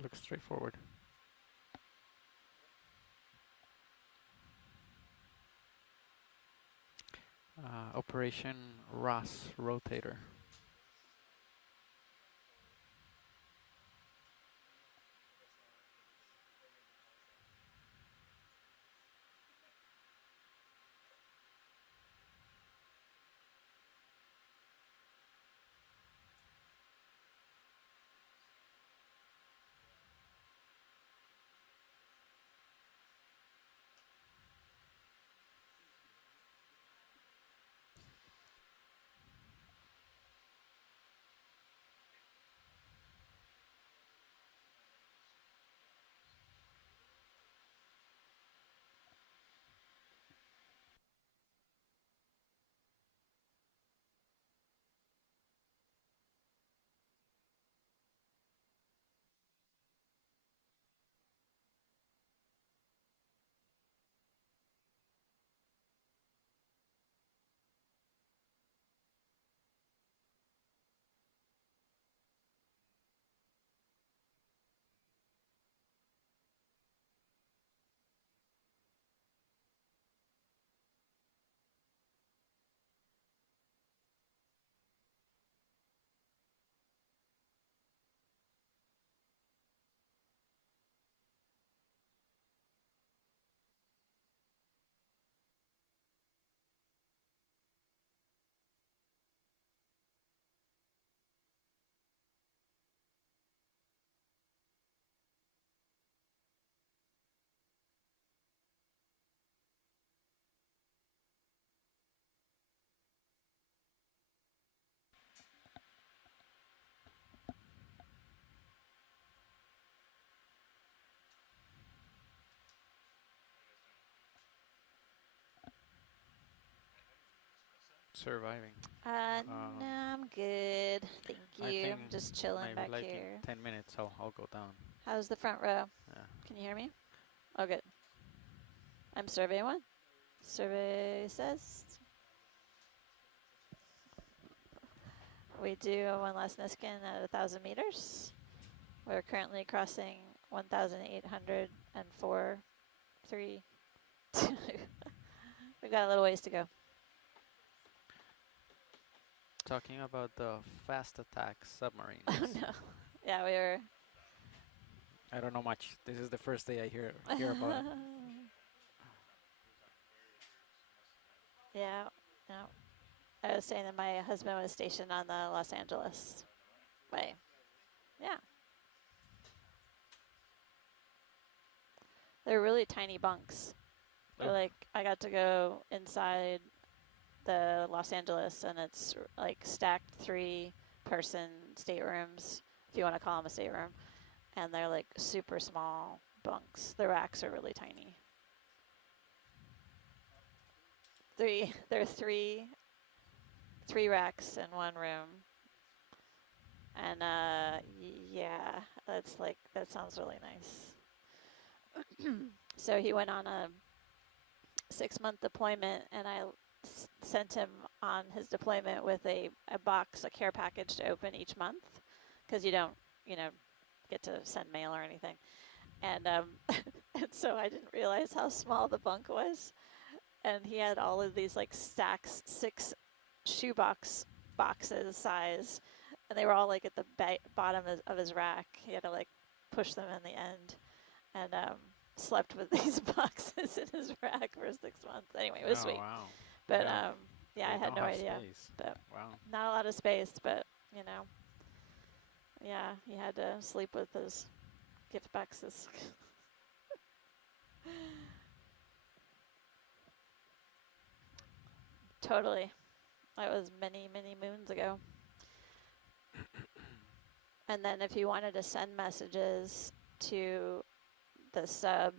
Look straightforward. Operation Ross rotator. Surviving. No, I'm good. Thank I you. think I'm just chilling maybe back like here. in 10 minutes I'll go down. How's the front row? Yeah. Can you hear me? Oh, good. I'm survey 1. Survey says we do one last Niskin at 1,000 meters. We're currently crossing 1,804, 3, 2. We've got a little ways to go. Talking about the fast attack submarines. Oh no. Yeah, we were. I don't know much. This is the first day I hear about it. Yeah, no. I was saying that my husband was stationed on the Los Angeles way. Yeah. They're really tiny bunks. They're like, I got to go inside the Los Angeles, and it's like stacked 3-person staterooms, if you want to call them a stateroom. And they're like super small bunks. The racks are really tiny. There are three racks in one room. And yeah, that sounds really nice. So he went on a 6-month deployment, and I sent him on his deployment with a box, a care package to open each month, because you don't, get to send mail or anything. And, and so I didn't realize how small the bunk was. And he had all of these like stacks, 6 shoebox boxes size, and they were all like at the bottom of his rack. He had to like push them in the end, and slept with these boxes in his rack for 6 months. Anyway, it was sweet. Wow. But yeah, I had no idea. Space. But wow. Not a lot of space, but yeah, he had to sleep with his gift boxes. Totally. That was many, many moons ago. And then if you wanted to send messages to the sub,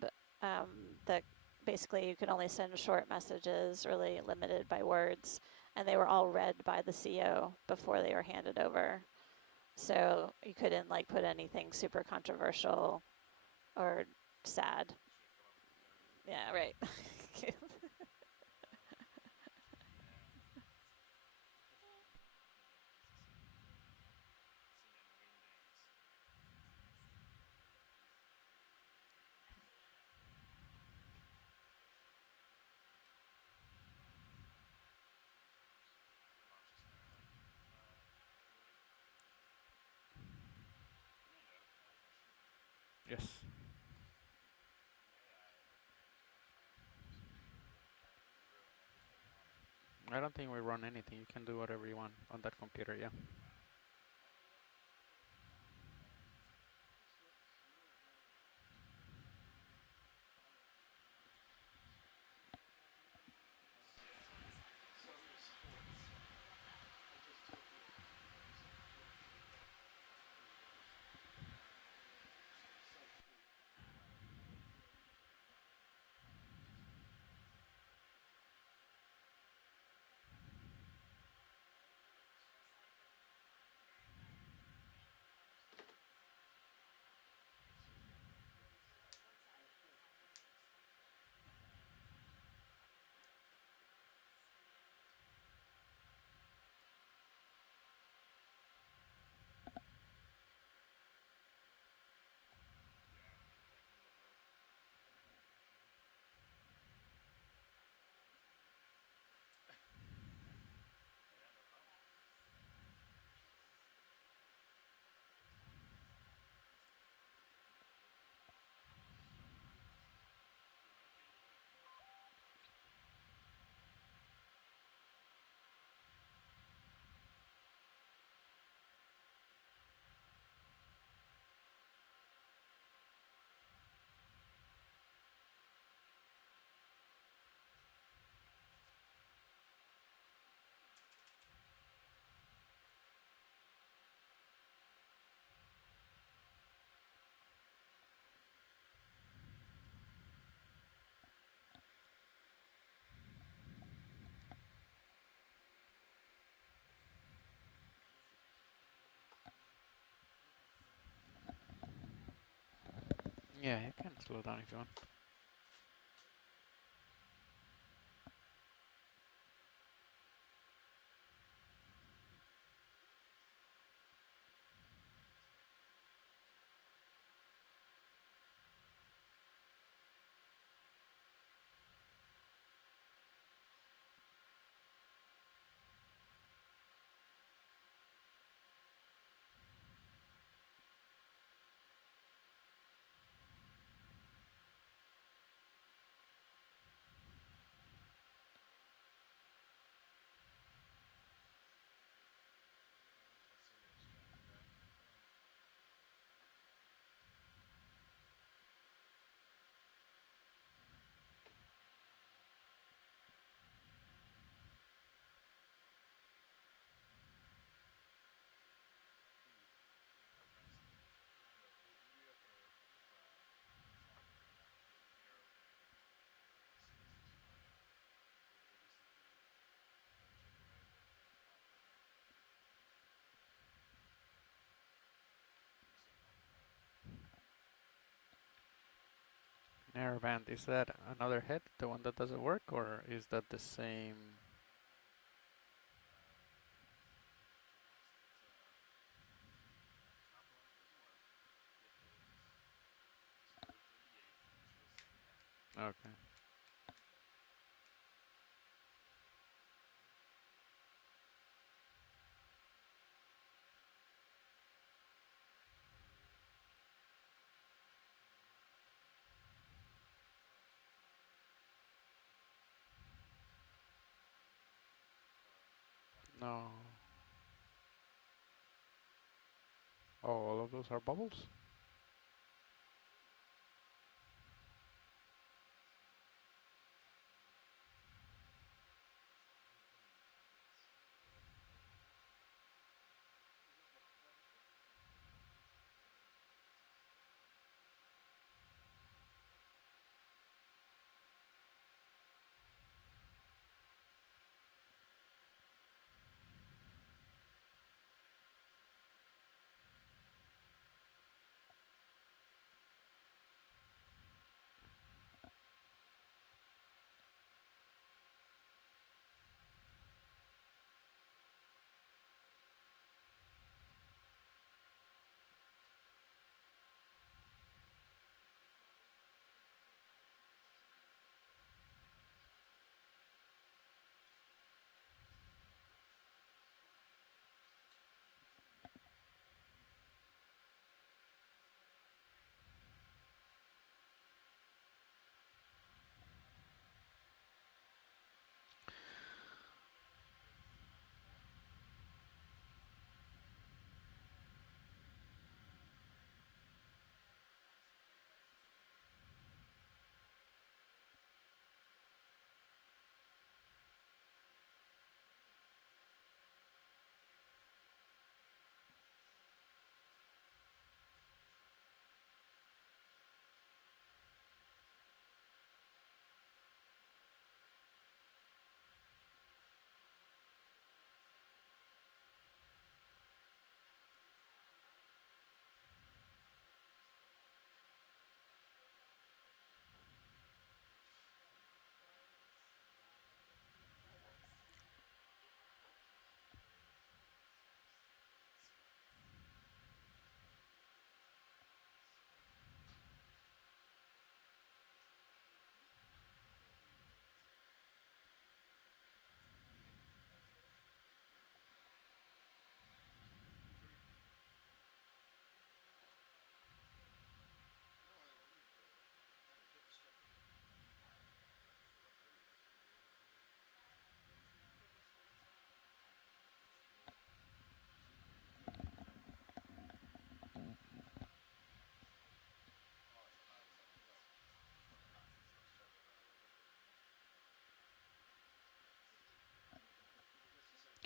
basically you could only send short messages, really limited by words, and they were all read by the CO before they were handed over. So you couldn't like put anything super controversial or sad. Yeah, right. I don't think we run anything. You can do whatever you want on that computer, yeah. Yeah, you can slow down if you want. Narrowband, is that another head, the one that doesn't work, or is that the same? Okay. No. Oh, all of those are bubbles?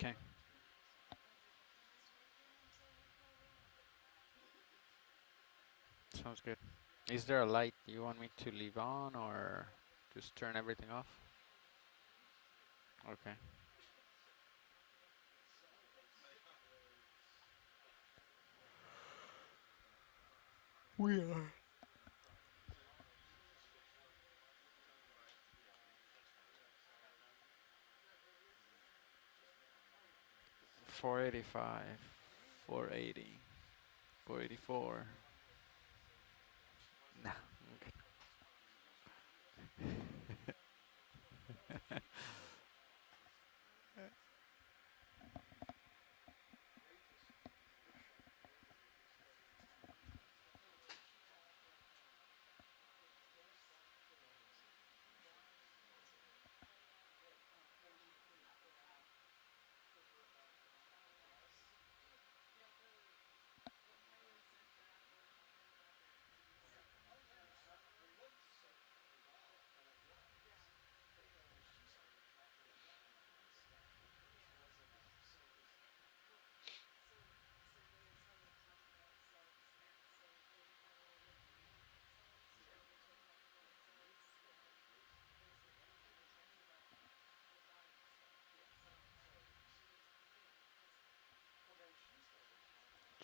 Okay. Sounds good. Is there a light you want me to leave on or just turn everything off? Okay. We are 485, 480, 484. Nah, I'm good.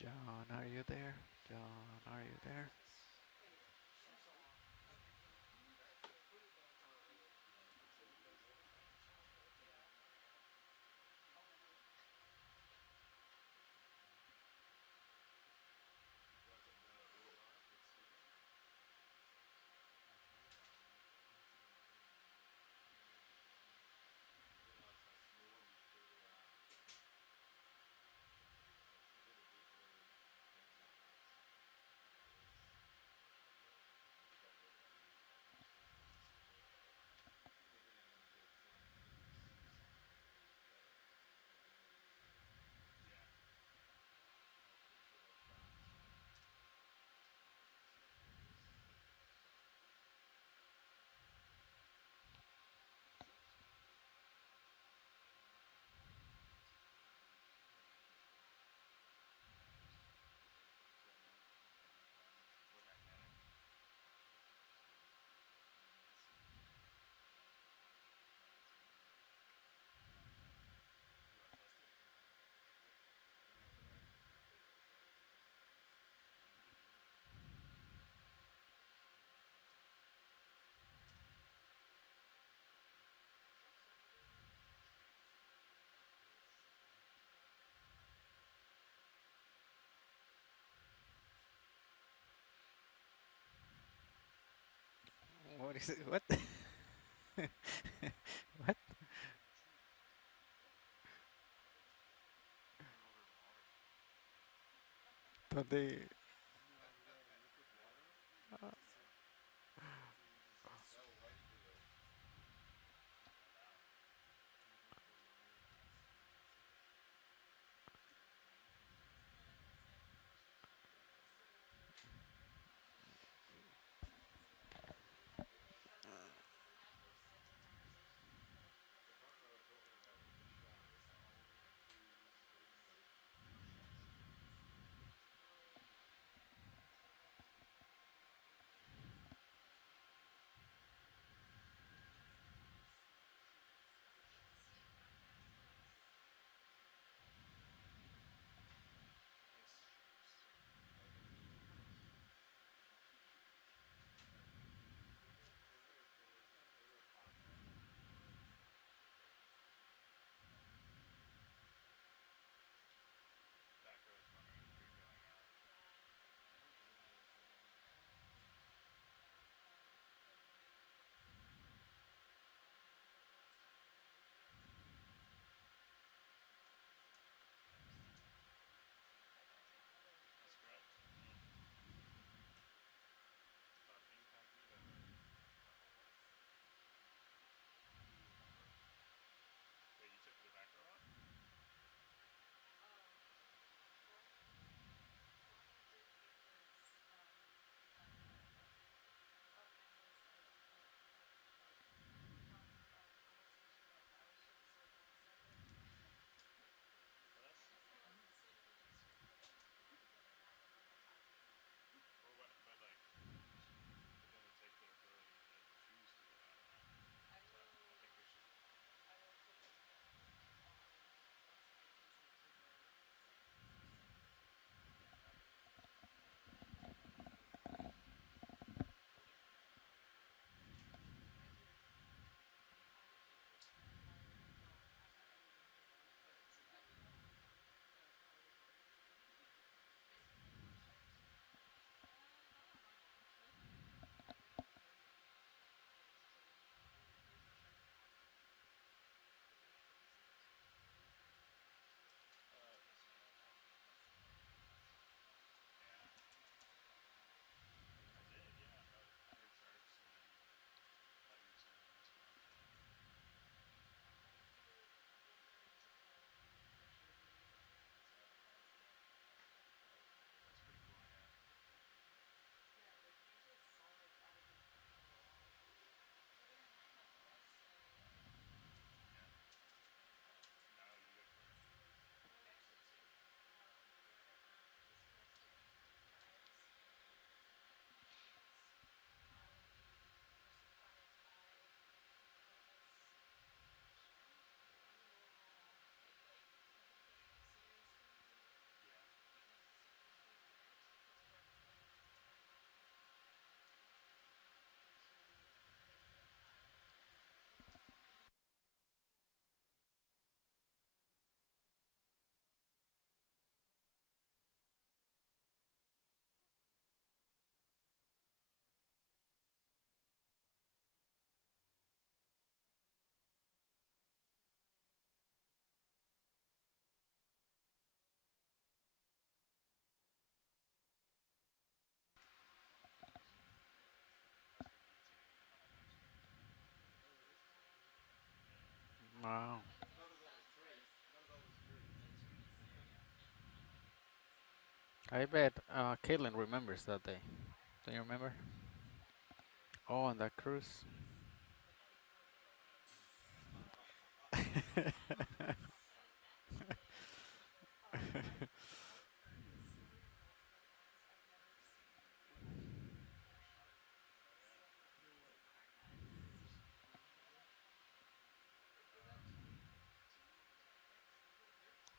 John, are you there? John, are you there? What is it? What? What? Don't they? I bet Caitlin remembers that day. Do you remember? Oh, on that cruise.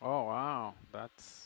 Oh wow, that's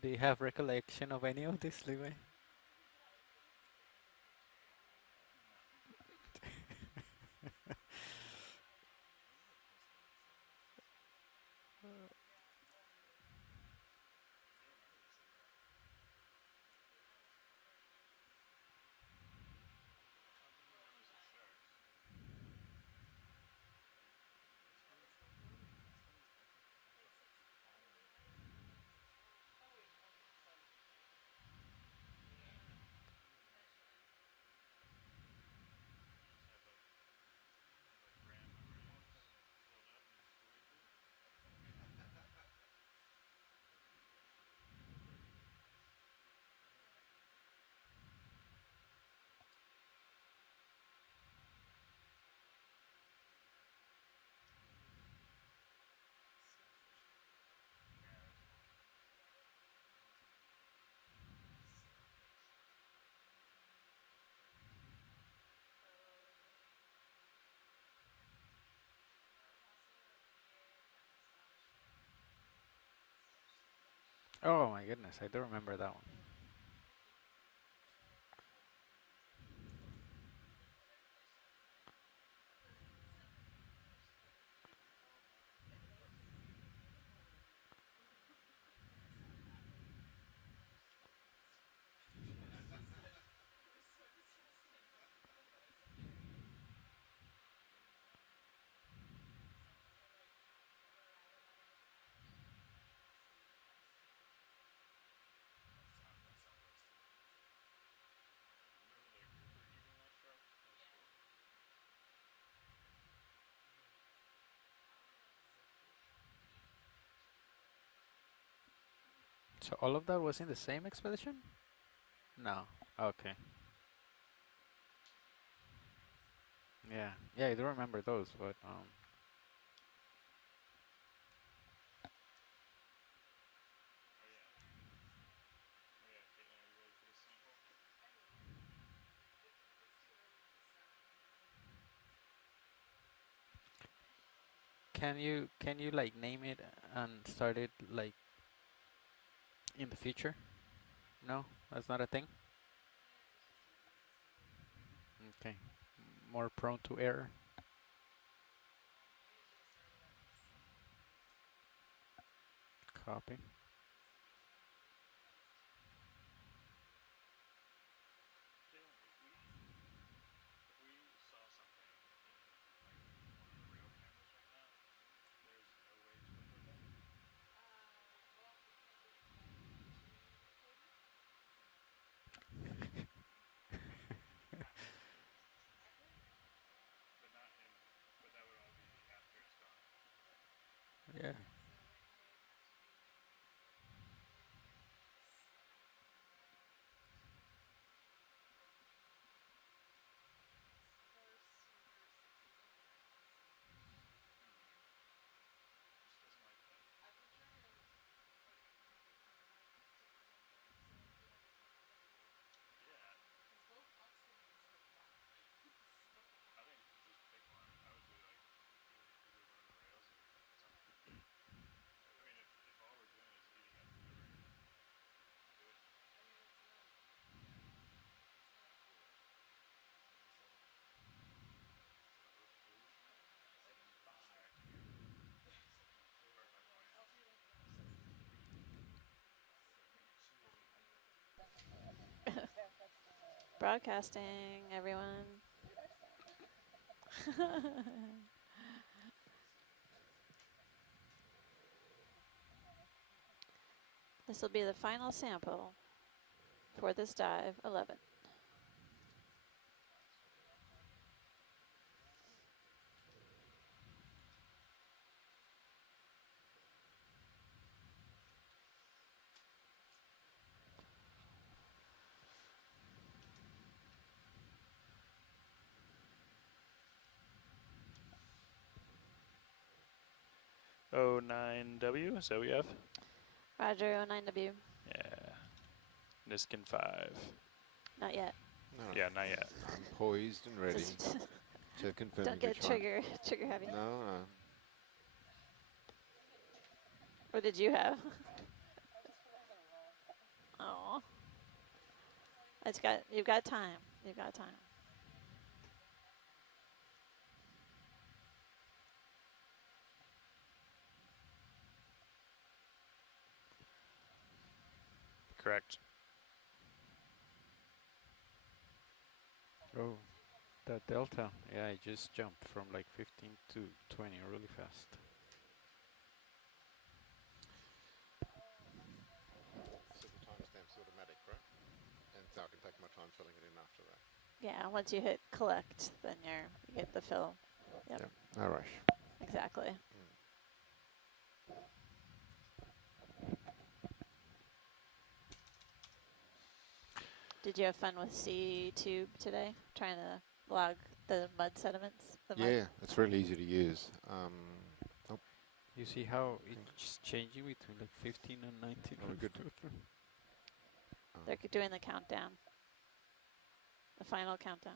Do you have recollection of any of this, Levi? Oh my goodness, I do remember that one. So all of that was in the same expedition? No. Okay. Yeah. Yeah, I do remember those, but can you like name it and start it like in the future? No, that's not a thing. Okay, more prone to error. Copy. Yeah. Broadcasting, everyone. This will be the final sample for this dive 11. O9W, is that what we have? Roger, 09W. Yeah. Niskin 5. Not yet. No, Yeah, not yet. I'm poised and ready Just to confirm. don't get which one. trigger heavy. No, no. What did you have? Oh. You've got time. You've got time. Correct. Oh, that delta. Yeah, I just jumped from like 15 to 20 really fast. So the timestamp's automatic, right? And so I can take my time filling it in after that. Yeah, once you hit collect, then you get the fill. Yep. Yeah, no rush. Exactly. Did you have fun with C-Tube today? Trying to log the mud sediments? Yeah, it's really easy to use. You see how it's changing between like 15 and 19? Very good. They're doing the countdown. The final countdown.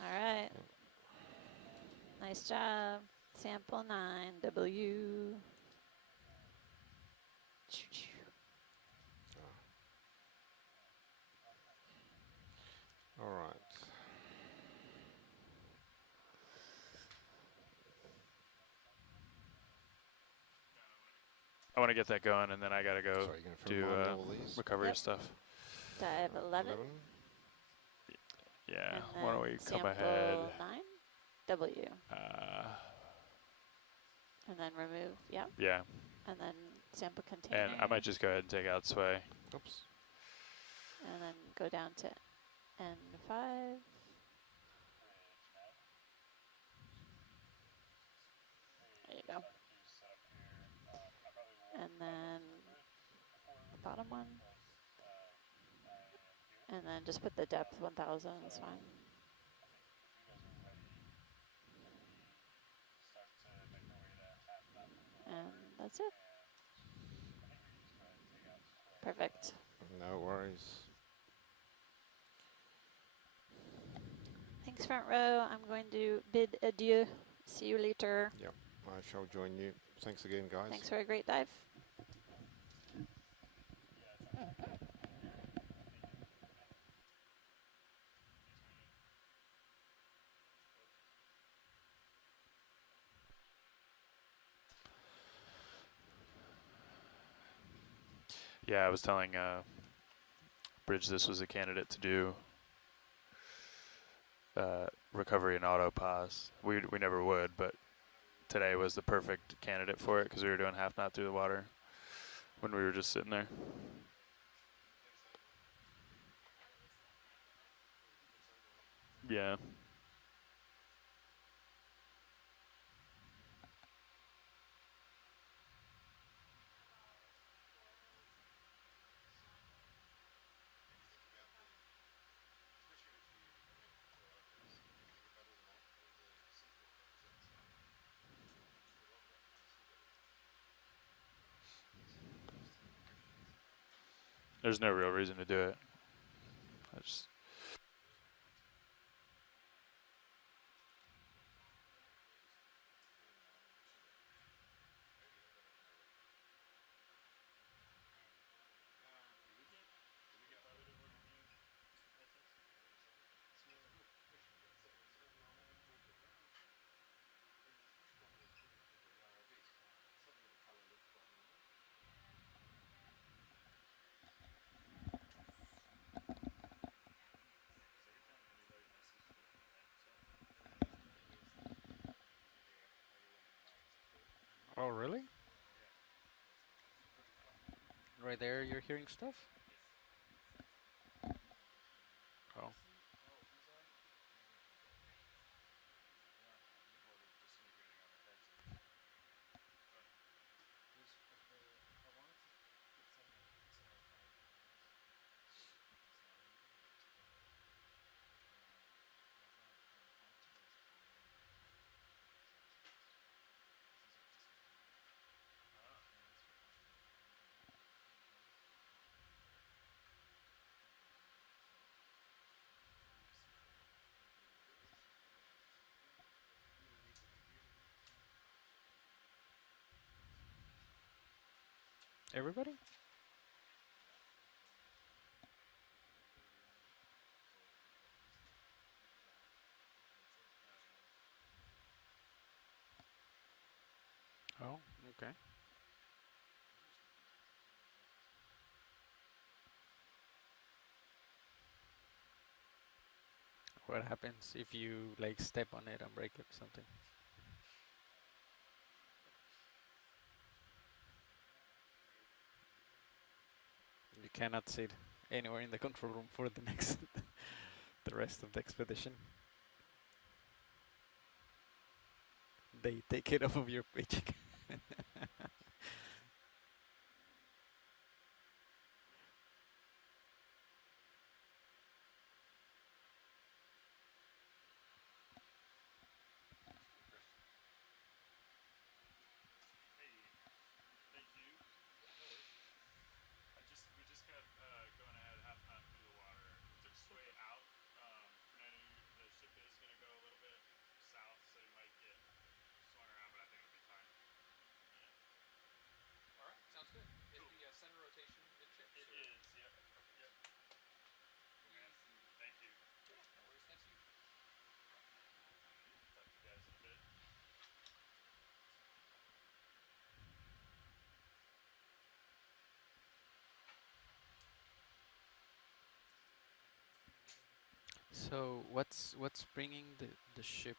All right. Nice job. Sample 9W. All right. I want to get that going, and then I got to go Sorry, do recovery stuff. Dive 11. Yeah, And why don't we come ahead? 9W. And then remove, yeah. Yeah. And then sample container. And I might just go ahead and take out sway. Oops. And then go down to N5. There you go. And then the bottom one. And then just put the depth 1000, it's fine. And that's it. Perfect. No worries. Thanks, front row. I'm going to bid adieu. See you later. Yep, I shall join you. Thanks again, guys. Thanks for a great dive. Yeah, I was telling Bridge this was a candidate to do recovery and auto pause. We never would, but today was the perfect candidate for it because we were doing half knot through the water when we were just sitting there. Yeah. There's no real reason to do it. I just Oh, really? Right there, you're hearing stuff? Oh. Everybody? Oh, okay. What happens if you like step on it and break it or something? You cannot sit anywhere in the control room for the next the rest of the expedition. They take it off of your paycheck. So what's bringing the ship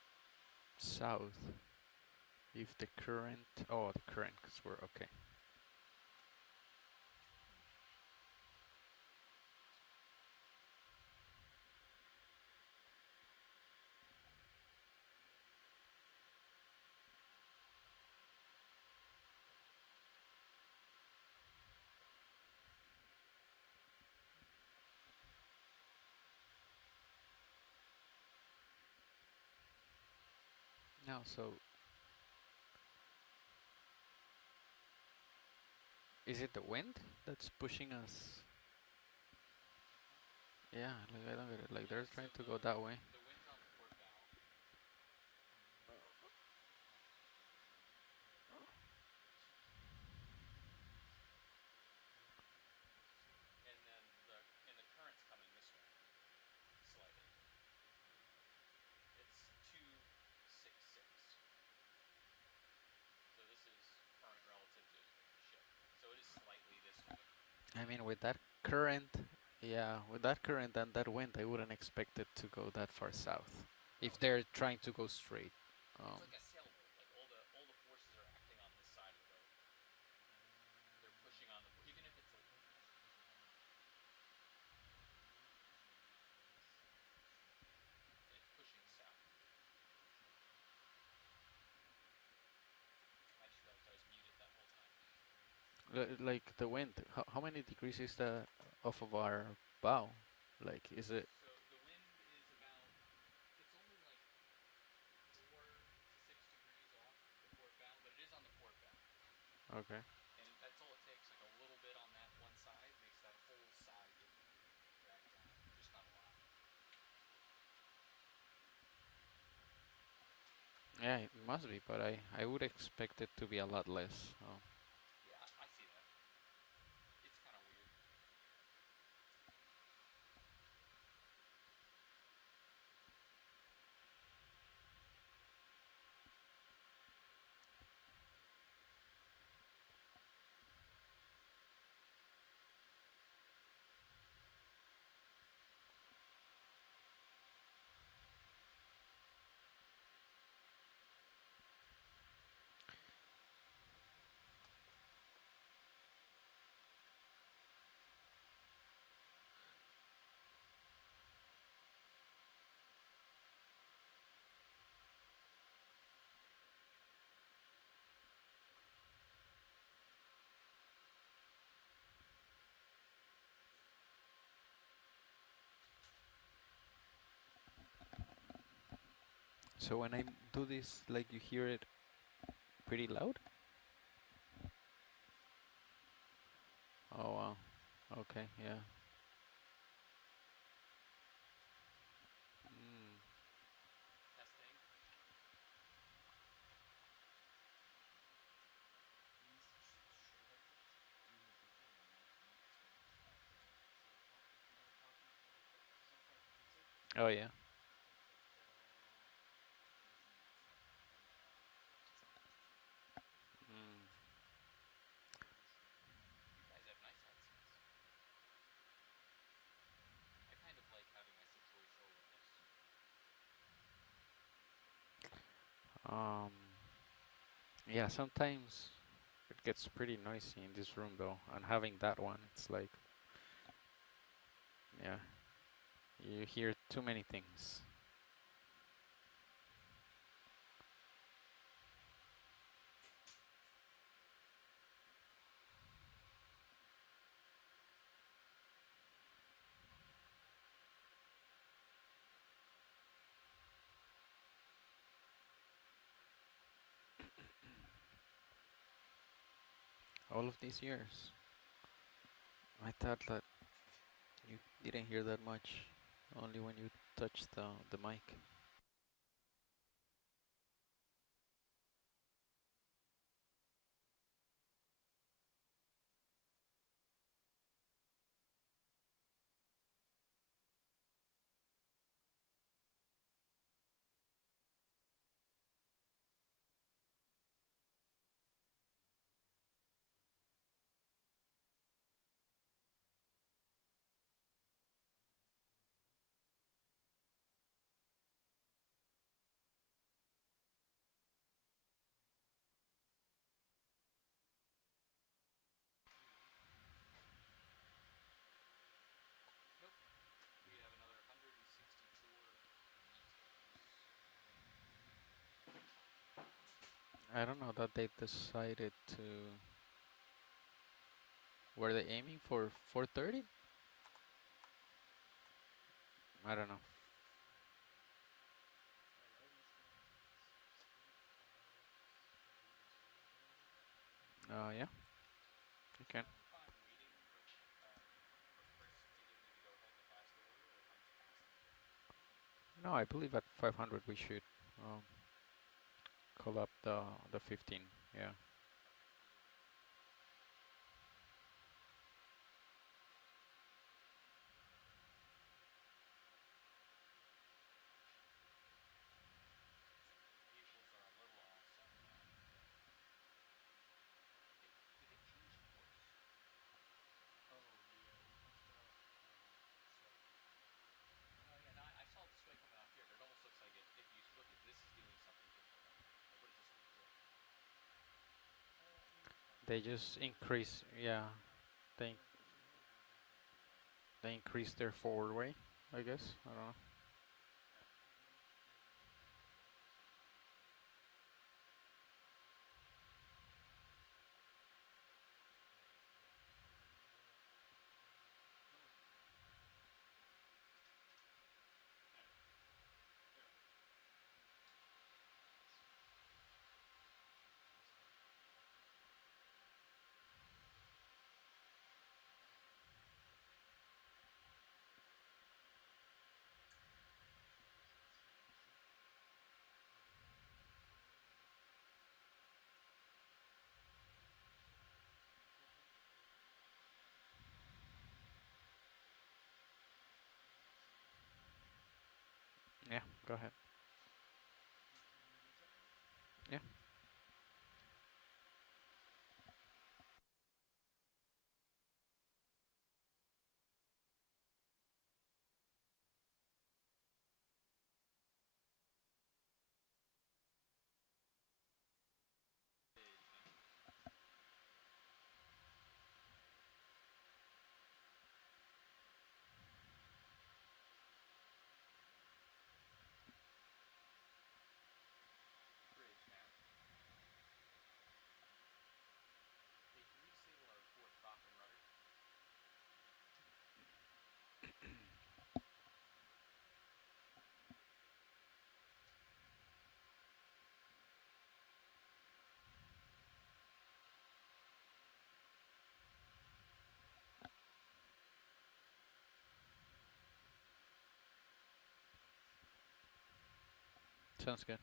south? If the current, oh, the current, because we're okay. No, so Is it the wind that's pushing us? Yeah, like I don't get it. Like they're trying to go that way. The wind's on the port bow. And the current's coming this way, slightly. It's 266. So this is current relative to ship. So it is slightly this way. I mean, with that current, yeah, with that current and that wind, I wouldn't expect it to go that far south. If they're trying to go straight. It's like a sailboat. Like all the forces are acting on this side of the boat. They're pushing on the boat, even if it's pushing south. I just realized I was muted that whole time. Like the wind, how many degrees is that off of our bow? Like, is it? So the wind is about, it's only like 4 to 6 degrees off the port bow, but it is on the port bow. Okay. And that's all it takes. Like a little bit on that one side makes that whole side get dragged down. Just not a lot. Yeah, it must be, but I would expect it to be a lot less. Yeah, I see that. It's kind of weird. So when I do this, like you hear it pretty loud? Oh wow. Okay, yeah. Testing. Oh yeah. You guys have nice headsets. I kind of like having my situational awareness. Yeah, sometimes it gets pretty noisy in this room though, and having that one, it's like, yeah, you hear too many things. All of these years, I thought that you didn't hear that much, only when you touched the mic. Nope. We have another 160 tour I don't know that they decided to. Were they aiming for 4:30? I don't know. Yeah. Okay. No, I believe at 500 we should call up the 15. Yeah. They just increase, yeah. They they increase their forward way, I guess. I don't know. Yeah, go ahead. Yeah. Sounds good.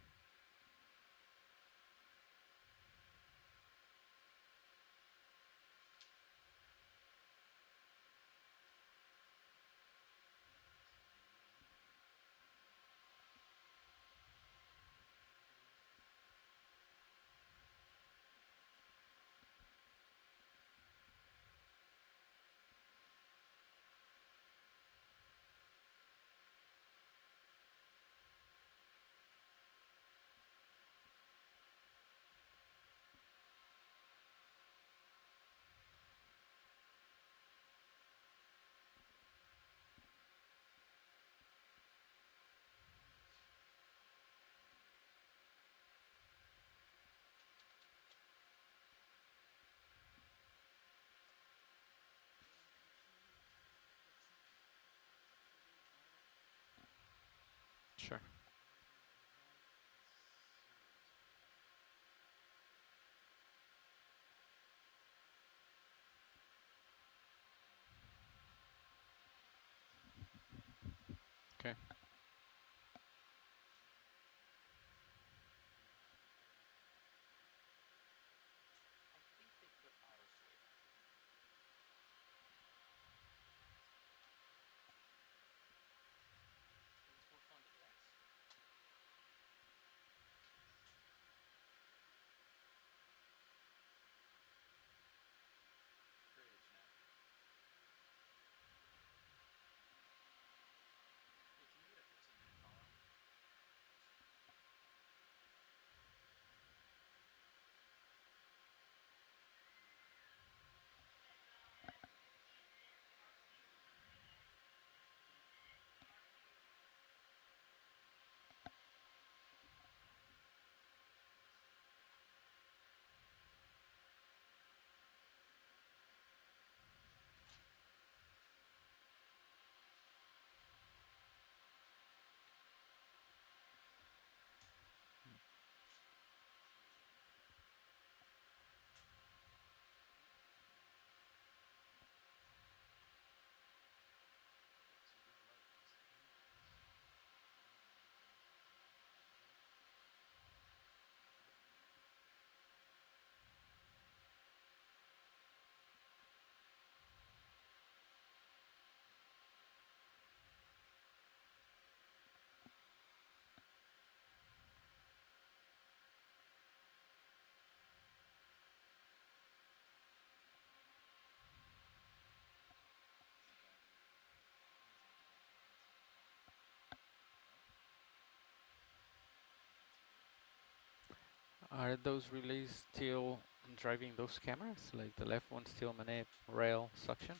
Are those relays still driving those cameras? Like the left one still manip, rail, suction?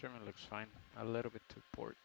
Sherman looks fine. A little bit to port.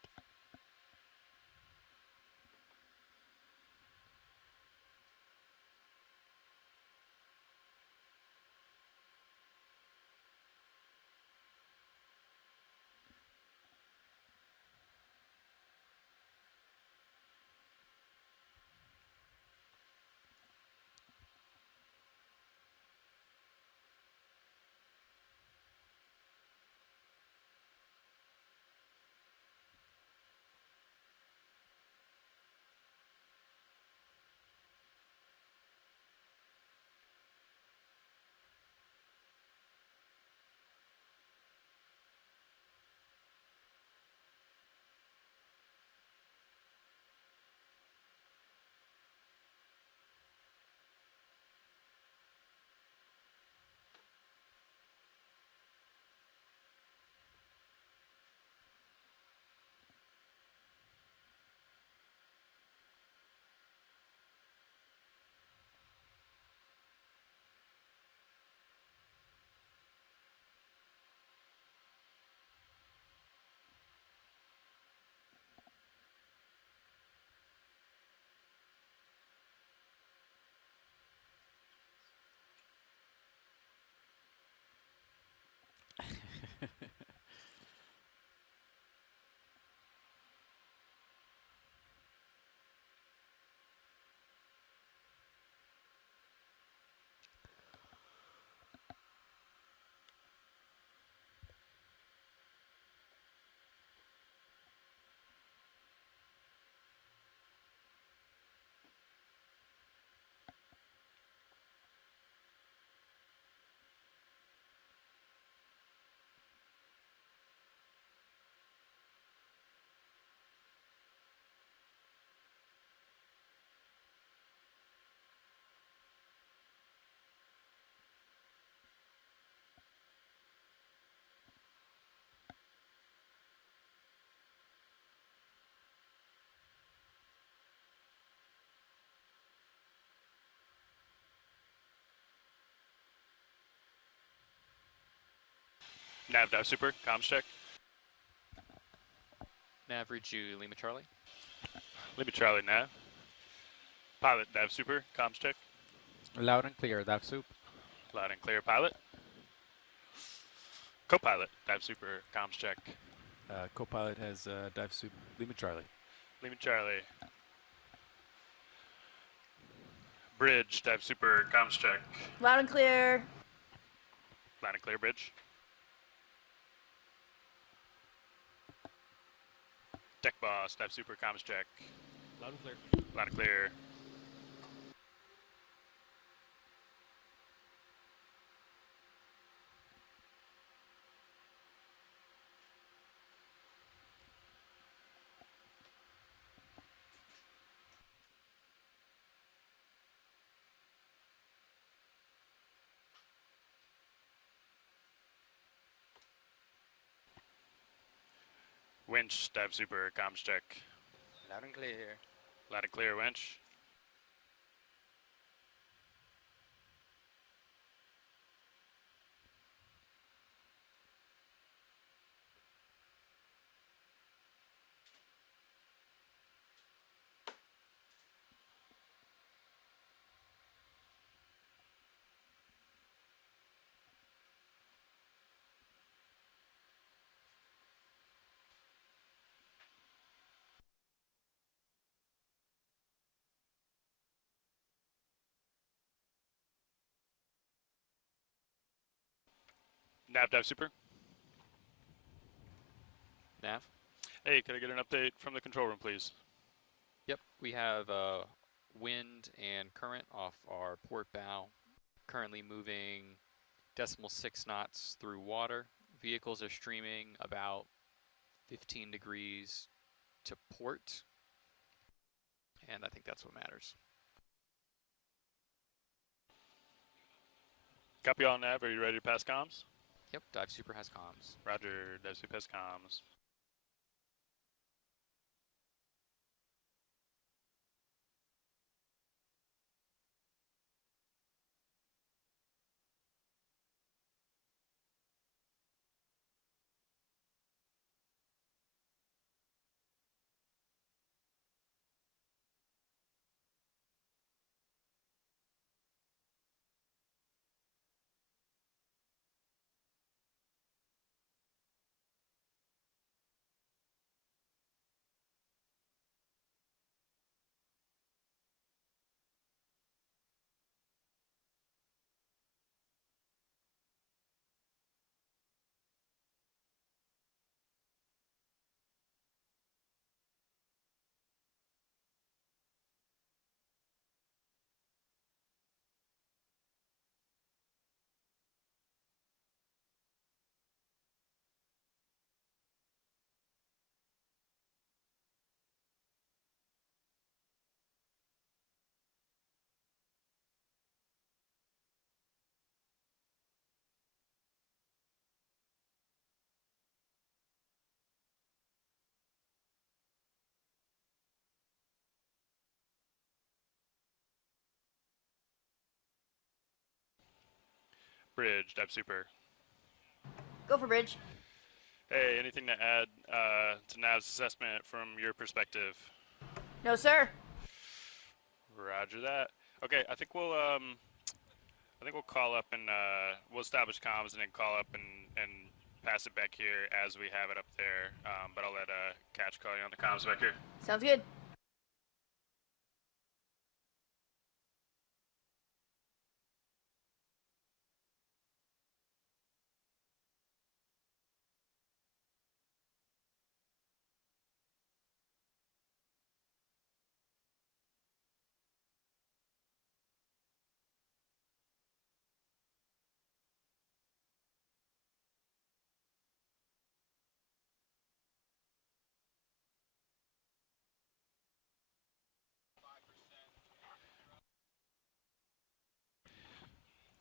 Nav dive super, comms check. Nav, read you, Lima Charlie. Lima Charlie nav. Pilot dive super, comms check. Loud and clear, dive soup. Loud and clear pilot. Co-pilot dive super, comms check. Co-pilot has dive soup. Lima Charlie. Lima Charlie. Bridge dive super, comms check. Loud and clear. Loud and clear bridge. Deck boss dive super, comms check. Loud and clear. Loud and clear. Winch dive super, comms check. Loud and clear. Loud and clear winch. Nav Dive Super. Nav? Hey, could I get an update from the control room, please? Yep, we have wind and current off our port bow. Currently moving 0.6 knots through water. Vehicles are streaming about 15 degrees to port. And I think that's what matters. Copy all, Nav. Are you ready to pass comms? Yep, Dive Super has comms. Roger, Dive Super has comms. Bridge, Dive Super. Go for bridge. Hey, anything to add to Nav's assessment from your perspective? No, sir. Roger that. Okay, I think we'll call up and we'll establish comms and then call up and pass it back here as we have it up there. But I'll let Catch call you on the comms back here. Sounds good.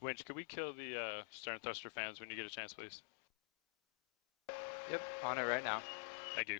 Winch, could we kill the stern thruster fans when you get a chance, please? Yep, on it right now. Thank you.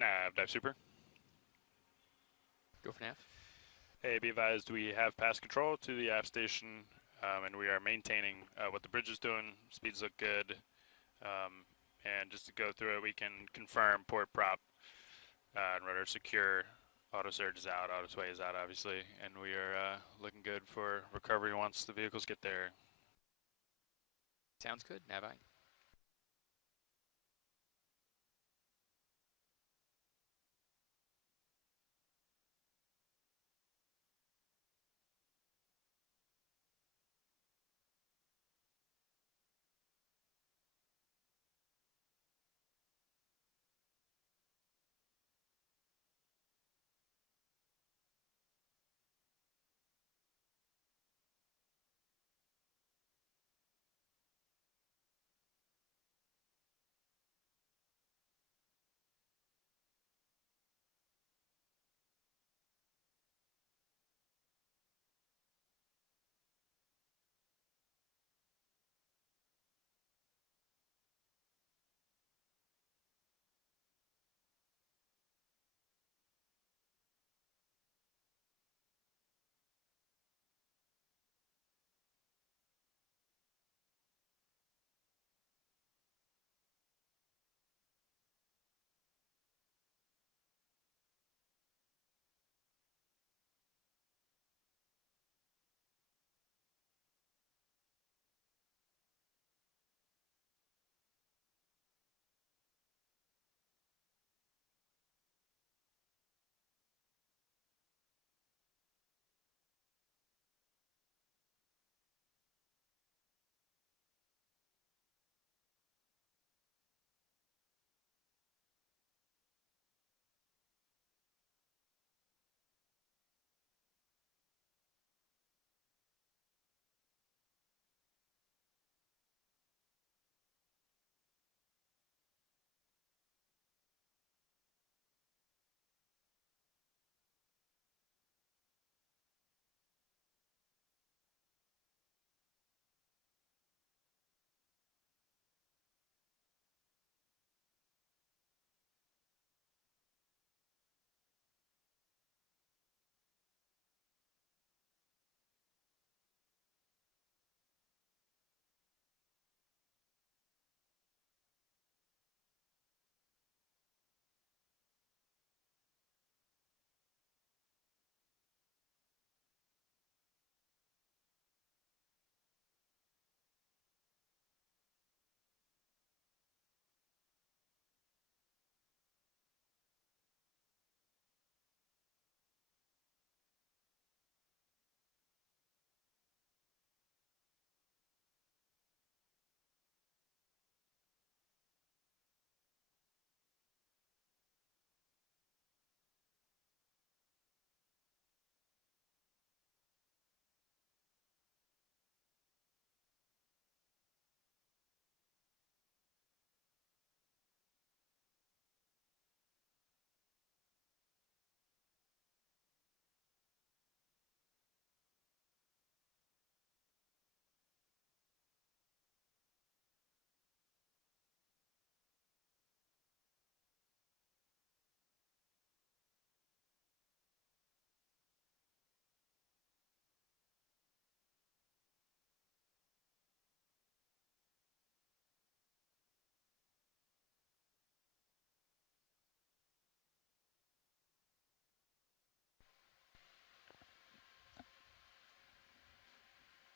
Nav, Dive Super. Go for Nav. Hey, be advised, we have pass control to the app station, and we are maintaining what the bridge is doing. Speeds look good. And just to go through it, we can confirm port prop and rudder secure. Auto surge is out, auto sway is out, obviously, and we are looking good for recovery once the vehicles get there. Sounds good, Navi.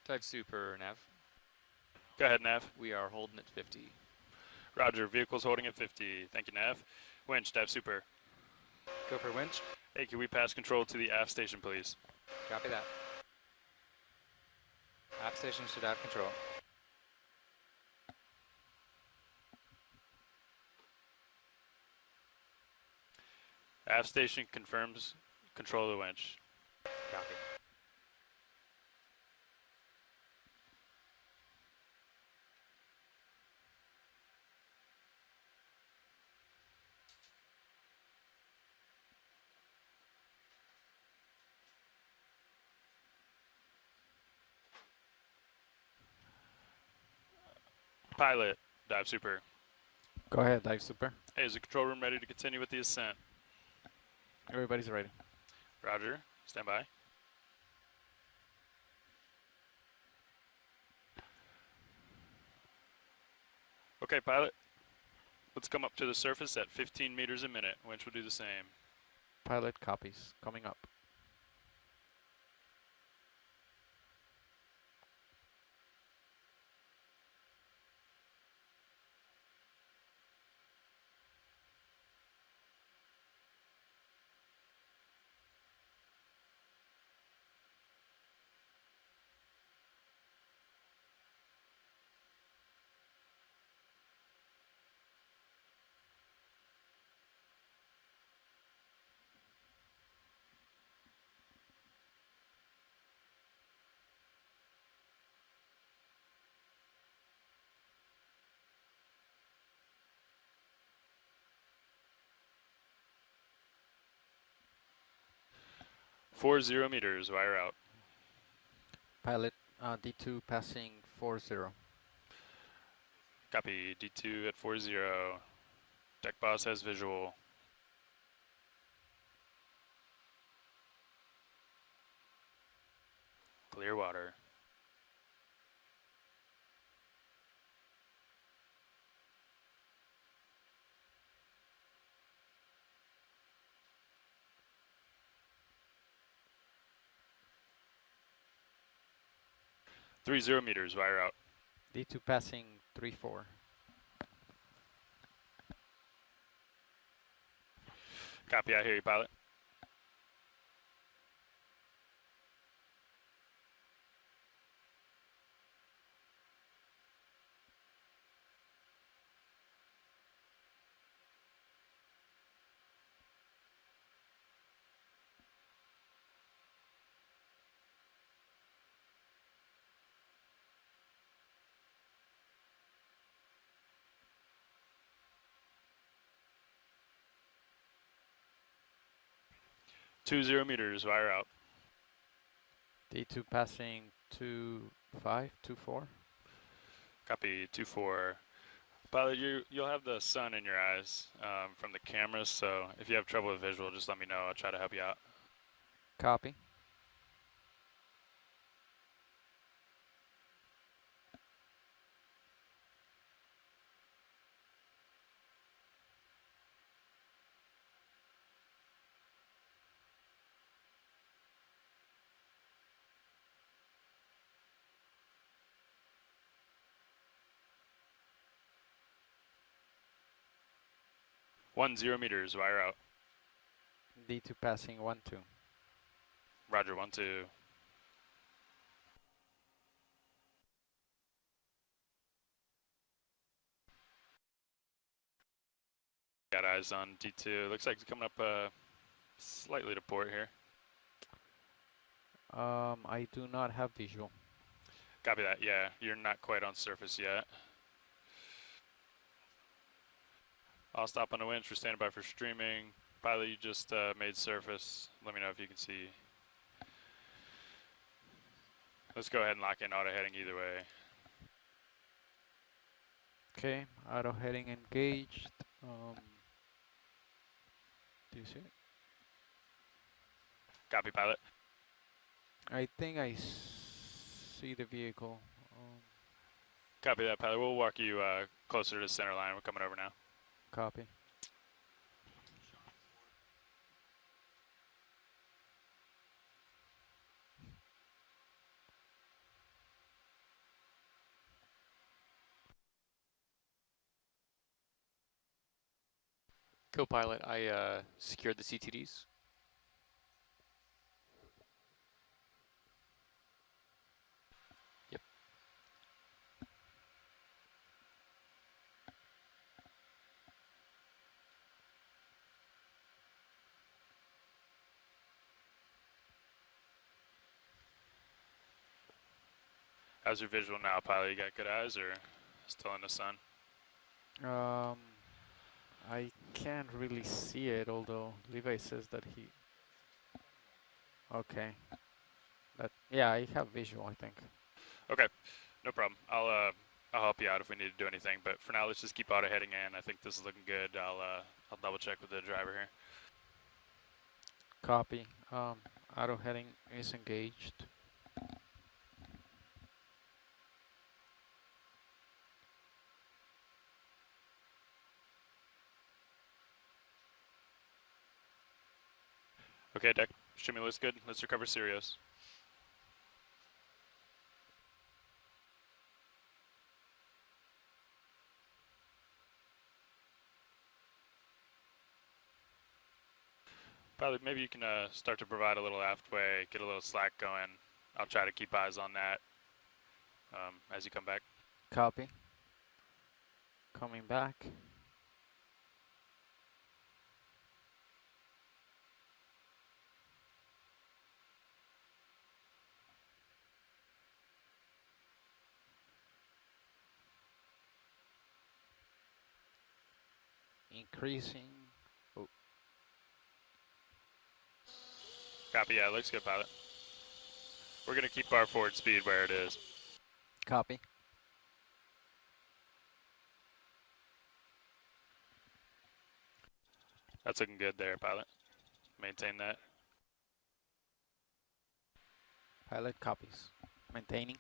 Dive super, Nav. Go ahead, Nav. We are holding at 50. Roger, vehicle's holding at 50. Thank you, Nav. Winch, dive super. Go for winch. Hey, can we pass control to the aft station, please? Copy that. Aft station should have control. Aft station confirms control of the winch. Copy. Pilot, dive super. Go ahead, dive super. Hey, is the control room ready to continue with the ascent? Everybody's ready. Roger, stand by. Okay, pilot, let's come up to the surface at 15 meters a minute. Winch will do the same. Pilot copies. Coming up. Four 0 meters, wire out. Pilot D2 passing 40. Copy, D2 at 40. Deck boss has visual. Clear water. Three 0 meters, wire out. D2 passing 34. Copy, I hear you, pilot. Two 0 meters, wire out. D2 passing 25, 24. Copy, 2-4. Pilot, you'll have the sun in your eyes from the cameras, so if you have trouble with visual, just let me know. I'll try to help you out. Copy. One 0 meters, wire out. D2 passing 12. Roger, 1-2. Got eyes on D2. Looks like it's coming up slightly to port here. I do not have visual. Copy that, yeah. You're not quite on surface yet. I'll stop on the winch. We're standing by for streaming. Pilot, you just made surface. Let me know if you can see. Let's go ahead and lock in auto heading either way. Okay, auto heading engaged. Do you see it? Copy, pilot. I think I see the vehicle. Copy that, pilot. We'll walk you closer to the center line. We're coming over now. Copy. Co-pilot, I secured the CTDs. Yep. How's your visual now, pilot? You got good eyes or still in the sun? I can't really see it, although Levi says that he... Okay. Yeah, I have visual, I think. Okay, no problem. I'll help you out if we need to do anything. But for now, let's just keep auto heading in. I think this is looking good. I'll double check with the driver here. Copy. Auto heading is engaged. Okay, deck. Stimulus good. Let's recover Sirius. Pilot, maybe you can start to provide a little aftway, get a little slack going. I'll try to keep eyes on that as you come back. Copy. Coming back. Increasing. Oh. Copy, yeah, looks good, pilot. We're going to keep our forward speed where it is. Copy. That's looking good there, pilot. Maintain that. Pilot copies. Maintaining.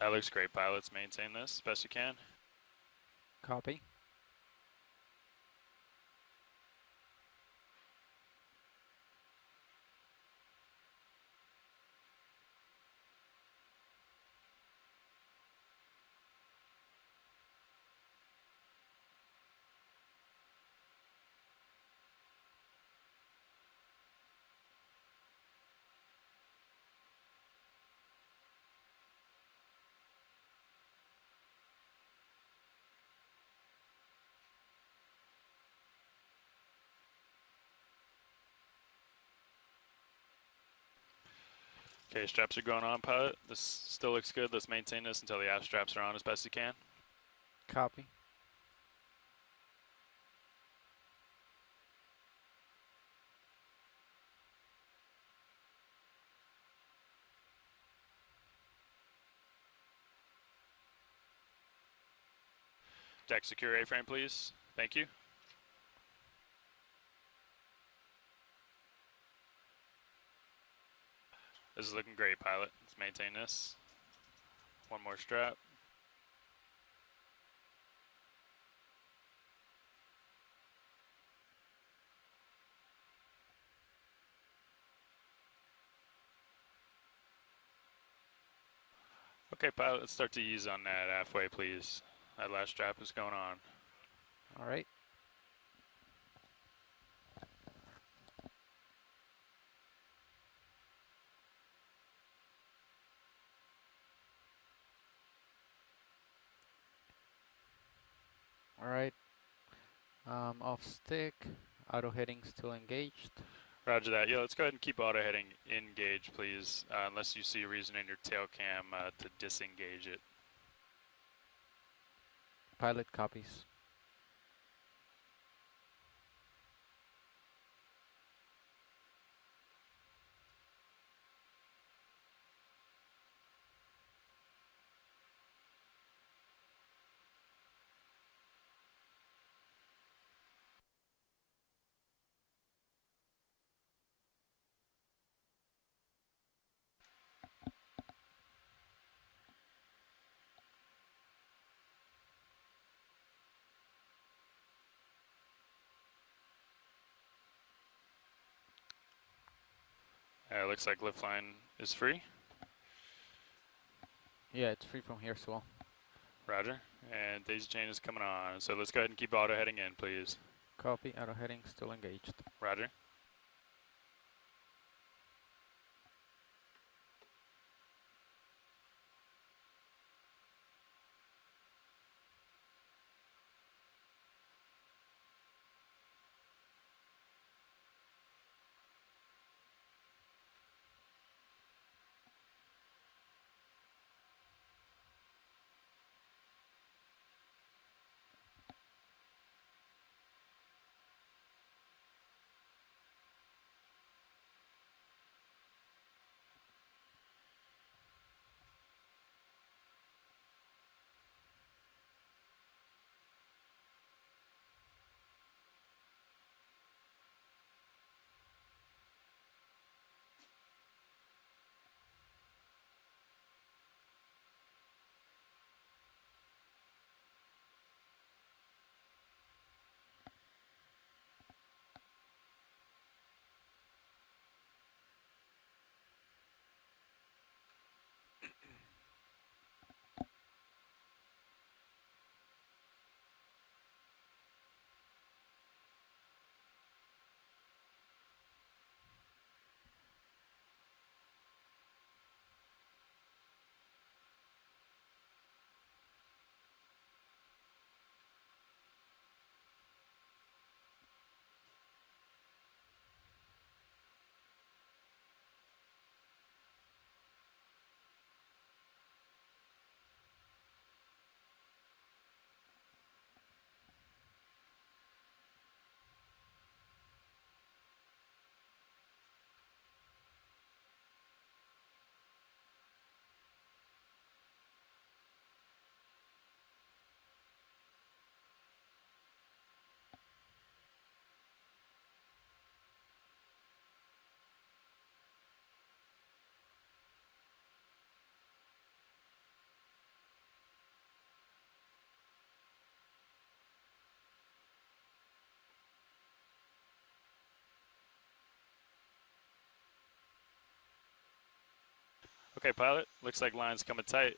That looks great, pilots. Maintain this best you can. Copy. Okay, straps are going on, pilot. This still looks good. Let's maintain this until the aft straps are on as best you can. Copy. Deck secure A-frame, please. Thank you. This is looking great, pilot. Let's maintain this. One more strap. Okay, pilot, let's start to ease on that halfway, please. That last strap is going on. All right. All right. Off stick. Auto heading still engaged. Roger that. Yeah, let's go ahead and keep auto heading engaged, please, unless you see a reason in your tail cam to disengage it. Pilot copies. Looks like lift line is free. Yeah, it's free from here as well. Roger. And daisy chain is coming on. So let's go ahead and keep auto heading in, please. Copy. Auto heading still engaged. Roger. Okay, pilot. Looks like line's coming tight.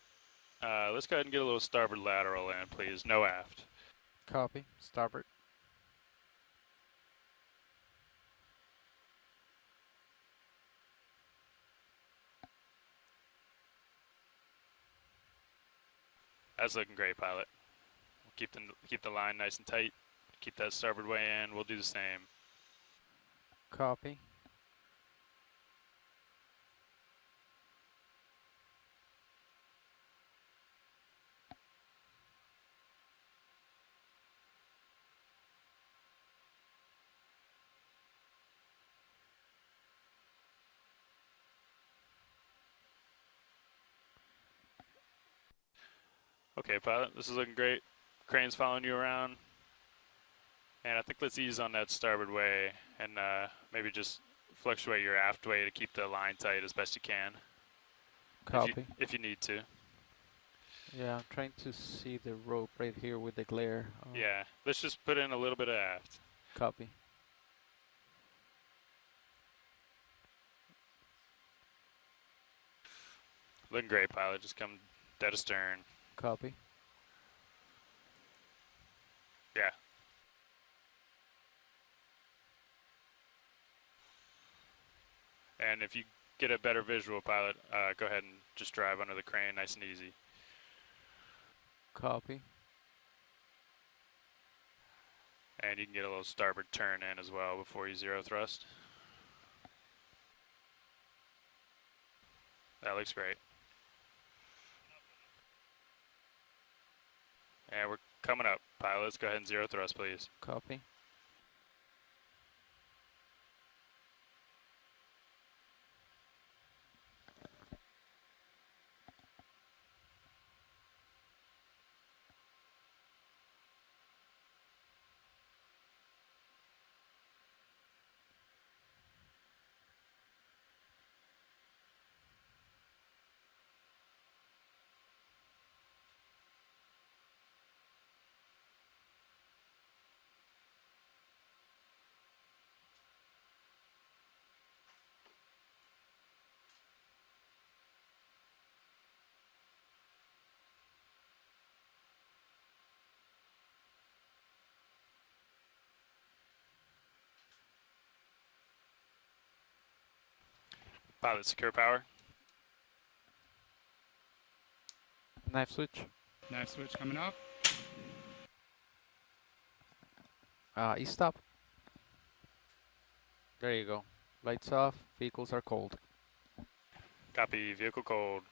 Let's go ahead and get a little starboard lateral in, please. No aft. Copy. Starboard. That's looking great, pilot. We'll keep the line nice and tight. Keep that starboard way in. We'll do the same. Copy. Okay, pilot. This is looking great. Crane's following you around. And I think let's ease on that starboard way and maybe just fluctuate your aft way to keep the line tight as best you can. Copy. If you need to. Yeah, I'm trying to see the rope right here with the glare. Yeah, let's just put in a little bit of aft. Copy. Looking great, pilot. Just come dead astern. Copy. Yeah. And if you get a better visual, pilot, go ahead and just drive under the crane nice and easy. Copy. And you can get a little starboard turn in as well before you zero thrust. That looks great. And we're coming up, pilot. Let's go ahead and zero thrust, please. Copy. Pilot secure power. Knife switch. Knife switch coming up. E-stop. There you go. Lights off. Vehicles are cold. Copy. Vehicle cold.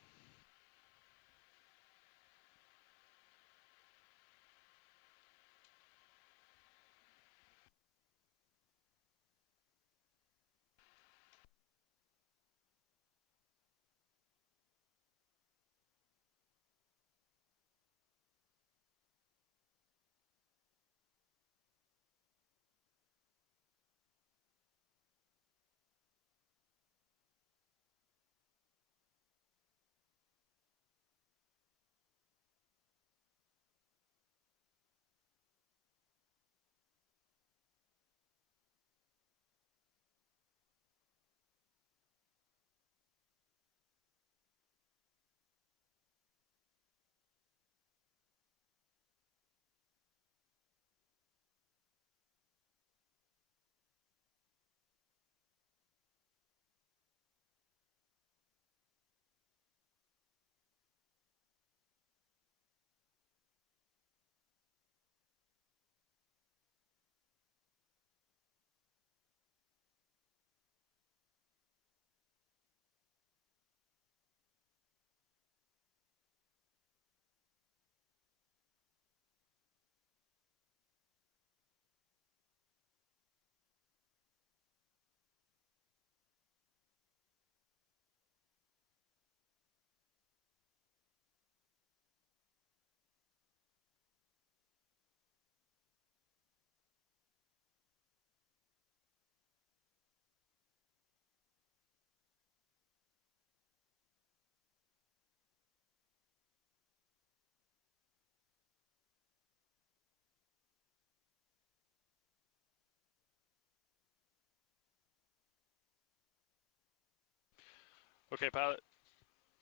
Okay, pilot.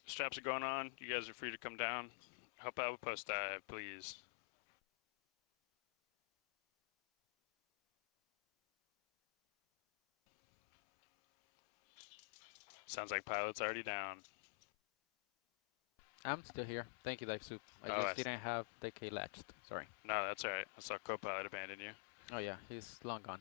Straps are going on. You guys are free to come down. Help out with post dive, please. Sounds like pilot's already down. I'm still here. Thank you, Dive Soup. I just didn't have the K latched. Sorry. No, that's alright. I saw co-pilot abandon you. Oh yeah, he's long gone.